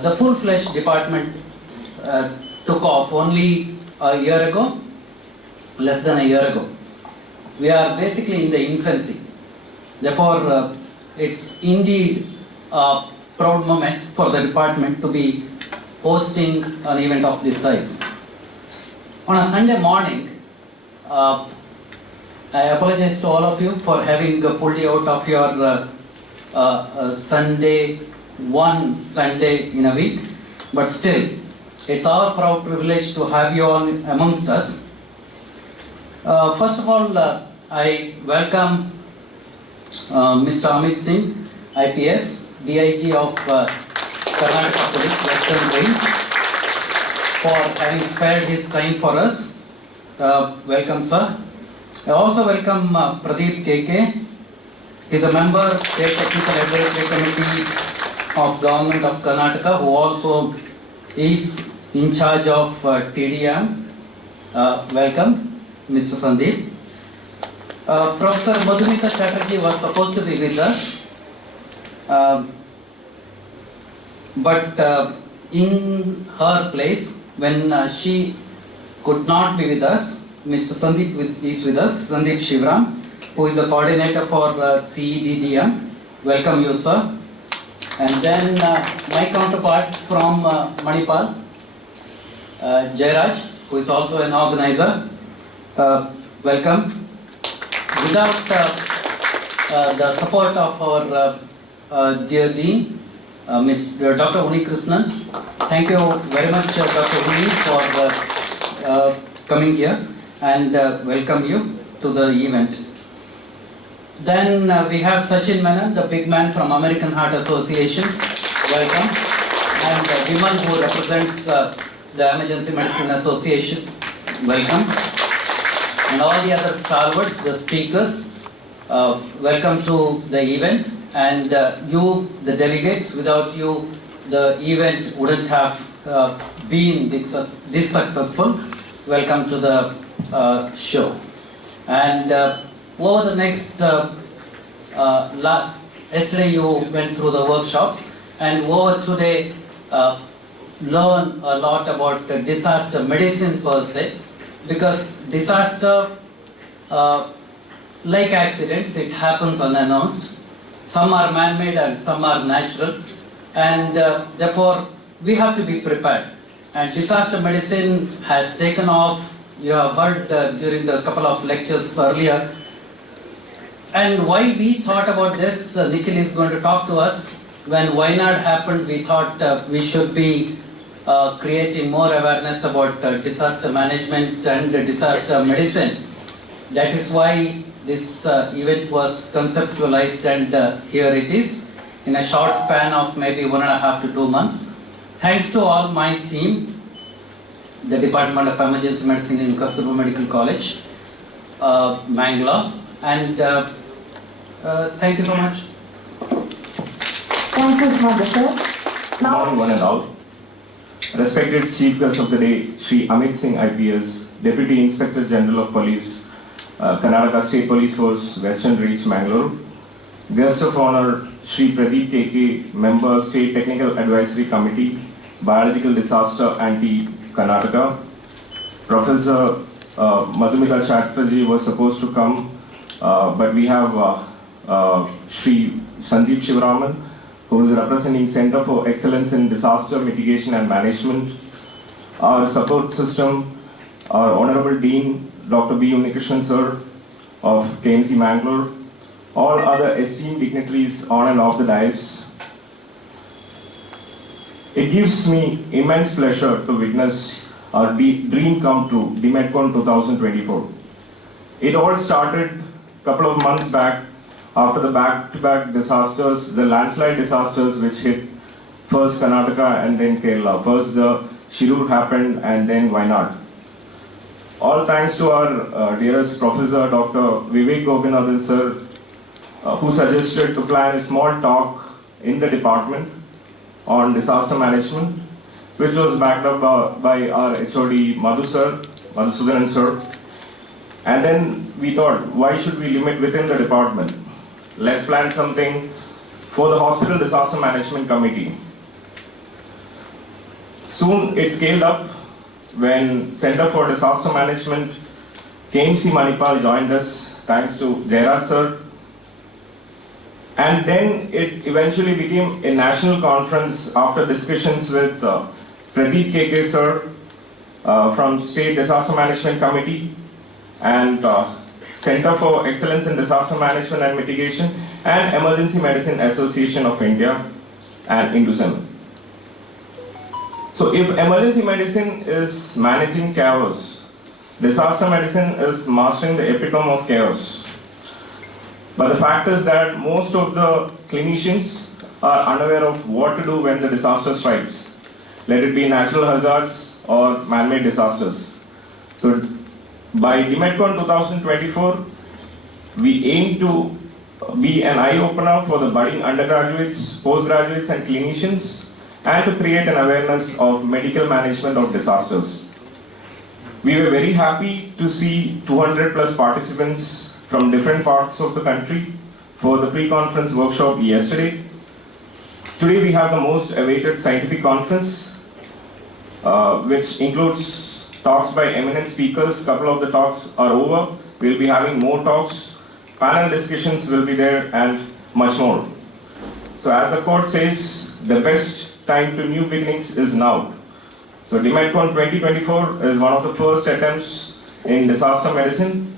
the full-fledged department took off only a year ago, less than a year ago. We are basically in the infancy. Therefore, it's indeed a proud moment for the department to be hosting an event of this size. On a Sunday morning, I apologize to all of you for having pulled you out of your one Sunday in a week, but still, it's our proud privilege to have you all amongst us. First of all, I welcome Mr. Amit Singh, IPS, DIG of Karnataka Police Western Range, for having spared his time for us. Welcome, sir. I also welcome Pradeep KK. He is a member State Technical Advisory Committee of Government of Karnataka, who also is in charge of TDM. Welcome, Mr. Sandeep. Professor Madhumita Chatterjee was supposed to be with us, but in her place, when she could not be with us, Mr. Sandeep is with us, Sandeep Shivram, who is the coordinator for CEDDM. Welcome you, sir. And then my counterpart from Manipal, Jairaj, who is also an organizer. Welcome. Without the support of our dear Dean, Dr. Unikrishnan, thank you very much, Dr. Uni, for coming here, and welcome you to the event. Then we have Sachin Menon, the big man from American Heart Association. Welcome. And Vimal, who represents the Emergency Medicine Association, welcome. And all the other stalwarts, the speakers, welcome to the event. And you, the delegates, without you, the event wouldn't have been this successful. Welcome to the show. And over the next, yesterday you went through the workshops, and over today learn a lot about disaster medicine per se, because disaster, like accidents, it happens unannounced. Some are man-made and some are natural, and therefore we have to be prepared. And disaster medicine has taken off. You have heard during the couple of lectures earlier. And why we thought about this, Nikhil is going to talk to us. When Wayanad happened, we thought we should be creating more awareness about disaster management and disaster medicine. That is why this event was conceptualized, and here it is in a short span of maybe 1.5 to 2 months. Thanks to all my team, the Department of Emergency Medicine in Kasturba Medical College, Mangalore, and thank you so much. Thank you, Smart sir. Good morning, one and all. Respected Chief Guest of the Day, Shri Amit Singh IPS, Deputy Inspector General of Police, Karnataka State Police Force, Western Reach, Mangalore. Guest of Honor, Shri Pradeep KK, Member, State Technical Advisory Committee, Biological Disaster Anti Karnataka. Professor Madhumita Chatterjee was supposed to come, but we have Shri Sandeep Shivaraman, who is representing Center for Excellence in Disaster Mitigation and Management. Our support system, our Honorable Dean, Dr. B. Unikrishnan sir of KMC Mangalore, all other esteemed dignitaries on and off the dais. It gives me immense pleasure to witness our dream come true, DIMEDCON 2024. It all started a couple of months back after the back-to-back disasters, the landslide disasters which hit first Karnataka and then Kerala. First the Shirur happened and then Wayanad. All thanks to our dearest Professor Dr. Vivek Govinathan sir, who suggested to plan a small talk in the department on disaster management, which was backed up by our HOD Madhusudanan sir. And then we thought, why should we limit within the department? Let's plan something for the Hospital Disaster Management Committee. Soon it scaled up when Center for Disaster Management, KMC Manipal joined us, thanks to Jairaj sir. And then it eventually became a national conference after discussions with Pradeep KK sir from State Disaster Management Committee and Center for Excellence in Disaster Management and Mitigation and Emergency Medicine Association of India and INDUSEM. So if emergency medicine is managing chaos, disaster medicine is mastering the epitome of chaos. But the fact is that most of the clinicians are unaware of what to do when the disaster strikes, let it be natural hazards or man-made disasters. So by DIMEDCON 2024, we aim to be an eye-opener for the budding undergraduates, postgraduates and clinicians, and to create an awareness of medical management of disasters. We were very happy to see 200 plus participants from different parts of the country for the pre-conference workshop yesterday. Today we have the most awaited scientific conference, which includes talks by eminent speakers. Couple of the talks are over. We'll be having more talks. Panel discussions will be there and much more. So as the quote says, the best time to new beginnings is now. So DIMEDCON 2024 is one of the first attempts in disaster medicine,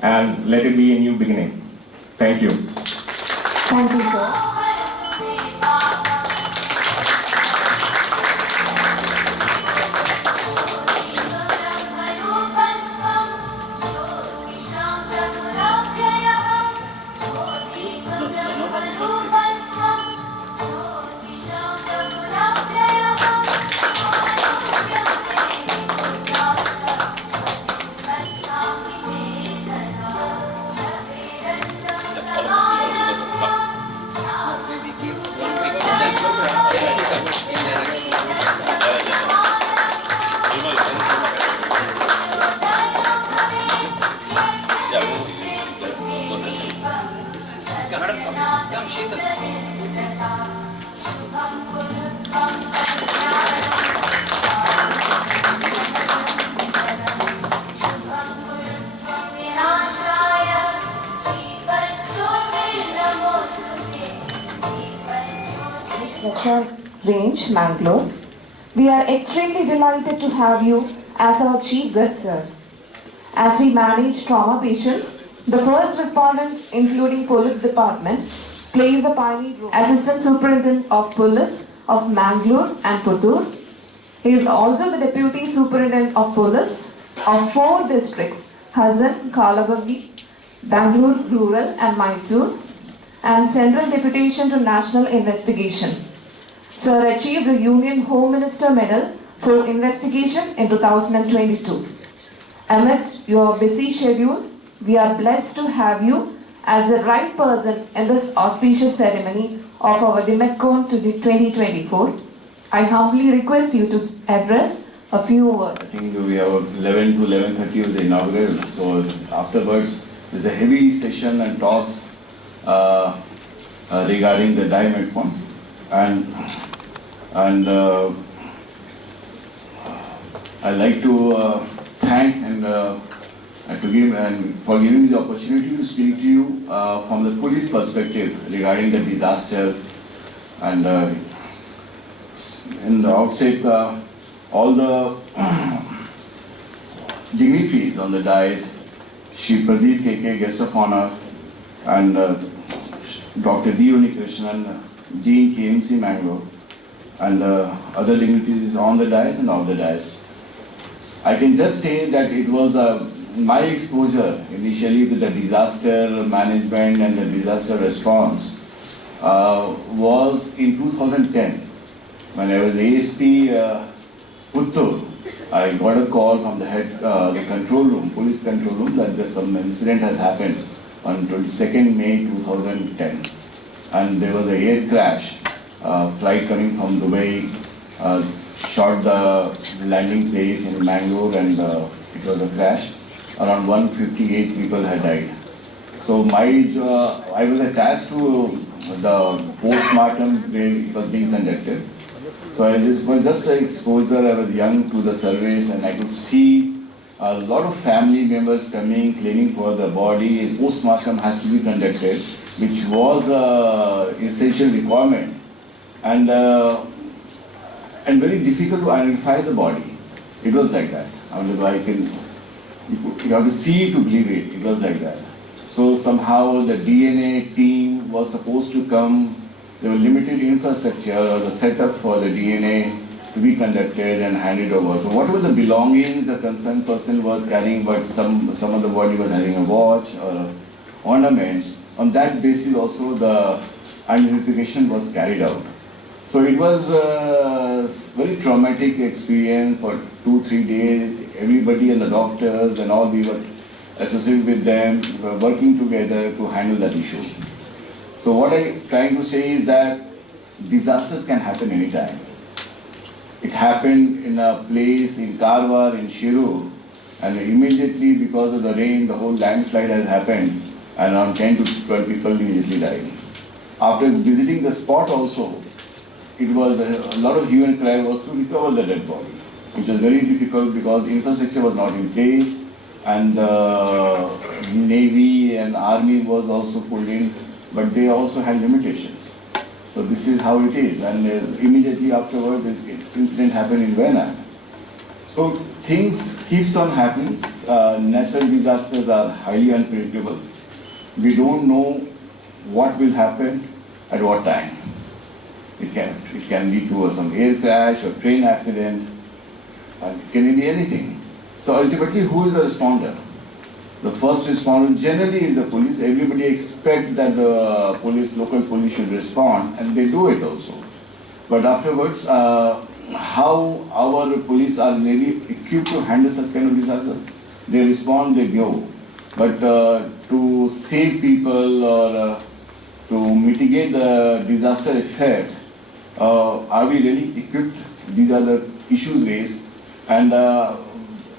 and let it be a new beginning. Thank you. Thank you, sir. Mangalore. We are extremely delighted to have you as our chief guest, sir. As we manage trauma patients, the first respondents, including police department, plays a pioneering role. Assistant Superintendent of Police of Mangalore and Puttur. He is also the Deputy Superintendent of Police of 4 districts, Hazan, Kalabagi, Bangalore Rural and Mysore, and Central Deputation to National Investigation. Sir achieved the Union Home Minister Medal for Investigation in 2022. Amidst your busy schedule, we are blessed to have you as the right person in this auspicious ceremony of our DIMEDCON 2024. I humbly request you to address a few words. I think we have 11 to 11:30 of the inaugural, so afterwards there's a heavy session and talks regarding the DIMEDCON, and I'd like to thank and for giving me the opportunity to speak to you from the police perspective regarding the disaster. And in the outset, all the dignitaries on the dais, Shri Pradeep KK, Guest of Honor, and Dr. D. Unikrishnan, Dean KMC Mangalore, and other dignitaries on the dais and off the dais. I can just say that it was my exposure initially to the disaster management and the disaster response was in 2010 when I was ASP Puttur. I got a call from the control room, police control room, that some incident has happened on 22nd May 2010, and there was an air crash. Flight coming from Dubai shot the landing place in Mangalore, and it was a crash. Around 158 people had died. So I was attached to the post-mortem where it was being conducted. So this was just an exposure. I was young to the service, and I could see a lot of family members coming, claiming for the body. Post-mortem has to be conducted, which was an essential requirement, and very difficult to identify the body. It was like that. You have to see to believe it. It was like that. So somehow the DNA team was supposed to come. There was limited infrastructure or the setup for the DNA to be conducted and handed over. So whatever the belongings the concerned person was carrying, but some of the body was having a watch or ornaments, on that basis also the identification was carried out. So it was a very traumatic experience for 2-3 days. Everybody and the doctors and all, we were associated with them, we were working together to handle that issue. So what I'm trying to say is that disasters can happen anytime. It happened in a place in Karwar, in Shirur, and immediately because of the rain, the whole landslide has happened, and around 10 to 12 people immediately died. After visiting the spot also, it was a lot of hue and cry was to recover the dead body, which was very difficult because the infrastructure was not in place, and the Navy and Army was also pulled in, but they also had limitations. So this is how it is, and immediately afterwards, this incident happened in Vienna. So things keeps on happening. Natural disasters are highly unpredictable. We don't know what will happen at what time. It can lead to some air crash or train accident, and it can be anything. So ultimately, who is the responder? The first responder generally is the police. Everybody expects that the local police should respond, and they do it also. But afterwards, how our police are really equipped to handle such kind of disasters? They respond, they go. But to save people or to mitigate the disaster effect, are we really equipped? These are the issues raised. And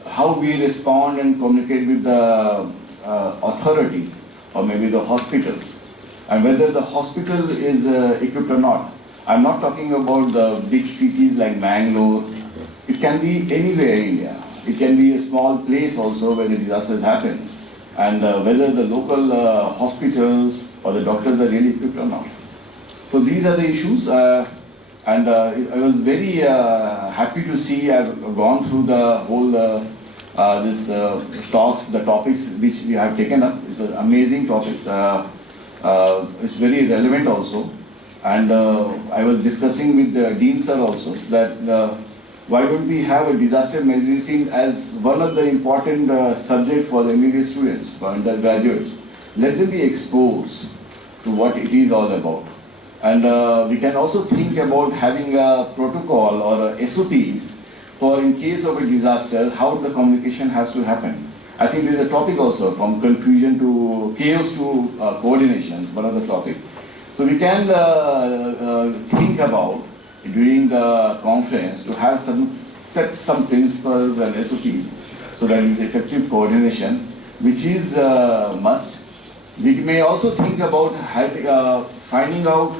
how we respond and communicate with the authorities or maybe the hospitals, and whether the hospital is equipped or not. I'm not talking about the big cities like Mangalore. It can be anywhere in India. It can be a small place also where the disasters happen, and whether the local hospitals or the doctors are really equipped or not. So these are the issues. And I was very happy to see. I've gone through the whole talks, the topics which we have taken up. It's amazing topics. It's very relevant also. And I was discussing with the Dean sir also that why don't we have a disaster medicine as one of the important subject for the MBBS students, for undergraduates. Let them be exposed to what it is all about. And we can also think about having a protocol or SOPs for in case of a disaster, how the communication has to happen. I think there is a topic also from confusion to chaos to coordination, one of the topics. So we can think about during the conference to have set some principles and SOPs so that it is effective coordination, which is must. We may also think about finding out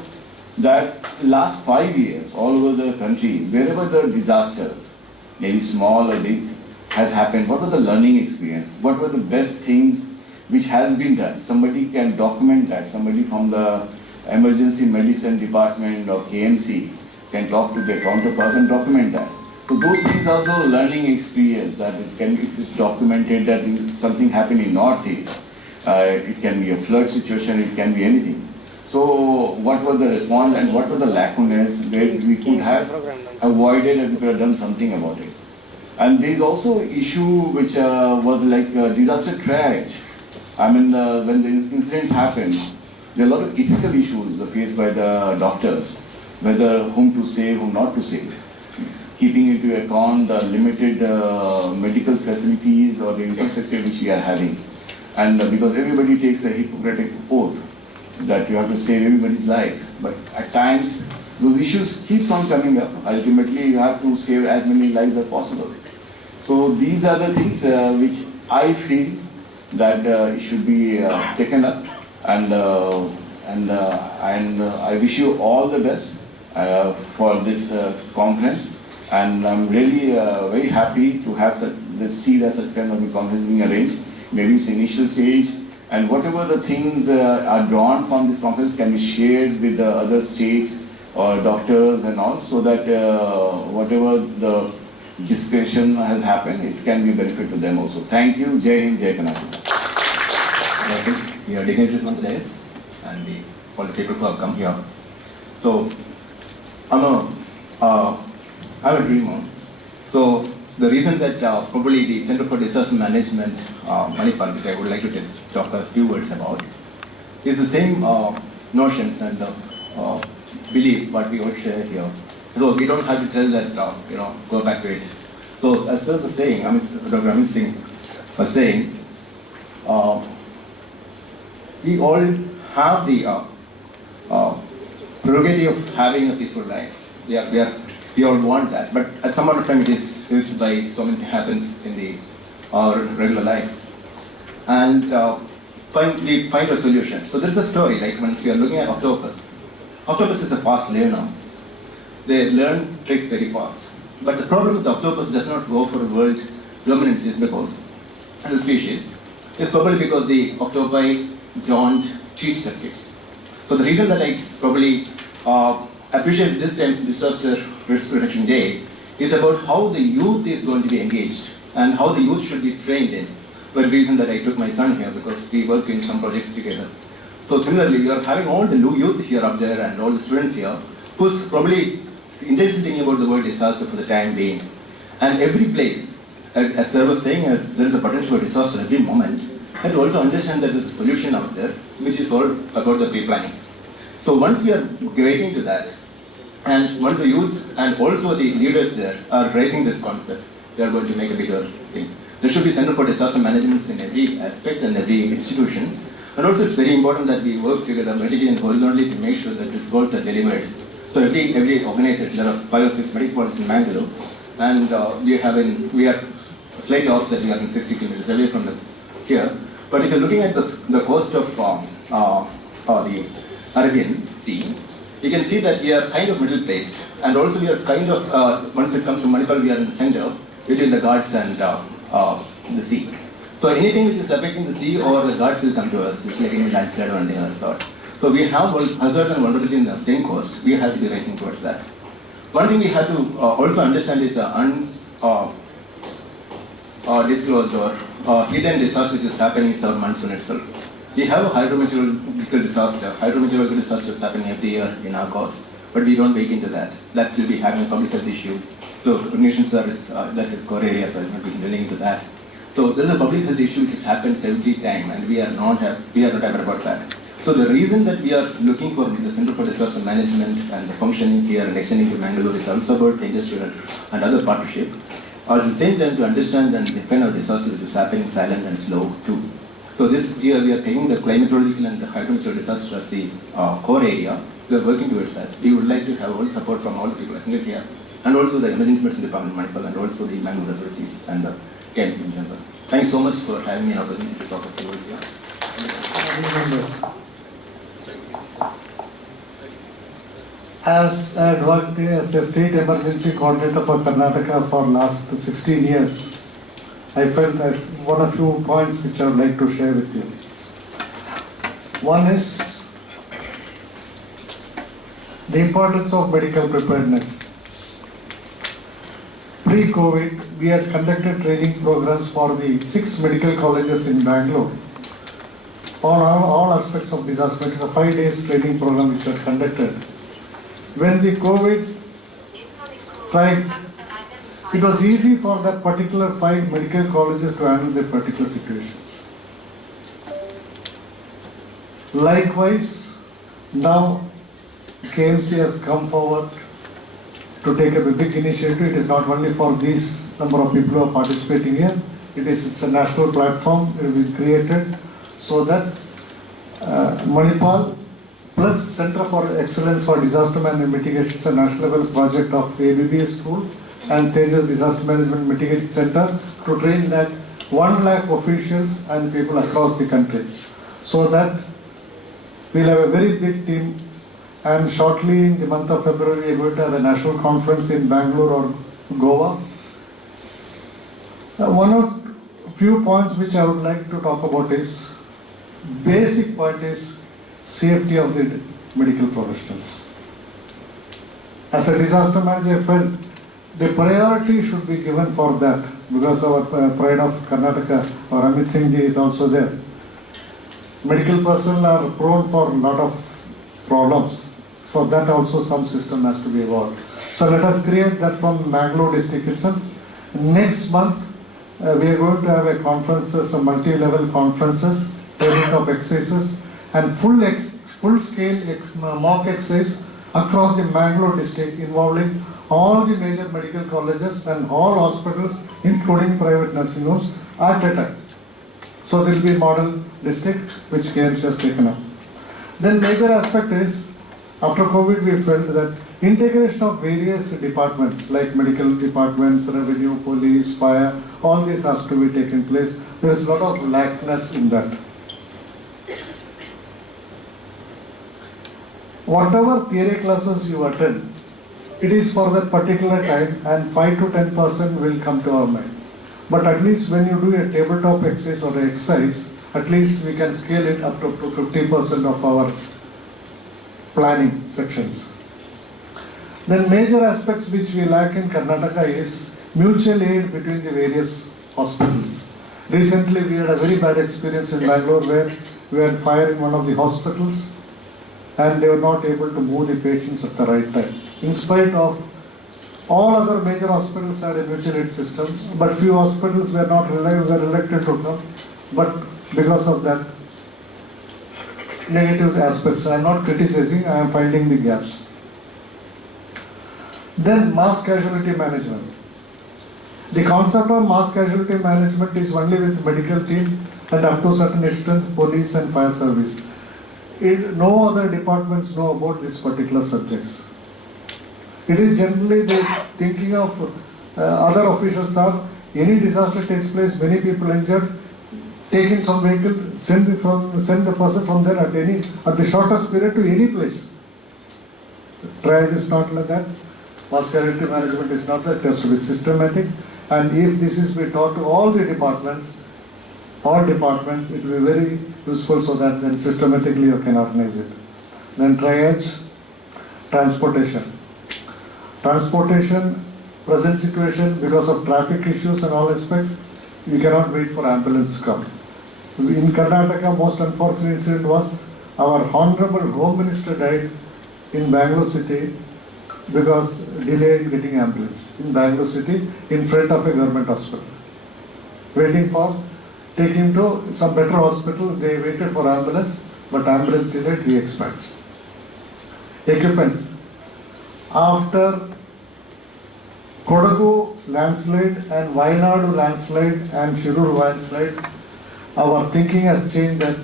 that last 5 years all over the country, wherever the disasters, maybe small or big, has happened, what was the learning experience? What were the best things which has been done? Somebody can document that. Somebody from the emergency medicine department or KMC can talk to their counterparts and document that. So those things are also learning experience that it can be documented that something happened in Northeast. It can be a flood situation, it can be anything. So what was the response and what were the lacunas where we could have avoided and we could have done something about it. And there is also issue which was like disaster triage. I mean, when these incidents happen, there are a lot of ethical issues faced by the doctors, whether whom to save, whom not to save, keeping into account the limited medical facilities or the infrastructure which we are having. And because everybody takes a Hippocratic oath that you have to save everybody's life, but at times those issues keeps on coming up. Ultimately, you have to save as many lives as possible. So these are the things which I feel that should be taken up, and I wish you all the best for this conference. And I'm really very happy to have see that such kind of a conference being arranged. Maybe it's initial stage, and whatever the things are drawn from this conference can be shared with the other state or doctors and all, so that whatever the discussion has happened, it can be a benefit to them also. Thank you. Jai Hind, Jai Karnataka. Your dignitaries on the dais and all the people who have come here. So, I'm a dreamer. So, the reason that probably the Center for Disaster Management, Manipal, which I would like to talk a few words about, is the same notions and belief what we all share here. So we don't have to tell that, go back to it. So as Sir was saying, Dr. Amit Singh was saying, we all have the prerogative of having a peaceful life. We all want that, but at some other time it is hit by so many happens in our regular life. And we find a solution. So there is a story, like when we are looking at octopus. Octopus is a fast learner. They learn tricks very fast. But the problem with the octopus does not go for world dominance is because, as a species, is probably because the octopi don't teach their kids. So the reason that I probably appreciate this time Disaster Risk Reduction Day is about how the youth is going to be engaged and how the youth should be trained in. For the reason that I took my son here because we work in some projects together. So similarly, you are having all the youth here up there and all the students here who's probably intense thinking about the word disaster for the time being. And every place, as Sir was saying, there is a potential for disaster every moment. And also understand that there is a solution out there, which is all about the pre-planning. So once we are getting to that, and once the youth and also the leaders there are raising this concept, they are going to make a bigger thing. There should be Center for Disaster Management in every aspect and every institutions. And also it's very important that we work together vertically and horizontally to make sure that these goals are delivered. So every organization, there are 5 or 6 medical points in Mangalore, and we are slightly offset, we are in 60 kilometers away from here. But if you're looking at the coast of the Arabian Sea, you can see that we are kind of middle placed, and also we are kind of, once it comes to Manipal, we are in the center between the Ghats and the sea. So anything which is affecting the sea or the Ghats will come to us, it's like any landslide or anything of that sort. So we have hazard and vulnerability in the same coast, we have to be racing towards that. one thing we have to also understand is the undisclosed or hidden disaster which is happening in our monsoon itself. We have a hydrometeorological disasters happening every year in our coast, but we don't wake into that. That will be having a public health issue. So coordination service, that's its core area, so I will be dealing into that. So there's a public health issue which happens every time, and we are not aware about that. So the reason that we are looking for the Center for Disaster Management and the functioning here and extending to Bangalore is also about industrial and other partnership. At the same time, to understand and defend our disaster which is happening silent and slow too. So this year we are taking the climatological and the hydrometeorological disaster as the core area. We are working towards that. We would like to have all support from all the people attended here, and also the Emergency Medicine Department, Manipal, and also the Bangalore authorities and the KMC in general. Thanks so much for having me an opportunity to talk to you here. As I had worked as a state emergency coordinator for Karnataka for last 16 years, I felt that one or few points which I would like to share with you. One is the importance of medical preparedness. Pre-COVID, we had conducted training programs for the 6 medical colleges in Bangalore on all aspects of disaster. It is a 5 days training program which was conducted. When the COVID tried, it was easy for that particular 5 medical colleges to handle their particular situations. Likewise, now KMC has come forward to take a big initiative. It is not only for these number of people who are participating here. It's a national platform it will be created so that Manipal plus Center for Excellence for Disaster Management Mitigation is a national level project of ABBS school and Tejas Disaster Management Mitigation Center to train that 1 lakh officials and people across the country, so that we'll have a very big team. And shortly in the month of February, we are going to have a national conference in Bangalore or Goa. One or few points which I would like to talk about is, basic point is safety of the medical professionals. As a disaster manager, I felt the priority should be given for that, because our pride of Karnataka, or Amit Singh ji is also there. Medical personnel are prone for a lot of problems. For that also some system has to be evolved. So let us create that from Bangalore district itself. Next month, we are going to have a conferences, a multi-level conferences, tabletop exercises, and full-scale mock exercise across the Bangalore district involving all the major medical colleges and all hospitals, including private nursing homes, at a time. So there will be model district which KMC has taken up. Then major aspect is, after COVID, we felt that integration of various departments like medical departments, revenue, police, fire, all this has to be taken place. There is a lot of lackness in that. Whatever theory classes you attend, it is for that particular time, and 5 to 10% will come to our mind. But at least when you do a tabletop exercise or exercise, at least we can scale it up to 50% of our planning sections. Then major aspects which we lack in Karnataka is mutual aid between the various hospitals. Recently we had a very bad experience in Bangalore where we had fire in one of the hospitals and they were not able to move the patients at the right time. In spite of all other major hospitals had a mutual aid system, but few hospitals were reluctant to come, but because of that negative aspects. I am not criticizing, I am finding the gaps. Then mass casualty management. The concept of mass casualty management is only with medical team and up to a certain extent police and fire service. No other departments know about these particular subjects. It is generally the thinking of other officials are, any disaster takes place, many people injured, take in some vehicle, send the person from there at the shortest period to any place. Triage is not like that. Mass casualty management is not that. It has to be systematic. And if this is be taught to all departments, it will be very useful so that then systematically you can organize it. Then triage, transportation. Transportation, present situation, because of traffic issues and all aspects, you cannot wait for ambulance to come. In Karnataka, most unfortunate incident was our Honorable Home Minister died in Bangalore city because delay in getting ambulance in Bangalore city in front of a government hospital. Waiting for, take him to some better hospital, they waited for ambulance, but ambulance delayed, he expired. Equipments. After Kodagu landslide and Wayanadu landslide and Shirur landslide, our thinking has changed that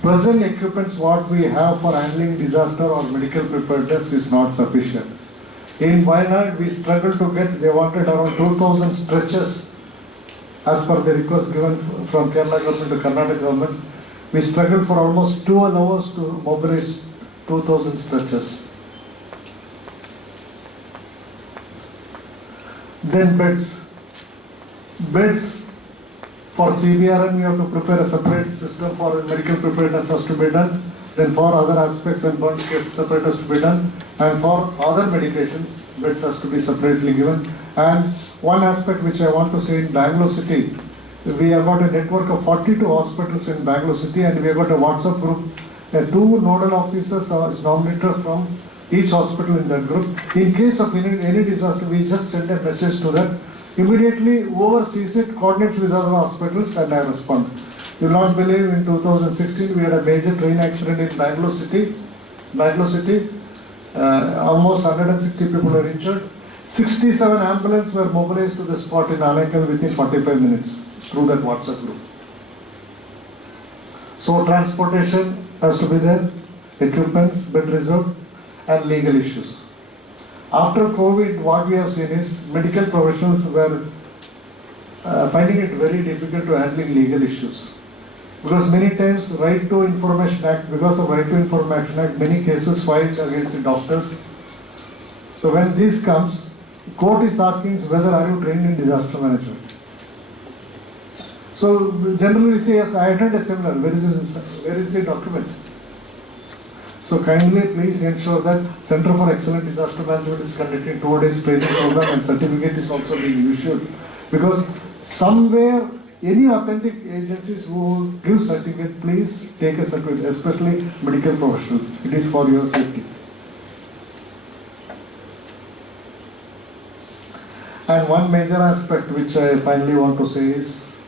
present equipments what we have for handling disaster or medical preparedness is not sufficient. In Wayanad, we struggled to get, they wanted around 2,000 stretchers as per the request given from Kerala government to Karnataka government. We struggled for almost 12 hours to mobilize 2,000 stretchers. Then beds. Beds for CBRN, we have to prepare a separate system for medical preparedness has to be done. Then for other aspects and burn cases separate has to be done. And for other medications, beds has to be separately given. And one aspect which I want to say in Bangalore city, we have got a network of 42 hospitals in Bangalore city, and we have got a WhatsApp group. 2 nodal officers are nominated from each hospital in that group. In case of any disaster, we just send a message to them. Immediately, whoever sees it coordinates with other hospitals, and I respond. You will not believe, in 2016 we had a major train accident in Bangalore city. Almost 160 people were injured. 67 ambulances were mobilized to the spot in Anekal within 45 minutes through that WhatsApp group. So transportation has to be there, equipments, bed reserve, and legal issues. After COVID, what we have seen is medical professionals were finding it very difficult to handling legal issues. Because many times, Right to Information Act, because of Right to Information Act, many cases filed against the doctors. So when this comes, court is asking whether are you trained in disaster management. So generally we say, yes, I attended a seminar, where is the document? So kindly please ensure that Center for Excellent Disaster Management is conducting 2 days training program, and certificate is also being issued. Because somewhere, any authentic agencies who give certificate, please take a certificate, especially medical professionals. It is for your safety. And one major aspect which I finally want to say is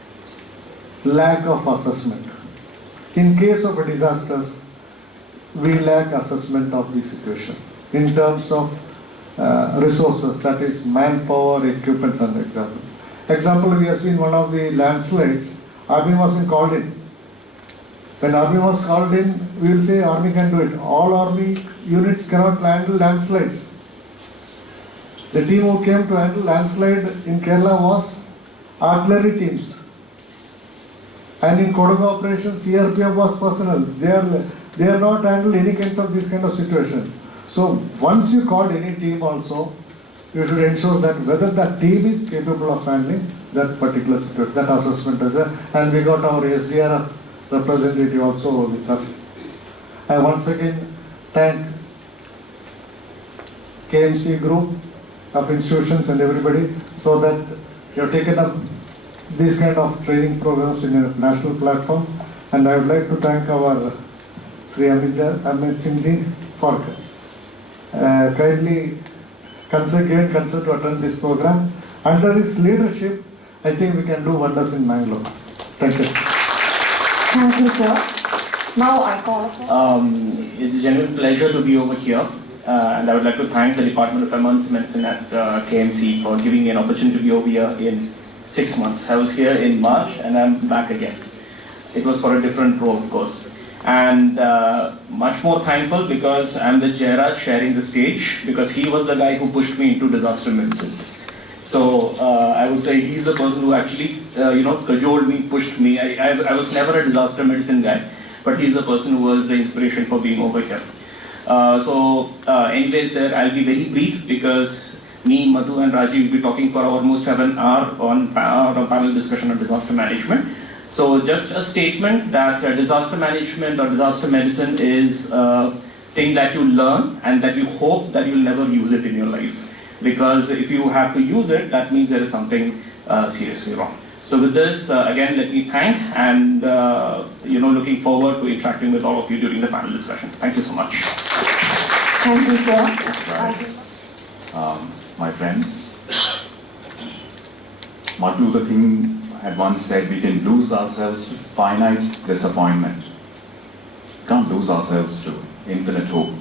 lack of assessment. In case of a disasters, we lack assessment of the situation in terms of resources, that is manpower, equipment, and example. Example, we have seen one of the landslides, Army wasn't called in. When Army was called in, we will say Army can do it. All Army units cannot handle landslides. The team who came to handle landslide in Kerala was artillery teams. And in Kodagu operation, CRPF was personnel. They are not handled any kinds of this kind of situation. So once you called any team also, you should ensure that whether that team is capable of handling that particular situation, that assessment is there. And we got our SDRF representative also with us. I once again thank KMC group of institutions and everybody, so that you have taken up these kind of training programs in a national platform. And I would like to thank our Sri Amit Singh ji for kindly consent to attend this program. Under his leadership, I think we can do wonders in Bangalore. Thank you. Thank you, sir. Now I call upon. It's a genuine pleasure to be over here. And I would like to thank the Department of Emergency Medicine at KMC for giving me an opportunity to be over here in 6 months. I was here in March and I'm back again. It was for a different role, of course. And much more thankful because I'm the Jairaj sharing the stage, because he was the guy who pushed me into disaster medicine. So I would say he's the person who actually, cajoled me, pushed me. I was never a disaster medicine guy, but he's the person who was the inspiration for being over here. Anyways, I'll be very brief because me, Madhu and Rajiv will be talking for almost an hour on panel discussion on disaster management. So just a statement that disaster management or disaster medicine is a thing that you learn and that you hope that you'll never use it in your life. because if you have to use it, that means there is something seriously wrong. So with this, again, let me thank and looking forward to interacting with all of you during the panel discussion. Thank you so much. Thank you, sir. My friends, Martin Luther King had once said, we can lose ourselves to finite disappointment. We can't lose ourselves to infinite hope.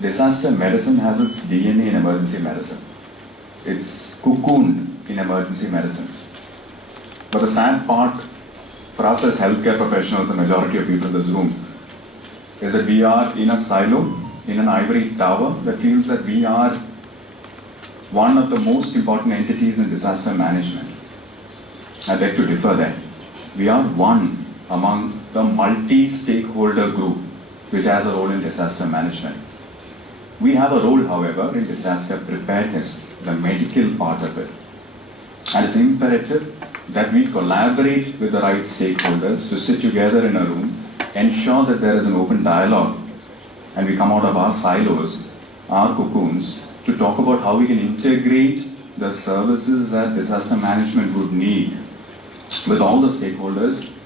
Disaster medicine has its DNA in emergency medicine. It's cocooned in emergency medicine. But the sad part for us as healthcare professionals, the majority of people in this room, is that we are in a silo, in an ivory tower that feels that we are one of the most important entities in disaster management. I'd like to differ there. We are one among the multi-stakeholder group which has a role in disaster management. We have a role, however, in disaster preparedness, the medical part of it. And it's imperative that we collaborate with the right stakeholders to sit together in a room, ensure that there is an open dialogue, and we come out of our silos, our cocoons, to talk about how we can integrate the services that disaster management would need with all the stakeholders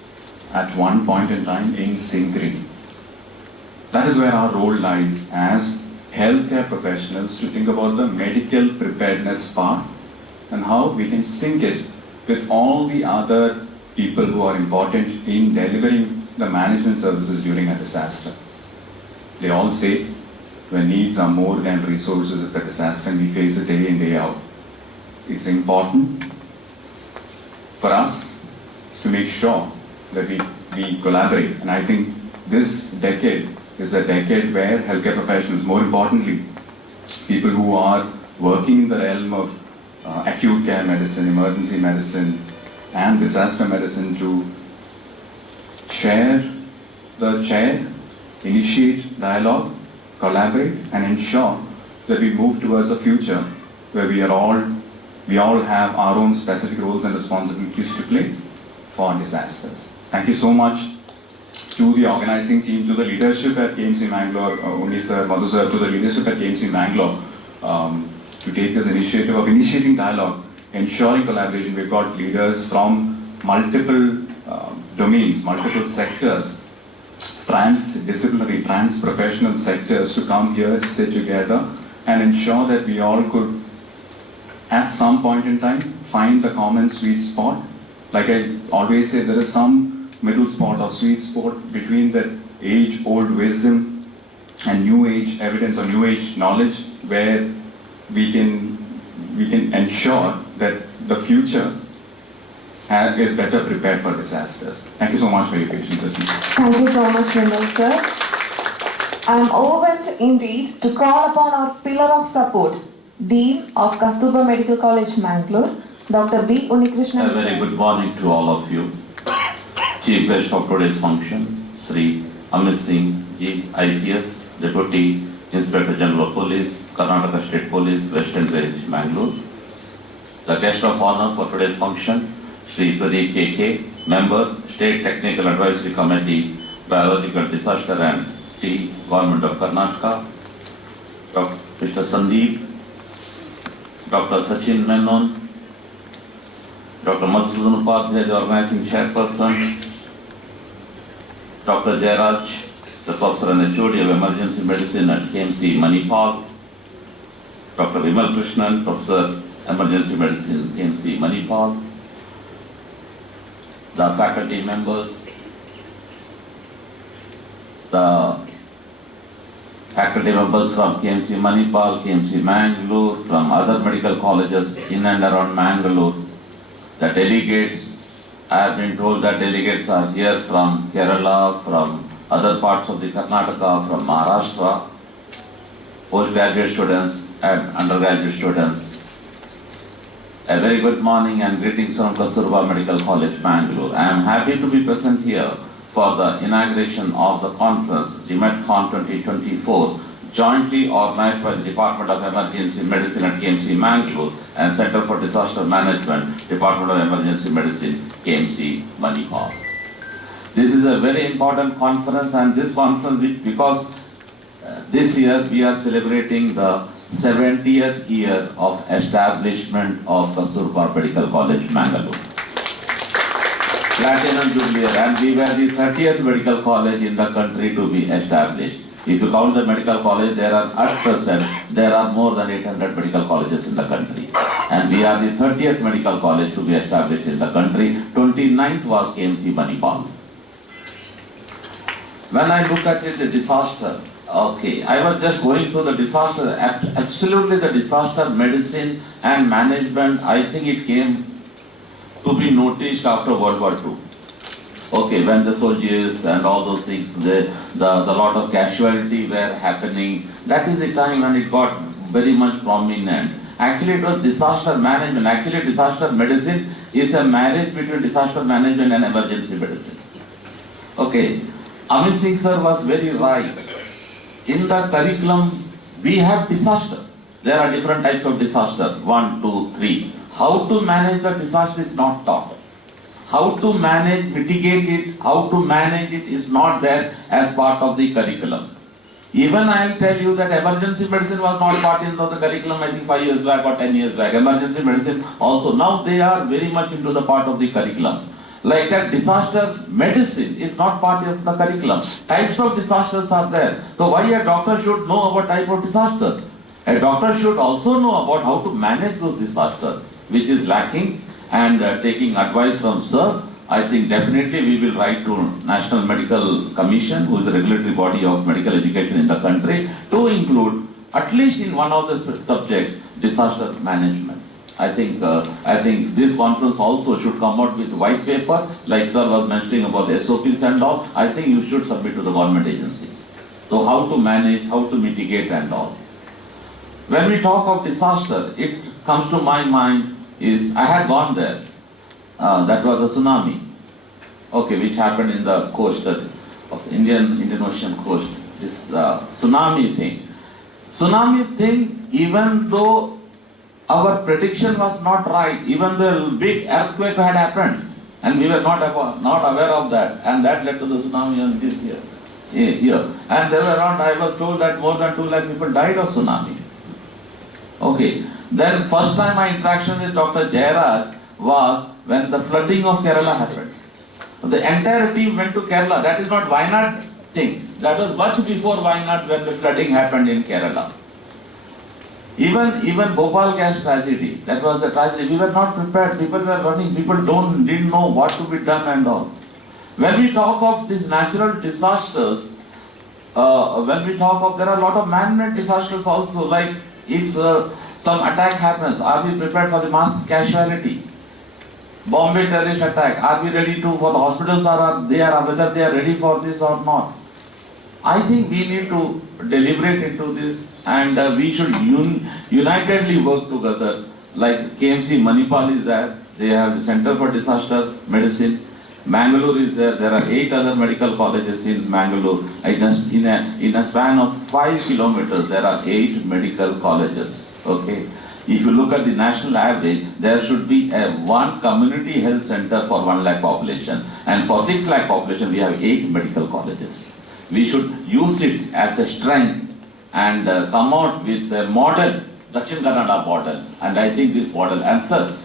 at one point in time in synchrony. That is where our role lies as healthcare professionals, to think about the medical preparedness part and how we can sync it with all the other people who are important in delivering the management services during a disaster. They all say when needs are more than resources, it's a disaster, and we face it day in, day out. It's important for us to make sure that we collaborate. And I think this decade is a decade where healthcare professionals, more importantly, people who are working in the realm of acute care medicine, emergency medicine, and disaster medicine, to share the chair, initiate dialogue, collaborate, and ensure that we move towards a future where we all have our own specific roles and responsibilities to play for disasters. Thank you so much to the organizing team, to the leadership at KMC Mangalore, Uni sir, Madhu sir, to the leadership at KMC Mangalore, to take this initiative of initiating dialogue, ensuring collaboration. We've got leaders from multiple domains, multiple sectors, transdisciplinary, trans-professional sectors to come here, sit together, and ensure that we all could, at some point in time, find the common sweet spot. Like I always say, there is some middle spot or sweet spot between the age-old wisdom and new age evidence or new age knowledge, where we can ensure that the future is better prepared for disasters. Thank you so much for your patience listening. Thank you so much, Vindal sir. I am overwhelmed indeed to call upon our pillar of support, Dean of Kasturba Medical College, Mangalore, Dr. B. Unikrishnan. A very good morning to all of you. Chief guest of today's function, Sri Amit Singh Ji, IPS, Deputy Inspector General of Police, Karnataka State Police, Western Range, Mangalore. The guest of honor for today's function, Sri Pradeep KK, Member, State Technical Advisory Committee, Biological Disaster and Tea, Government of Karnataka. Mr. Sandeep, Dr. Sachin Menon, Dr. Madhusudan Upadhyay, the organizing chairperson, Dr. Jairaj, the professor and HOD of Emergency Medicine at KMC Manipal, Dr. Vimal Krishnan, Professor Emergency Medicine, KMC Manipal, the faculty members, the faculty members from KMC Manipal, KMC Mangalore, from other medical colleges in and around Mangalore, the delegates. I have been told that delegates are here from Kerala, from other parts of the Karnataka, from Maharashtra, postgraduate students and undergraduate students. A very good morning and greetings from Kasturba Medical College, Mangalore. I am happy to be present here for the inauguration of the conference, DIMEDCON 2024, jointly organized by the Department of Emergency Medicine at KMC Mangalore and Center for Disaster Management, Department of Emergency Medicine, KMC Manipal. This is a very important conference, and this conference, because this year we are celebrating the 70th year of establishment of Kasturba Medical College, Mangalore. Platinum Jubilee year, and we were the 30th medical college in the country to be established. If you count the medical college, there are at present, there are more than 800 medical colleges in the country. And we are the 30th medical college to be established in the country. 29th was KMC Manipal. When I look at it, the disaster, okay, I was just going through the disaster, absolutely the disaster medicine and management, I think it came to be noticed after World War II. Okay, when the soldiers and all those things, the lot of casualty were happening, that is the time when it got very much prominent. Actually, it was disaster management. Actually, disaster medicine is a marriage between disaster management and emergency medicine. Okay, Amit Singh sir was very right. In the curriculum, we have disaster. There are different types of disaster, 1, 2, 3. How to manage the disaster is not taught. How to manage, mitigate it, how to manage it is not there as part of the curriculum. Even I will tell you that emergency medicine was not part into the curriculum, I think 5 years back or 10 years back. Emergency medicine also, now they are very much into the part of the curriculum. Like that, disaster medicine is not part of the curriculum. Types of disasters are there. So why a doctor should know about type of disaster? A doctor should also know about how to manage those disasters, which is lacking. And taking advice from sir, I think definitely we will write to National Medical Commission, who is the regulatory body of medical education in the country, to include at least in one of the subjects, disaster management. I think this conference also should come out with white paper, like sir was mentioning about the SOPs and all. I think you should submit to the government agencies. So how to manage, how to mitigate and all. When we talk of disaster, it comes to my mind is, I had gone there, that was the tsunami, okay, which happened in the coast of the Indian Ocean coast, this tsunami thing, even though our prediction was not right, even the big earthquake had happened, and we were not aware of that, and that led to the tsunami in this year, here. And there were around, I was told that more than 2 lakh people died of tsunami. Okay. Then first time my interaction with Dr. Jayaraj was when the flooding of Kerala happened. The entire team went to Kerala. That is not Wayanad thing. That was much before Wayanad when the flooding happened in Kerala. Even Bhopal gas tragedy, that was the tragedy. We were not prepared. People were running. People didn't know what to be done and all. When we talk of these natural disasters, there are a lot of man-made disasters also. Like if some attack happens, are we prepared for the mass casualty? Bombay terrorist attack, are we ready for the hospitals, whether they are ready for this or not? I think we need to deliberate into this, and we should unitedly work together. Like KMC Manipal is there, they have the Center for Disaster Medicine. Mangalore is there, there are 8 other medical colleges in Mangalore. In a span of 5 kilometers, there are 8 medical colleges. Okay. If you look at the national average, there should be one community health center for 1 lakh population. And for 6 lakh population, we have 8 medical colleges. We should use it as a strength and come out with a model, Dakshin Kannada model. And I think this model answers.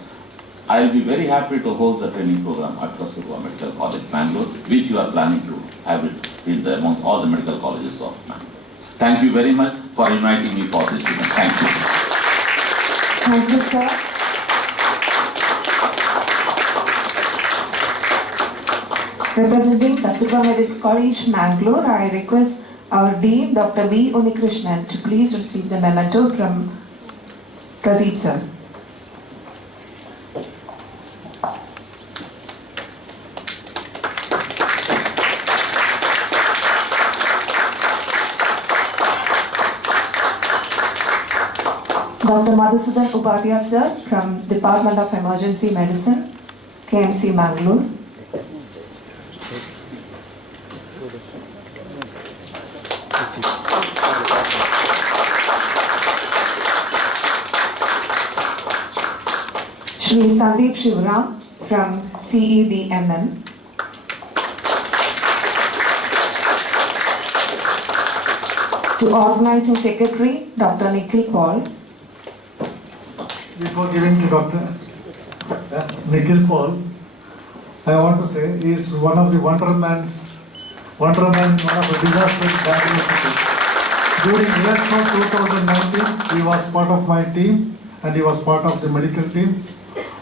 I will be very happy to host the training program at Kasturba Medical College, Mangalore, which you are planning to have it among all the medical colleges of Mangalore. Thank you very much for inviting me for this event. Thank you. Thank you, sir. Representing Kasturba Medical College, Mangalore, I request our Dean, Dr. B. Unikrishnan, to please receive the memento from Pradeep sir. Dr. Madhusudan Upadhyay sir from Department of Emergency Medicine, KMC Mangalore. Shri Sandeep Shivram from CEDMM. To organizing secretary, Dr. Nikhil Paul. Before giving to Dr. Nikhil Paul, I want to say he is one of the wonderman, one of the disastrous diagnostics. During election of 2019, he was part of my team and he was part of the medical team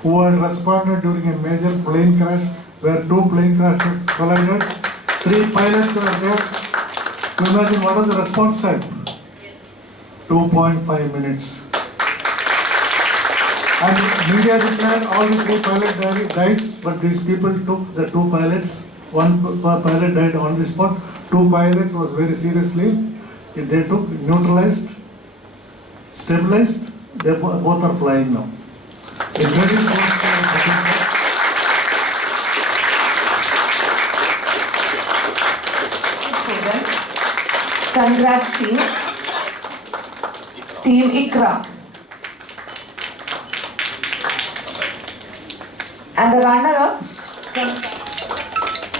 who had responded during a major plane crash where 2 plane crashes collided. 3 pilots were there. Imagine what was the response time? 2.5 minutes. And media declared all the 3 pilots died, but these people took the 2 pilots. 1 pilot died on the spot. 2 pilots was very seriously. They took, neutralized, stabilized. They both are flying now. A very Congrats team. Team Ikra. And the runner-up.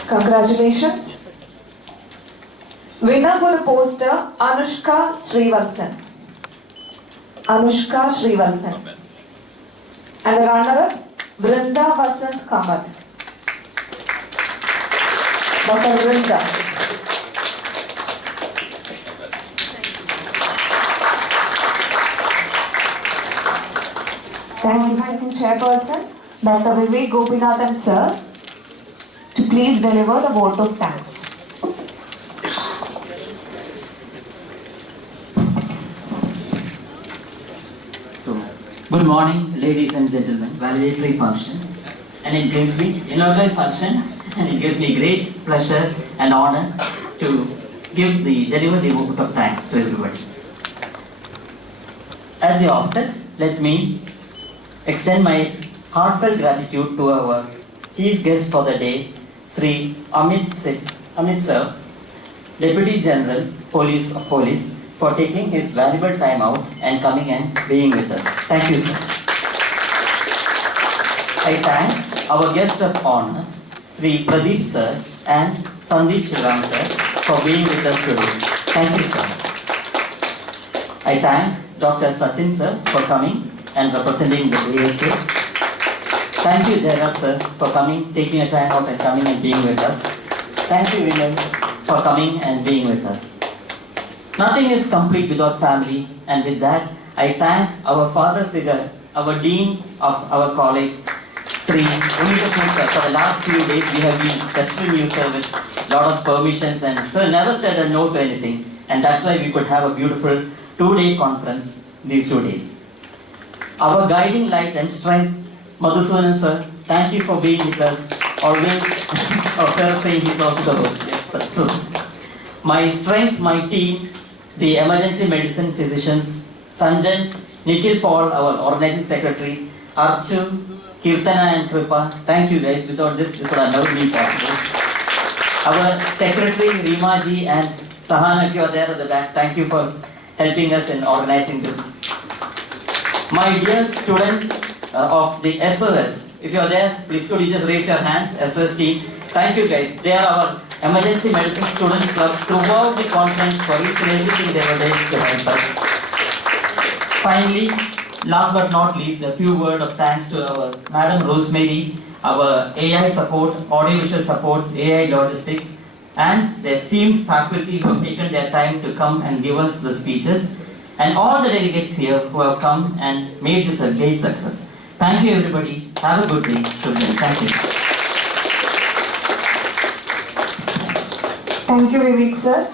Congratulations. Winner for the poster, Anushka Srivalsan. Anushka Srivalsan. And the runner-up, Brinda Vasant Kamath. Dr. Brinda. Thank you, Chairperson, Dr. Vivek Gopinathan sir, to please deliver the vote of thanks. So, good morning, ladies and gentlemen. Valedictory function, and it gives me inaugural function, and it gives me great pleasure and honor to deliver the vote of thanks to everybody. At the offset, let me extend my heartfelt gratitude to our chief guest for the day, Sri Amit Sir, Deputy General Police of Police, for taking his valuable time out and coming and being with us. Thank you, sir. I thank our guest of honor, Sri Pradeep sir and Sandeep Shivram sir, for being with us today. Thank you, sir. I thank Dr. Sachin sir for coming and representing the DHA. Thank you, Jairaj sir, for coming, taking a time out and coming and being with us. Thank you, women, for coming and being with us. Nothing is complete without family, and with that, I thank our father figure, our dean of our college, Sri Unitasun sir. For the last few days, we have been pestering you, sir, with a lot of permissions, and sir never said a no to anything, and that's why we could have a beautiful 2-day conference these 2 days. Our guiding light and strength, Madhusudan sir, thank you for being with us. Always, sir saying he's also the host. Yes, sir. True. My strength, my team, the emergency medicine physicians, Sanjan, Nikhil Paul, our organizing secretary, Archu, Kirtana and Kripa. Thank you guys. Without this would have never been possible. Our secretary, Rima ji and Sahan, if you are there at the back, thank you for helping us in organizing this. My dear students of the SOS, if you are there, please could you just raise your hands, SOS team. Thank you guys. They are our emergency medicine students club throughout the conference for each and everything they were there to help us. Finally, last but not least, a few words of thanks to our Madam Rosemary, our AI support, audiovisual supports, AI logistics, and the esteemed faculty who have taken their time to come and give us the speeches, and all the delegates here who have come and made this a great success. Thank you everybody. Have a good day. Thank you. Thank you, Vivek sir.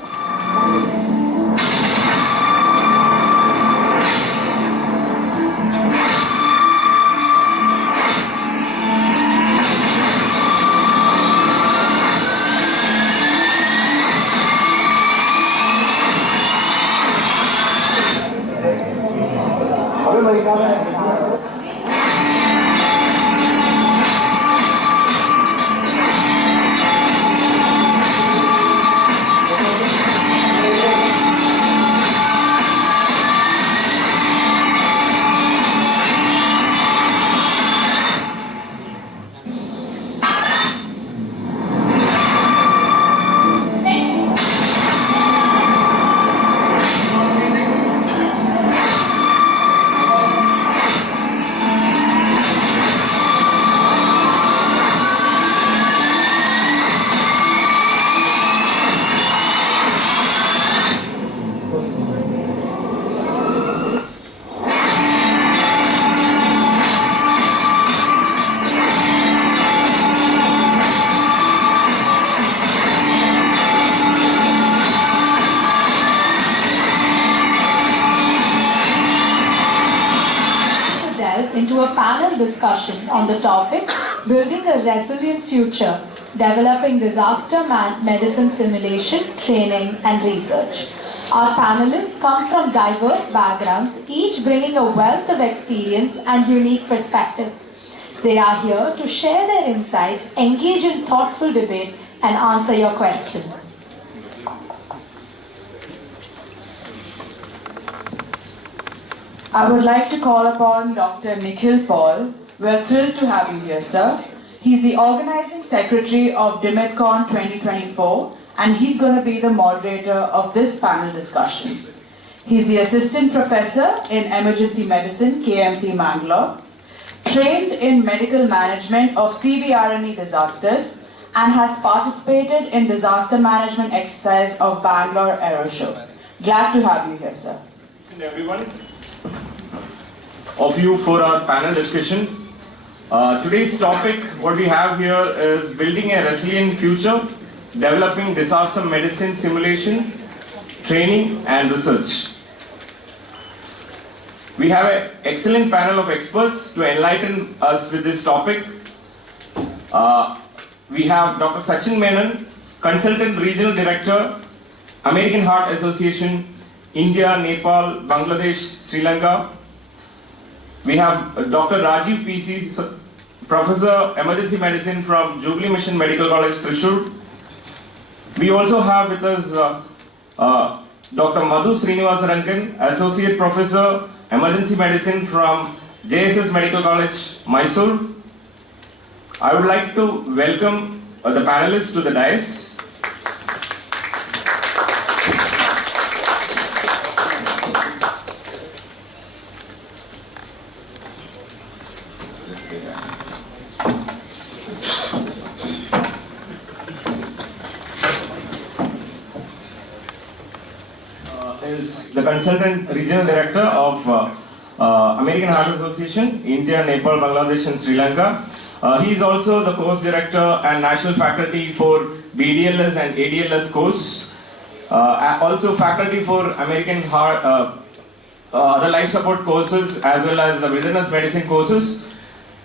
to a panel discussion on the topic Building a Resilient Future, Developing Disaster Medicine Simulation, Training and Research. Our panelists come from diverse backgrounds, each bringing a wealth of experience and unique perspectives. They are here to share their insights, engage in thoughtful debate, and answer your questions. I would like to call upon Dr. Nikhil Paul. We're thrilled to have you here, sir. He's the organizing secretary of DIMEDCON 2024, and he's going to be the moderator of this panel discussion. He's the assistant professor in emergency medicine, KMC Mangalore, trained in medical management of CBRNE disasters, and has participated in disaster management exercise of Bangalore Aero Show. Glad to have you here, sir. And everyone of you for our panel discussion. Today's topic, what we have here is building a resilient future, developing disaster medicine simulation, training and research. We have an excellent panel of experts to enlighten us with this topic. We have Dr. Sachin Menon, Consultant Regional Director, American Heart Association, India, Nepal, Bangladesh, Sri Lanka. We have Dr. Rajiv PC, Professor Emergency Medicine from Jubilee Mission Medical College, Thrissur. We also have with us Dr. Madhu Srinivasarangan, Associate Professor Emergency Medicine from JSS Medical College, Mysore. I would like to welcome the panelists to the dais. Is the Consultant Regional Director of American Heart Association, India, Nepal, Bangladesh and Sri Lanka. He is also the course director and national faculty for BDLS and ADLS course. Also faculty for American Heart, other life support courses as well as the wilderness medicine courses.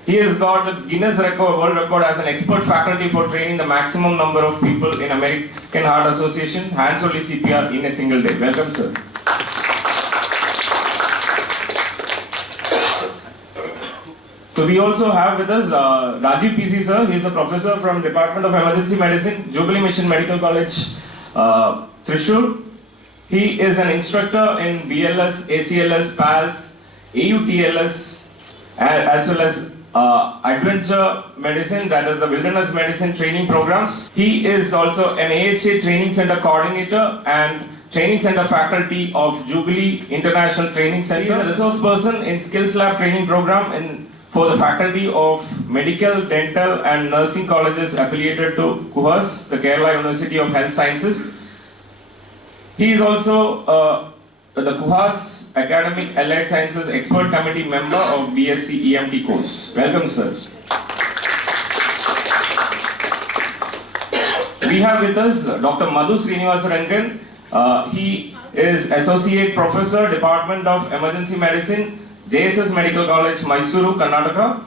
He has got the Guinness World Record as an expert faculty for training the maximum number of people in American Heart Association, hands-only CPR in a single day. Welcome, sir. So we also have with us Rajiv PC, sir. He is a professor from Department of Emergency Medicine, Jubilee Mission Medical College, Thrissur. He is an instructor in BLS, ACLS, PALS, AUTLS, as well as adventure medicine, that is the wilderness medicine training programs. He is also an AHA training center coordinator and training center faculty of Jubilee International Training Center. He is a resource person in Skills Lab training program for the faculty of medical, dental and nursing colleges affiliated to KUHAS, the Kerala University of Health Sciences. He is also the KUHAS Academic Allied Sciences Expert Committee member of BSc EMT course. Welcome, sir. We have with us Dr. Madhu Srinivasarangan. He is Associate Professor, Department of Emergency Medicine, JSS Medical College, Mysuru, Karnataka.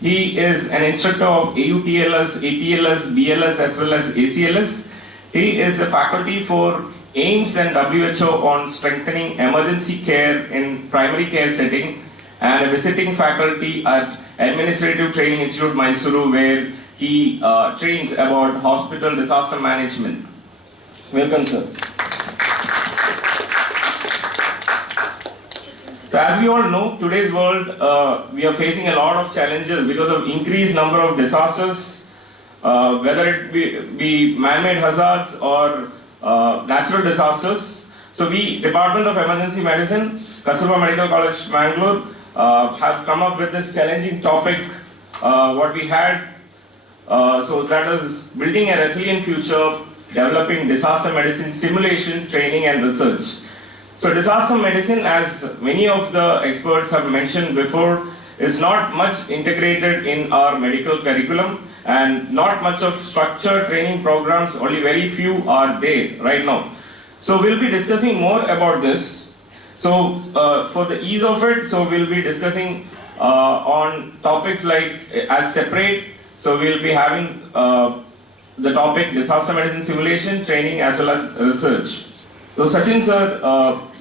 He is an instructor of AUTLS, ATLS, BLS as well as ACLS. He is a faculty for AIMS and WHO on strengthening emergency care in primary care setting and a visiting faculty at Administrative Training Institute, Mysuru, where he trains about hospital disaster management. Welcome, sir. So as we all know, today's world, we are facing a lot of challenges because of increased number of disasters, whether it be man-made hazards or natural disasters. So we, Department of Emergency Medicine, Kasturba Medical College, Bangalore, have come up with this challenging topic, what we had. So that is building a resilient future, developing disaster medicine simulation, training and research. So disaster medicine, as many of the experts have mentioned before, is not much integrated in our medical curriculum and not much of structured training programs, only very few are there right now. So we'll be discussing more about this. So for the ease of it, so we'll be discussing on topics like as separate. So we'll be having the topic disaster medicine simulation, training as well as research. So Sachin sir,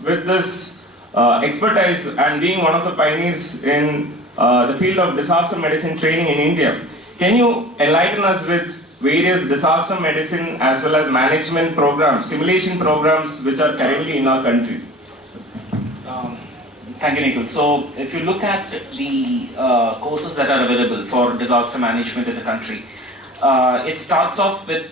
with this expertise and being one of the pioneers in the field of disaster medicine training in India, can you enlighten us with various disaster medicine as well as management programs, simulation programs which are currently in our country? Thank you, Nikhil. So, if you look at the courses that are available for disaster management in the country, it starts off with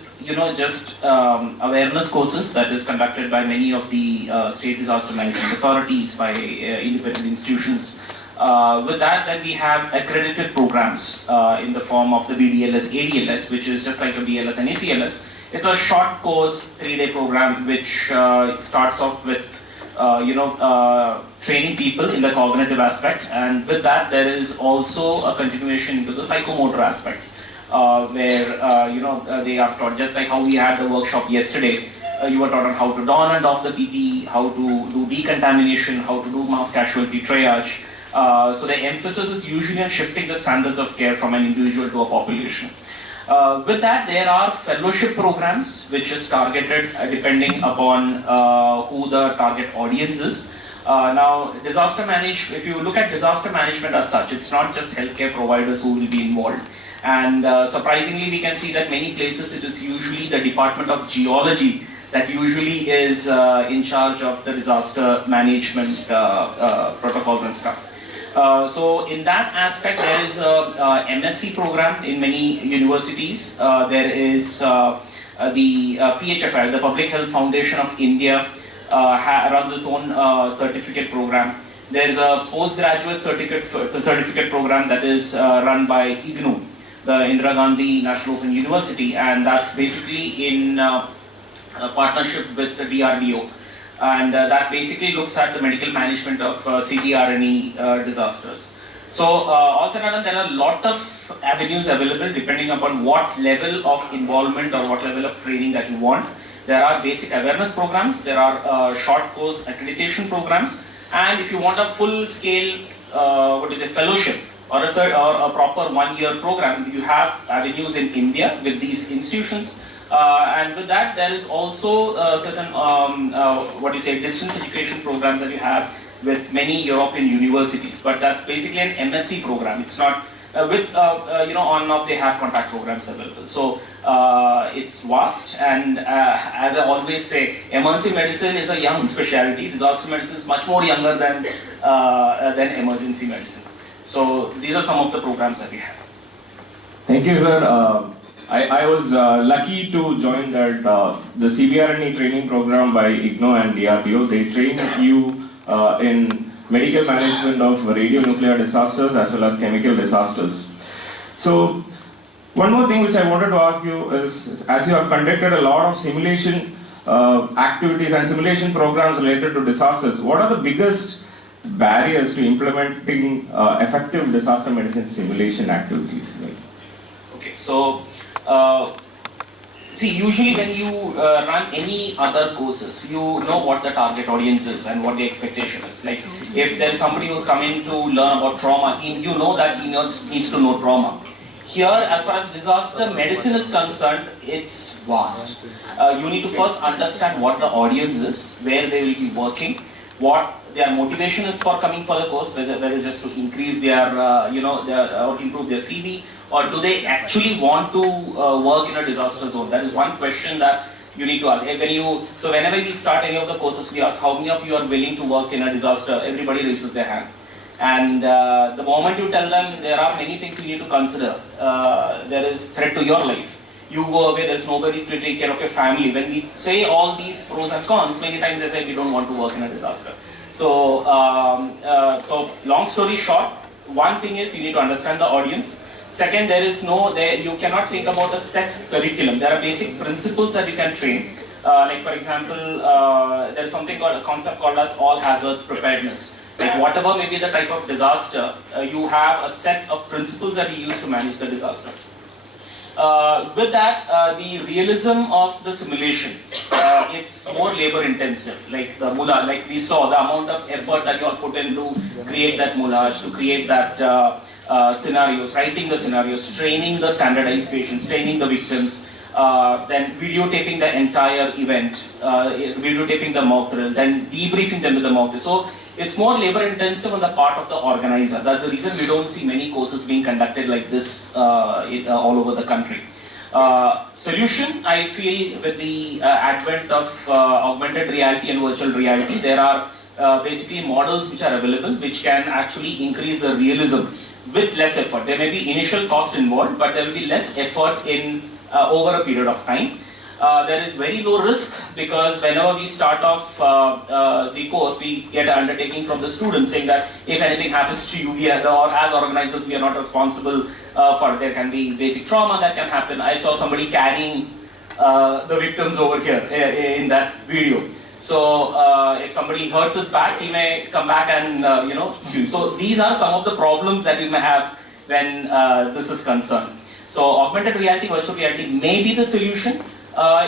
just awareness courses that is conducted by many of the state disaster management authorities, by independent institutions. With that, then we have accredited programs in the form of the BDLS, ADLS, which is just like the BLS and ACLS. It's a short course, 3-day program, which starts off with training people in the cognitive aspect, and with that there is also a continuation into the psychomotor aspects, where they are taught, just like how we had the workshop yesterday. You were taught on how to don and off the PPE, how to do decontamination, how to do mass casualty triage. So the emphasis is usually on shifting the standards of care from an individual to a population. With that, there are fellowship programs which is targeted depending upon who the target audience is. Now, if you look at disaster management as such, it's not just healthcare providers who will be involved. And surprisingly, we can see that many places it is usually the Department of Geology that usually is in charge of the disaster management protocols and stuff. So in that aspect, there is a MSc program in many universities. There is the PHFI, the Public Health Foundation of India, runs its own certificate program. There is a postgraduate certificate program that is run by IGNOU, the Indira Gandhi National Open University, and that's basically in partnership with the DRDO. And that basically looks at the medical management of CBRNE disasters. So all said and done, there are a lot of avenues available depending upon what level of involvement or what level of training that you want. There are basic awareness programs, there are short course accreditation programs, and if you want a full-scale fellowship or a proper one-year program, you have avenues in India with these institutions. And with that, there is also certain distance education programs that you have with many European universities. But that's basically an MSc program. It's not on and off they have contact programs available. So it's vast, and as I always say, emergency medicine is a young specialty. Disaster medicine is much more younger than emergency medicine. So these are some of the programs that we have. Thank you, sir. I was lucky to join that the CBRNE training program by IGNOU and DRDO. They train you in medical management of radionuclear disasters as well as chemical disasters. So one more thing which I wanted to ask you is, as you have conducted a lot of simulation activities and simulation programs related to disasters, what are the biggest barriers to implementing effective disaster medicine simulation activities? Okay, so usually when you run any other courses, you know what the target audience is and what the expectation is. Like, if there is somebody who's coming to learn about trauma, you know that he needs to know trauma. Here, as far as disaster medicine is concerned, it's vast. You need to first understand what the audience is, where they will be working, what their motivation is for coming for the course, whether it's just to increase their, or improve their CV, or do they actually want to work in a disaster zone? That is one question that you need to ask. So whenever we start any of the courses, we ask how many of you are willing to work in a disaster. Everybody raises their hand. And the moment you tell them there are many things you need to consider, there is threat to your life. You go away, there's nobody to take care of your family. When we say all these pros and cons, many times they say we don't want to work in a disaster. So, so long story short, one thing is you need to understand the audience. Second, you cannot think about a set curriculum. There are basic principles that you can train. Like for example, there's something called a concept called as all hazards preparedness. Like whatever may be the type of disaster, you have a set of principles that you use to manage the disaster. With that, the realism of the simulation, it's more labor intensive. Like the mullah, like we saw the amount of effort that you all put in to create that moulage, to create that scenarios, writing the scenarios, training the standardized patients, training the victims, then videotaping the entire event, videotaping the mock drill, then debriefing them with the mock drill. So it's more labor intensive on the part of the organizer. That's the reason we don't see many courses being conducted like this all over the country. Solution, I feel with the advent of augmented reality and virtual reality, there are basically models which are available which can actually increase the realism with less effort. There may be initial cost involved, but there will be less effort in over a period of time. There is very low risk because whenever we start off the course, we get an undertaking from the students saying that if anything happens to you, or as organizers, we are not responsible for it. There can be basic trauma that can happen. I saw somebody carrying the victims over here in that video. So if somebody hurts his back, he may come back and sue. So these are some of the problems that we may have when this is concerned. So augmented reality, virtual reality may be the solution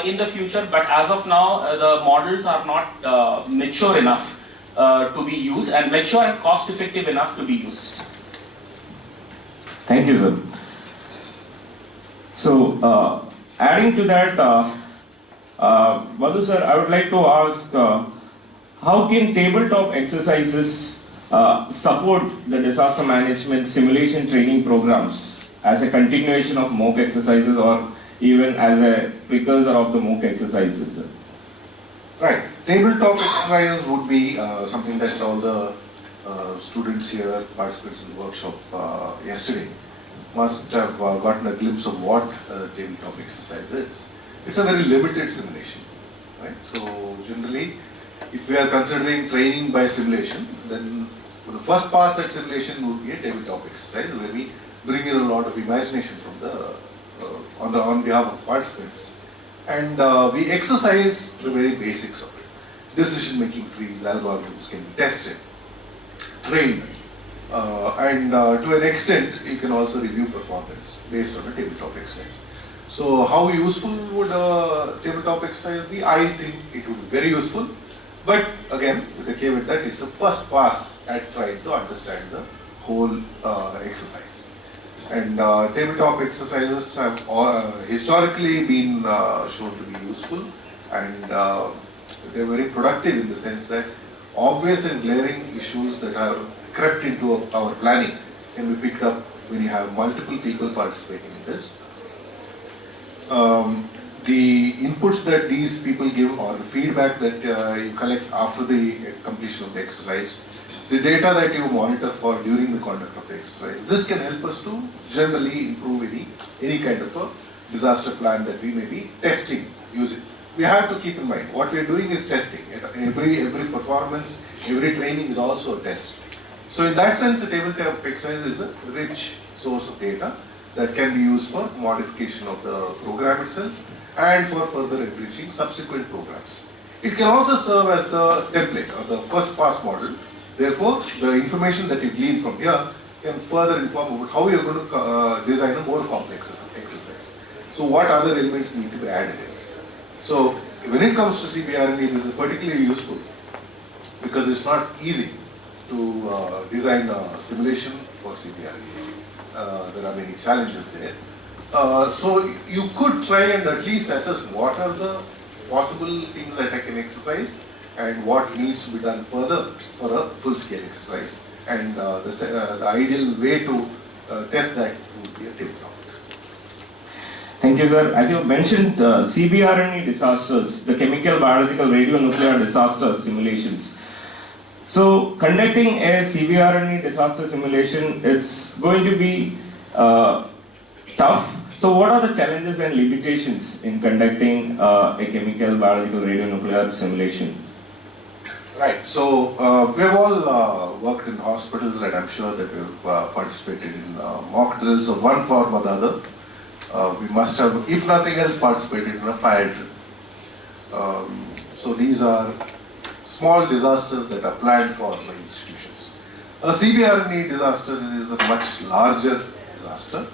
in the future, but as of now, the models are not mature enough to be used and mature and cost effective enough to be used. Thank you, sir. So, adding to that, Madhu sir, I would like to ask, how can tabletop exercises support the disaster management simulation training programs as a continuation of mock exercises or even as a precursor of the mock exercises? Right. Tabletop exercises would be something that all the students here, participants in the workshop yesterday, must have gotten a glimpse of what tabletop exercise is. It's a very limited simulation, right? So generally, if we are considering training by simulation, then the first pass at simulation would be a tabletop exercise where we bring in a lot of imagination from the on behalf of participants, and we exercise the very basics of it. Decision-making trees, algorithms can be tested, trained, and to an extent, you can also review performance based on a tabletop exercise. So, how useful would a tabletop exercise be? I think it would be very useful, but again, with the caveat that it's a first pass at trying to understand the whole exercise. And tabletop exercises have historically been shown to be useful, and they're very productive in the sense that obvious and glaring issues that are crept into our planning can be picked up when you have multiple people participating in this. The inputs that these people give or the feedback that you collect after the completion of the exercise, the data that you monitor for during the conduct of the exercise, this can help us to generally improve any kind of a disaster plan that we may be testing using. We have to keep in mind what we are doing is testing. Every performance, every training is also a test. So in that sense, the tabletop exercise is a rich source of data that can be used for modification of the program itself and for further enriching subsequent programs. It can also serve as the template or the first pass model. Therefore, the information that you glean from here can further inform about how you are going to design a more complex exercise. So what other elements need to be added in. So when it comes to CBRND, this is particularly useful because it's not easy to design a simulation for CBRND. There are many challenges there. So you could try and at least assess what are the possible things that I can exercise and what needs to be done further for a full-scale exercise. And the ideal way to test that would be a tabletop exercise. Thank you, sir. As you mentioned, CBRNE disasters, the chemical, biological, radionuclear disaster simulations. So, conducting a CBRNE disaster simulation is going to be tough. So, what are the challenges and limitations in conducting a chemical, biological, radionuclear simulation? Right. So we have all worked in hospitals, and I'm sure that we've participated in mock drills of one form or the other. We must have, if nothing else, participated in a fire drill. So these are small disasters that are planned for by institutions. A CBRNE disaster is a much larger disaster.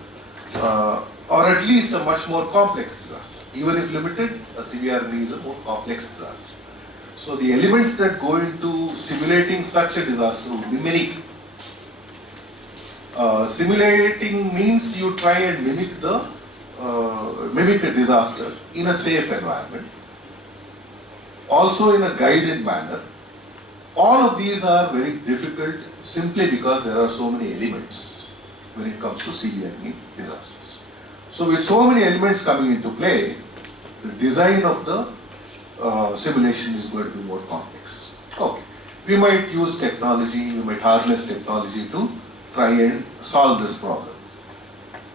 or at least a much more complex disaster. Even if limited, a CBRNE is a more complex disaster. So the elements that go into simulating such a disaster would be many. Simulating means you try and mimic a disaster in a safe environment, also in a guided manner. All of these are very difficult simply because there are so many elements when it comes to CBRNE disasters. So with so many elements coming into play, the design of the simulation is going to be more complex. Okay, we might use technology, we might harness technology to try and solve this problem.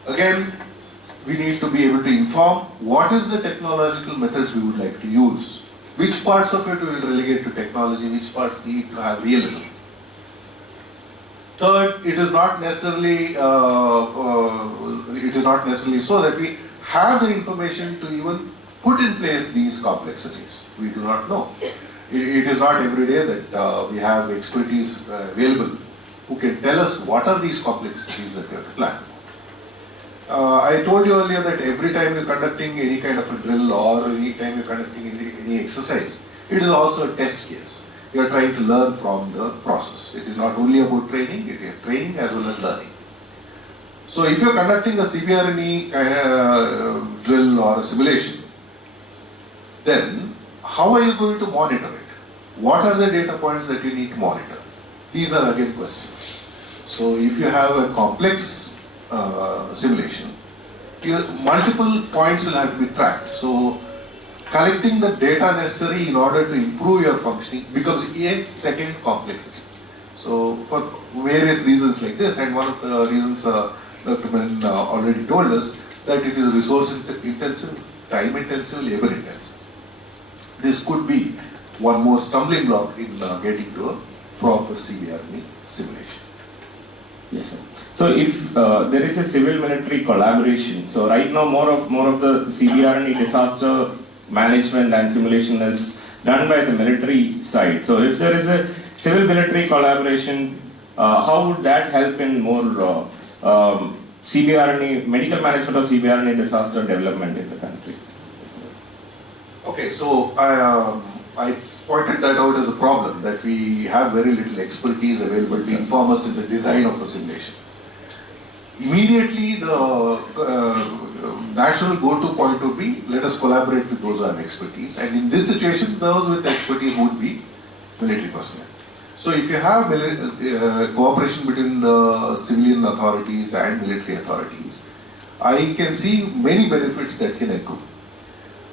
Again, we need to be able to inform what is the technological methods we would like to use, which parts of it will relegate to technology, which parts need to have realism. Third, it is not necessarily so that we have the information to even put in place these complexities. We do not know. It is not every day that we have expertise available who can tell us what are these complexities that we have to plan for. I told you earlier that every time you're conducting any kind of a drill or any time you're conducting any exercise, it is also a test case. You are trying to learn from the process. It is not only about training, it is training as well as learning. So if you're conducting a CBRNE drill or a simulation, then how are you going to monitor it? What are the data points that you need to monitor? These are again questions. So if you have a complex simulation, multiple points will have to be tracked. So collecting the data necessary in order to improve your functioning becomes a second complexity. So for various reasons like this, and one of the reasons Dr. Menon already told us, that it is resource intensive, time intensive, labor intensive. This could be one more stumbling block in getting to a proper CBRNE simulation. Yes, sir. So if there is a civil-military collaboration, so right now more of the CBRNE disaster management and simulation is done by the military side. So if there is a civil-military collaboration, how would that help in more CBRNE, medical management of CBRNE disaster development in the country? Okay, so I pointed that out as a problem, that we have very little expertise available to inform us in the design of a simulation. Immediately the natural go-to point would be, let us collaborate with those who have expertise, and in this situation those with expertise would be military personnel. So if you have cooperation between the civilian authorities and military authorities, I can see many benefits that can accrue.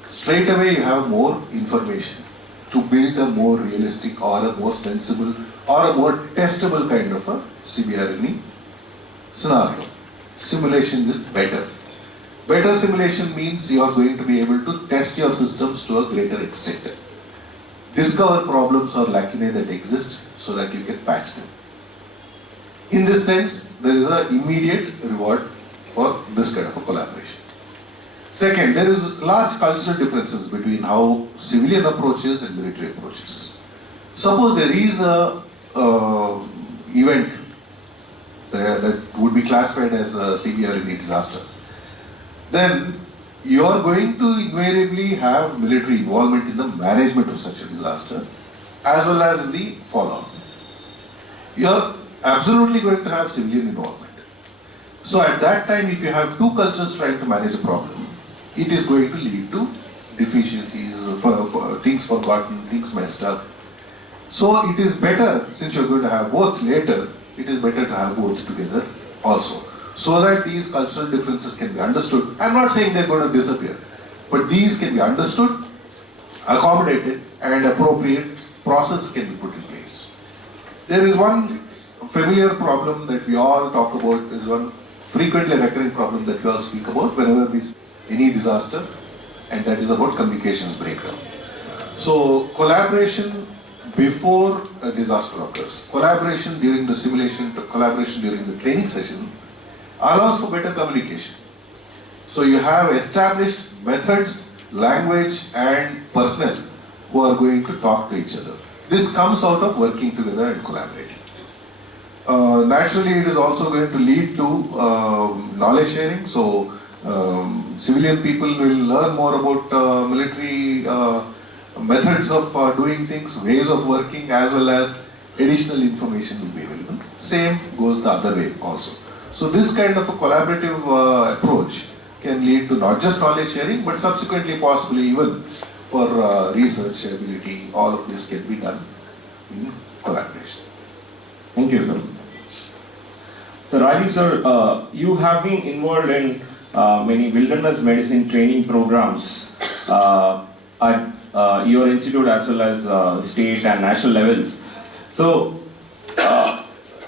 Straight away you have more information to build a more realistic or a more sensible or a more testable kind of a CBRNE scenario. Simulation is better. Better simulation means you are going to be able to test your systems to a greater extent. Discover problems or lacunae that exist so that you can patch them. In this sense, there is an immediate reward for this kind of a collaboration. Second, there is large cultural differences between how civilian approaches and military approaches. Suppose there is a event that would be classified as a CBRNE disaster, then you are going to invariably have military involvement in the management of such a disaster as well as in the follow-up. You are absolutely going to have civilian involvement. So at that time, if you have two cultures trying to manage a problem, it is going to lead to deficiencies, for things forgotten, things messed up. So it is better, since you're going to have both later, it is better to have both together also, so that these cultural differences can be understood. I'm not saying they're going to disappear, but these can be understood, accommodated, and appropriate process can be put in place. There is one familiar problem that we all talk about, is one frequently recurring problem that we all speak about whenever we see any disaster, and that is about communications breakdown. So collaboration before a disaster occurs, collaboration during the simulation, collaboration during the training session allows for better communication. So you have established methods, language and personnel who are going to talk to each other. This comes out of working together and collaborating. Naturally, it is also going to lead to knowledge sharing. So Civilian people will learn more about military methods of doing things, ways of working, as well as additional information will be available. Same goes the other way also. So this kind of a collaborative approach can lead to not just knowledge sharing, but subsequently possibly even for research ability. All of this can be done in collaboration. Thank you, sir. So Rajiv sir, you have been involved in many wilderness medicine training programs at your institute as well as state and national levels. So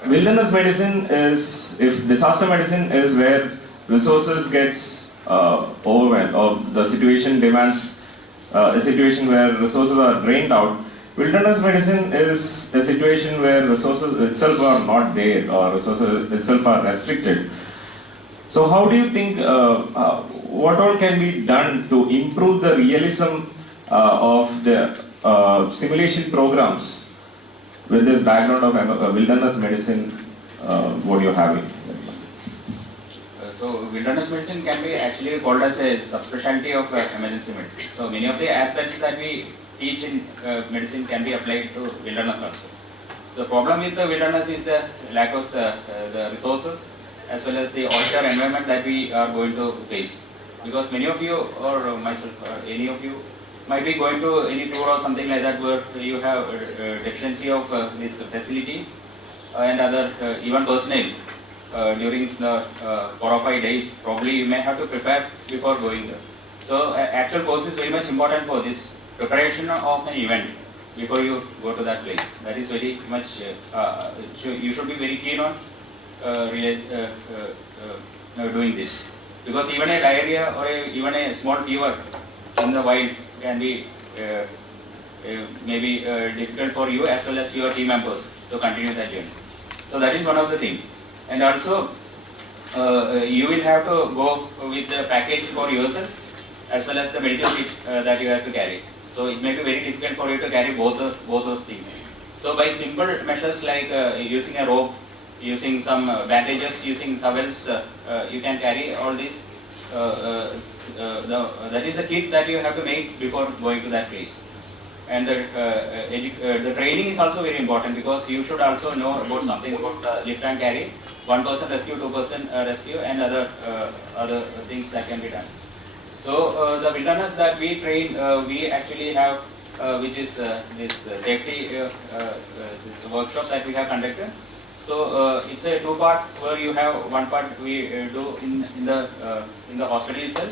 wilderness medicine is, if disaster medicine is where resources gets overwhelmed or the situation demands a situation where resources are drained out, wilderness medicine is a situation where resources itself are not there or resources itself are restricted. So how do you think, what all can be done to improve the realism of the simulation programs with this background of wilderness medicine, what you're having? So wilderness medicine can be actually called as a subspecialty of emergency medicine. So many of the aspects that we teach in medicine can be applied to wilderness also. The problem with the wilderness is the lack of the resources as well as the altered environment that we are going to face. Because many of you or myself or any of you might be going to any tour or something like that where you have deficiency of this facility and other even personnel during the 4 or 5 days. Probably you may have to prepare before going there. So actual course is very much important for this preparation of an event before you go to that place. That is very much, you should be very keen on doing this. Because even a diarrhea or even a small fever in the wild can be maybe difficult for you as well as your team members to continue that journey. So that is one of the things. And also, you will have to go with the package for yourself as well as the medical kit that you have to carry. So it may be very difficult for you to carry both those things. So by simple measures like using a rope, using some bandages, using towels, you can carry all this. That is the kit that you have to make before going to that place. And the training is also very important because you should also know about something about lift and carry, 1 person rescue, 2 person rescue, and other things that can be done. So the wilderness that we train, we actually have, which is this safety this workshop that we have conducted. So it's a 2-part where you have 1 part we do in the hospital itself.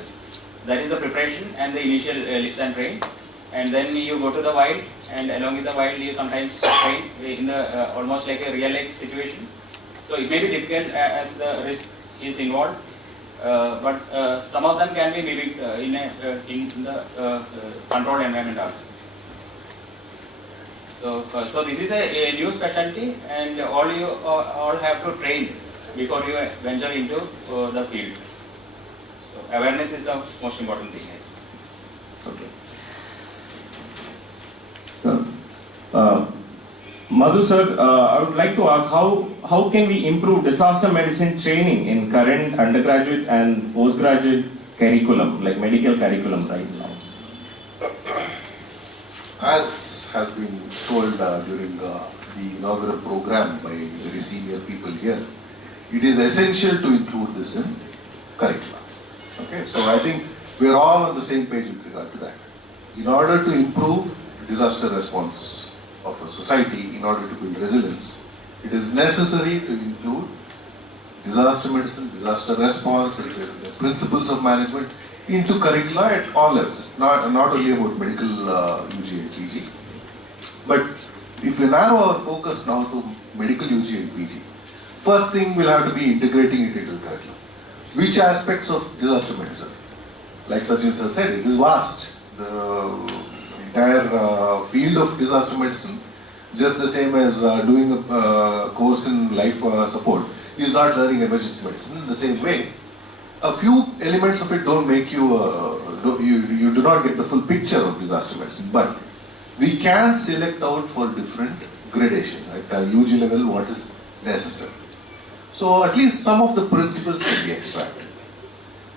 That is the preparation and the initial lifts and train. And then you go to the wild, and along with the wild you sometimes train in the almost like a real life situation. So it may be difficult as the risk is involved, but some of them can be mimicked in the controlled environment also. So this is a new specialty, and you all have to train before you venture into the field. So awareness is the most important thing. Okay. So, Madhu sir, I would like to ask how can we improve disaster medicine training in current undergraduate and postgraduate curriculum, like medical curriculum right now? As has been told during the inaugural program by very senior people here, it is essential to include this in curriculum. Okay, so I think we are all on the same page with regard to that. In order to improve disaster response of a society, in order to build resilience, it is necessary to include disaster medicine, disaster response, the principles of management into curricula at all levels, not only about medical UG and PG. But if we narrow our focus now to medical UG and PG, first thing we'll have to be integrating it into the curriculum. Which aspects of disaster medicine? Like Sachin sir said, it is vast. The entire field of disaster medicine, just the same as doing a course in life support, is not learning emergency medicine. In the same way, a few elements of it don't make you, you do not get the full picture of disaster medicine, but we can select out for different gradations at UG level what is necessary. So at least some of the principles can be extracted.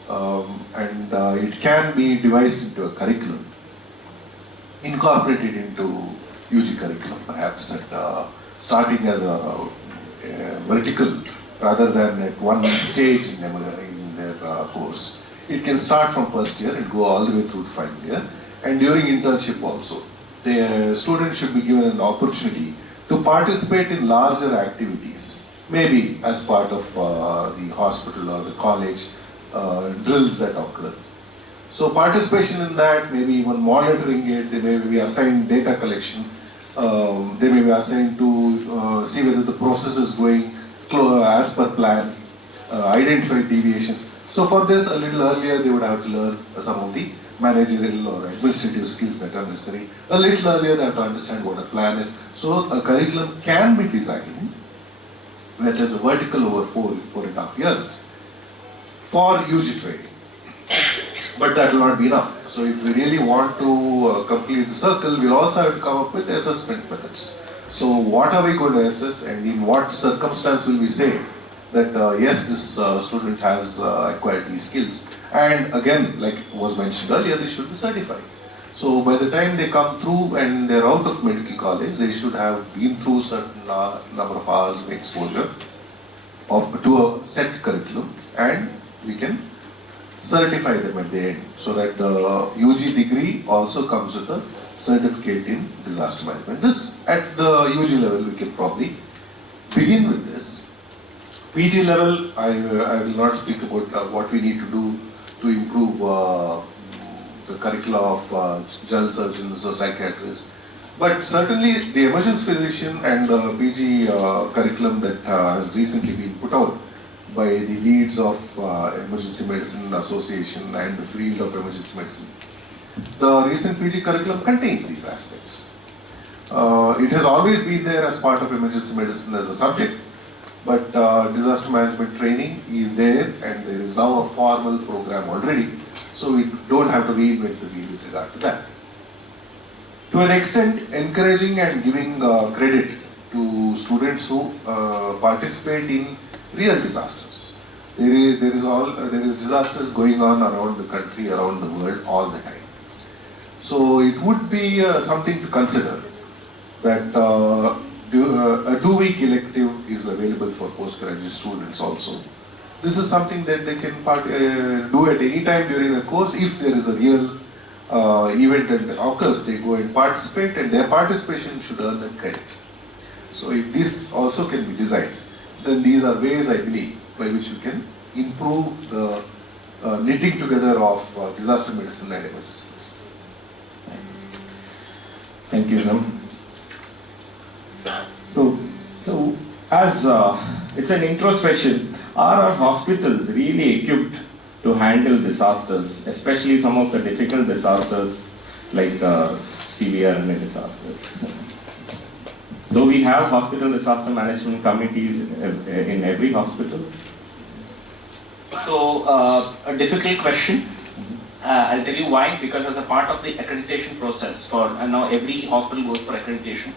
and it can be devised into a curriculum, incorporated into UG curriculum, perhaps at starting as a vertical rather than at one stage in their course. It can start from first year and go all the way through to final year, and during internship also. The student should be given an opportunity to participate in larger activities, maybe as part of the hospital or the college drills that occur. So participation in that, maybe even monitoring it, they may be assigned data collection, they may be assigned to see whether the process is going as per plan, identify deviations. So for this, a little earlier, they would have to learn some of the managerial or administrative skills that are necessary. A little earlier, they have to understand what a plan is. So a curriculum can be designed where there's a vertical over 4.5 years for UG training. But that will not be enough. So if we really want to complete the circle, we'll also have to come up with assessment methods. So what are we going to assess, and in what circumstance will we say that yes, this student has acquired these skills? And again, like was mentioned earlier, they should be certified. So by the time they come through and they're out of medical college, they should have been through certain number of hours of exposure to a set curriculum, and we can certify them at the end, so that the UG degree also comes with a certificate in disaster management. This, at the UG level, we can probably begin with this. PG level, I will not speak about what we need to do to improve the curricula of general surgeons or psychiatrists. But certainly the emergency physician and the PG curriculum that has recently been put out by the leads of Emergency Medicine Association and the field of emergency medicine. The recent PG curriculum contains these aspects. It has always been there as part of emergency medicine as a subject, but disaster management training is there, and there is now a formal program already, so we don't have to reinvent the wheel with regard to that. To an extent, encouraging and giving credit to students who participate in real disasters. There is disasters going on around the country, around the world all the time. So it would be something to consider that a 2-week elective is available for postgraduate students also. This is something that they can do at any time during the course. If there is a real event that occurs, they go and participate, and their participation should earn them credit. So if this also can be designed, then these are ways, I believe, by which you can improve the knitting together of disaster medicine and emergency. Thank you, Sam. So as it's an introspection, are our hospitals really equipped to handle disasters, especially some of the difficult disasters like severe and disasters? So we have hospital disaster management committees in every hospital. So a difficult question. I'll tell you why. Because as a part of the accreditation process and now every hospital goes for accreditation,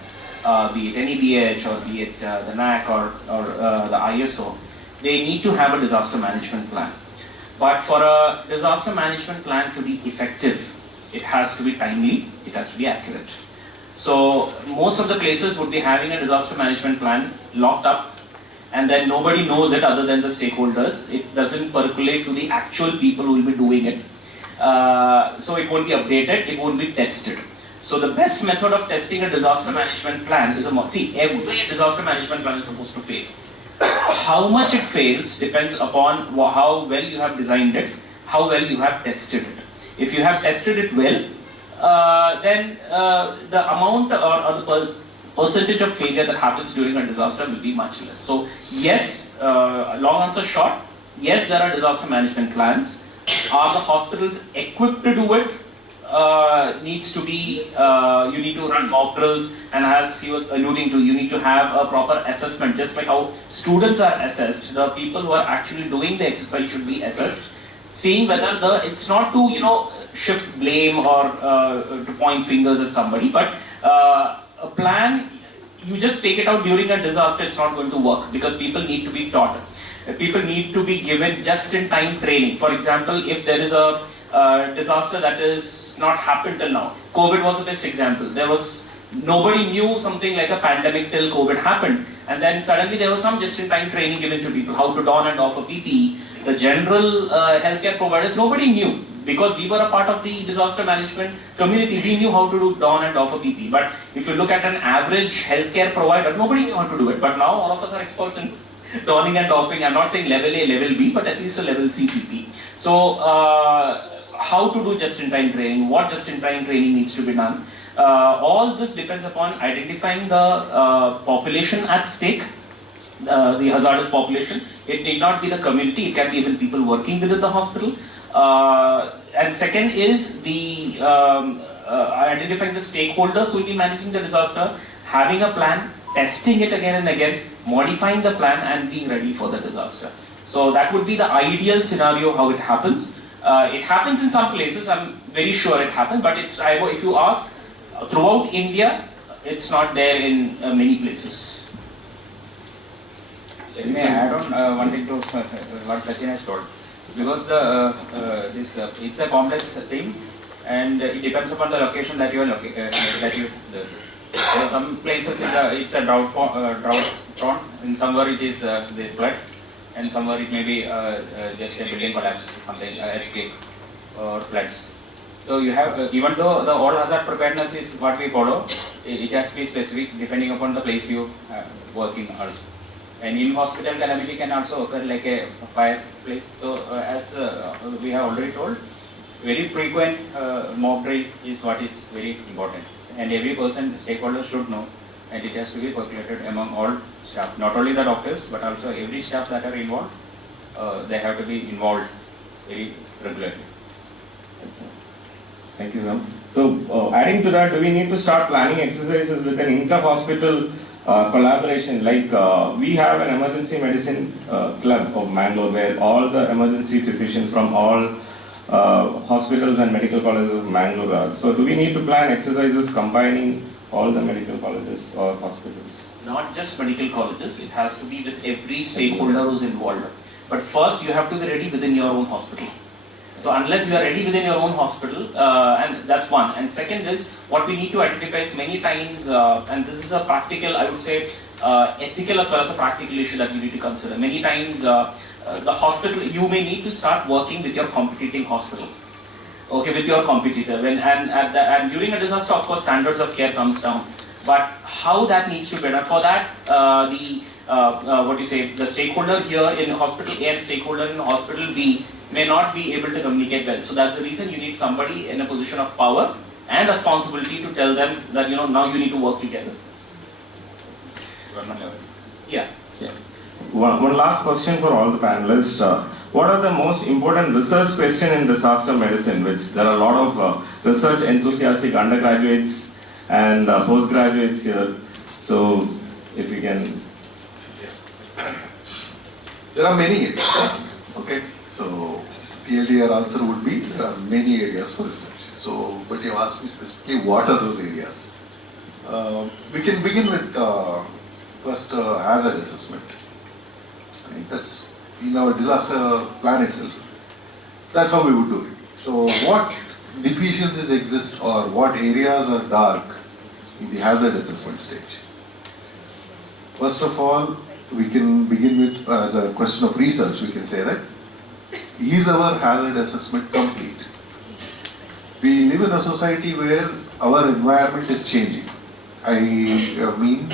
be it NEBH or be it the NAC or the ISO, they need to have a disaster management plan. But for a disaster management plan to be effective, it has to be timely, it has to be accurate. So most of the places would be having a disaster management plan locked up, and then nobody knows it other than the stakeholders. It doesn't percolate to the actual people who will be doing it. So it won't be updated, it won't be tested. So the best method of testing a disaster management plan is every disaster management plan is supposed to fail. How much it fails depends upon how well you have designed it, how well you have tested it. If you have tested it well, then the amount or the percentage of failure that happens during a disaster will be much less. So yes, long answer short, yes, there are disaster management plans. Are the hospitals equipped to do it? Needs to be, you need to run mock drills, and as he was alluding to, you need to have a proper assessment. Just like how students are assessed, the people who are actually doing the exercise should be assessed, seeing whether it's not to shift blame or to point fingers at somebody, but a plan, you just take it out during a disaster, it's not going to work because people need to be taught. people need to be given just-in-time training. For example, if there is a disaster that is not happened till now, COVID was the best example. Nobody knew something like a pandemic till COVID happened, and then suddenly there was some just-in-time training given to people, how to don and off a PPE. The general healthcare providers, nobody knew, because we were a part of the disaster management community. We knew how to do don and off a PPE. But if you look at an average healthcare provider, nobody knew how to do it. But now all of us are experts in donning and doffing. I'm not saying level A, level B, but at least a level C PPE. So how to do just-in-time training, what just-in-time training needs to be done. All this depends upon identifying the population at stake, the hazardous population. It need not be the community, it can be even people working within the hospital. And second is the identifying the stakeholders who will be managing the disaster, having a plan, testing it again and again, modifying the plan and being ready for the disaster. So that would be the ideal scenario how it happens. It happens in some places, I'm very sure it happens, but if you ask, throughout India, it's not there in many places. Let me add on one thing to what Sachin has told. Because it's a complex thing, and it depends upon the location that you are some places it's a drought prone, in somewhere it is the flood, and somewhere it may be just a building collapse, something earthquake or floods. So you have, even though the all hazard preparedness is what we follow, it has to be specific depending upon the place you work in also. And in hospital calamity can also occur like a fireplace. So as we have already told, very frequent mock drill is what is very important. And every person, stakeholder should know, and it has to be percolated among all staff, not only the doctors, but also every staff that are involved, they have to be involved very regularly. Thank you, sir. So, adding to that, do we need to start planning exercises with an inter-hospital collaboration? Like we have an emergency medicine club of Mangalore where all the emergency physicians from all hospitals and medical colleges of Mangalore are. So, do we need to plan exercises combining all the medical colleges or hospitals? Not just medical colleges, it has to be with every stakeholder who's involved. But first, you have to be ready within your own hospital. So unless you are ready within your own hospital, and that's one. And second is, what we need to identify is many times, and this is a practical, I would say, ethical as well as a practical issue that we need to consider. Many times, the hospital, you may need to start working with your competing hospital. Okay, with your competitor. And during a disaster, of course, standards of care comes down. But how that needs to be done, for that, the stakeholder here in hospital A and stakeholder in hospital B may not be able to communicate well. So that's the reason you need somebody in a position of power and responsibility to tell them that, now you need to work together. Yeah. One last question for all the panelists. What are the most important research questions in disaster medicine, which there are a lot of research enthusiastic undergraduates and postgraduates here. So if you can. There are many areas, okay? So TLDR answer would be there are many areas for research. So, but you asked me specifically what are those areas. We can begin with first hazard assessment. I think that's in our disaster plan itself. That's how we would do it. So what deficiencies exist or what areas are dark in the hazard assessment stage? First of all, we can begin with, as a question of research, we can say that, is our hazard assessment complete? We live in a society where our environment is changing. I mean,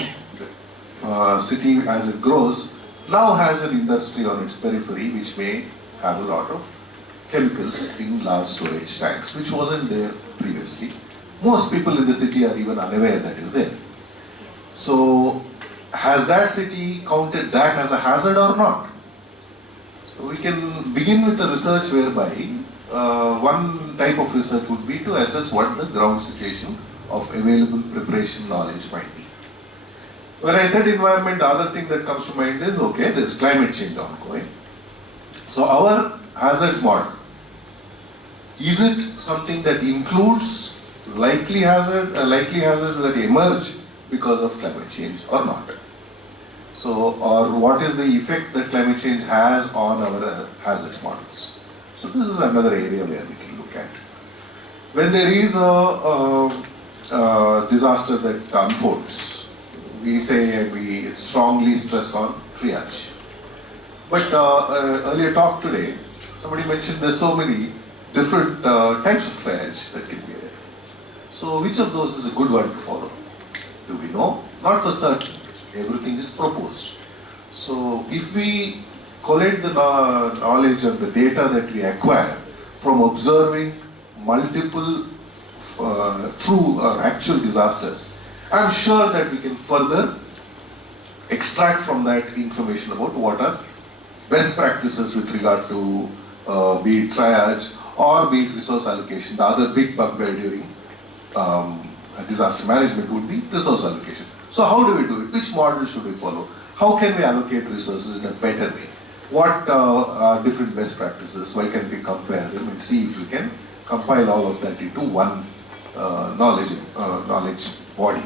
city as it grows, now has an industry on its periphery which may have a lot of chemicals in large storage tanks, which wasn't there previously. Most people in the city are even unaware that is there. So, has that city counted that as a hazard or not? So we can begin with the research whereby one type of research would be to assess what the ground situation of available preparation knowledge might be. When I said environment, the other thing that comes to mind is, okay, there's climate change ongoing. So our hazards model, is it something that includes likely hazards that emerge because of climate change or not? So So, or what is the effect that climate change has on our hazards models. So this is another area where we can look at. When there is a disaster that unfolds, we strongly stress on triage. But earlier talk today, somebody mentioned there's so many different types of triage that can be there. So which of those is a good one to follow? Do we know? Not for certain. Everything is proposed. So if we collect the knowledge and the data that we acquire from observing multiple true or actual disasters, I'm sure that we can further extract from that information about what are best practices with regard to be it triage or be it resource allocation. The other big bugbear during disaster management would be resource allocation. So how do we do it? Which model should we follow? How can we allocate resources in a better way? What are different best practices? Why can we compare them and see if we can compile all of that into one knowledge body?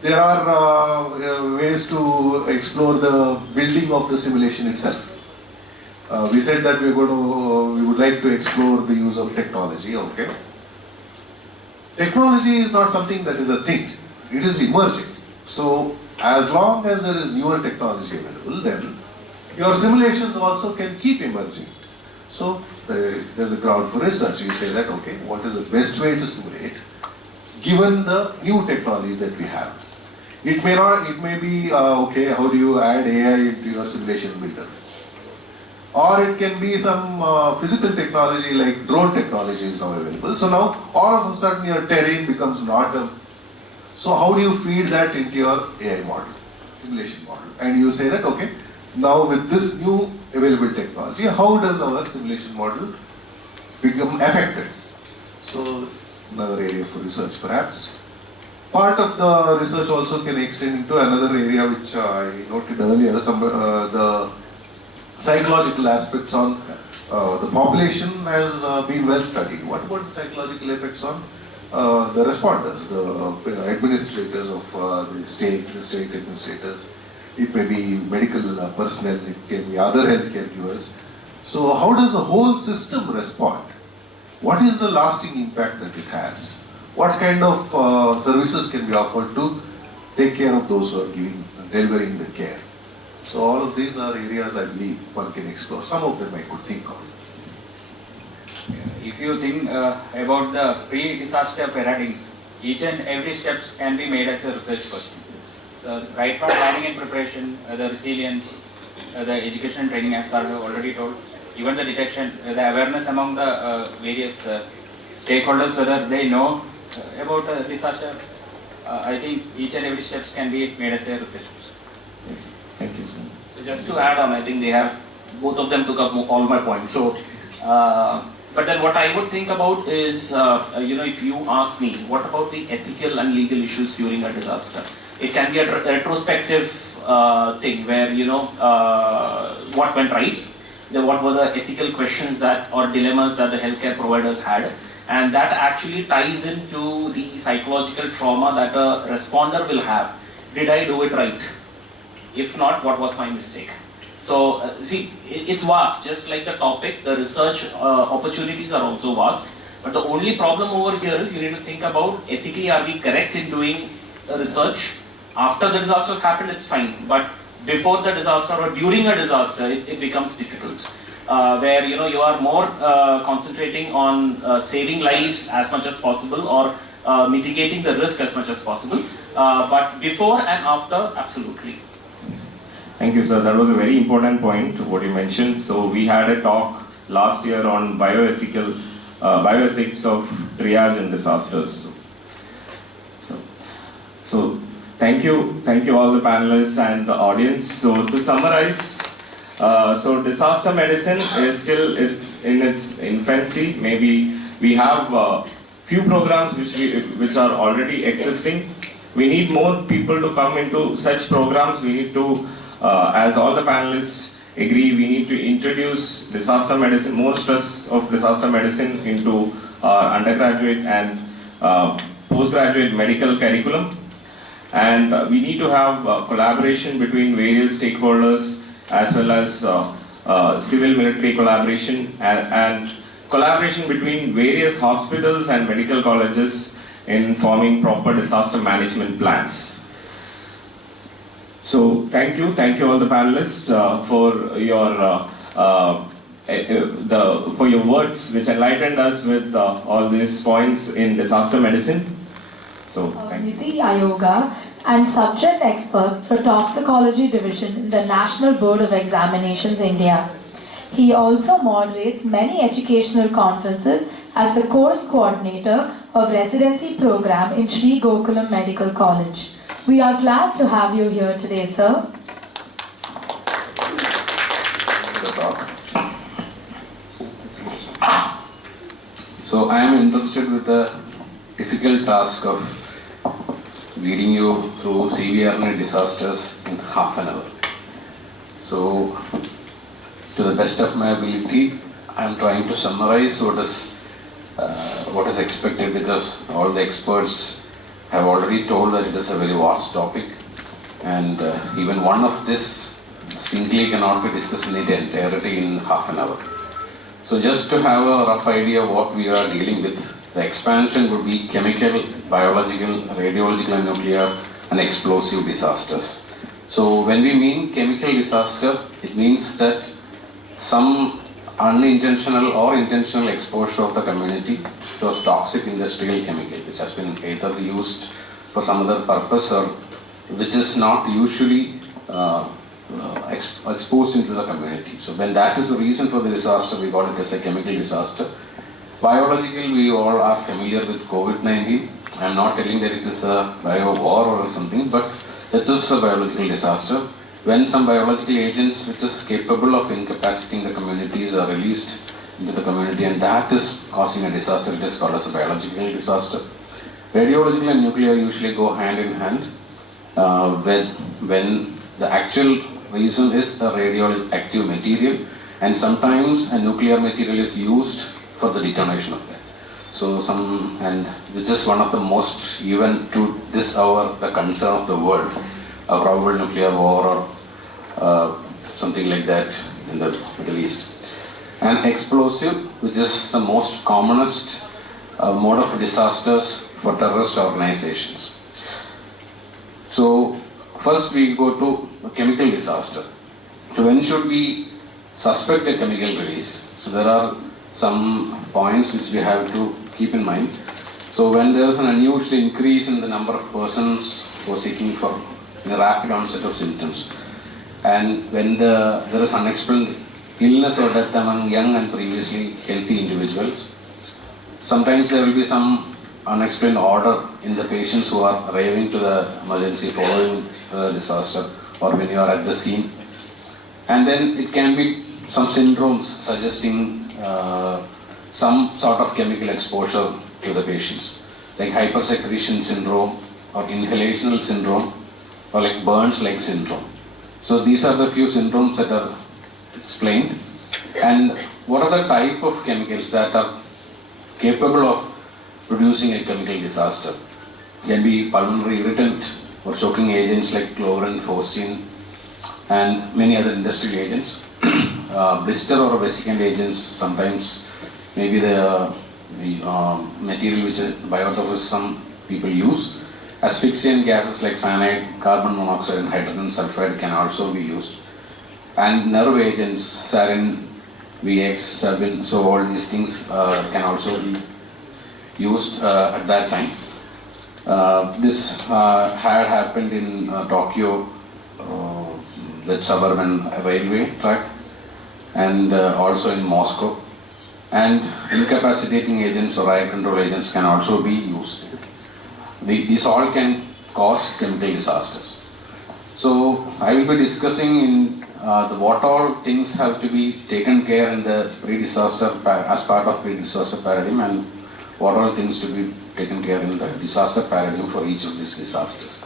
There are ways to explore the building of the simulation itself. We said that we would like to explore the use of technology. Okay. Technology is not something that is a thing. It is emerging. So as long as there is newer technology available, then your simulations also can keep emerging. So there's a ground for research. You say that, okay, what is the best way to simulate given the new technologies that we have? It may be, okay, how do you add AI into your simulation builder? Or it can be some physical technology like drone technology is now available. So now all of a sudden your terrain becomes not a... So how do you feed that into your AI model, simulation model? And you say that, okay, now with this new available technology, how does our simulation model become effective? So another area for research perhaps. Part of the research also can extend into another area which I noted earlier, the psychological aspects on the population has been well studied. What about the psychological effects on the responders, the administrators of the state administrators? It may be medical personnel, it can be other healthcare givers. So how does the whole system respond? What is the lasting impact that it has? What kind of services can be offered to take care of those who are delivering the care? So all of these are areas I believe one can explore. Some of them I could think of. If you think about the pre-disaster paradigm, each and every steps can be made as a research question. So right from planning and preparation, the resilience, the education and training, as sir have already told, even the detection, the awareness among the various stakeholders, whether they know about disaster, I think each and every steps can be made as a research. Yes. Thank you, sir. So just to add on, I think they have, both of them took up all my points. So, but then what I would think about is, if you ask me, what about the ethical and legal issues during a disaster? It can be a retrospective thing where, what went right, what were the ethical questions that or dilemmas that the healthcare providers had, and that actually ties into the psychological trauma that a responder will have. Did I do it right? If not, what was my mistake? So, see, it's vast, just like the topic, the research opportunities are also vast, but the only problem over here is you need to think about ethically, are we correct in doing research? After the disaster has happened, it's fine, but before the disaster or during a disaster, it becomes difficult. Where you are more concentrating on saving lives as much as possible or mitigating the risk as much as possible. But before and after, absolutely. Thank you, sir. That was a very important point, what you mentioned. So we had a talk last year on bioethics of triage and disasters. So thank you all the panelists and the audience. So to summarize, so disaster medicine is still in its infancy. Maybe we have few programs which are already existing. We need more people to come into such programs. We need to, as all the panelists agree, we need to introduce disaster medicine, more stress of disaster medicine into our undergraduate and postgraduate medical curriculum. And we need to have collaboration between various stakeholders as well as civil-military collaboration and collaboration between various hospitals and medical colleges in forming proper disaster management plans. So thank you all the panelists for your words which enlightened us with all these points in disaster medicine. So thank you. Niti Ayoga and subject expert for toxicology division in the National Board of Examinations India. He also moderates many educational conferences as the course coordinator of residency program in Sri Gokulam Medical College. We are glad to have you here today, sir. So I am interested with the difficult task of leading you through severe disasters in half an hour. So to the best of my ability, I am trying to summarize what is expected, because all the experts have already told that it is a very vast topic, and even one of this singly cannot be discussed in its entirety in half an hour. So just to have a rough idea of what we are dealing with, the expansion would be chemical, biological, radiological and nuclear and explosive disasters. So when we mean chemical disaster, it means that some unintentional or intentional exposure of the community to those toxic industrial chemical which has been either used for some other purpose or which is not usually exposed into the community. So when that is the reason for the disaster, we call it as a chemical disaster. Biological, we all are familiar with COVID-19. I am not telling that it is a bio war or something, but it is a biological disaster. When some biological agents which is capable of incapacitating the communities are released into the community, and that is causing a disaster, it is called as a biological disaster. Radiological and nuclear usually go hand in hand when the actual reason is a radioactive material, and sometimes a nuclear material is used for the detonation of that. So and which is one of the most, even to this hour, the concern of the world, a probable nuclear war or something like that in the Middle East. And explosive, which is the most commonest mode of disasters for terrorist organizations. So first we go to a chemical disaster. So when should we suspect a chemical release? So there are some points which we have to keep in mind. So when there is an unusual increase in the number of persons who are seeking for a rapid onset of symptoms, and when there is unexplained illness or death among young and previously healthy individuals, sometimes there will be some unexplained order in the patients who are arriving to the emergency following the disaster or when you are at the scene. And then it can be some syndromes suggesting some sort of chemical exposure to the patients, like hypersecretion syndrome or inhalational syndrome or like Burns-like syndrome. So these are the few syndromes that are explained. And what are the type of chemicals that are capable of producing a chemical disaster? It can be pulmonary irritant or choking agents like chlorine, phosgene, and many other industrial agents. Blister or vesicant agents, sometimes maybe the material which bioterrorists some people use. Asphyxiant gases like cyanide, carbon monoxide and hydrogen sulfide can also be used. And nerve agents, sarin, VX, Sabin, so all these things can also be used at that time. This had happened in Tokyo, the suburban railway track, and also in Moscow. And incapacitating agents or riot control agents can also be used. These all can cause chemical disasters. So I will be discussing in what all things have to be taken care in the pre-disaster as part of pre-disaster paradigm, and what all things to be taken care in the disaster paradigm for each of these disasters.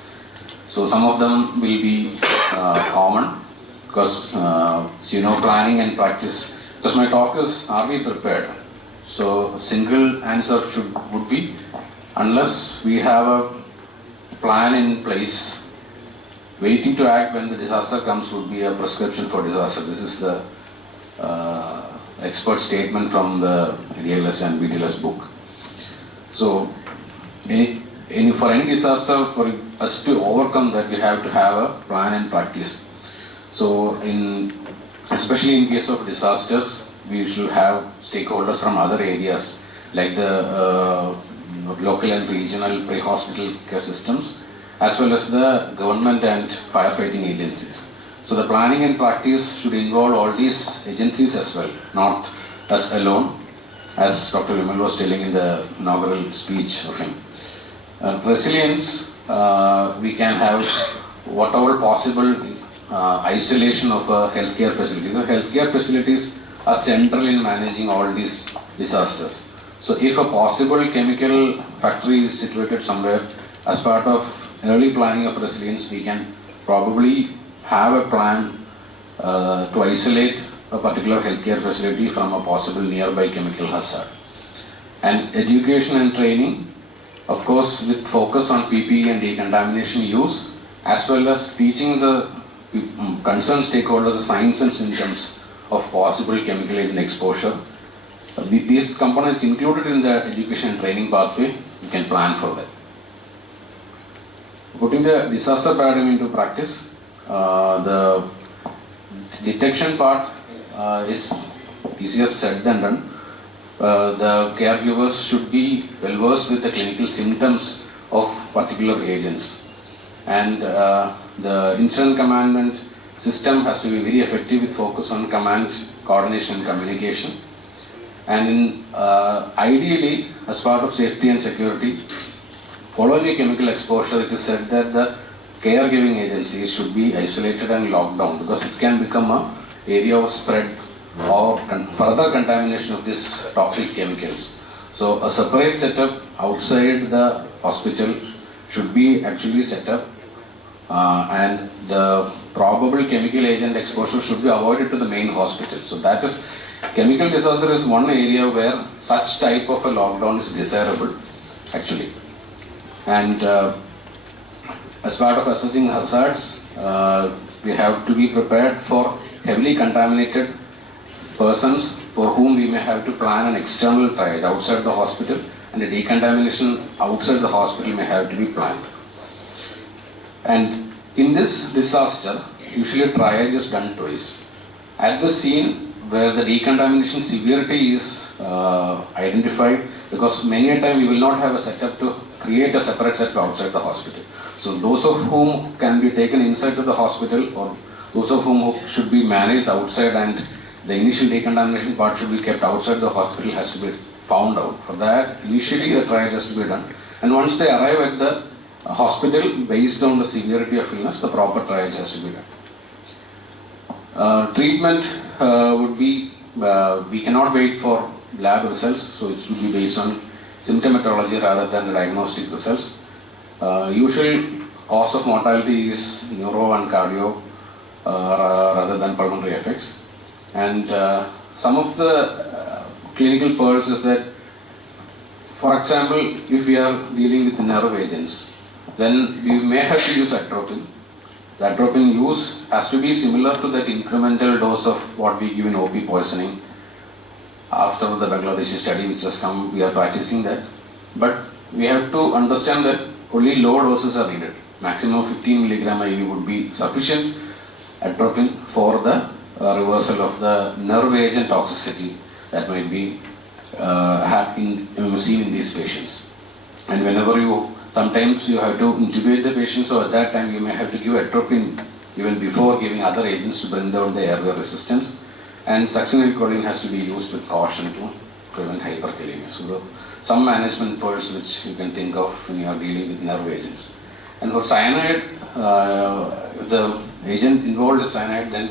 So some of them will be common because planning and practice. Because my talk is, are we prepared? So a single answer would be, unless we have a plan in place. Waiting to act when the disaster comes would be a prescription for disaster. This is the expert statement from the DLS and BDLS book. So, for any disaster, for us to overcome that, we have to have a plan and practice. So, especially in case of disasters, we should have stakeholders from other areas like the local and regional pre-hospital care systems, as well as the government and firefighting agencies. So the planning and practice should involve all these agencies as well, not us alone, as Dr. Vimal was telling in the inaugural speech of him. Resilience, we can have whatever possible isolation of a healthcare facility. The healthcare facilities are central in managing all these disasters. So if a possible chemical factory is situated somewhere, as part of early planning of resilience, we can probably have a plan to isolate a particular healthcare facility from a possible nearby chemical hazard. And education and training, of course, with focus on PPE and decontamination use, as well as teaching the concerned stakeholders the signs and symptoms of possible chemical agent exposure. With these components included in the education and training pathway, we can plan for that. Putting the disaster paradigm into practice, the detection part is easier said than done. The caregivers should be well versed with the clinical symptoms of particular agents, and the incident commandment system has to be very effective with focus on command, coordination and communication. And ideally, as part of safety and security, following a chemical exposure, it is said that the caregiving agencies should be isolated and locked down, because it can become an area of spread or further contamination of these toxic chemicals. So a separate setup outside the hospital should be actually set up, and the probable chemical agent exposure should be avoided to the main hospital. So that is, chemical disaster is one area where such type of a lockdown is desirable actually. And as part of assessing hazards, we have to be prepared for heavily contaminated persons for whom we may have to plan an external triage outside the hospital, and the decontamination outside the hospital may have to be planned. And in this disaster, usually triage is done twice. At the scene where the decontamination severity is identified, because many a time we will not have a setup to create a separate setup outside the hospital. So those of whom can be taken inside to the hospital, or those of whom should be managed outside, and the initial decontamination part should be kept outside the hospital, has to be found out. For that, initially the triage has to be done. And once they arrive at the hospital, based on the severity of illness, the proper triage has to be done. Treatment would be, we cannot wait for lab results, so it should be based on symptomatology rather than the diagnostic results. Usual cause of mortality is neuro and cardio rather than pulmonary effects. And some of the clinical pearls is that, for example, if we are dealing with nerve agents, then we may have to use atropine. The atropine use has to be similar to that incremental dose of what we give in OP poisoning. After the Bangladeshi study which has come, we are practicing that. But we have to understand that only low doses are needed. Maximum 15 milligram IV would be sufficient atropine for the reversal of the nerve agent toxicity that might be seen in these patients. And whenever sometimes you have to intubate the patient, so at that time you may have to give atropine even before giving other agents to bring down the airway resistance. And succinylcholine has to be used with caution to prevent hyperkalemia. So some management pearls which you can think of when you are dealing with nerve agents. And for cyanide, if the agent involved is cyanide, then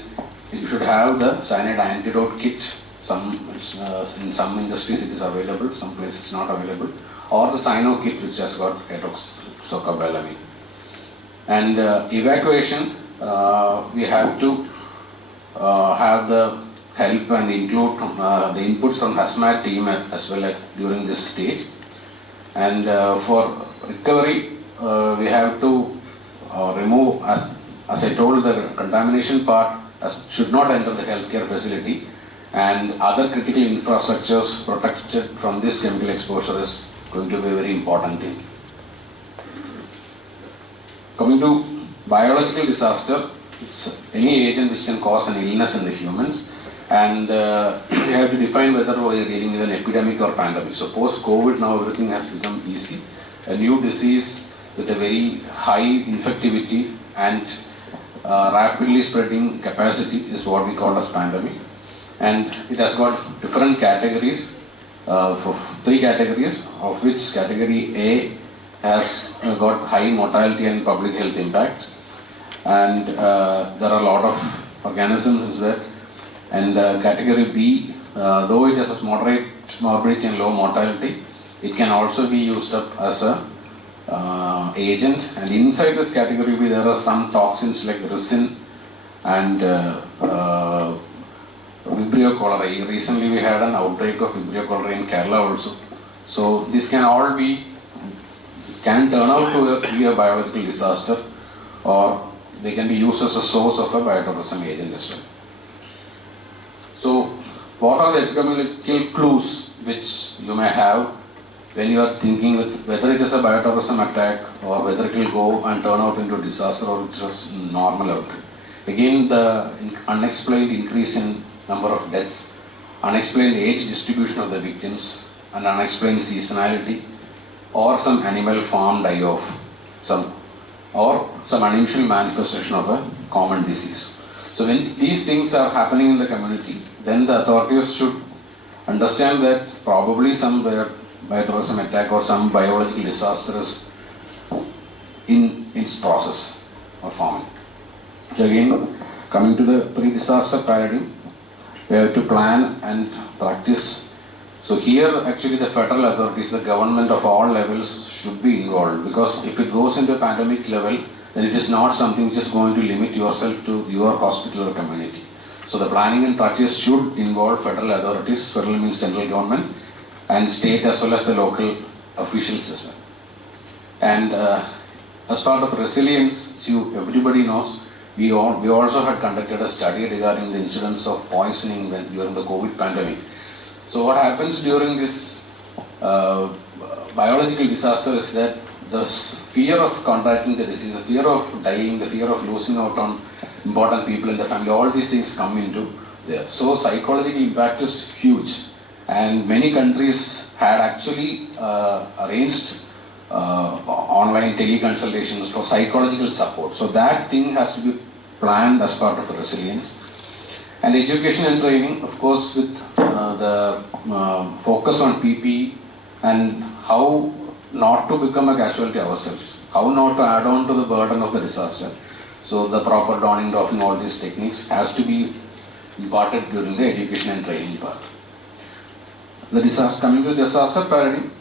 you should have the cyanide antidote kit. In some industries it is available, some places it's not available. Or the cyano kit which has got etoxocobalamin. And evacuation, we have to have the help and include the inputs from hazmat team as well during this stage. And for recovery, we have to remove, as I told, the contamination part should not enter the healthcare facility, and other critical infrastructures protected from this chemical exposure is going to be a very important thing. Coming to biological disaster, it's any agent which can cause an illness in the humans, and we have to define whether we are dealing with an epidemic or pandemic. So post-COVID, now everything has become easy. A new disease with a very high infectivity and rapidly spreading capacity is what we call as pandemic. And it has got different categories, for 3 categories, of which category A has got high mortality and public health impact. And there are a lot of organisms there. And category B, though it has a moderate morbidity and low mortality, it can also be used up as a agent. And inside this category B, there are some toxins like resin and Vibrio cholerae. Recently we had an outbreak of Vibrio cholerae in Kerala also. So this can all be, can turn out to be a biological disaster, or they can be used as a source of a bioterrorism agent as well. So what are the epidemiological clues which you may have when you are thinking with whether it is a bioterrorism attack or whether it will go and turn out into a disaster or it's just normal outbreak? Again, the unexplained increase in number of deaths, unexplained age distribution of the victims, and unexplained seasonality, or some animal farm die-off, or some unusual manifestation of a common disease. So when these things are happening in the community, then the authorities should understand that probably some bioterrorism attack or some biological disaster is in its process of forming. So again, coming to the pre-disaster paradigm, we have to plan and practice. So here actually the federal authorities, the government of all levels should be involved, because if it goes into a pandemic level, then it is not something which is going to limit yourself to your hospital or community. So the planning and practice should involve federal authorities, federal means central government, and state as well as the local officials as well. And as part of resilience, everybody knows, we also had conducted a study regarding the incidence of poisoning during the COVID pandemic. So what happens during this biological disaster is that the fear of contracting the disease, the fear of dying, the fear of losing out on important people in the family, all these things come into there. So psychological impact is huge, and many countries had actually arranged online teleconsultations for psychological support. So that thing has to be planned as part of resilience. And education and training, of course, with the focus on PPE and how not to become a casualty ourselves, how not to add on to the burden of the disaster. So the proper donning, doffing, all these techniques has to be imparted during the education and training part. Coming to the disaster paradigm,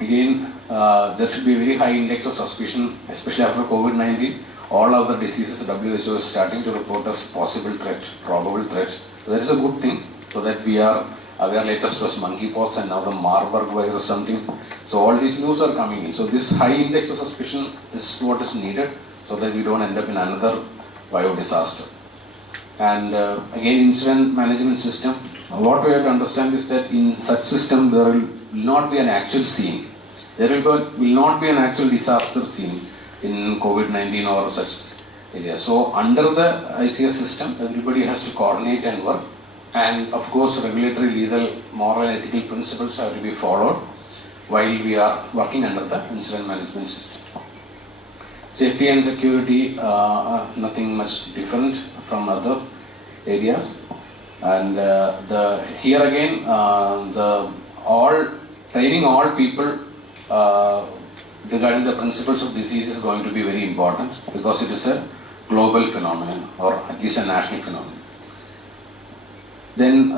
again, there should be a very high index of suspicion, especially after COVID-19. All other diseases, the WHO is starting to report as possible threats, probable threats. So that is a good thing, so that we are aware. Latest was monkeypox and now the Marburg virus something. So all these news are coming in. So this high index of suspicion is what is needed, so that we don't end up in another bio disaster. And again, incident management system. What we have to understand is that in such system there will not be an actual scene. There will not be an actual disaster scene in COVID-19 or such areas. So under the ICS system, everybody has to coordinate and work. And of course, regulatory, legal, moral and ethical principles have to be followed while we are working under the incident management system. Safety and security are nothing much different from other areas. And here again, training all people regarding the principles of disease is going to be very important, because it is a global phenomenon, or at least a national phenomenon. Then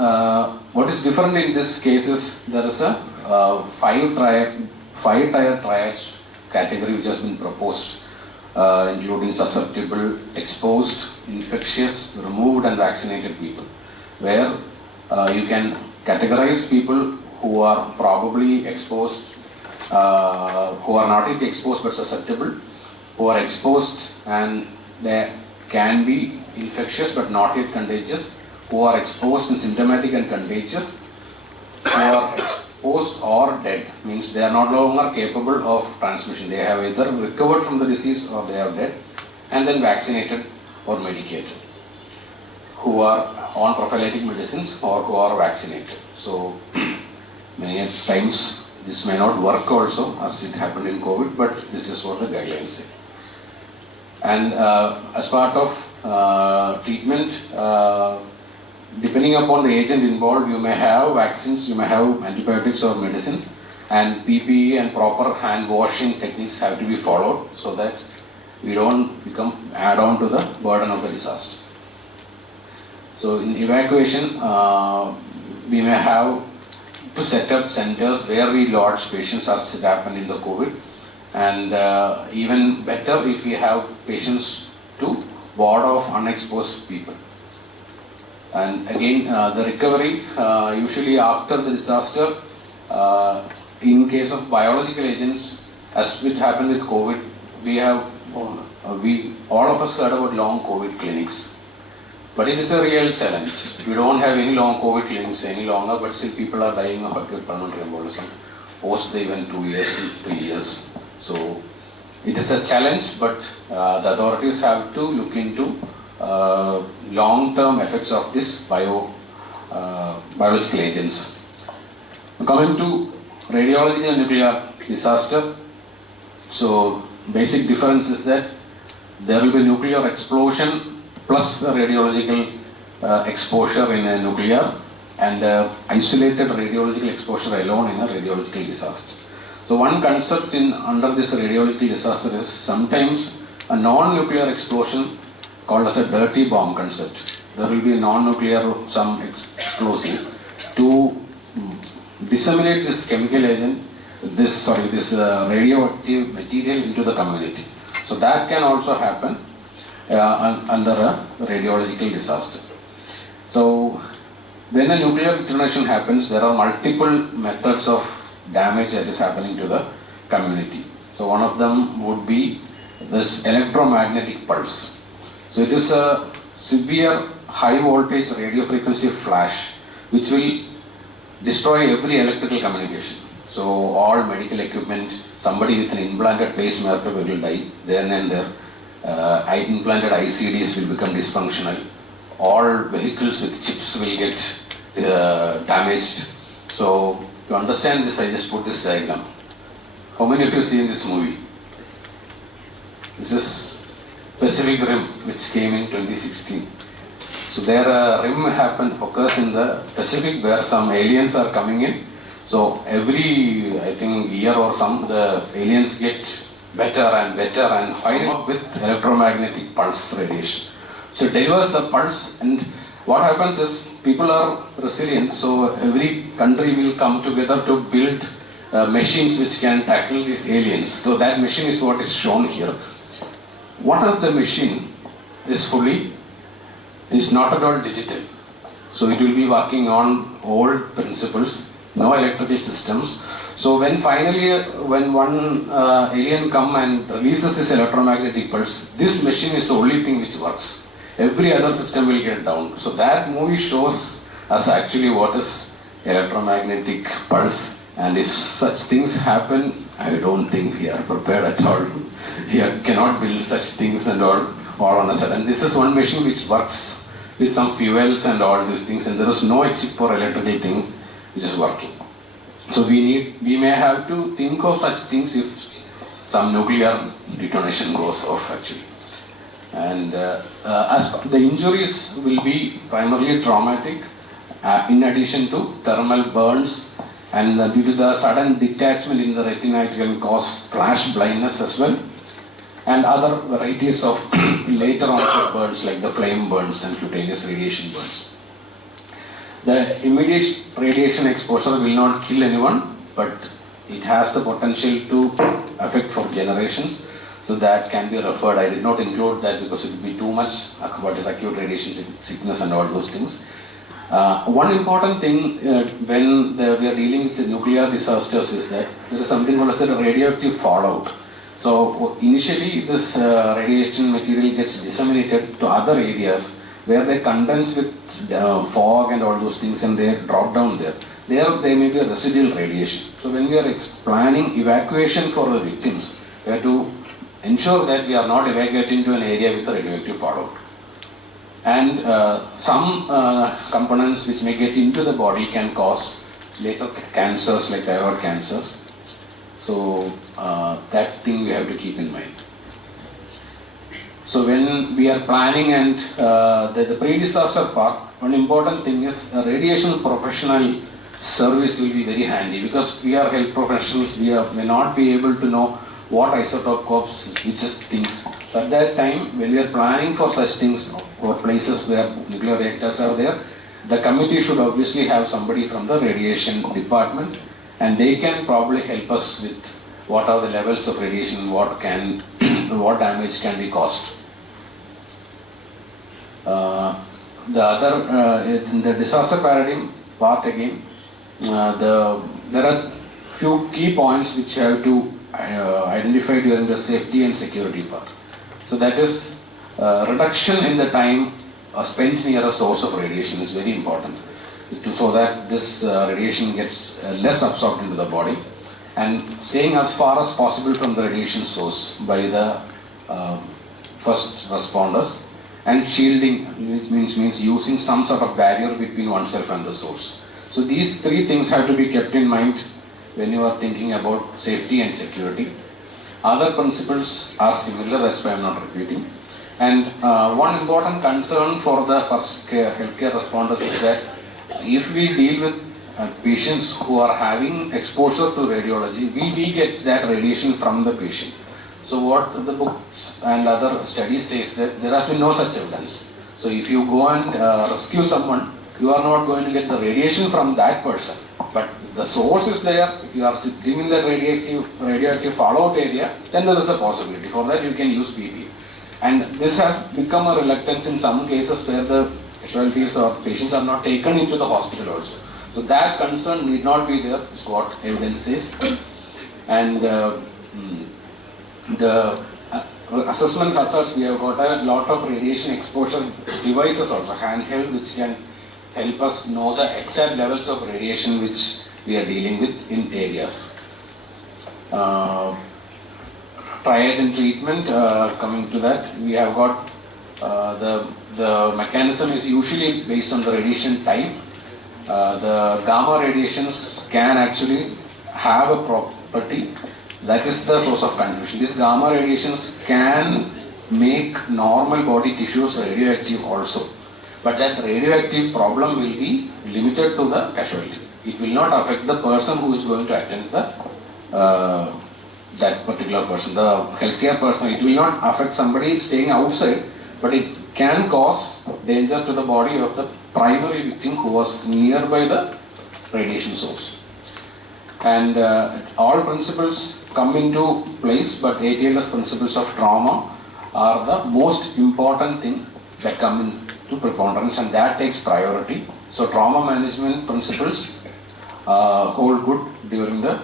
what is different in this case is there is a five-tier triage category which has been proposed, including susceptible, exposed, infectious, removed and vaccinated people, where you can categorize people who are probably exposed who are not yet exposed but susceptible, who are exposed and they can be infectious but not yet contagious, who are exposed and symptomatic and contagious, who are exposed or dead, means they are no longer capable of transmission. They have either recovered from the disease or they are dead, and then vaccinated or medicated, who are on prophylactic medicines or who are vaccinated. So many times this may not work also, as it happened in COVID, but this is what the guidelines say. And as part of treatment, depending upon the agent involved, you may have vaccines, you may have antibiotics or medicines, and PPE and proper hand washing techniques have to be followed so that we don't add on to the burden of the disaster. So in evacuation, we may have to set up centers where we lodge patients as it happened in the COVID, and even better if we have patients to ward off unexposed people. And again, the recovery, usually after the disaster, in case of biological agents, as it happened with COVID, all of us heard about long COVID clinics. But it is a real challenge. We don't have any long COVID clinics any longer, but still people are dying of acute pulmonary embolism post even 2 years, 3 years. So it is a challenge, but the authorities have to look into long-term effects of this biological agents. Coming to radiology and nuclear disaster, so basic difference is that there will be nuclear explosion plus the radiological exposure in a nuclear, and isolated radiological exposure alone in a radiological disaster. So one concept under this radiological disaster is sometimes a non-nuclear explosion called as a dirty bomb concept. There will be a non-nuclear explosive to disseminate this chemical agent, this radioactive material into the community. So that can also happen under a radiological disaster. So when a nuclear detonation happens, there are multiple methods of damage that is happening to the community. So one of them would be this electromagnetic pulse. So it is a severe high voltage radio frequency flash which will destroy every electrical communication. So all medical equipment, somebody with an implanted pacemaker will die then and there. Implanted ICDs will become dysfunctional. All vehicles with chips will get damaged. So to understand this, I just put this diagram. How many of you have seen this movie? This is Pacific Rim, which came in 2016. So there rim occurs in the Pacific where some aliens are coming in. So every, I think, year or some, the aliens get better and fire up with electromagnetic pulse radiation. So it delivers the pulse, and what happens is people are resilient, so every country will come together to build machines which can tackle these aliens. So that machine is what is shown here. What if the machine is is not at all digital? So it will be working on old principles, no electrical systems. So when one alien come and releases this electromagnetic pulse, this machine is the only thing which works. Every other system will get down. So that movie shows us actually what is electromagnetic pulse, and if such things happen, I don't think we are prepared at all. We cannot build such things and all on a sudden. This is one machine which works with some fuels and all these things, and there is no chip or electrical thing which is working. So we may have to think of such things if some nuclear detonation goes off actually. And as the injuries will be primarily traumatic, in addition to thermal burns, and due to the sudden detachment in the retina, it can cause flash blindness as well, and other varieties of later onset burns like the flame burns and cutaneous radiation burns. The immediate radiation exposure will not kill anyone, but it has the potential to affect for generations. So that can be referred. I did not include that because it would be too much, what is acute radiation sickness and all those things. One important thing when we are dealing with nuclear disasters is that there is something called as a radioactive fallout. So initially this radiation material gets disseminated to other areas where they condense with fog and all those things, and they drop down there. There may be a residual radiation. So when we are planning evacuation for the victims, we have to ensure that we are not evacuating to an area with a radioactive fallout. And some components which may get into the body can cause later cancers like thyroid cancers. So that thing we have to keep in mind. So when we are planning and the pre-disaster part, one important thing is a radiation professional service will be very handy, because we are health professionals, we may not be able to know what isotope corps, which is things. At that time, when we are planning for such things or places where nuclear reactors are there, the committee should obviously have somebody from the radiation department, and they can probably help us with what are the levels of radiation, what damage can be caused. The other, in the disaster paradigm part again, there are few key points which you have to identify during the safety and security part. So that is reduction in the time spent near a source of radiation is very important, so that this radiation gets less absorbed into the body, and staying as far as possible from the radiation source by the first responders, and shielding, which means using some sort of barrier between oneself and the source. So these three things have to be kept in mind when you are thinking about safety and security. Other principles are similar, that's why I am not repeating. And one important concern for the first healthcare responders is that if we deal with patients who are having exposure to radiology, we get that radiation from the patient. So what the books and other studies says that there has been no such evidence. So if you go and rescue someone, you are not going to get the radiation from that person. But the source is there. If you are sitting in the radioactive fallout area, then there is a possibility. For that you can use PP. And this has become a reluctance in some cases where the casualties or patients are not taken into the hospital also. So that concern need not be there, is what evidence says. And the assessment hazards, we have got a lot of radiation exposure devices also, handheld, which can help us know the exact levels of radiation which we are dealing with in areas. Triage and treatment, coming to that, we have got the mechanism is usually based on the radiation type. The gamma radiations can actually have a property, that is the source of confusion. These gamma radiations can make normal body tissues radioactive also. But that radioactive problem will be limited to the casualty. It will not affect the person who is going to attend the that particular person, the healthcare person. It will not affect somebody staying outside, but it can cause danger to the body of the primary victim who was nearby the radiation source. And all principles come into place, but ATLS principles of trauma are the most important thing that come into preponderance, and that takes priority. So trauma management principles hold good during the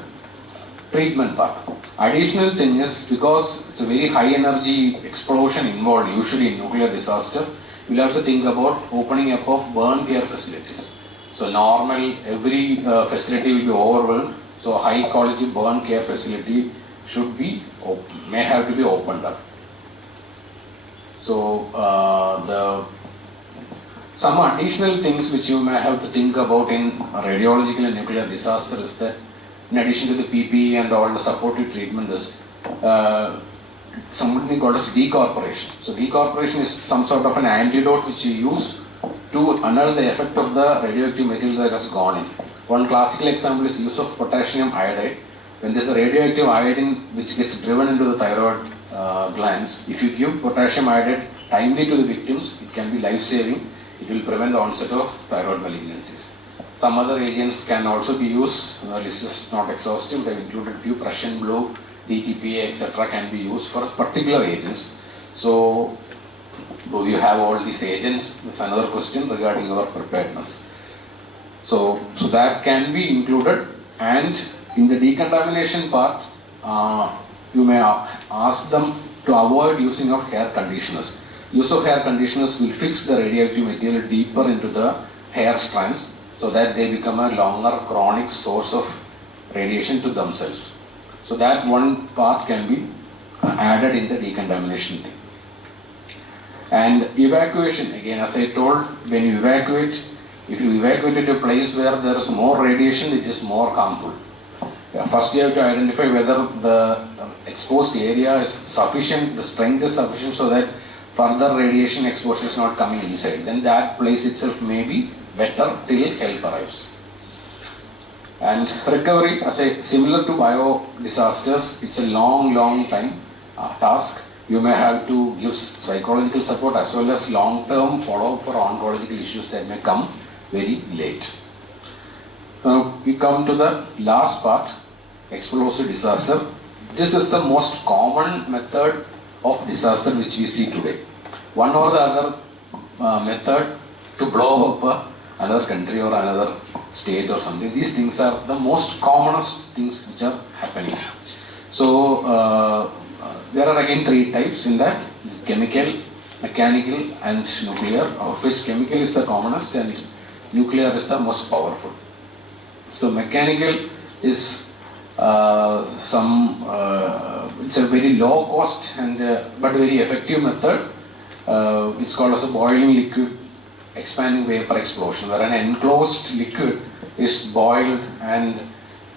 treatment part. Additional thing is, because it's a very high energy explosion involved usually in nuclear disasters, we'll have to think about opening up of burn care facilities. So normal, every facility will be overwhelmed, so high quality burn care facility should be may have to be opened up. So some additional things which you may have to think about in radiological and nuclear disaster is that in addition to the PPE and all the supportive treatment is something called as decorporation. So decorporation is some sort of an antidote which you use to annul the effect of the radioactive material that has gone in. One classical example is use of potassium iodide. When there is a radioactive iodine which gets driven into the thyroid glands, if you give potassium iodide timely to the victims, it can be life-saving. It will prevent the onset of thyroid malignancies. Some other agents can also be used. This is not exhaustive. They have included few Prussian blue, DTPA, etc. can be used for particular agents. So, do you have all these agents? That's another question regarding your preparedness. So that can be included, and in the decontamination part, you may ask them to avoid using of hair conditioners. Use of hair conditioners will fix the radioactive material deeper into the hair strands so that they become a longer chronic source of radiation to themselves. So that one part can be added in the decontamination thing. And evacuation, again as I told, when you evacuate, if you evacuate to a place where there is more radiation, it is more harmful. First you have to identify whether the exposed area is sufficient, the strength is sufficient so that further radiation exposure is not coming inside. Then that place itself may be better till help arrives. And recovery, as I similar to bio disasters, it's a long time task. You may have to give psychological support as well as long-term follow-up for oncological issues that may come very late. Now we come to the last part, explosive disaster. This is the most common method of disaster which we see today. One or the other method to blow up another country or another state or something. These things are the most commonest things which are happening. So there are again three types in that: chemical, mechanical and nuclear, of which chemical is the commonest and nuclear is the most powerful. So mechanical is it's a very low cost and but very effective method. It's called as a boiling liquid expanding vapor explosion, where an enclosed liquid is boiled and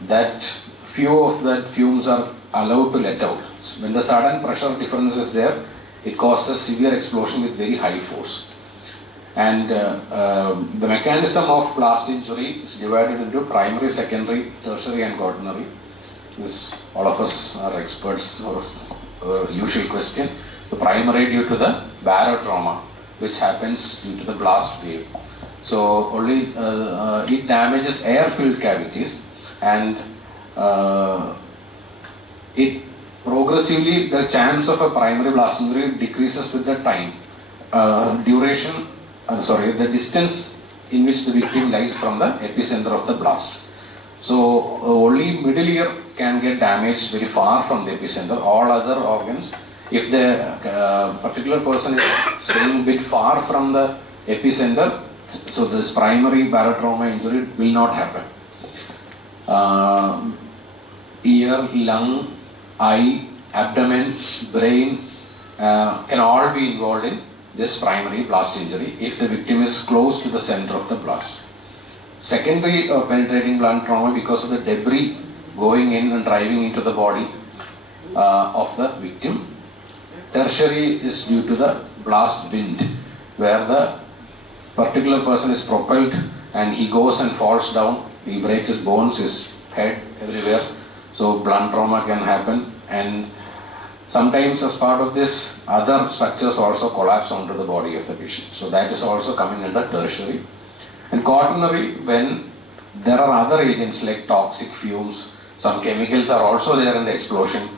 that few of that fumes are allowed to let out. So when the sudden pressure difference is there, it causes severe explosion with very high force. And the mechanism of blast injury is divided into primary, secondary, tertiary and quaternary. This, all of us are experts, or usual question. The primary due to the barotrauma, which happens due to the blast wave. So only it damages air-filled cavities, and it progressively, the chance of a primary blast injury decreases with the time, the distance in which the victim lies from the epicenter of the blast. So only middle ear can get damaged very far from the epicenter. All other organs, if the particular person is staying a bit far from the epicenter, so this primary barotrauma injury will not happen. Ear, lung, eye, abdomen, brain can all be involved in this primary blast injury if the victim is close to the center of the blast. Secondary penetrating blunt trauma, because of the debris going in and driving into the body of the victim. Tertiary is due to the blast wind, where the particular person is propelled and he goes and falls down, he breaks his bones, his head, everywhere. So blunt trauma can happen, and sometimes as part of this, other structures also collapse onto the body of the patient. So that is also coming under tertiary. And quaternary, when there are other agents like toxic fumes, some chemicals are also there in the explosion.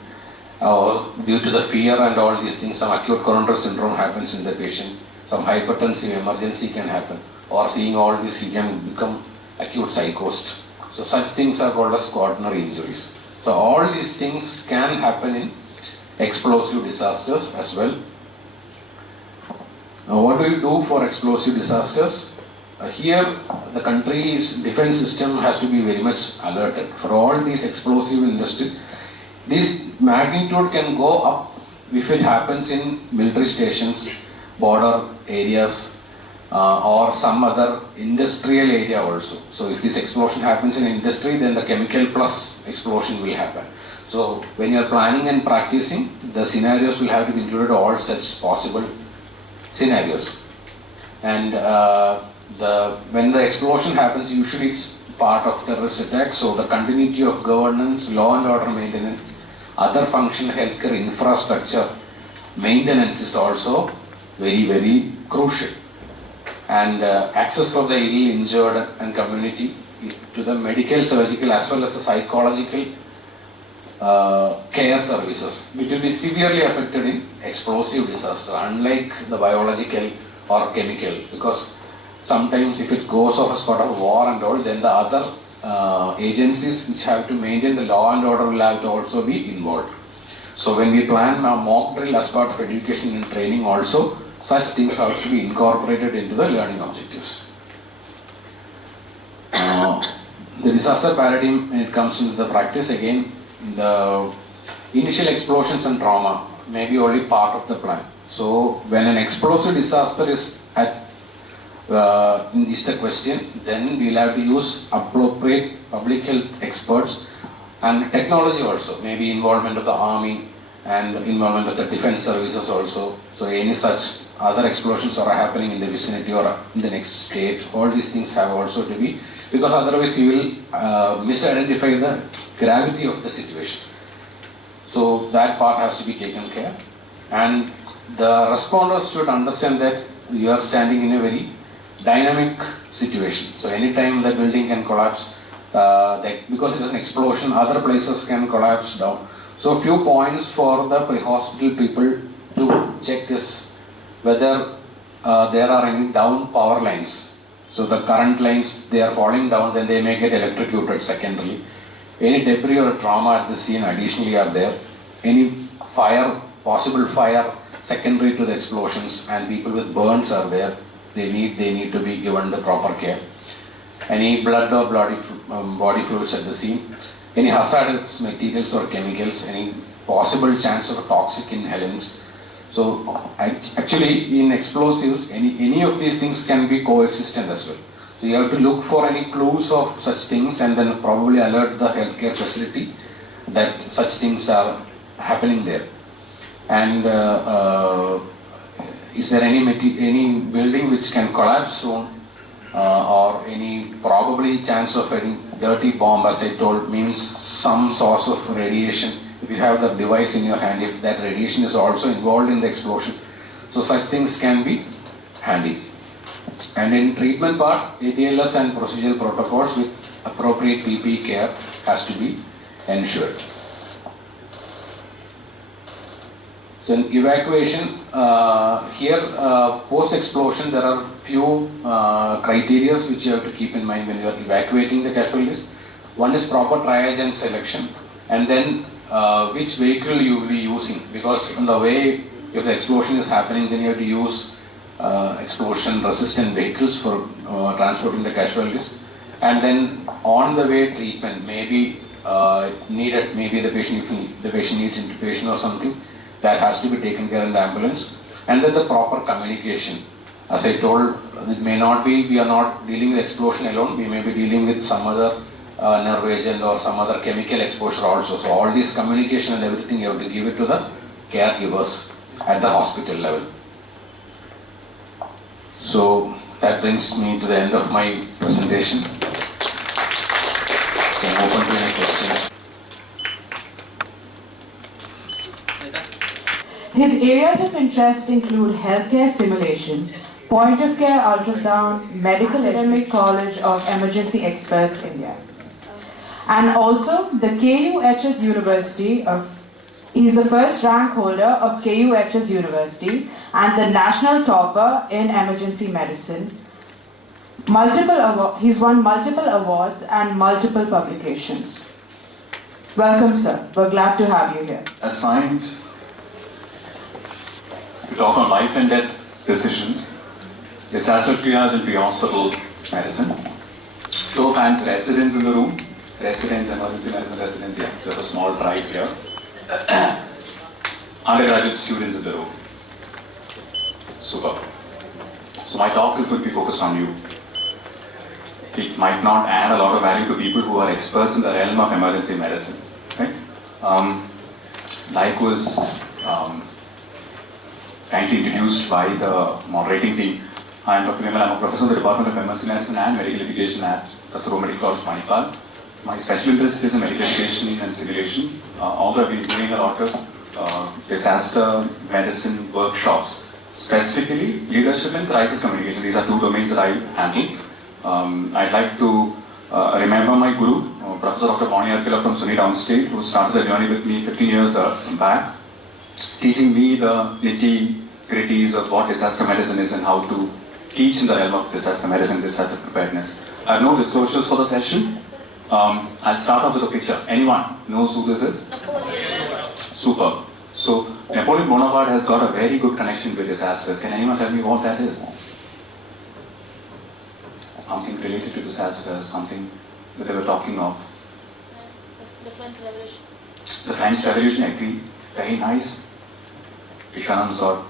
Due to the fear and all these things, some acute coronary syndrome happens in the patient. Some hypertensive emergency can happen. Or seeing all this, he can become acute psychosis. So such things are called as quaternary injuries. So all these things can happen in explosive disasters as well. Now what do you do for explosive disasters? Here the country's defense system has to be very much alerted. For all these explosive industry, this magnitude can go up if it happens in military stations, border areas, or some other industrial area also. So if this explosion happens in industry, then the chemical plus explosion will happen. So when you are planning and practicing, the scenarios will have to be included, all such possible scenarios. And when the explosion happens, usually it's part of terrorist attack, so the continuity of governance, law and order maintenance, other functional healthcare infrastructure maintenance is also very, very crucial. And access for the ill, injured and community to the medical, surgical as well as the psychological care services, which will be severely affected in explosive disaster, unlike the biological or chemical, because sometimes if it goes off as part of war and all, then the other agencies which have to maintain the law and order will have to also be involved. So when we plan a mock drill as part of education and training also, such things have to be incorporated into the learning objectives. The disaster paradigm, when it comes into the practice, again, the initial explosions and trauma may be only part of the plan. So when an explosive disaster is the question, then we'll have to use appropriate public health experts and technology also, maybe involvement of the army and involvement of the defense services also. So any such other explosions are happening in the vicinity or in the next state, all these things have also to be, because otherwise you will misidentify the gravity of the situation. So that part has to be taken care, and the responders should understand that you are standing in a very dynamic situation. So anytime the building can collapse, because it is an explosion, other places can collapse down. So few points for the pre-hospital people to check is whether there are any down power lines. So the current lines, they are falling down, then they may get electrocuted secondarily. Any debris or trauma at the scene additionally are there. Any fire, possible fire secondary to the explosions, and people with burns are there. They need to be given the proper care. Any blood or body fluids at the scene. Any hazardous materials or chemicals, any possible chance of toxic inhalants. So actually in explosives, any of these things can be coexistent as well. So you have to look for any clues of such things and then probably alert the healthcare facility that such things are happening there. And is there any building which can collapse soon, or any probably chance of any dirty bomb, as I told, means some source of radiation. If you have the device in your hand, if that radiation is also involved in the explosion, so such things can be handy. And in treatment part, ATLS and procedural protocols with appropriate PPE care has to be ensured. So in evacuation, here post-explosion there are few criteria which you have to keep in mind when you are evacuating the casualties. One is proper triage and selection, and then which vehicle you will be using, because in the way if the explosion is happening, then you have to use explosion resistant vehicles for transporting the casualties. And then on the way treatment may be needed, maybe the patient, if the patient needs intubation or something, that has to be taken care in the ambulance. And then the proper communication. As I told, it may not be, we are not dealing with explosion alone, we may be dealing with some other nerve agent or some other chemical exposure also. So all this communication and everything you have to give it to the caregivers at the hospital level. So that brings me to the end of my presentation. I'm open to any questions. His areas of interest include healthcare simulation, point-of-care ultrasound, medical academic college of emergency experts India. And also the KUHS University he's the first rank holder of KUHS University and the national topper in emergency medicine. He's won multiple awards and multiple publications. Welcome, sir. We're glad to have you here. Assigned to talk on life and death decisions, disaster triage and pre-hospital medicine. Show of hands, residents in the room. Residents, emergency medicine residents, yeah, there's a small tribe here. Undergraduate students in the room. Super. So my talk is going to be focused on you. It might not add a lot of value to people who are experts in the realm of emergency medicine. Right? Like was kindly introduced by the moderating team. I'm Dr. Vimal. I'm a professor in the Department of Emergency Medicine and Medical Education at Kasaragod Medical College, Manipal. My special interest is in medical education and simulation. Although I've been doing a lot of disaster medicine workshops, specifically leadership and crisis communication. These are two domains that I handle. I'd like to remember my guru, Professor Dr. Bonnie Arkila from SUNY Downstate, who started the journey with me 15 years back, teaching me the nitty-gritties of what disaster medicine is and how to teach in the realm of disaster medicine, disaster preparedness. I have no disclosures for the session. I'll start off with a picture. Anyone knows who this is? Super. So Napoleon Bonaparte has got a very good connection with disasters. Can anyone tell me what that is? Something related to disasters, something that they were talking of. The French Revolution. The French Revolution, I agree. Very nice. Ishan's got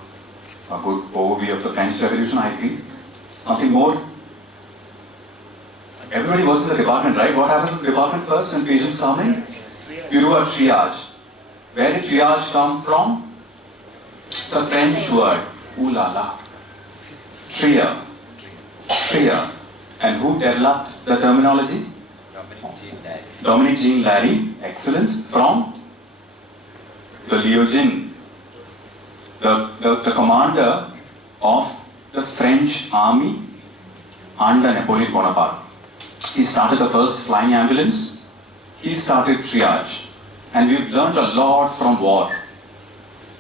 a good overview of the French Revolution, I agree. Something more? Everybody works in the department, right? What happens in the department first when patients come in? You do a triage. Where did triage come from? It's a French word. Ooh la la. Trier. Trier. And who developed the terminology? Dominic Jean Larry. Excellent. From the Legion, the commander of the French army under Napoleon Bonaparte. He started the first flying ambulance. He started triage. And we've learned a lot from war.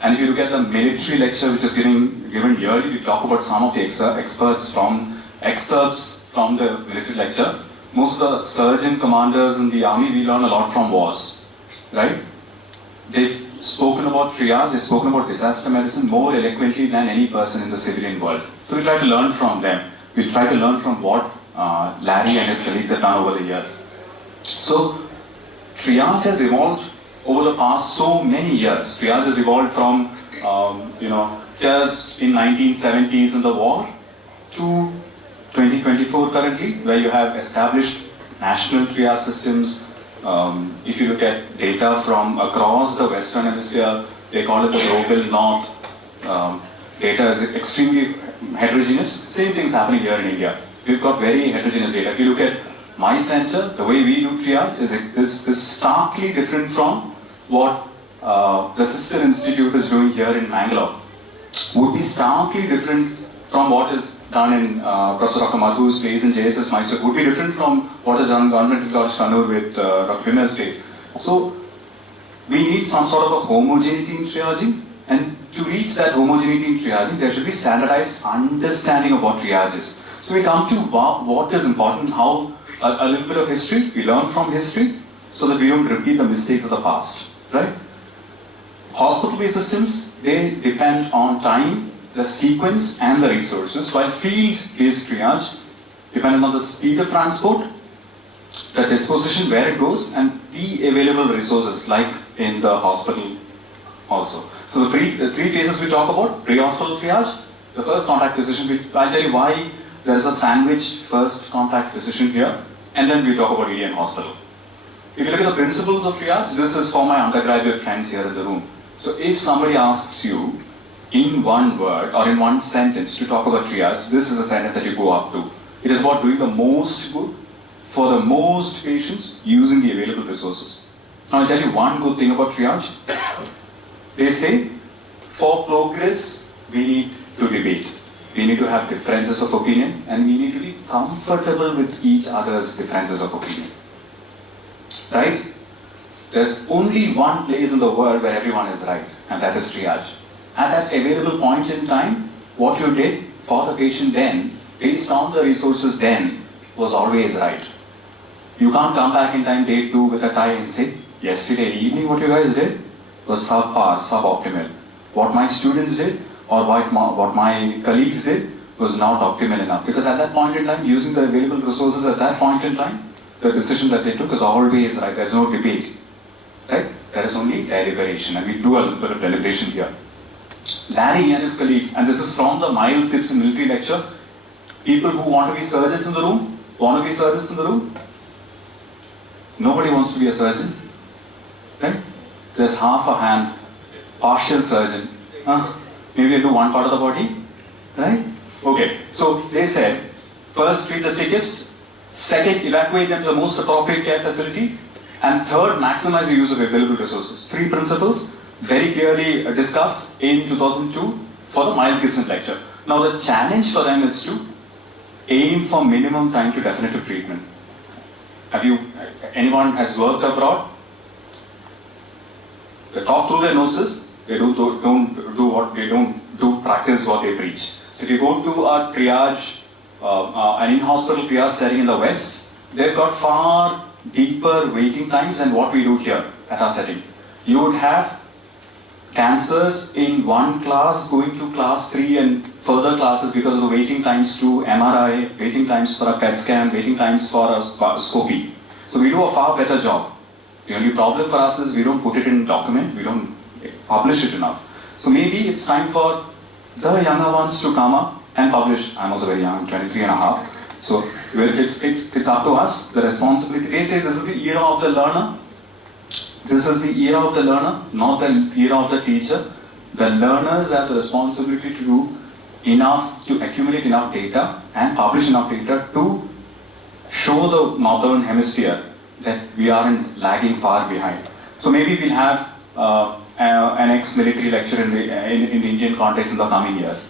And if you look at the military lecture which is given yearly, we talk about some of the excerpts from the military lecture. Most of the surgeon commanders in the army, we learn a lot from wars, right? They've spoken about triage, they've spoken about disaster medicine more eloquently than any person in the civilian world. So we try to learn from them. We try to learn from what Larry and his colleagues have done over the years. So triage has evolved over the past so many years. Triage has evolved from, just in 1970s in the war to 2024 currently, where you have established national triage systems. If you look at data from across the Western Hemisphere, they call it the global north. Data is extremely heterogeneous. Same thing's happening here in India. We've got very heterogeneous data. If you look at my center, the way we do triage is starkly different from what the sister institute is doing here in Mangalore. Would be starkly different from what is done in Professor Dr. Madhu's place in JSS Mysore. Would be different from what is done in Government College Kannur with Dr. Vimal's place. So we need some sort of a homogeneity in triaging, and to reach that homogeneity in triaging, there should be standardized understanding of what triage is. So we come to what is important, how a little bit of history, we learn from history so that we don't repeat the mistakes of the past, right? Hospital-based systems, they depend on time, the sequence and the resources, while field-based triage depending on the speed of transport, the disposition where it goes, and the available resources like in the hospital also. So the three phases we talk about: pre-hospital triage, the first contact physician. I'll tell you why there is a sandwiched first contact physician here, and then we talk about ED and hospital. If you look at the principles of triage, this is for my undergraduate friends here in the room. So if somebody asks you in one word or in one sentence to talk about triage, this is a sentence that you go up to. It is about doing the most good for the most patients using the available resources. Now I'll tell you one good thing about triage. They say, for progress, we need to debate. We need to have differences of opinion, and we need to be comfortable with each other's differences of opinion. Right? There's only one place in the world where everyone is right, and that is triage. At that available point in time, what you did for the patient then, based on the resources then, was always right. You can't come back in time day 2 with a tie and say, yesterday evening what you guys did was subpar, suboptimal. What my students did or what my colleagues did was not optimal enough. Because at that point in time, using the available resources at that point in time, the decision that they took is always right. There's no debate. Right? There is only deliberation, and we do a little bit of deliberation here. Larry and his colleagues, and this is from the Miles Gibson military lecture, people who want to be surgeons in the room, Nobody wants to be a surgeon, right? There's half a hand, partial surgeon. Maybe you do one part of the body, right? Okay, so they said, first treat the sickest, second evacuate them to the most appropriate care facility, and third maximize the use of available resources. 3 principles very clearly discussed in 2002 for the Miles Gibson lecture. Now the challenge for them is to aim for minimum time to definitive treatment. Anyone has worked abroad? They talk through their noses, they don't practice what they preach. So if you go to a triage, an in-hospital triage setting in the West, they've got far deeper waiting times than what we do here at our setting. You would have cancers in one class going to class 3 and further classes because of the waiting times to MRI, waiting times for a PET scan, waiting times for a scopy. So we do a far better job. The only problem for us is we don't put it in document, we don't publish it enough. So maybe it's time for the younger ones to come up and publish. I'm also very young, I'm 23 and a half. So it's up to us, the responsibility. They say this is the era of the learner. This is the era of the learner, not the era of the teacher. The learners have the responsibility to do enough, to accumulate enough data and publish enough data to show the northern hemisphere that we aren't lagging far behind. So maybe we'll have an ex-military lecture in the Indian context in the coming years.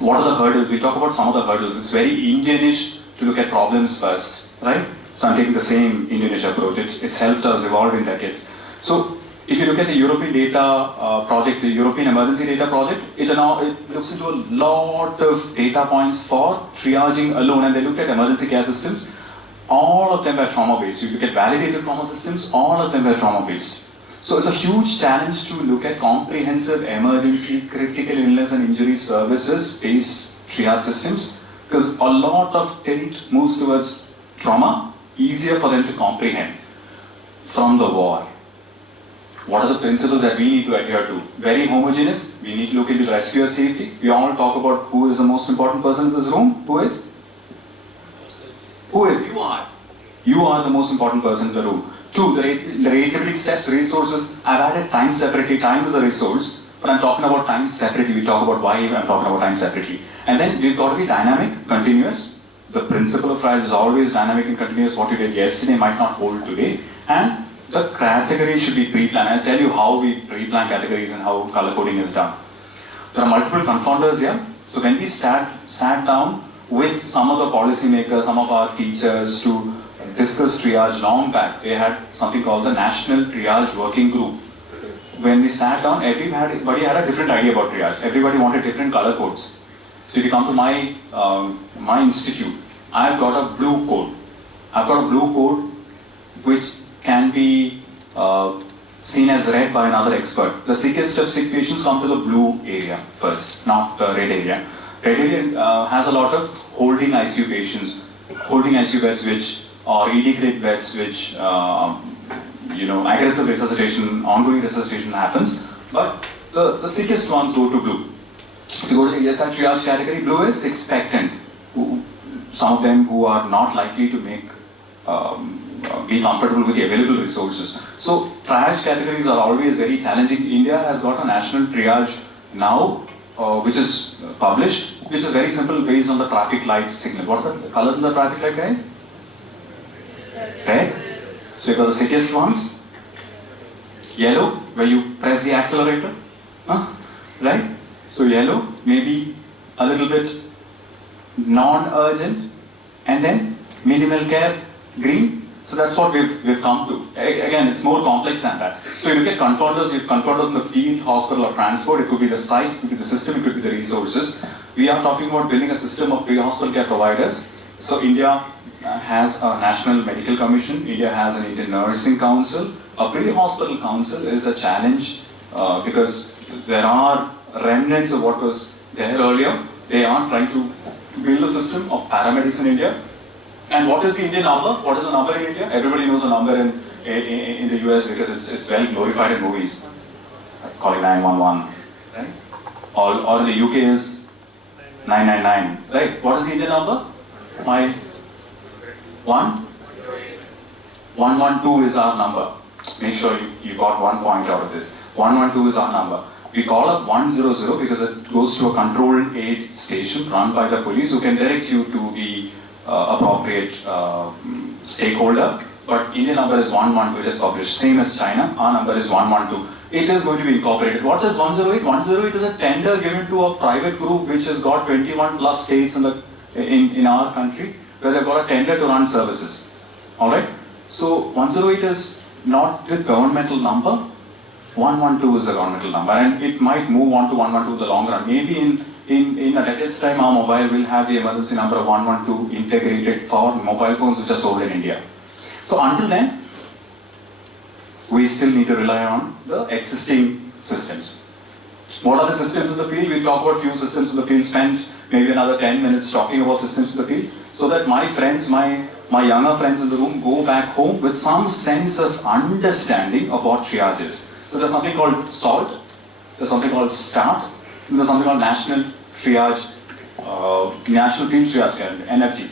What are the hurdles? We talk about some of the hurdles. It's very Indianish to look at problems first, right? So I'm taking the same Indianish approach. It's helped us evolve in decades. So if you look at the European data project, the European Emergency Data Project, it looks into a lot of data points for triaging alone, and they looked at emergency care systems. All of them were trauma-based. You look at validated trauma systems, all of them were trauma-based. So it's a huge challenge to look at comprehensive emergency, critical illness and injury services-based triage systems, because a lot of tilt moves towards trauma, easier for them to comprehend from the war. What are the principles that we need to adhere to? Very homogeneous. We need to look into rescuer safety. We all talk about who is the most important person in this room. Who is? Who is? You are. You are the most important person in the room. 2, the rateability steps, resources. I've added time separately. Time is a resource, but I'm talking about time separately. We talk about why I'm talking about time separately. And then we've got to be dynamic, continuous. The principle of triage is always dynamic and continuous. What you did yesterday might not hold today. And the categories should be pre-planned. I'll tell you how we pre-plan categories and how color coding is done. There are multiple confounders here. So when we sat down with some of the policymakers, some of our teachers to discuss triage long back, they had something called the National Triage Working Group. When we sat down, everybody had a different idea about triage. Everybody wanted different color codes. So if you come to my institute, I've got a blue code. I've got a blue code which can be seen as red by another expert. The sickest of sick patients come to the blue area first, not the red area. Red area has a lot of holding ICU patients, holding ICU beds or ED grade beds which, aggressive resuscitation, ongoing resuscitation happens, but the sickest ones go to blue. If you go to the ESR triage category, blue is expectant. Some of them who are not likely to be comfortable with the available resources. So triage categories are always very challenging. India has got a national triage now, which is published, which is very simple based on the traffic light signal. What are the colors in the traffic light, guys? Red. So you've got the sickest ones. Yellow, where you press the accelerator. Right? So yellow, maybe a little bit non-urgent, and then minimal care, green. So that's what we've come to. Again, it's more complex than that. So you look at confounders, you have confounders in the field, hospital or transport. It could be the site, it could be the system, it could be the resources. We are talking about building a system of pre-hospital care providers. So India has a National Medical Commission, India has an Indian Nursing Council. A pre-hospital council is a challenge because there are remnants of what was there earlier. They are trying to build a system of paramedics in India. And what is the Indian number? What is the number in India? Everybody knows the number in the US because it's well glorified in movies. Calling 911, right? Or in the UK is 999, right? What is the Indian number? 112 is our number. Make sure you got 1 point out of this. 112 is our number. We call up 100 because it goes to a control aid station run by the police who can direct you to the appropriate stakeholder. But Indian number is 112, it is published. Same as China, our number is 112. It is going to be incorporated. What is 108? 108 is a tender given to a private group which has got 21 plus states in our country where they've got a tender to run services. Alright? So 108 is not the governmental number. 112 is the governmental number, and it might move on to 112 in the long run. Maybe in a decade's time, our mobile will have the emergency number of 112 integrated for mobile phones which are sold in India. So until then, we still need to rely on the existing systems. What are the systems in the field? We'll talk about few systems in the field, spend maybe another 10 minutes talking about systems in the field, so that my friends, my younger friends in the room go back home with some sense of understanding of what triage is. So there's something called SALT, there's something called START, and there's something called National Field Triage Guideline, NFG.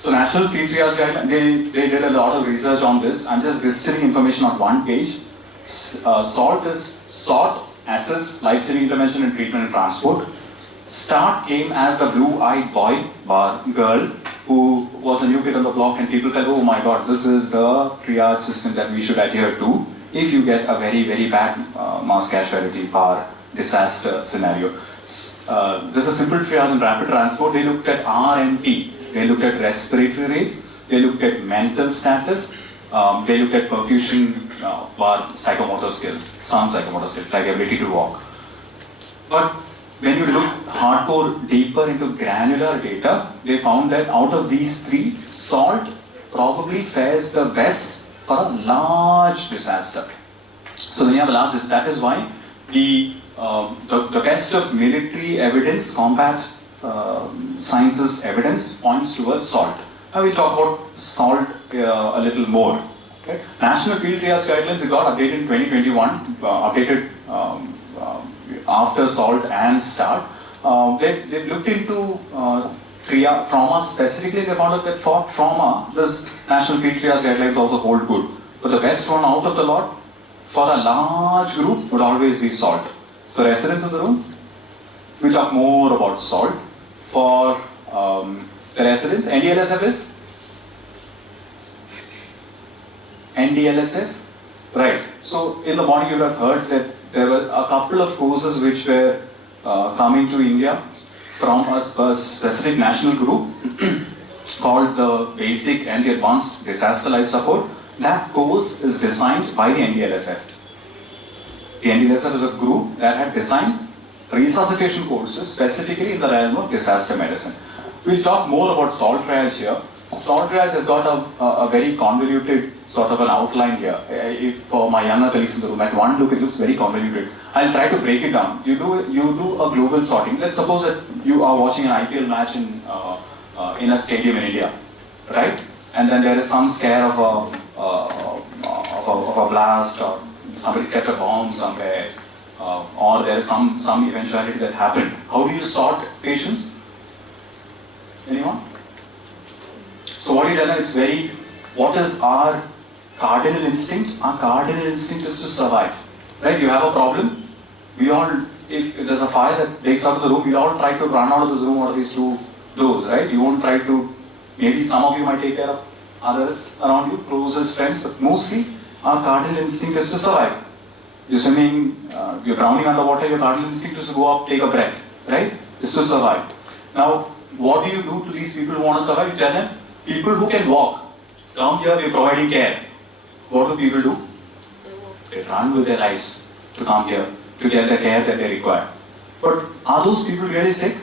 So National Field Triage Guideline, they did a lot of research on this. I'm just distilling information on one page. SALT is SORT, Assess, Life-Saving Intervention and Treatment and Transport. START came as the blue-eyed boy or girl who was a new kid on the block, and people felt, oh my god, this is the triage system that we should adhere to if you get a very, very bad mass casualty or disaster scenario. This is simple triage and rapid transport. They looked at RMP, they looked at respiratory rate, they looked at mental status, they looked at perfusion or psychomotor skills, some psychomotor skills like ability to walk. But when you look hardcore deeper into granular data, they found that out of these three, SALT probably fares the best for a large disaster. So when you have a large disaster, that is why the best of military evidence, combat sciences evidence points towards SALT. Now we'll talk about SALT a little more. Okay? National Field Triage Guidelines, it got updated in 2021, updated after SALT and START. They've looked into trauma specifically. They found out that for trauma, this National Field Triage Guidelines also hold good. But the best one out of the lot for a large group would always be SALT. So residents in the room, we'll talk more about SALT. For the residents, NDLSF is? NDLSF? Right. So in the morning you would have heard that there were a couple of courses which were coming to India from a specific national group called the Basic and the Advanced Disaster Life Support. That course is designed by the NDLSF. The NDLSF is a group that had designed resuscitation courses specifically in the realm of disaster medicine. We'll talk more about SALT triage here. SALT triage has got a very convoluted sort of an outline here. If for my younger colleagues in the room, at one look it looks very convoluted. I'll try to break it down. You do a global sorting. Let's suppose that you are watching an IPL match in a stadium in India, right? And then there is some scare of a blast, or somebody's kept a bomb somewhere, or there is some eventuality that happened. How do you sort patients? Anyone? So what you tell them, it's very, what is our cardinal instinct? Our cardinal instinct is to survive, right? You have a problem, we all, if there's a fire that breaks out of the room, we all try to run out of this room out of these two doors, right? You won't try to, maybe some of you might take care of others around you, closest friends, but mostly our cardinal instinct is to survive. You're swimming, you're drowning underwater, your cardinal instinct is to go up, take a breath, right? It's to survive. Now, what do you do to these people who want to survive? You tell them, people who can walk, come here, we're providing care. What do people do? They run with their lives to come here, to get the care that they require. But are those people really sick?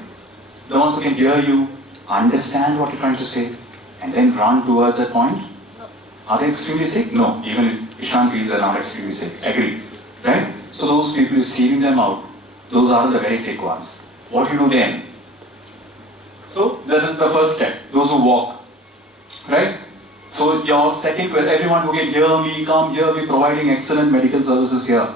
The ones who can hear you, understand what you're trying to say, and then run towards that point? Are they extremely sick? No. Even Ishan feels they're not extremely sick. Agree. Right? So those people, receiving them out, those are the very sick ones. What do you do then? So that is the first step. Those who walk. Right? So your second, everyone who can hear me, come here, we're providing excellent medical services here.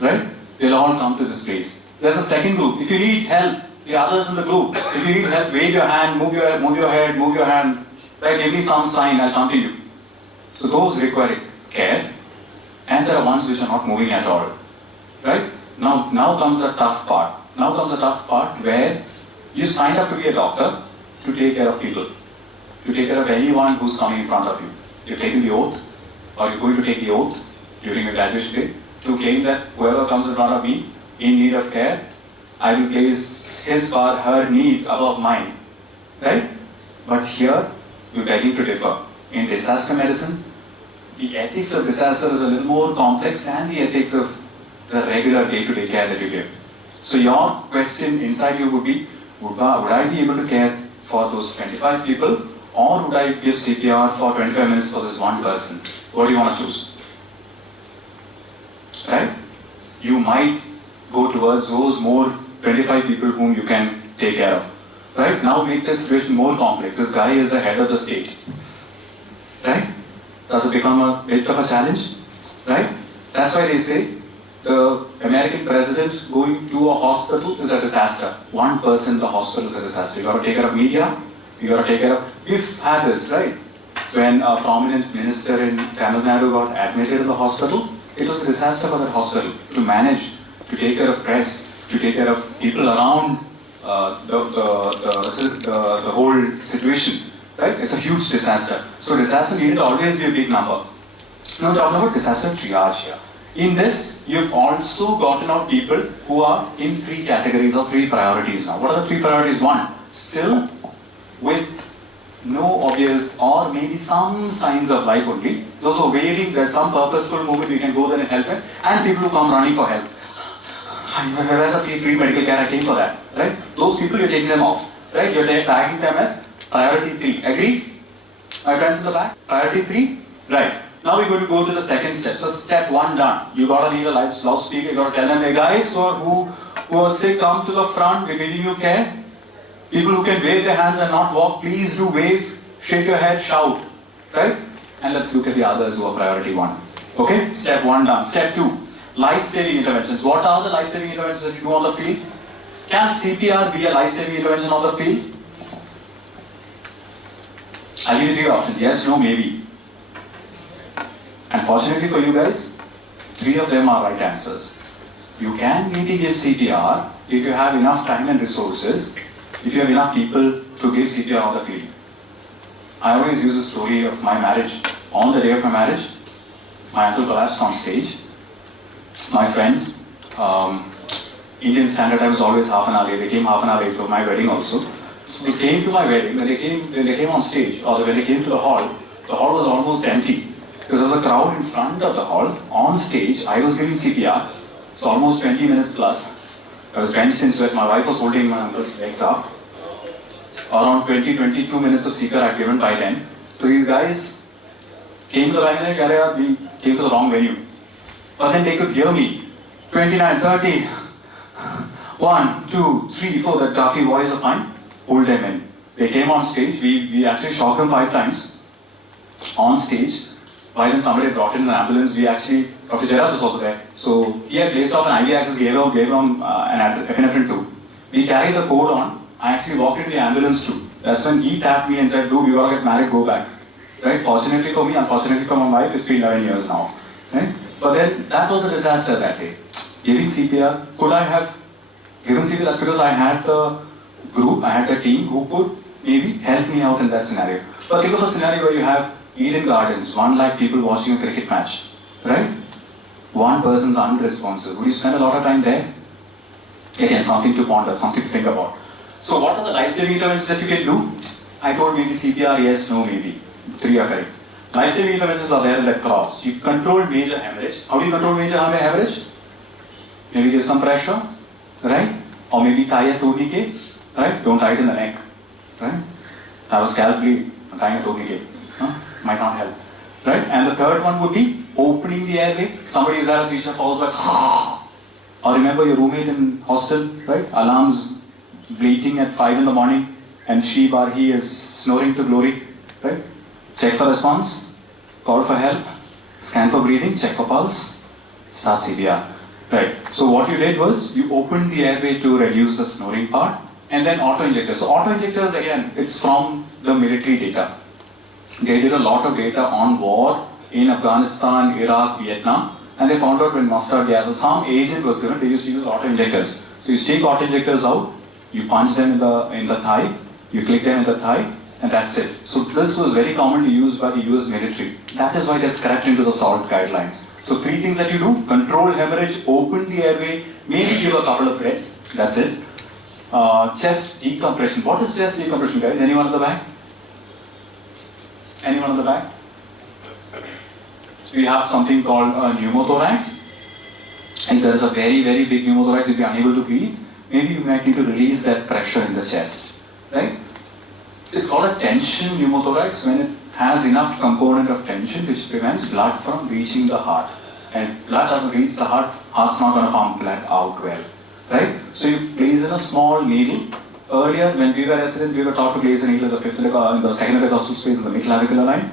Right? They'll all come to this place. There's a second group. If you need help, the others in the group, if you need help, wave your hand, move your head, move your hand. Right? Give me some sign, I'll come to you. So those require care, and there are ones which are not moving at all. Right? Now comes the tough part. Now comes the tough part where you signed up to be a doctor to take care of people, to take care of anyone who's coming in front of you. You're taking the oath, or you're going to take the oath during your graduation day, to claim that whoever comes in front of me in need of care, I will place his or her needs above mine. Right? But here, we're begging to differ. In disaster medicine, the ethics of disaster is a little more complex than the ethics of the regular day-to-day care that you give. So your question inside you would be, would I be able to care for those 25 people, or would I give CPR for 25 minutes for this one person? What do you want to choose? Right? You might go towards those more 25 people whom you can take care of. Right? Now make this situation more complex. This guy is the head of the state. Right? Does it become a bit of a challenge? Right? That's why they say the American president going to a hospital is a disaster. One person in the hospital is a disaster. You got to take care of media. You got to take care of. We've had this, right? When a prominent minister in Tamil Nadu got admitted in the hospital, it was a disaster for that hospital to manage, to take care of press, to take care of people around the whole situation. Right? It's a huge disaster. So disaster needed to always be a big number. Now talking about disaster triage here. In this, you've also gotten out people who are in 3 categories or 3 priorities now. What are the 3 priorities? 1, still with no obvious or maybe some signs of life only. Those who are waiting, there's some purposeful movement, we can go there and help them. And people who come running for help. Where's the free medical care? I came for that. Right? Those people, you're taking them off. Right? You're tagging them as priority 3. Agree? My friends in the back? Priority 3? Right. Now we're going to go to the second step. So step 1 done. You gotta need a loudspeaker. You gotta tell them, hey guys who are sick, come to the front. We're giving you care. People who can wave their hands and not walk, please do wave, shake your head, shout. Right? And let's look at the others who are priority 1. Okay? Step 1 done. Step 2. Life-saving interventions. What are the life-saving interventions that you do on the field? Can CPR be a life-saving intervention on the field? I'll give you 3 options. Yes, no, maybe. Unfortunately for you guys, 3 of them are right answers. You can maybe give CPR if you have enough time and resources, if you have enough people to give CPR on the field. I always use the story of my marriage. On the day of my marriage, my uncle collapsed on stage. My friends, Indian Standard Time was always half an hour late. They came half an hour late for my wedding also. So they came to my wedding. When they came on stage, or when they came to the hall was almost empty. Because there was a crowd in front of the hall. On stage, I was giving CPR. It's almost 20 minutes plus. I was drenched in sweat. My wife was holding my uncle's legs up. Around 20-22 minutes of CPR I had given by then. So these guys came to the line and we came to the wrong venue. But then they could hear me. 29, 30, 1, 2, 3, 4, that Gafi voice of mine, hold them in. They came on stage, we actually shocked them 5 times. On stage, by then somebody brought in an ambulance, Dr. Jairaj was also there. So he had placed off an IV access, gave him an epinephrine tube. We carried the code on, I actually walked into the ambulance too. That's when he tapped me and said, dude, you gotta get married, go back. Right? Fortunately for me, unfortunately for my wife, it's been 11 years now. Right? But then, that was a disaster that day. Giving CPR, could I have given CPR? That's because I had the group, I had the team who could maybe help me out in that scenario. But think of a scenario where you have Eden Gardens, 1 lakh people watching a cricket match, right? 1 person's unresponsive. Would you spend a lot of time there? Again, something to ponder, something to think about. So what are the life-saving interventions that you can do? I told maybe CPR, yes, no, maybe. 3 are correct. Life-saving interventions are there that cross. You control major hemorrhage. How do you control major hemorrhage? Maybe give some pressure, right? Or maybe tie a tourniquet, right? Don't tie it in the neck, right? Have a scalp bleed, tying a tourniquet. Might not help, right? And the third one would be opening the airway. Somebody is there, seizure falls back. Or remember your roommate in hostel, right? Alarms bleating at 5 in the morning and he is snoring to glory, right? Check for response, call for help, scan for breathing, check for pulse, start CPR. Right. So what you did was you opened the airway to reduce the snoring part, and then auto-injectors. So auto-injectors, again, it's from the military data. They did a lot of data on war in Afghanistan, Iraq, Vietnam, and they found out when mustard gas, some agent was given, they used to use auto-injectors. So you take auto-injectors out, you punch them in the thigh, you click them in the thigh, and that's it. So this was very commonly used by the US military. That is why it is correct into the SALT guidelines. So 3 things that you do: control hemorrhage, open the airway, maybe give a couple of breaths. That's it. Chest decompression. What is chest decompression, guys? Anyone in the back? Anyone in the back? So we have something called a pneumothorax If there is a very, very big pneumothorax, if you are unable to breathe, maybe you might need to release that pressure in the chest, right? It's called a tension pneumothorax when it has enough component of tension which prevents blood from reaching the heart. And blood doesn't reach the heart, heart's not going to pump blood out well, right? So you place in a small needle. Earlier, when we were residents, we were taught to place a needle in the second intercostal space in the midclavicular line.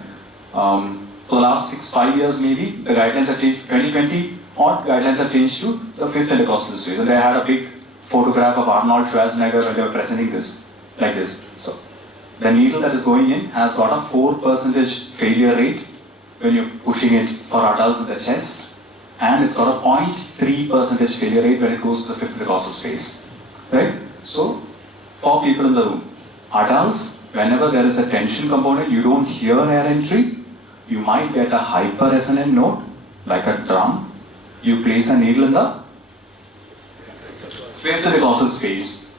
For the last 5 years maybe, the guidelines have changed. 2020, guidelines have changed to the fifth intercostal space. And they had a big photograph of Arnold Schwarzenegger when they were presenting this, like this. So the needle that is going in has got a 4% failure rate when you're pushing it for adults in the chest, and it's got a 0.3% failure rate when it goes to the fifth intercostal space, right? So, for people in the room, adults, whenever there is a tension component, you don't hear air entry, you might get a hyper-resonant note, like a drum. You place a needle in the fifth intercostal space,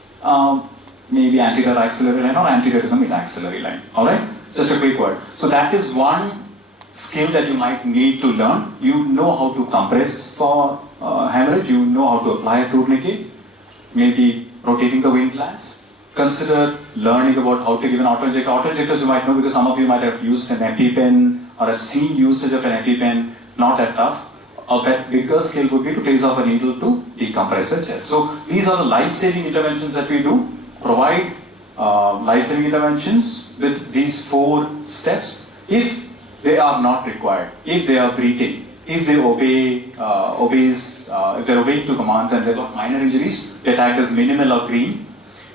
maybe anterior axillary line or anterior to the mid-axillary line, alright? Just a quick word. So that is one skill that you might need to learn. You know how to compress for hemorrhage, you know how to apply a tourniquet, maybe rotating the windlass. Consider learning about how to give an auto-injector. Auto-injectors you might know because some of you might have used an EpiPen or have seen usage of an EpiPen, not that tough. A bit bigger skill would be to place off a needle to decompress the chest. So these are the life-saving interventions that we do. Provide life-saving interventions with these 4 steps. If they are not required, if they are breathing, if they if they're obeying to commands and they've got minor injuries, they're tagged as minimal or green.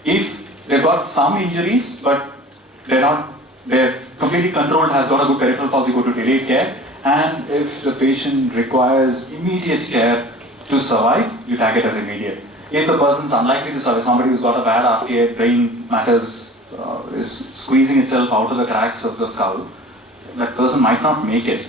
If they've got some injuries, but they're completely controlled, has got a good peripheral pulse, you go to delayed care. And if the patient requires immediate care to survive, you tag it as immediate. If the person is unlikely to survive, somebody who's got a bad RTA, brain matters, is squeezing itself out of the cracks of the skull, that person might not make it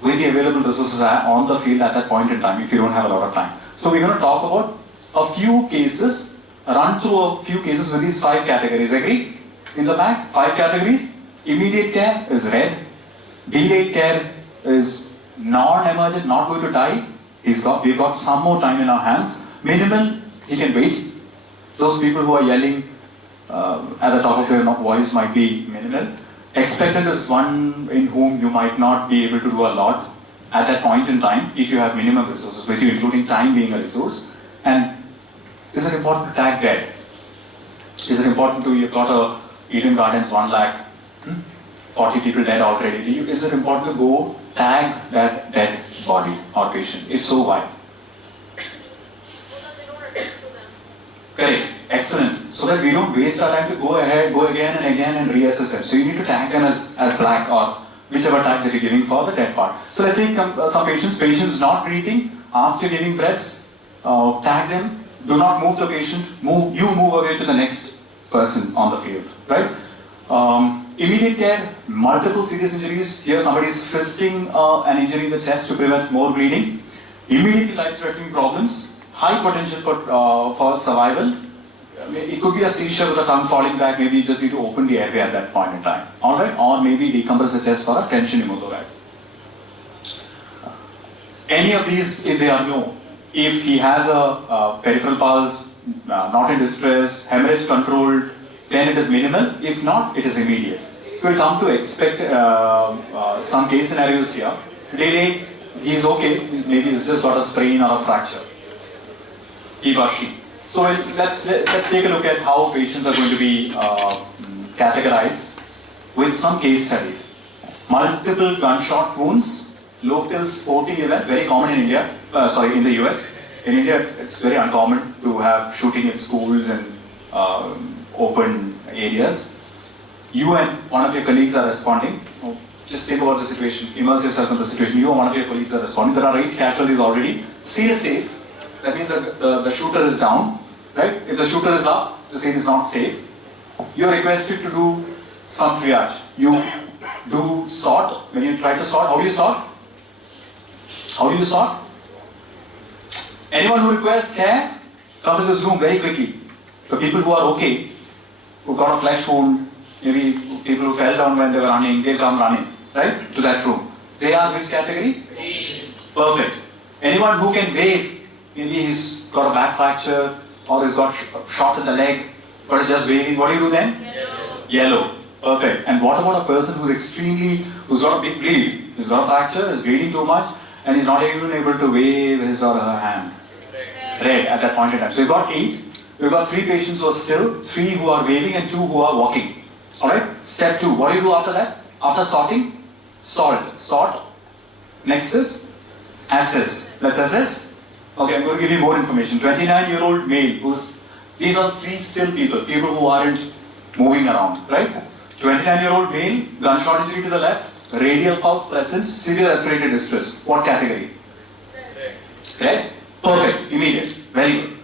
with the available resources on the field at that point in time if you don't have a lot of time. So we're going to talk about a few cases, run through a few cases with these 5 categories. Agree? In the back, 5 categories. Immediate care is red. Delayed care is non-emergent, not going to die. We've got some more time in our hands. Minimal, he can wait. Those people who are yelling at the top of their voice might be minimal. Expectant is one in whom you might not be able to do a lot at that point in time if you have minimum resources with you, including time being a resource. And is it important to tag dead? Is it important to, you've got a Eden Gardens 1 lakh, 40 people dead already. Is it important to go tag that dead body or patient? If so, why? Correct. Excellent. So that we don't waste our time to go ahead, go again and reassess them. So you need to tag them as black or whichever tag that you're giving for the dead part. So let's say some patients not breathing after giving breaths, tag them. Do not move the patient. You move away to the next person on the field, right? Immediate care, multiple serious injuries. Here somebody is fisting an injury in the chest to prevent more bleeding. Immediately life-threatening problems. High potential for survival. It could be a seizure with the tongue falling back. Maybe you just need to open the airway at that point in time. All right, or maybe decompress the chest for a tension pneumothorax. Any of these, if they are no, if he has a peripheral pulse, not in distress, hemorrhage controlled, then it is minimal. If not, it is immediate. So we come to expect some case scenarios here. Delayed, he's okay. Maybe he's just got a sprain or a fracture. He or she. So let's take a look at how patients are going to be categorized with some case studies. Multiple gunshot wounds, local sporting event, very common in India. In the US. In India, it's very uncommon to have shooting in schools and open areas. You and one of your colleagues are responding. Just think about the situation. Immerse yourself in the situation. You and one of your colleagues are responding. There are 8 casualties already. Scene is safe. That means that the shooter is down, right? If the shooter is up, the scene is not safe. You are requested to do some triage. You do sort. When you try to sort, how do you sort? How do you sort? Anyone who requests care, come to this room very quickly. The people who are okay, who got a flesh wound, maybe people who fell down when they were running, they come running, right? To that room. They are which category? Perfect. Anyone who can wave maybe he's got a back fracture or he's got shot in the leg, but is just waving. What do you do then? Yellow. Perfect. And what about a person who's got a big bleed, who's got a fracture, is bleeding too much, and he's not even able to wave his or her hand? Red at that point in time. So we've got 8. We've got 3 patients who are still, 3 who are waving, and 2 who are walking. Alright? Step 2. What do you do after that? After sorting? Salt. Sort. Next is assess. Let's assess. Okay, I'm going to give you more information. 29-year-old male these are 3 still people who aren't moving around, right? 29-year-old male, gunshot injury to the left, radial pulse present, severe respiratory distress. What category? Red? Perfect. Immediate. Very good.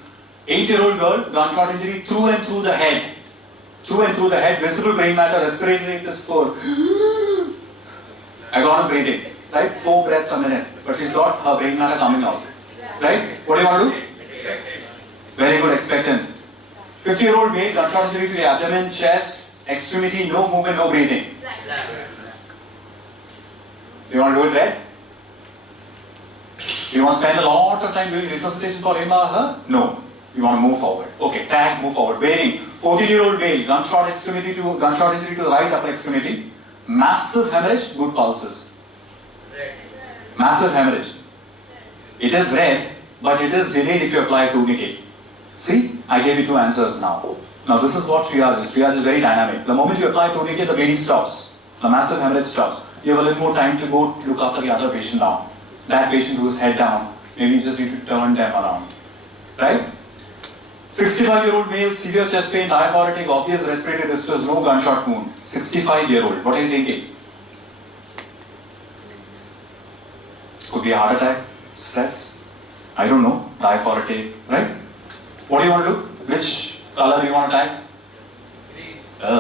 8-year-old girl, gunshot injury through and through the head. Through and through the head, visible brain matter, respiratory rate is 4. I got her breathing, right? 4 breaths a minute. But she's got her brain matter coming out. Right? What do you want to do? Very good, expectant. 50-year-old male, gunshot injury to the abdomen, chest, extremity, no movement, no breathing. Do you want to do it red? You want to spend a lot of time doing resuscitation for him or her? No. You want to move forward. Okay, tag, move forward. Waiting. 14-year-old male, gunshot injury to the right upper extremity. Massive hemorrhage, good pulses. Massive hemorrhage. It is red, but it is delayed if you apply tourniquet. See, I gave you 2 answers now. Now this is what triage is. Triage is very dynamic. The moment you apply tourniquet, the bleeding stops. The massive hemorrhage stops. You have a little more time to go look after the other patient now. That patient who's head down, maybe you just need to turn them around. Right? 65-year-old male, severe chest pain, diaphoretic, obvious respiratory distress, no gunshot wound. 65-year-old, what are you thinking? Could be a heart attack, stress, I don't know, diaphoretic, right? What do you want to do? Which color do you want to tag?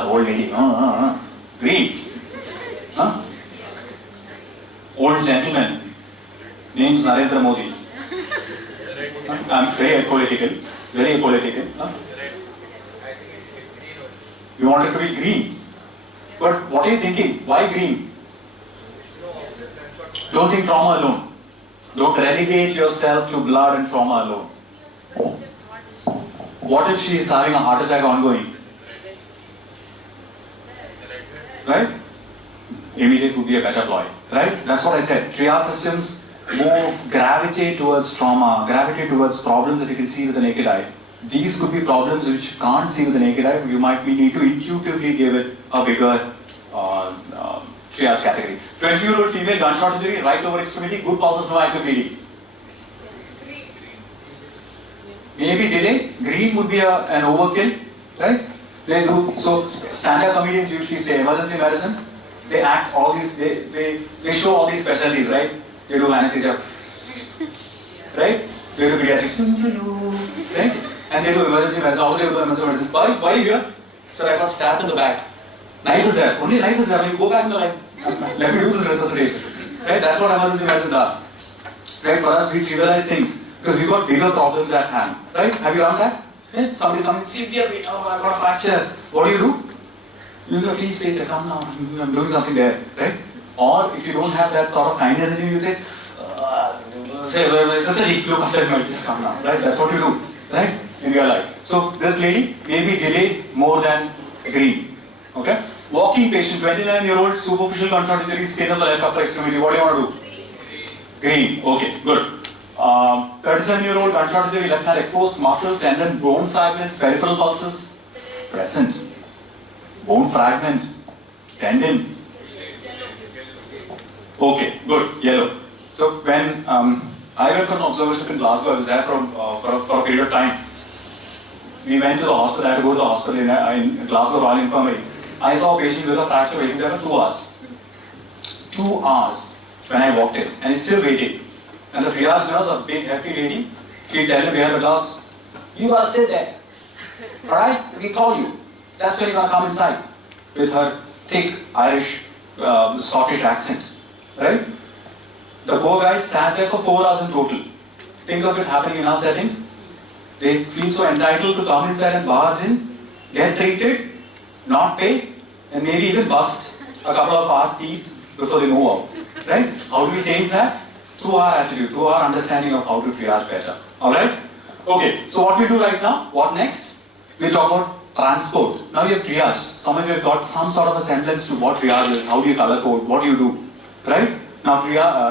Old lady, green. Huh? Old gentleman, name's Narendra Modi. I'm very apolitical. Very apolitical. Huh? You want it to be green. But what are you thinking? Why green? Don't think trauma alone. Don't relegate yourself to blood and trauma alone. What if she is having a heart attack ongoing? Right? Immediate would be a better ploy. Right? That's what I said. Triage systems gravitate towards trauma, gravitate towards problems that you can see with the naked eye. These could be problems which you can't see with the naked eye. You might need to intuitively give it a bigger triage category. 20-year-old female, gunshot injury, right lower extremity, good pulses, no active bleeding. Maybe delay. Green would be an overkill, right? They do. So stand-up comedians usually say emergency medicine. They act all these. They show all these specialties, right? They do anesthesia, right? They do pediatrics, right? And they do emergency medicine. How do they do emergency medicine? Why are you here? So I got stabbed in the back. Knife is there. Only knife is there. When you go back in the line, let me do this resuscitation. Right? That's what emergency medicine does. Right? For us, we trivialize things because we've got bigger problems at hand. Right? Have you done that? Yeah? Somebody's coming, severe pain. Oh, I've got a fracture. What do? You go, please wait, come now. I'm doing something there. Right? Or if you don't have that sort of kindness in you, you say, look after him, just come now. Right? That's what you do. Right? In your life. So this lady may be delayed more than green. Okay? Walking patient, 29-year-old, superficial gunshot injury, skin of the left upper extremity. What do you want to do? Green. Okay, good. 37-year-old, gunshot injury, left hand exposed, muscle, tendon, bone fragments, peripheral pulses, present. Bone fragment, tendon. Okay, good, yellow. So when I went for an observation in Glasgow, I was there for a period of time. We went to the hospital, I had to go to the hospital in Glasgow Royal Infirmary. I saw a patient with a fracture waiting there for 2 hours. 2 hours when I walked in, and he's still waiting. And the triage nurse, a big hefty lady, she'd tell him behind the glass, you gotta sit there. Alright? We call you. That's when you're gonna come inside. With her thick Irish, Scottish accent. Right? The poor guys sat there for 4 hours in total. Think of it happening in our settings. They feel so entitled to come inside and barge in, get treated, not pay, and maybe even bust a couple of our teeth before they move out. Right? How do we change that? Through through our attitude, through our understanding of how to triage better. Alright? Okay, so what we do right now, what next? We talk about transport. Now you have triage. Some of you have got some sort of a semblance to what triage is, how do you color code, what do you do, right? Now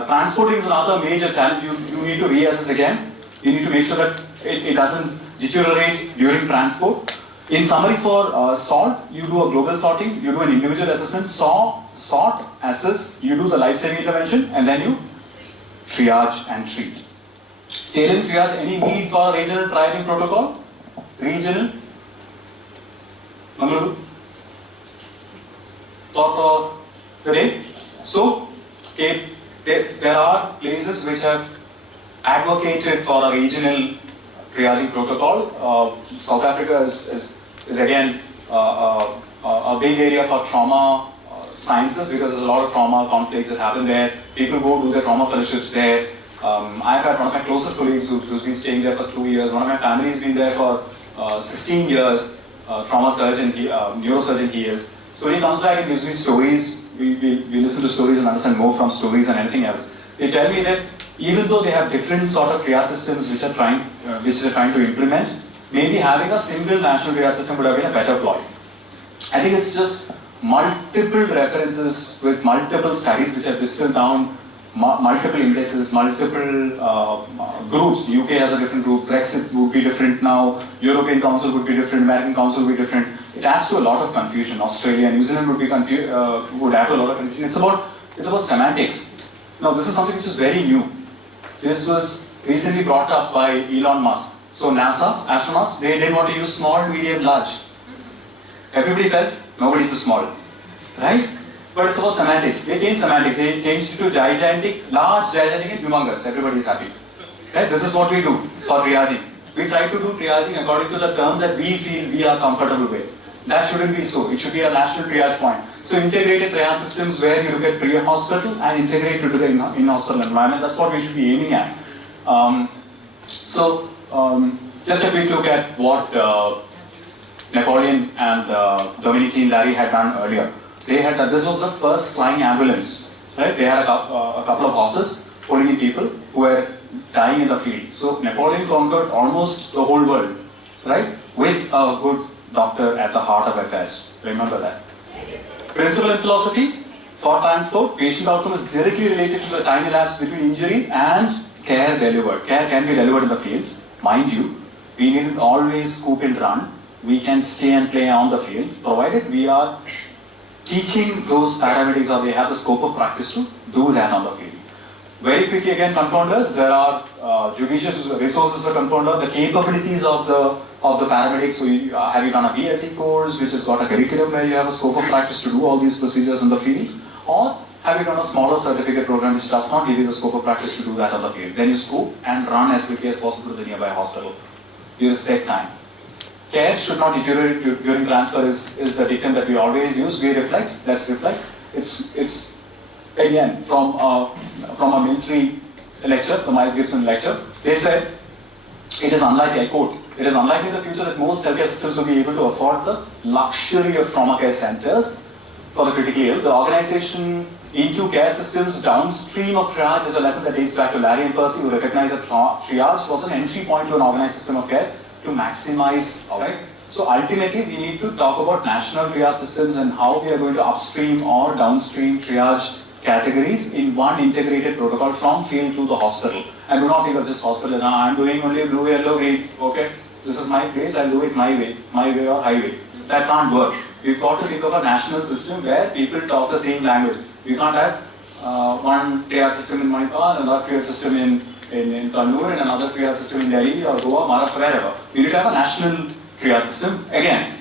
transporting is another major challenge. You need to reassess again. You need to make sure that it doesn't deteriorate during transport. In summary, for sort, you do a global sorting, you do an individual assessment, sort, assess, you do the life-saving intervention, and then you triage and treat. Tail and triage, any need for a regional triaging protocol? Regional? Mangaluru? Thought for today? So, there are places which have advocated for a regional triaging protocol. South Africa is again a big area for trauma sciences because there's a lot of trauma conflicts that happen there. People go do their trauma fellowships there. I've had one of my closest colleagues who's been staying there for 2 years. One of my family's been there for 16 years. Trauma surgeon, neurosurgeon he is. So when he comes back and gives me stories, we listen to stories and understand more from stories than anything else. They tell me that even though they have different sort of triage systems which they're trying to implement, maybe having a single national triage system would have been a better ploy. I think it's just multiple references with multiple studies which have distilled down multiple indices, multiple groups. UK has a different group, Brexit would be different now, European Council would be different, American Council would be different. It adds to a lot of confusion. Australia, New Zealand would add to a lot of confusion. It's about semantics. Now this is something which is very new. This was recently brought up by Elon Musk. So NASA, astronauts, they didn't want to use small, medium, large. Everybody felt nobody's too small, right? But it's about semantics. They changed semantics. They changed it to gigantic, large, gigantic, and humongous. Everybody's happy. Right? This is what we do for triaging. We try to do triaging according to the terms that we feel we are comfortable with. That shouldn't be so. It should be a national triage point. So integrated triage systems where you look at pre-hospital and integrate to the in-hospital environment. That's what we should be aiming at. Just a quick look at what Napoleon and Dominic and Larry had done earlier. They had this was the first flying ambulance, right? They had a couple of horses pulling in people who were dying in the field. So Napoleon conquered almost the whole world, right? With a good doctor at the heart of affairs. Remember that. Principle and philosophy for transport, patient outcome is directly related to the time elapsed between injury and care delivered. Care can be delivered in the field, mind you. We needn't always scoop and run. We can stay and play on the field, provided we are teaching those paramedics or they have the scope of practice to do that on the field. Very quickly again, confounders. There are judicious resources to confounder, the capabilities of the paramedics. So have you done a BSc course which has got a curriculum where you have a scope of practice to do all these procedures in the field? Or have you done a smaller certificate program which does not give you the scope of practice to do that on the field? Then you scoop and run as quickly as possible to the nearby hospital. You respect time. Care should not deteriorate during transfer is the dictum that we always use. We reflect, let's reflect. It's again from a military lecture, the Miles Gibson lecture. They said, it is unlikely, I quote, it is unlikely in the future that most healthcare systems will be able to afford the luxury of trauma care centers for the critically ill. The organization into care systems downstream of triage is a lesson that dates back to Larry and Percy, who recognized that triage was an entry point to an organized system of care to maximize, alright? So ultimately we need to talk about national triage systems and how we are going to upstream or downstream triage categories in one integrated protocol from field to the hospital. And do not think of just hospital, I'm doing only blue, yellow, green, okay? This is my place, I'll do it my way or highway. That can't work. We've got to think of a national system where people talk the same language. We can't have one triage system in Manipal, another triage system in Kannur, and another triage system in Delhi or Goa, Maharashtra, wherever. We need to have a national triage system, again,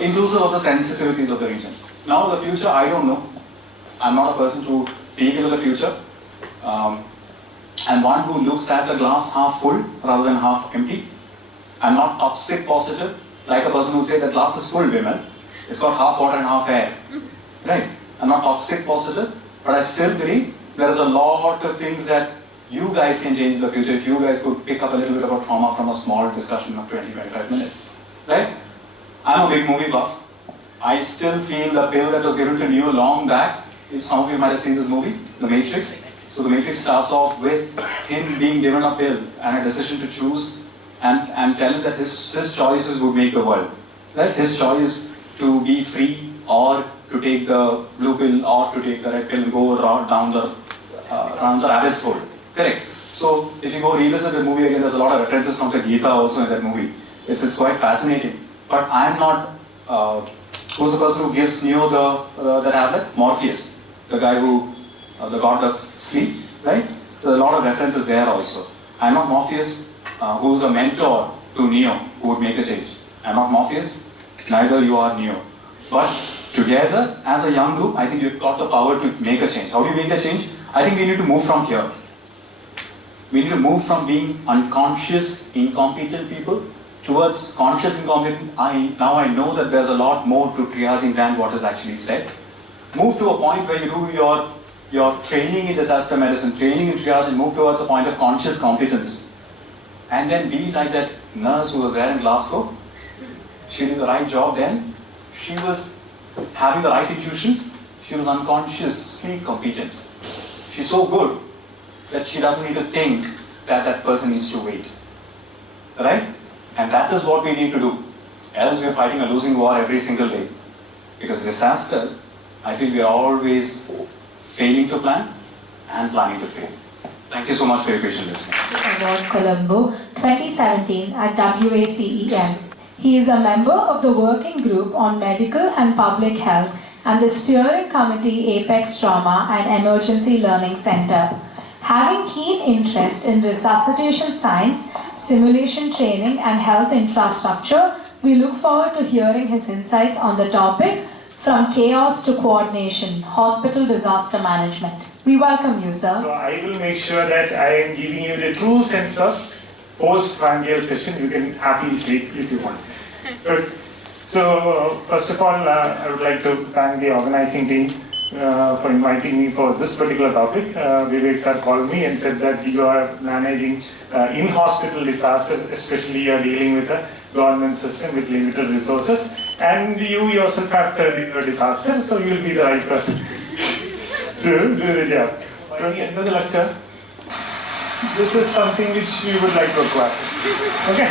inclusive of the sensitivities of the region. Now the future, I don't know. I'm not a person to peek into the future. I'm one who looks at the glass half full rather than half empty. I'm not toxic positive, like a person who would say the glass is full, Vimal. It's got half water and half air. Right? I'm not toxic positive, but I still believe there's a lot of things that you guys can change in the future if you guys could pick up a little bit about trauma from a small discussion of 20-25 minutes. Right? I'm a big movie buff. I still feel the pill that was given to you long back, if some of you might have seen this movie, The Matrix, So the matrix starts off with him being given a pill and a decision to choose and tell him that his choices would make the world. Right? His choice to be free or to take the blue pill or to take the red pill and go down the rabbit's hole. Correct. So if you go revisit the movie again, there's a lot of references from the Gita also in that movie. It's quite fascinating. But I'm not, who's the person who gives Neo the tablet? Morpheus, the guy who, the god of sleep, right? So a lot of references there also. I'm not Morpheus, who's the mentor to Neo, who would make a change. I'm not Morpheus, neither you are Neo. But together, as a young group, I think you've got the power to make a change. How do you make a change? I think we need to move from here. We need to move from being unconscious, incompetent people towards conscious, incompetent. Now I know that there's a lot more to triaging than what is actually said. Move to a point where you do your training in disaster medicine, training in triage, and move towards a point of conscious competence. And then be like that nurse who was there in Glasgow. She did the right job then. She was having the right intuition. She was unconsciously competent. She's so good that she doesn't need to think that that person needs to wait. Right? And that is what we need to do. Else we're fighting a losing war every single day. Because disasters, I feel we are always failing to plan and planning to fail. Thank you so much for your patient listening. Award Colombo 2017 at WACEM. He is a member of the Working Group on Medical and Public Health and the Steering Committee Apex Trauma and Emergency Learning Center. Having keen interest in resuscitation science, simulation training and health infrastructure, we look forward to hearing his insights on the topic from chaos to coordination, hospital disaster management. We welcome you, sir. So I will make sure that I am giving you the true sense of post-prandial session. You can happily sleep if you want. Good. So first of all, I would like to thank the organizing team for inviting me for this particular topic. Vivek sir called me and said that you are managing in-hospital disasters, especially you are dealing with a government system with limited resources, and you yourself have turned into a disaster, so you will be the right person to do the job. When we enter the lecture, this is something which we would like to acquire. Okay?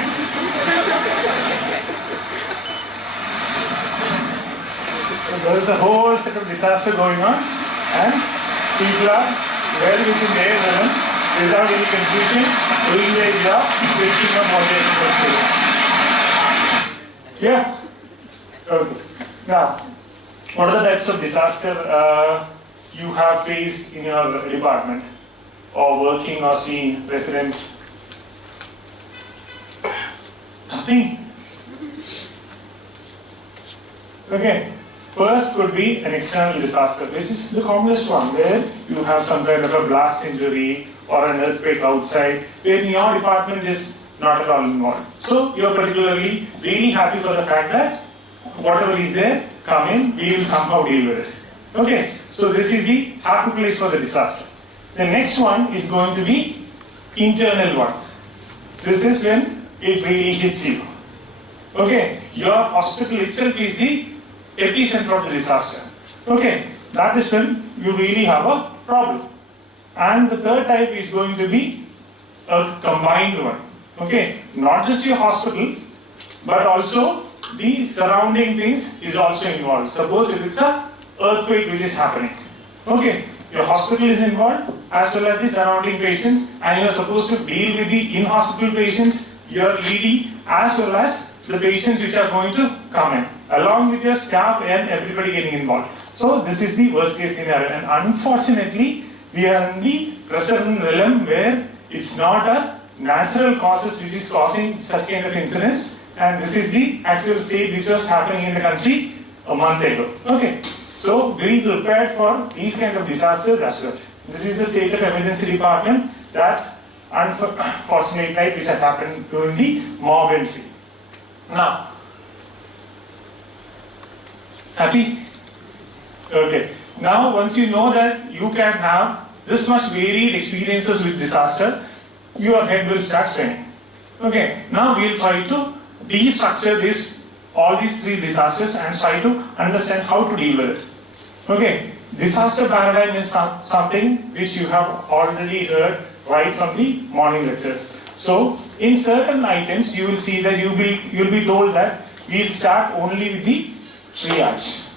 There is a whole set of disaster going on, and people are well within their realm, without any confusion, doing their job, waiting on what they are supposed to do. Yeah? Okay. Now, what are the types of disaster you have faced in your department, or working or seeing residents? Nothing. Okay. First could be an external disaster, which is the commonest one, where you have some kind of a blast injury or an earthquake outside, where your department is not at all involved. So you're particularly really happy for the fact that whatever is there, come in, we will somehow deal with it. Okay, so this is the happy place for the disaster. The next one is going to be internal one. This is when it really hits you. Okay, your hospital itself is the epicenter of the disaster. Okay, that is when you really have a problem. And the third type is going to be a combined one. Okay, not just your hospital, but also the surrounding things is also involved. Suppose if it's an earthquake which is happening. Okay, your hospital is involved as well as the surrounding patients, and you are supposed to deal with the in-hospital patients, your ED, as well as the patients which are going to come in, along with your staff and everybody getting involved. So this is the worst case scenario, and unfortunately we are in the present realm where it's not a natural causes which is causing such kind of incidents, and this is the actual state which was happening in the country a month ago. Okay, so be prepared for these kind of disasters as well. This is the state of emergency department, that unfortunate night which has happened during the mob entry. Now, happy? Okay. Now, once you know that you can have this much varied experiences with disaster, your head will start spinning. Okay. Now, we'll try to destructure all these three disasters and try to understand how to deal with it. Okay. disaster paradigm is something which you have already heard right from the morning lectures. So in certain items you will see that you'll be told that we'll start only with the triage.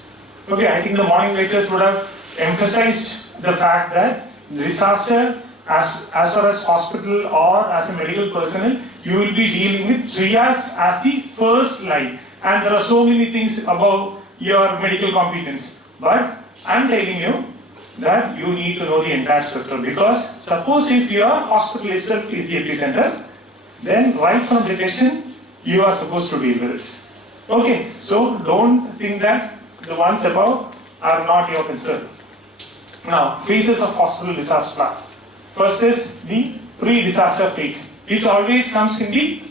Okay, I think the morning lectures would have emphasized the fact that disaster as far as hospital or as a medical personnel, you will be dealing with triage as the first line. And there are so many things about your medical competence. But I'm telling you that you need to know the entire spectrum, because suppose if your hospital itself is the epicenter, then right from detection, you are supposed to deal with it. Okay, so don't think that the ones above are not your concern. Now, phases of hospital disaster plan. First is the pre-disaster phase, which always comes in the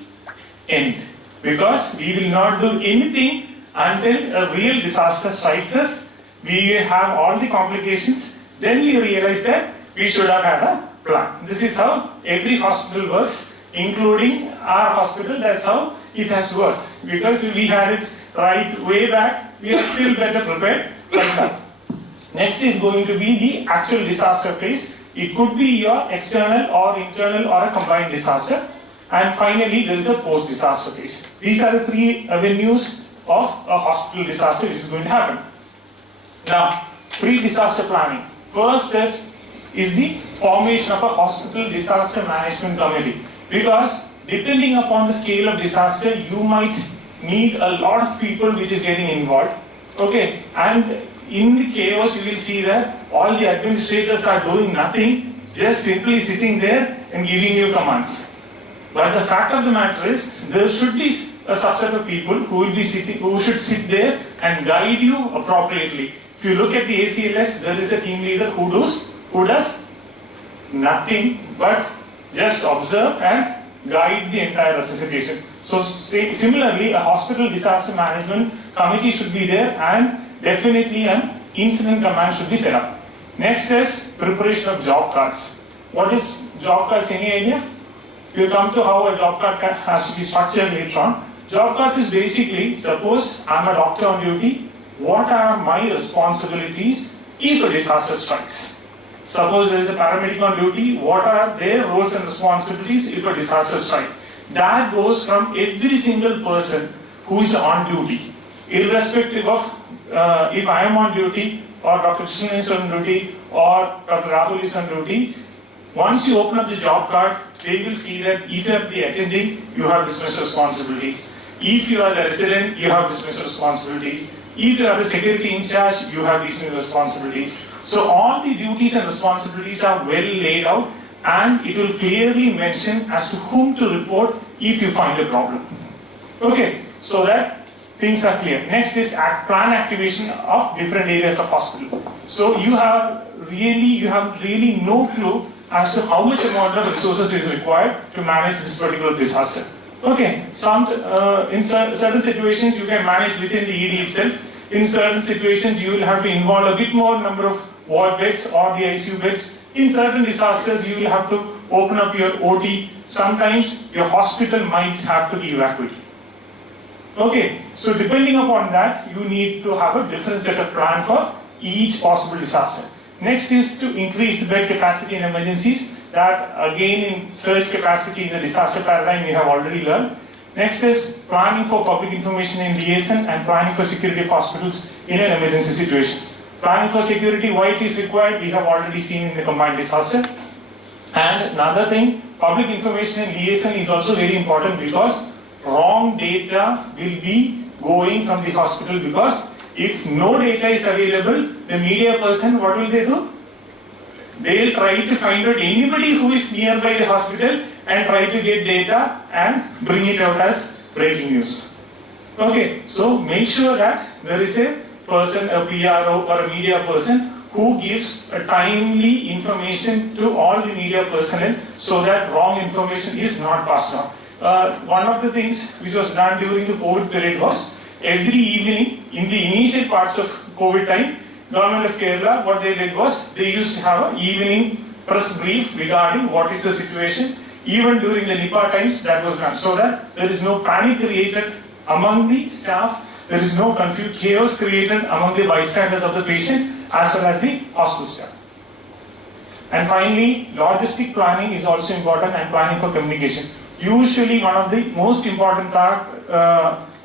end, because we will not do anything until a real disaster strikes us. We have all the complications, then we realize that we should have had a plan. This is how every hospital works, including our hospital. That's how it has worked. Because we had it right way back, we are still better prepared right now. Next is going to be the actual disaster phase. It could be your external or internal or a combined disaster. And finally, there is a post-disaster phase. These are the three avenues of a hospital disaster which is going to happen. Now, pre-disaster planning. First is the formation of a hospital disaster management committee. Because depending upon the scale of disaster, you might need a lot of people which is getting involved. Okay, and in the chaos, you will see that all the administrators are doing nothing, just simply sitting there and giving you commands. But the fact of the matter is, there should be a subset of people who should sit there and guide you appropriately. If you look at the ACLS, there is a team leader who does nothing but just observe and guide the entire resuscitation. So similarly, a hospital disaster management committee should be there, and definitely an incident command should be set up. Next is preparation of job cards. What is job cards? Any idea? We'll come to how a job card has to be structured later on. Job cards is basically, suppose I'm a doctor on duty, what are my responsibilities if a disaster strikes? Suppose there is a paramedic on duty, what are their roles and responsibilities if a disaster strikes? That goes from every single person who is on duty, irrespective of if I am on duty, or Dr. Krishnan is on duty, or Dr. Rahul is on duty. Once you open up the job card, they will see that if you are the attending, you have business responsibilities. If you are the resident, you have business responsibilities. If you are the security in charge, you have these responsibilities. So all the duties and responsibilities are well laid out, and it will clearly mention as to whom to report if you find a problem. Okay, so that things are clear. Next is plan activation of different areas of hospital. So you have really no clue as to how much amount of resources is required to manage this particular disaster. Okay, in certain situations you can manage within the ED itself. In certain situations you will have to involve a bit more number of ward beds or the ICU beds. In certain disasters you will have to open up your OT. Sometimes your hospital might have to be evacuated. Okay, so depending upon that, you need to have a different set of plan for each possible disaster. Next is to increase the bed capacity in emergencies. That again in surge capacity in the disaster paradigm we have already learned. Next is planning for public information in liaison and planning for security of hospitals in an emergency situation. Planning for security, why it is required, we have already seen in the combined disaster. And another thing, public information and liaison is also very important, because wrong data will be going from the hospital, because if no data is available, the media person, what will they do? They will try to find out anybody who is nearby the hospital and try to get data and bring it out as breaking news. Okay, so make sure that there is a person, a PRO or a media person who gives a timely information to all the media personnel, so that wrong information is not passed on. One of the things which was done during the COVID period was, every evening in the initial parts of COVID time, Government of Kerala, what they did was, they used to have an evening press brief regarding what is the situation. Even during the Nipah times, that was done, so that there is no panic created among the staff there is no chaos created among the bystanders of the patient as well as the hospital staff. And finally, logistic planning is also important, and planning for communication. Usually one of the most important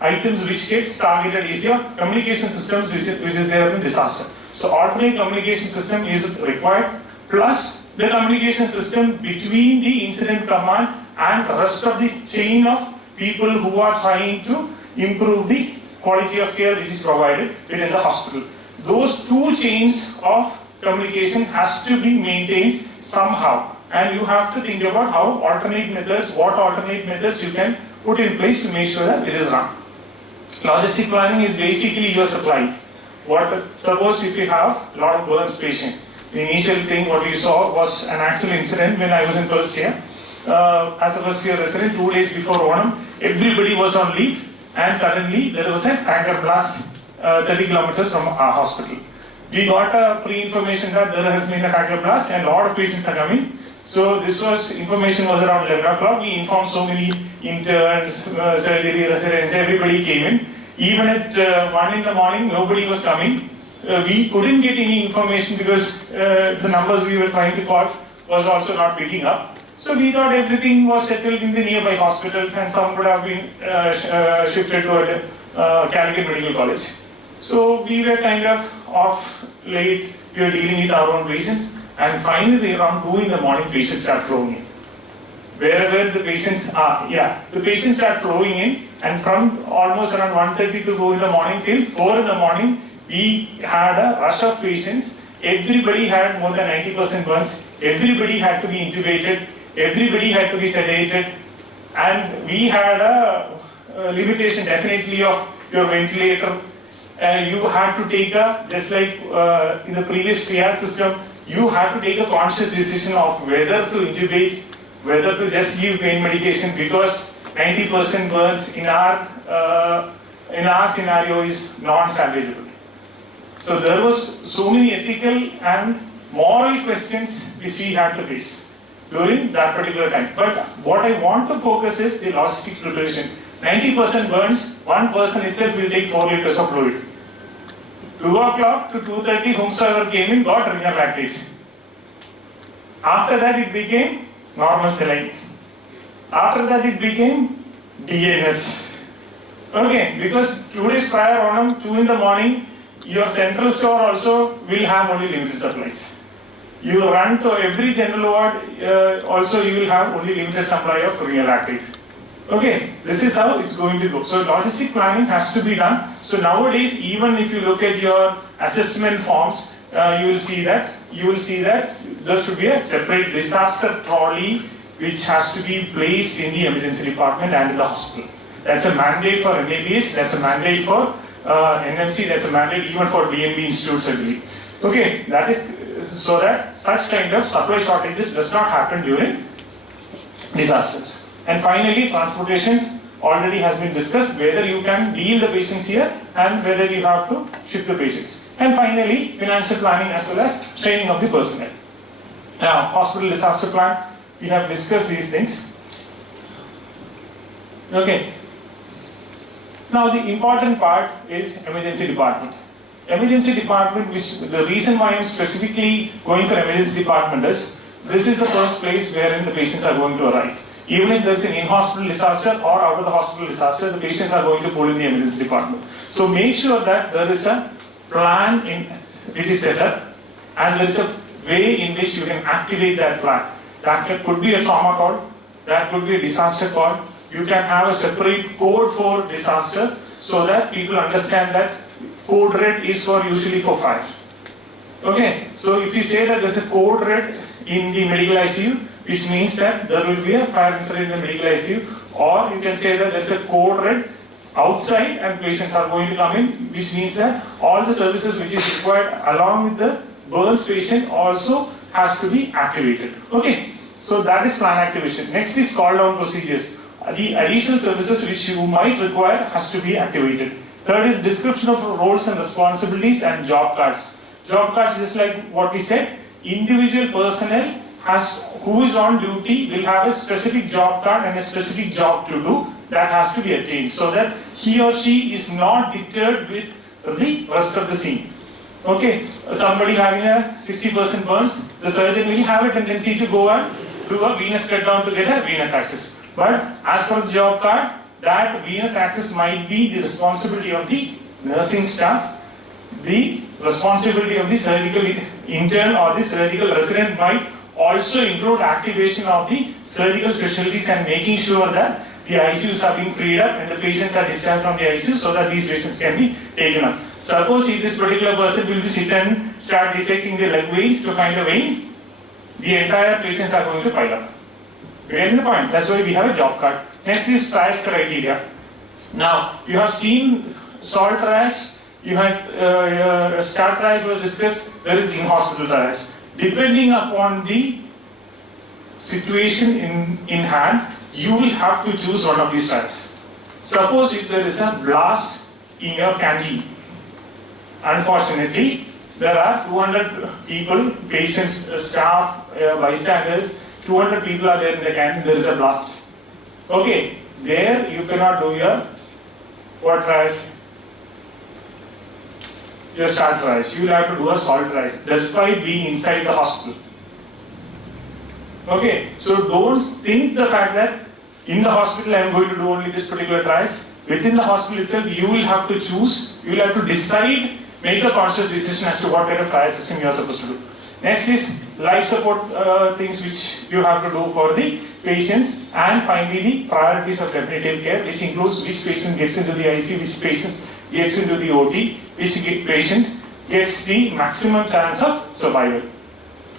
items which gets targeted is your communication systems which is there in disaster. So alternate communication system is required, plus the communication system between the incident command and the rest of the chain of people who are trying to improve the quality of care which is provided within the hospital. Those two chains of communication has to be maintained somehow, and you have to think about how alternate methods, what alternate methods you can put in place to make sure that it is run. Logistic planning is basically your supply. Suppose if you have a lot of burns patient, the initial thing what you saw was an actual incident when I was in first year. As a first year resident, 2 days before Onam, everybody was on leave, and suddenly there was a tanker blast 30 kilometers from our hospital. We got a pre-information that there has been a tanker blast and a lot of patients are coming. So information was around 11 o'clock. We informed so many interns, surgery residents, everybody came in. Even at 1 in the morning, nobody was coming. We couldn't get any information because the numbers we were trying to call was also not picking up. So we thought everything was settled in the nearby hospitals, and some would have been shifted to Calicut Medical College. So we were kind of off late, we were dealing with our own patients, and finally around 2 in the morning patients start flowing in. Wherever the patients are, the patients start flowing in, and from almost around 1:30 to 2 in the morning till 4 in the morning, we had a rush of patients. Everybody had more than 90% burns, everybody had to be intubated, everybody had to be sedated, and we had a limitation definitely of your ventilator. You had to take just like in the previous triage system, you had to take a conscious decision of whether to intubate, whether to just give pain medication, because 90% burns in our scenario is non-salvageable. So there was so many ethical and moral questions which we had to face during that particular time. But what I want to focus is the logistic preparation. 90% burns, one person itself will take 4 liters of fluid. 2 o'clock to 2:30, whomsoever came in got renal lactate. After that it became normal saline. After that it became DNS. Okay, because 2 days prior on 2 in the morning, your central store also will have only limited supplies. You run to every general ward, also you will have only limited supply of renal lactate. Okay, this is how it's going to go. So logistic planning has to be done. So nowadays, even if you look at your assessment forms, you will see that there should be a separate disaster trolley which has to be placed in the emergency department and in the hospital. That's a mandate for MABS, that's a mandate for NMC, that's a mandate even for DMB institutes, I believe. Okay, that is so that such kind of supply shortages does not happen during disasters. And finally, transportation already has been discussed, whether you can deal the patients here and whether you have to shift the patients. And finally, financial planning as well as training of the personnel. Now, hospital disaster plan, we have discussed these things. Okay. Now, the important part is emergency department. Emergency department, which the reason why I am specifically going for emergency department is, this is the first place wherein the patients are going to arrive. Even if there's an in-hospital disaster or out of the hospital disaster, the patients are going to pull in the emergency department. So make sure that there is a plan which is set up, and there is a way in which you can activate that plan. That could be a trauma call, that could be a disaster call. You can have a separate code for disasters so that people understand that code red is usually for fire. Okay, so if you say that there's a code red in the medical ICU, which means that there will be a fire incident in the medical ICU, or you can say that there's a code red outside and patients are going to come in, which means that all the services which is required along with the burns patient also has to be activated. Okay, so that is plan activation. Next is call down procedures. The additional services which you might require has to be activated. Third is description of roles and responsibilities and job cards. Job cards, just like what we said, individual personnel who is on duty will have a specific job card and a specific job to do that has to be attained, so that he or she is not deterred with the rest of the scene. Okay, somebody having a 60% burns, the surgeon will have a tendency to go and do a venous cut down to get a venous access. But as per the job card, that venous access might be the responsibility of the nursing staff. The responsibility of the surgical intern or the surgical resident might also include activation of the surgical specialties and making sure that the ICUs are being freed up and the patients are discharged from the ICU so that these patients can be taken up. Suppose if this particular person will be sit and start dissecting the leg veins to find a vein, the entire patients are going to pile up. You get the point? That's why we have a job card. Next is triage criteria. Now, you have seen salt triage, you had star triage was discussed, there is in-hospital triage. Depending upon the situation in hand, you will have to choose one of these trials. Suppose if there is a blast in your canteen, unfortunately, there are 200 people, patients, staff, bystanders, 200 people are there in the canteen, there is a blast. Okay, there you cannot do your what triage? Your salt triage. You will have to do a salt triage despite being inside the hospital. Okay, so don't think the fact that in the hospital I am going to do only this particular triage. Within the hospital itself, you will have to choose, you will have to decide, make a conscious decision as to what kind of triage system you are supposed to do. Next is life support things which you have to do for the patients, and finally the priorities of definitive care, which includes which patient gets into the ICU, which patient gets into the OT, which patient gets the maximum chance of survival.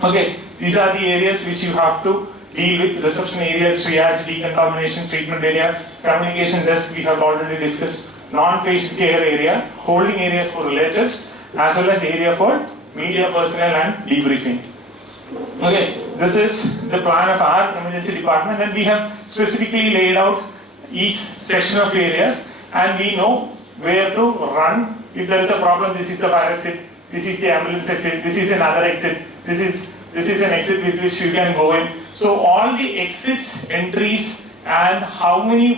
Okay, these are the areas which you have to deal with: reception area, triage, decontamination, treatment area, communication desk, we have already discussed, non-patient care area, holding area for relatives, as well as area for media personnel and debriefing. Okay, this is the plan of our emergency department, and we have specifically laid out each section of areas, and we know where to run. If there is a problem, this is the fire exit, this is the ambulance exit, this is another exit, this is an exit with which you can go in. So all the exits, entries, and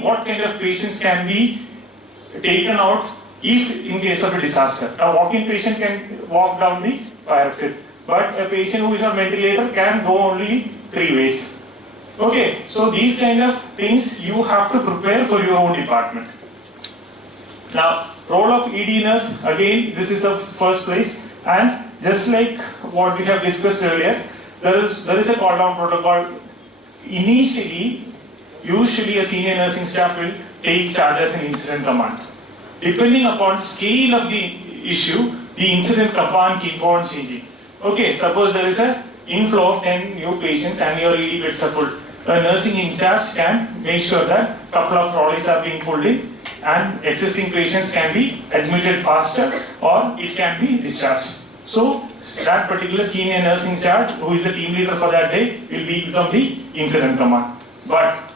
what kind of patients can be taken out if in case of a disaster. A walking patient can walk down the fire exit, but a patient who is on ventilator can go only 3 ways. Okay, so these kind of things you have to prepare for your own department. Now, role of ED nurse, again, this is the first place, and just like what we have discussed earlier, there is a call down protocol. Initially, usually a senior nursing staff will take charge as an incident command. Depending upon scale of the issue, the incident command keep on changing. Okay, suppose there is an inflow of 10 new patients and your ED beds are full. The nursing in charge can make sure that a couple of trolleys are being pulled in and existing patients can be admitted faster or it can be discharged. So that particular senior nursing charge, who is the team leader for that day, will become the incident command. But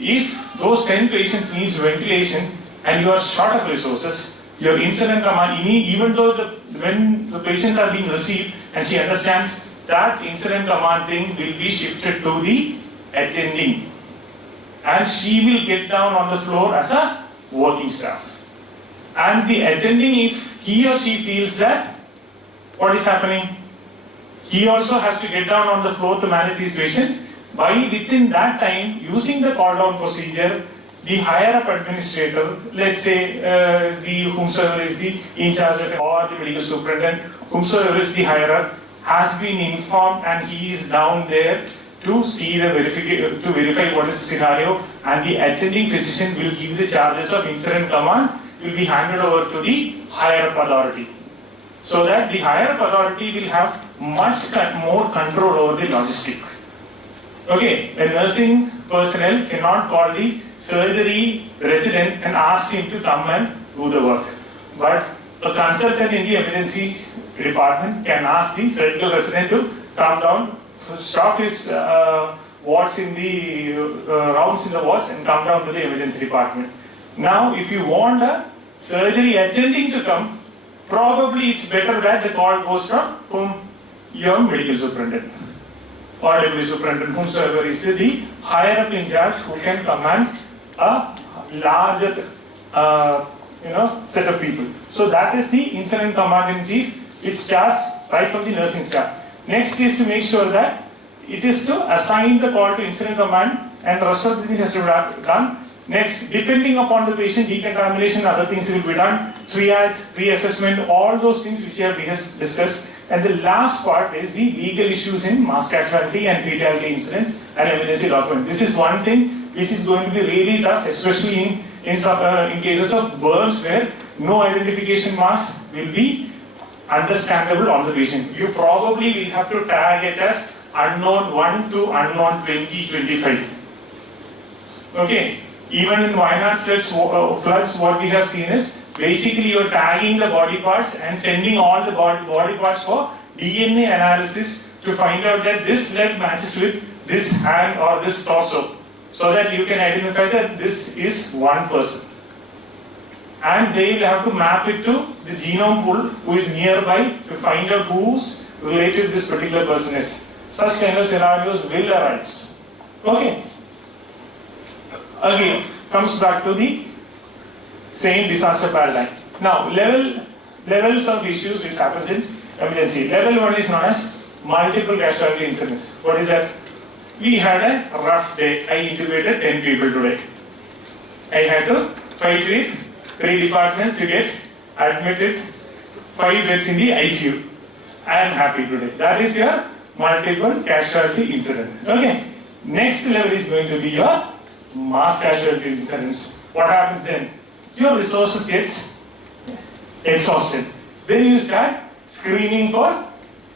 if those 10 patients need ventilation and you are short of resources, your incident command, even though when the patients are being received and she understands, that incident command thing will be shifted to the attending, and she will get down on the floor as a working staff. And the attending, if he or she feels that what is happening, he also has to get down on the floor to manage this patient. Within that time, using the call down procedure, the higher up administrator, let's say whomsoever is the in charge of, or the medical superintendent, whomsoever is the higher up, has been informed and he is down there to see the to verify what is the scenario, and the attending physician will give the charges of incident command, will be handed over to the higher up authority, so that the higher up authority will have much more control over the logistics. Okay, a nursing personnel cannot call the surgery resident and ask him to come and do the work, but a consultant in the emergency department can ask the surgical resident to come down, stop his wards in the rounds in the wards and come down to the emergency department. Now, if you want a surgery attending to come, probably it's better that the call goes from your medical superintendent. or deputy superintendent, whomsoever is the higher up in charge who can command a larger set of people. So that is the incident command in chief. It starts right from the nursing staff. Next is to make sure that it is to assign the call to incident command, and the rest of the things has to be done. Next, depending upon the patient, decontamination, other things will be done, triage, reassessment, all those things which we have discussed. And the last part is the legal issues in mass casualty and fatality incidents and emergency document. This is one thing which is going to be really tough, especially in cases of burns where no identification marks will be understandable on the patient. You probably will have to tag it as unknown 1 to unknown 20, 25. Okay. Even in Wayanad floods, what we have seen is basically you're tagging the body parts and sending all the body parts for DNA analysis to find out that this leg matches with this hand or this torso, so that you can identify that this is one person. And they will have to map it to the genome pool who is nearby to find out who's related this particular person is. Such kind of scenarios will arise. Okay. Again, comes back to the same disaster paradigm. Now, levels of issues which happens in emergency. Level 1 is known as multiple casualty incidents. What is that? We had a rough day. I intubated 10 people today. I had to fight with 3 departments to get admitted, 5 beds in the ICU. I am happy today. That is your multiple casualty incident. Okay. Next level is going to be your mass casualty incidents. What happens then? Your resources gets exhausted. Then you start screening for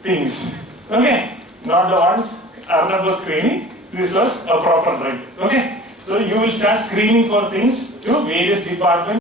things. Okay? Not the ones Arnab was screening. This was a proper drug. Okay? So you will start screening for things to various departments.